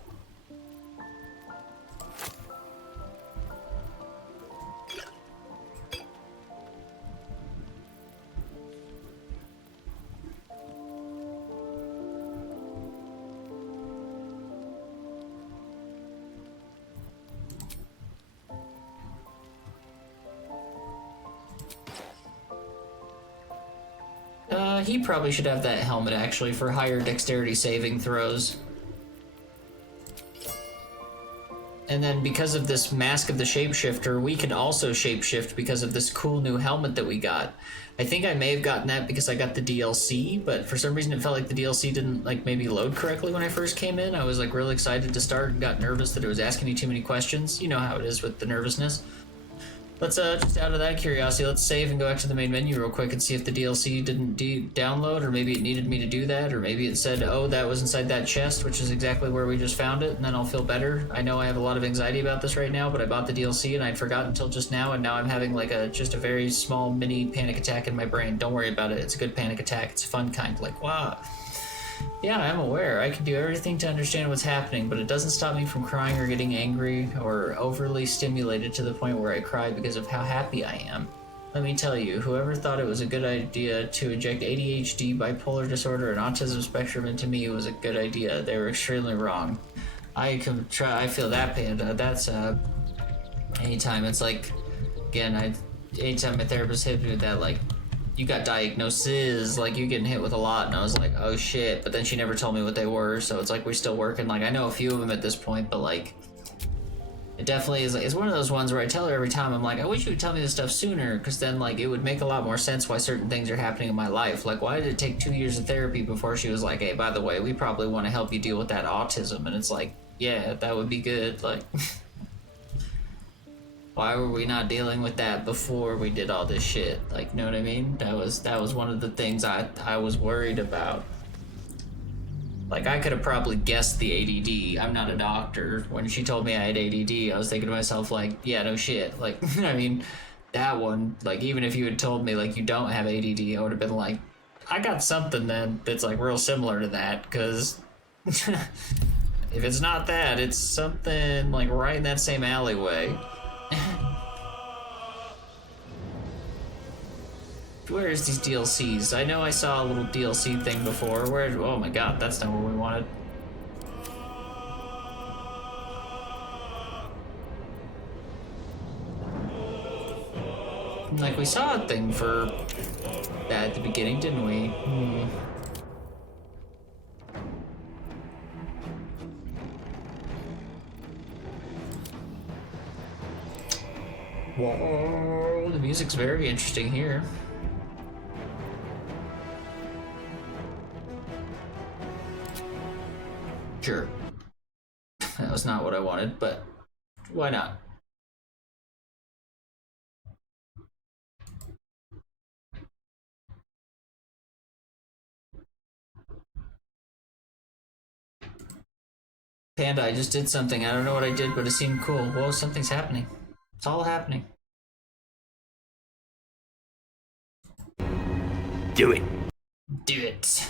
He probably should have that helmet, actually, for higher dexterity saving throws. And then because of this Mask of the Shapeshifter, we can also shapeshift because of this cool new helmet that we got. I think I may have gotten that because I got the DLC, but for some reason it felt like the DLC didn't, maybe load correctly when I first came in. I was, really excited to start and got nervous that it was asking me too many questions. You know how it is with the nervousness. Let's, just out of that curiosity, let's save and go back to the main menu real quick and see if the DLC didn't download, or maybe it needed me to do that, or maybe it said, oh, that was inside that chest, which is exactly where we just found it, and then I'll feel better. I know I have a lot of anxiety about this right now, but I bought the DLC and I'd forgotten until just now, and now I'm having, just a very small mini panic attack in my brain. Don't worry about it. It's a good panic attack. It's a fun kind. Wow. Yeah, I'm aware. I can do everything to understand what's happening, but it doesn't stop me from crying or getting angry or overly stimulated to the point where I cry because of how happy I am. Let me tell you, whoever thought it was a good idea to inject ADHD, bipolar disorder, and autism spectrum into me was a good idea. They were extremely wrong. I feel that, Panda. That's, anytime. It's anytime my therapist hit me with that, you got diagnoses, you getting hit with a lot, and I was like, oh shit, but then she never told me what they were, so it's we're still working. I know a few of them at this point, but it definitely is, it's one of those ones where I tell her every time, I'm I wish you would tell me this stuff sooner, because then it would make a lot more sense why certain things are happening in my life. Why did it take 2 years of therapy before she was hey, by the way, we probably want to help you deal with that autism, and it's yeah, that would be good, why were we not dealing with that before we did all this shit? You know what I mean? That was one of the things I was worried about. Like, I could have probably guessed the ADD. I'm not a doctor. When she told me I had ADD, I was thinking to myself, like, yeah, no shit. Like, I mean, that one, like, even if you had told me, like, you don't have ADD, I would have been like, I got something then that's, like, real similar to that, because if it's not that, it's something, like, right in that same alleyway. Where's these DLCs? I know I saw a little DLC thing before. Where? Oh my god, that's not what we wanted. Like, we saw a thing for that at the beginning, didn't we? Whoa, the music's very interesting here. Sure. That was not what I wanted, but why not? Panda, I just did something. I don't know what I did, but it seemed cool. Whoa, something's happening. It's all happening. Do it. Do it.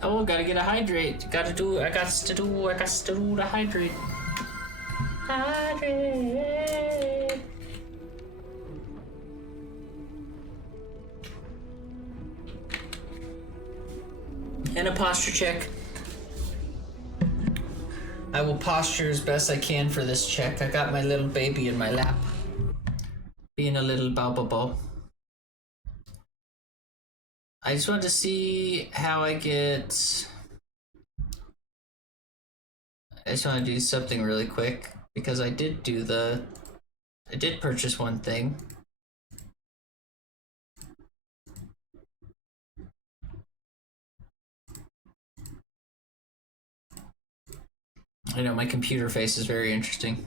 Oh, gotta get a hydrate. I got to do the hydrate. Hydrate. And a posture check. I will posture as best I can for this check. I got my little baby in my lap. Being a little bow. I just wanted to see how I get... I just want to do something really quick, because I did purchase one thing. I know, my computer face is very interesting.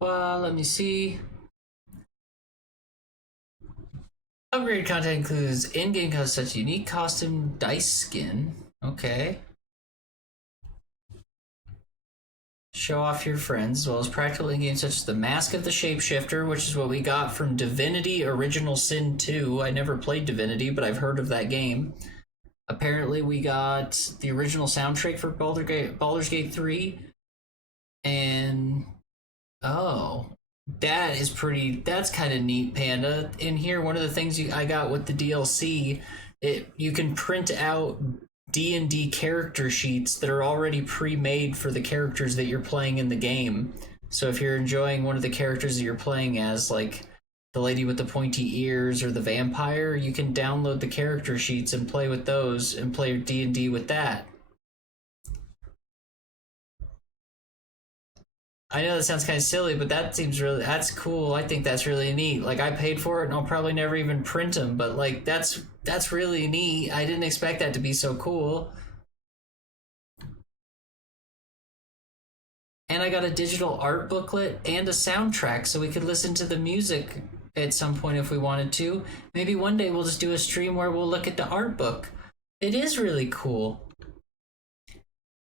Let me see. Upgrade content includes in-game costs such unique costume, dice skin. Okay. Show off your friends, as well as practical in-game such as the Mask of the Shapeshifter, which is what we got from Divinity Original Sin 2. I never played Divinity, but I've heard of that game. Apparently we got the original soundtrack for Baldur's Gate 3. And... oh. That's kind of neat, Panda. In here, one of the things I got with the DLC, you can print out D&D character sheets that are already pre-made for the characters that you're playing in the game. So if you're enjoying one of the characters that you're playing as, like the lady with the pointy ears or the vampire, you can download the character sheets and play with those and play D&D with that. I know that sounds kind of silly, but that's cool. I think that's really neat. Like, I paid for it and I'll probably never even print them, but like, that's really neat. I didn't expect that to be so cool. And I got a digital art booklet and a soundtrack so we could listen to the music at some point if we wanted to. Maybe one day we'll just do a stream where we'll look at the art book. It is really cool.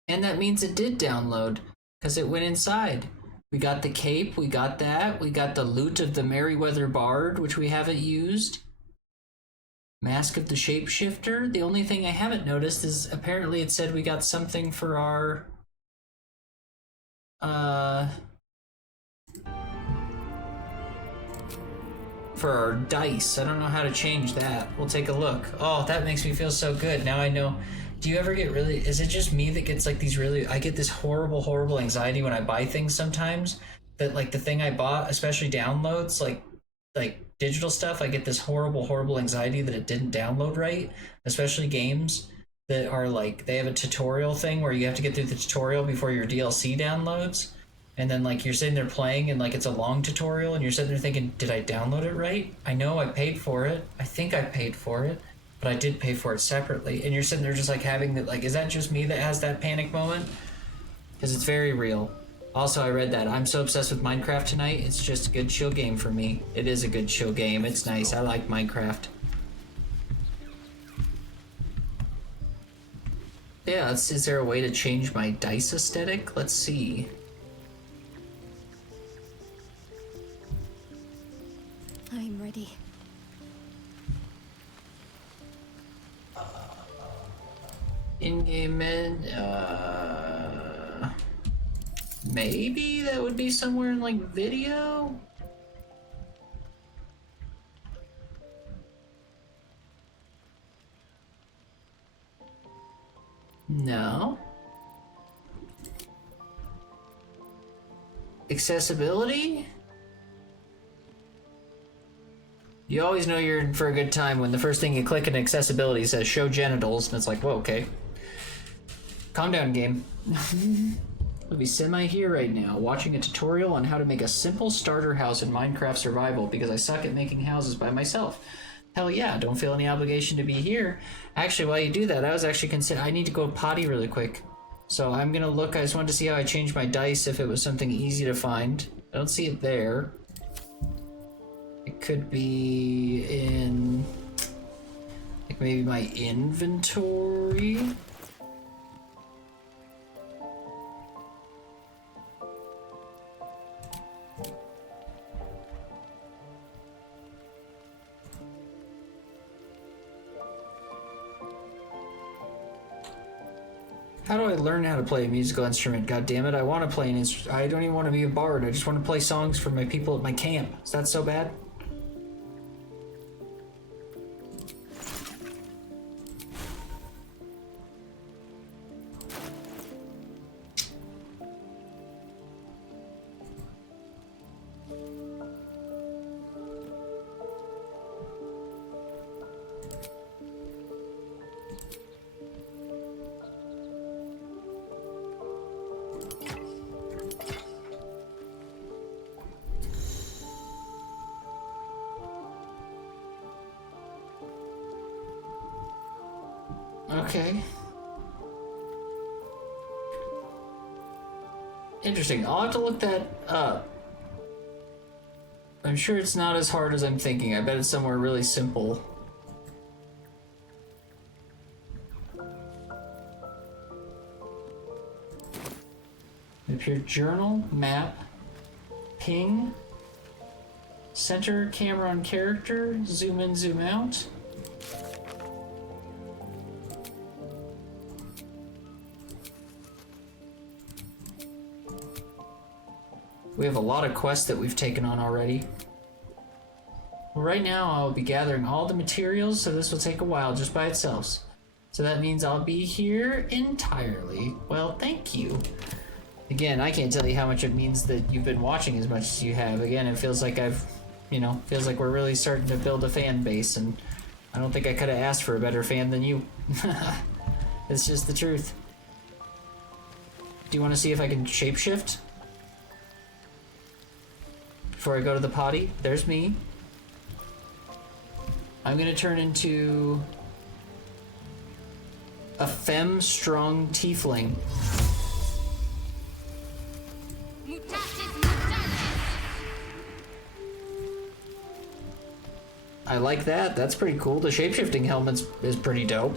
And that means it did download, because it went inside. We got the cape, we got that. We got the loot of the Merryweather Bard, which we haven't used. Mask of the Shapeshifter. The only thing I haven't noticed is apparently it said we got something for our... for our dice. I don't know how to change that. We'll take a look. Oh, that makes me feel so good. Now I know... Do you ever get really... Is it just me that gets like these really... I get this horrible anxiety when I buy things sometimes. That like the thing I bought, especially downloads, like digital stuff, I get this horrible anxiety that it didn't download right. Especially games that are like... They have a tutorial thing where you have to get through the tutorial before your DLC downloads. and then like you're sitting there playing and like it's a long tutorial and you're sitting there thinking, did I download it right? I know I paid for it. I think I paid for it, but I did pay for it separately. And you're sitting there just like having that, like, is that just me that has that panic moment? Because it's very real. Also, I read that. I'm so obsessed with Minecraft tonight, it's just a good chill game for me. It is a good chill game. It's nice. I like Minecraft. Yeah, is there a way to change my dice aesthetic? Let's see. I'm ready. In-game maybe that would be somewhere in like video? No. Accessibility? You always know you're in for a good time when the first thing you click in accessibility says show genitals, and it's like, whoa, okay. Calm down, game. I'll be semi here right now, watching a tutorial on how to make a simple starter house in Minecraft Survival because I suck at making houses by myself. Hell yeah, don't feel any obligation to be here. Actually, while you do that, I was actually I need to go potty really quick. So I'm gonna look, I just wanted to see how I changed my dice, if it was something easy to find. I don't see it there. It could be in, like maybe my inventory. How do I learn how to play a musical instrument? God damn it! I want to play an instrument. I don't even want to be a bard. I just want to play songs for my people at my camp. Is that so bad? Okay. Interesting. I'll have to look that up. I'm sure it's not as hard as I'm thinking. I bet it's somewhere really simple. Appear journal, map, ping, center camera on character, zoom in, zoom out. We have a lot of quests that we've taken on already. Well, right now I'll be gathering all the materials, so this will take a while just by itself. So that means I'll be here entirely. Well, thank you. Again, I can't tell you how much it means that you've been watching as much as you have. Again, it feels like feels like we're really starting to build a fan base, and I don't think I could have asked for a better fan than you. It's just the truth. Do you want to see if I can shapeshift? Before I go to the potty, there's me. I'm gonna turn into a femme-strong tiefling. I like that. That's pretty cool. The shapeshifting helmet is pretty dope.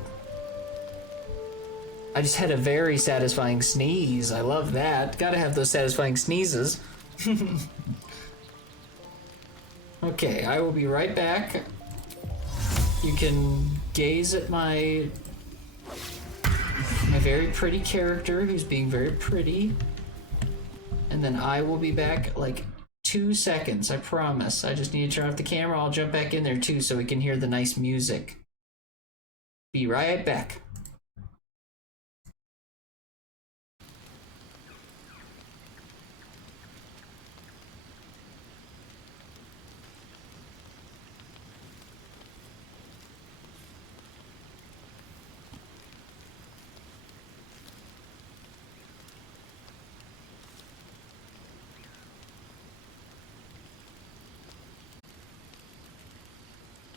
I just had a very satisfying sneeze. I love that. Gotta have those satisfying sneezes. Okay, I will be right back. You can gaze at my very pretty character who's being very pretty. And then I will be back like 2 seconds, I promise. I just need to turn off the camera. I'll jump back in there too so we can hear the nice music. Be right back.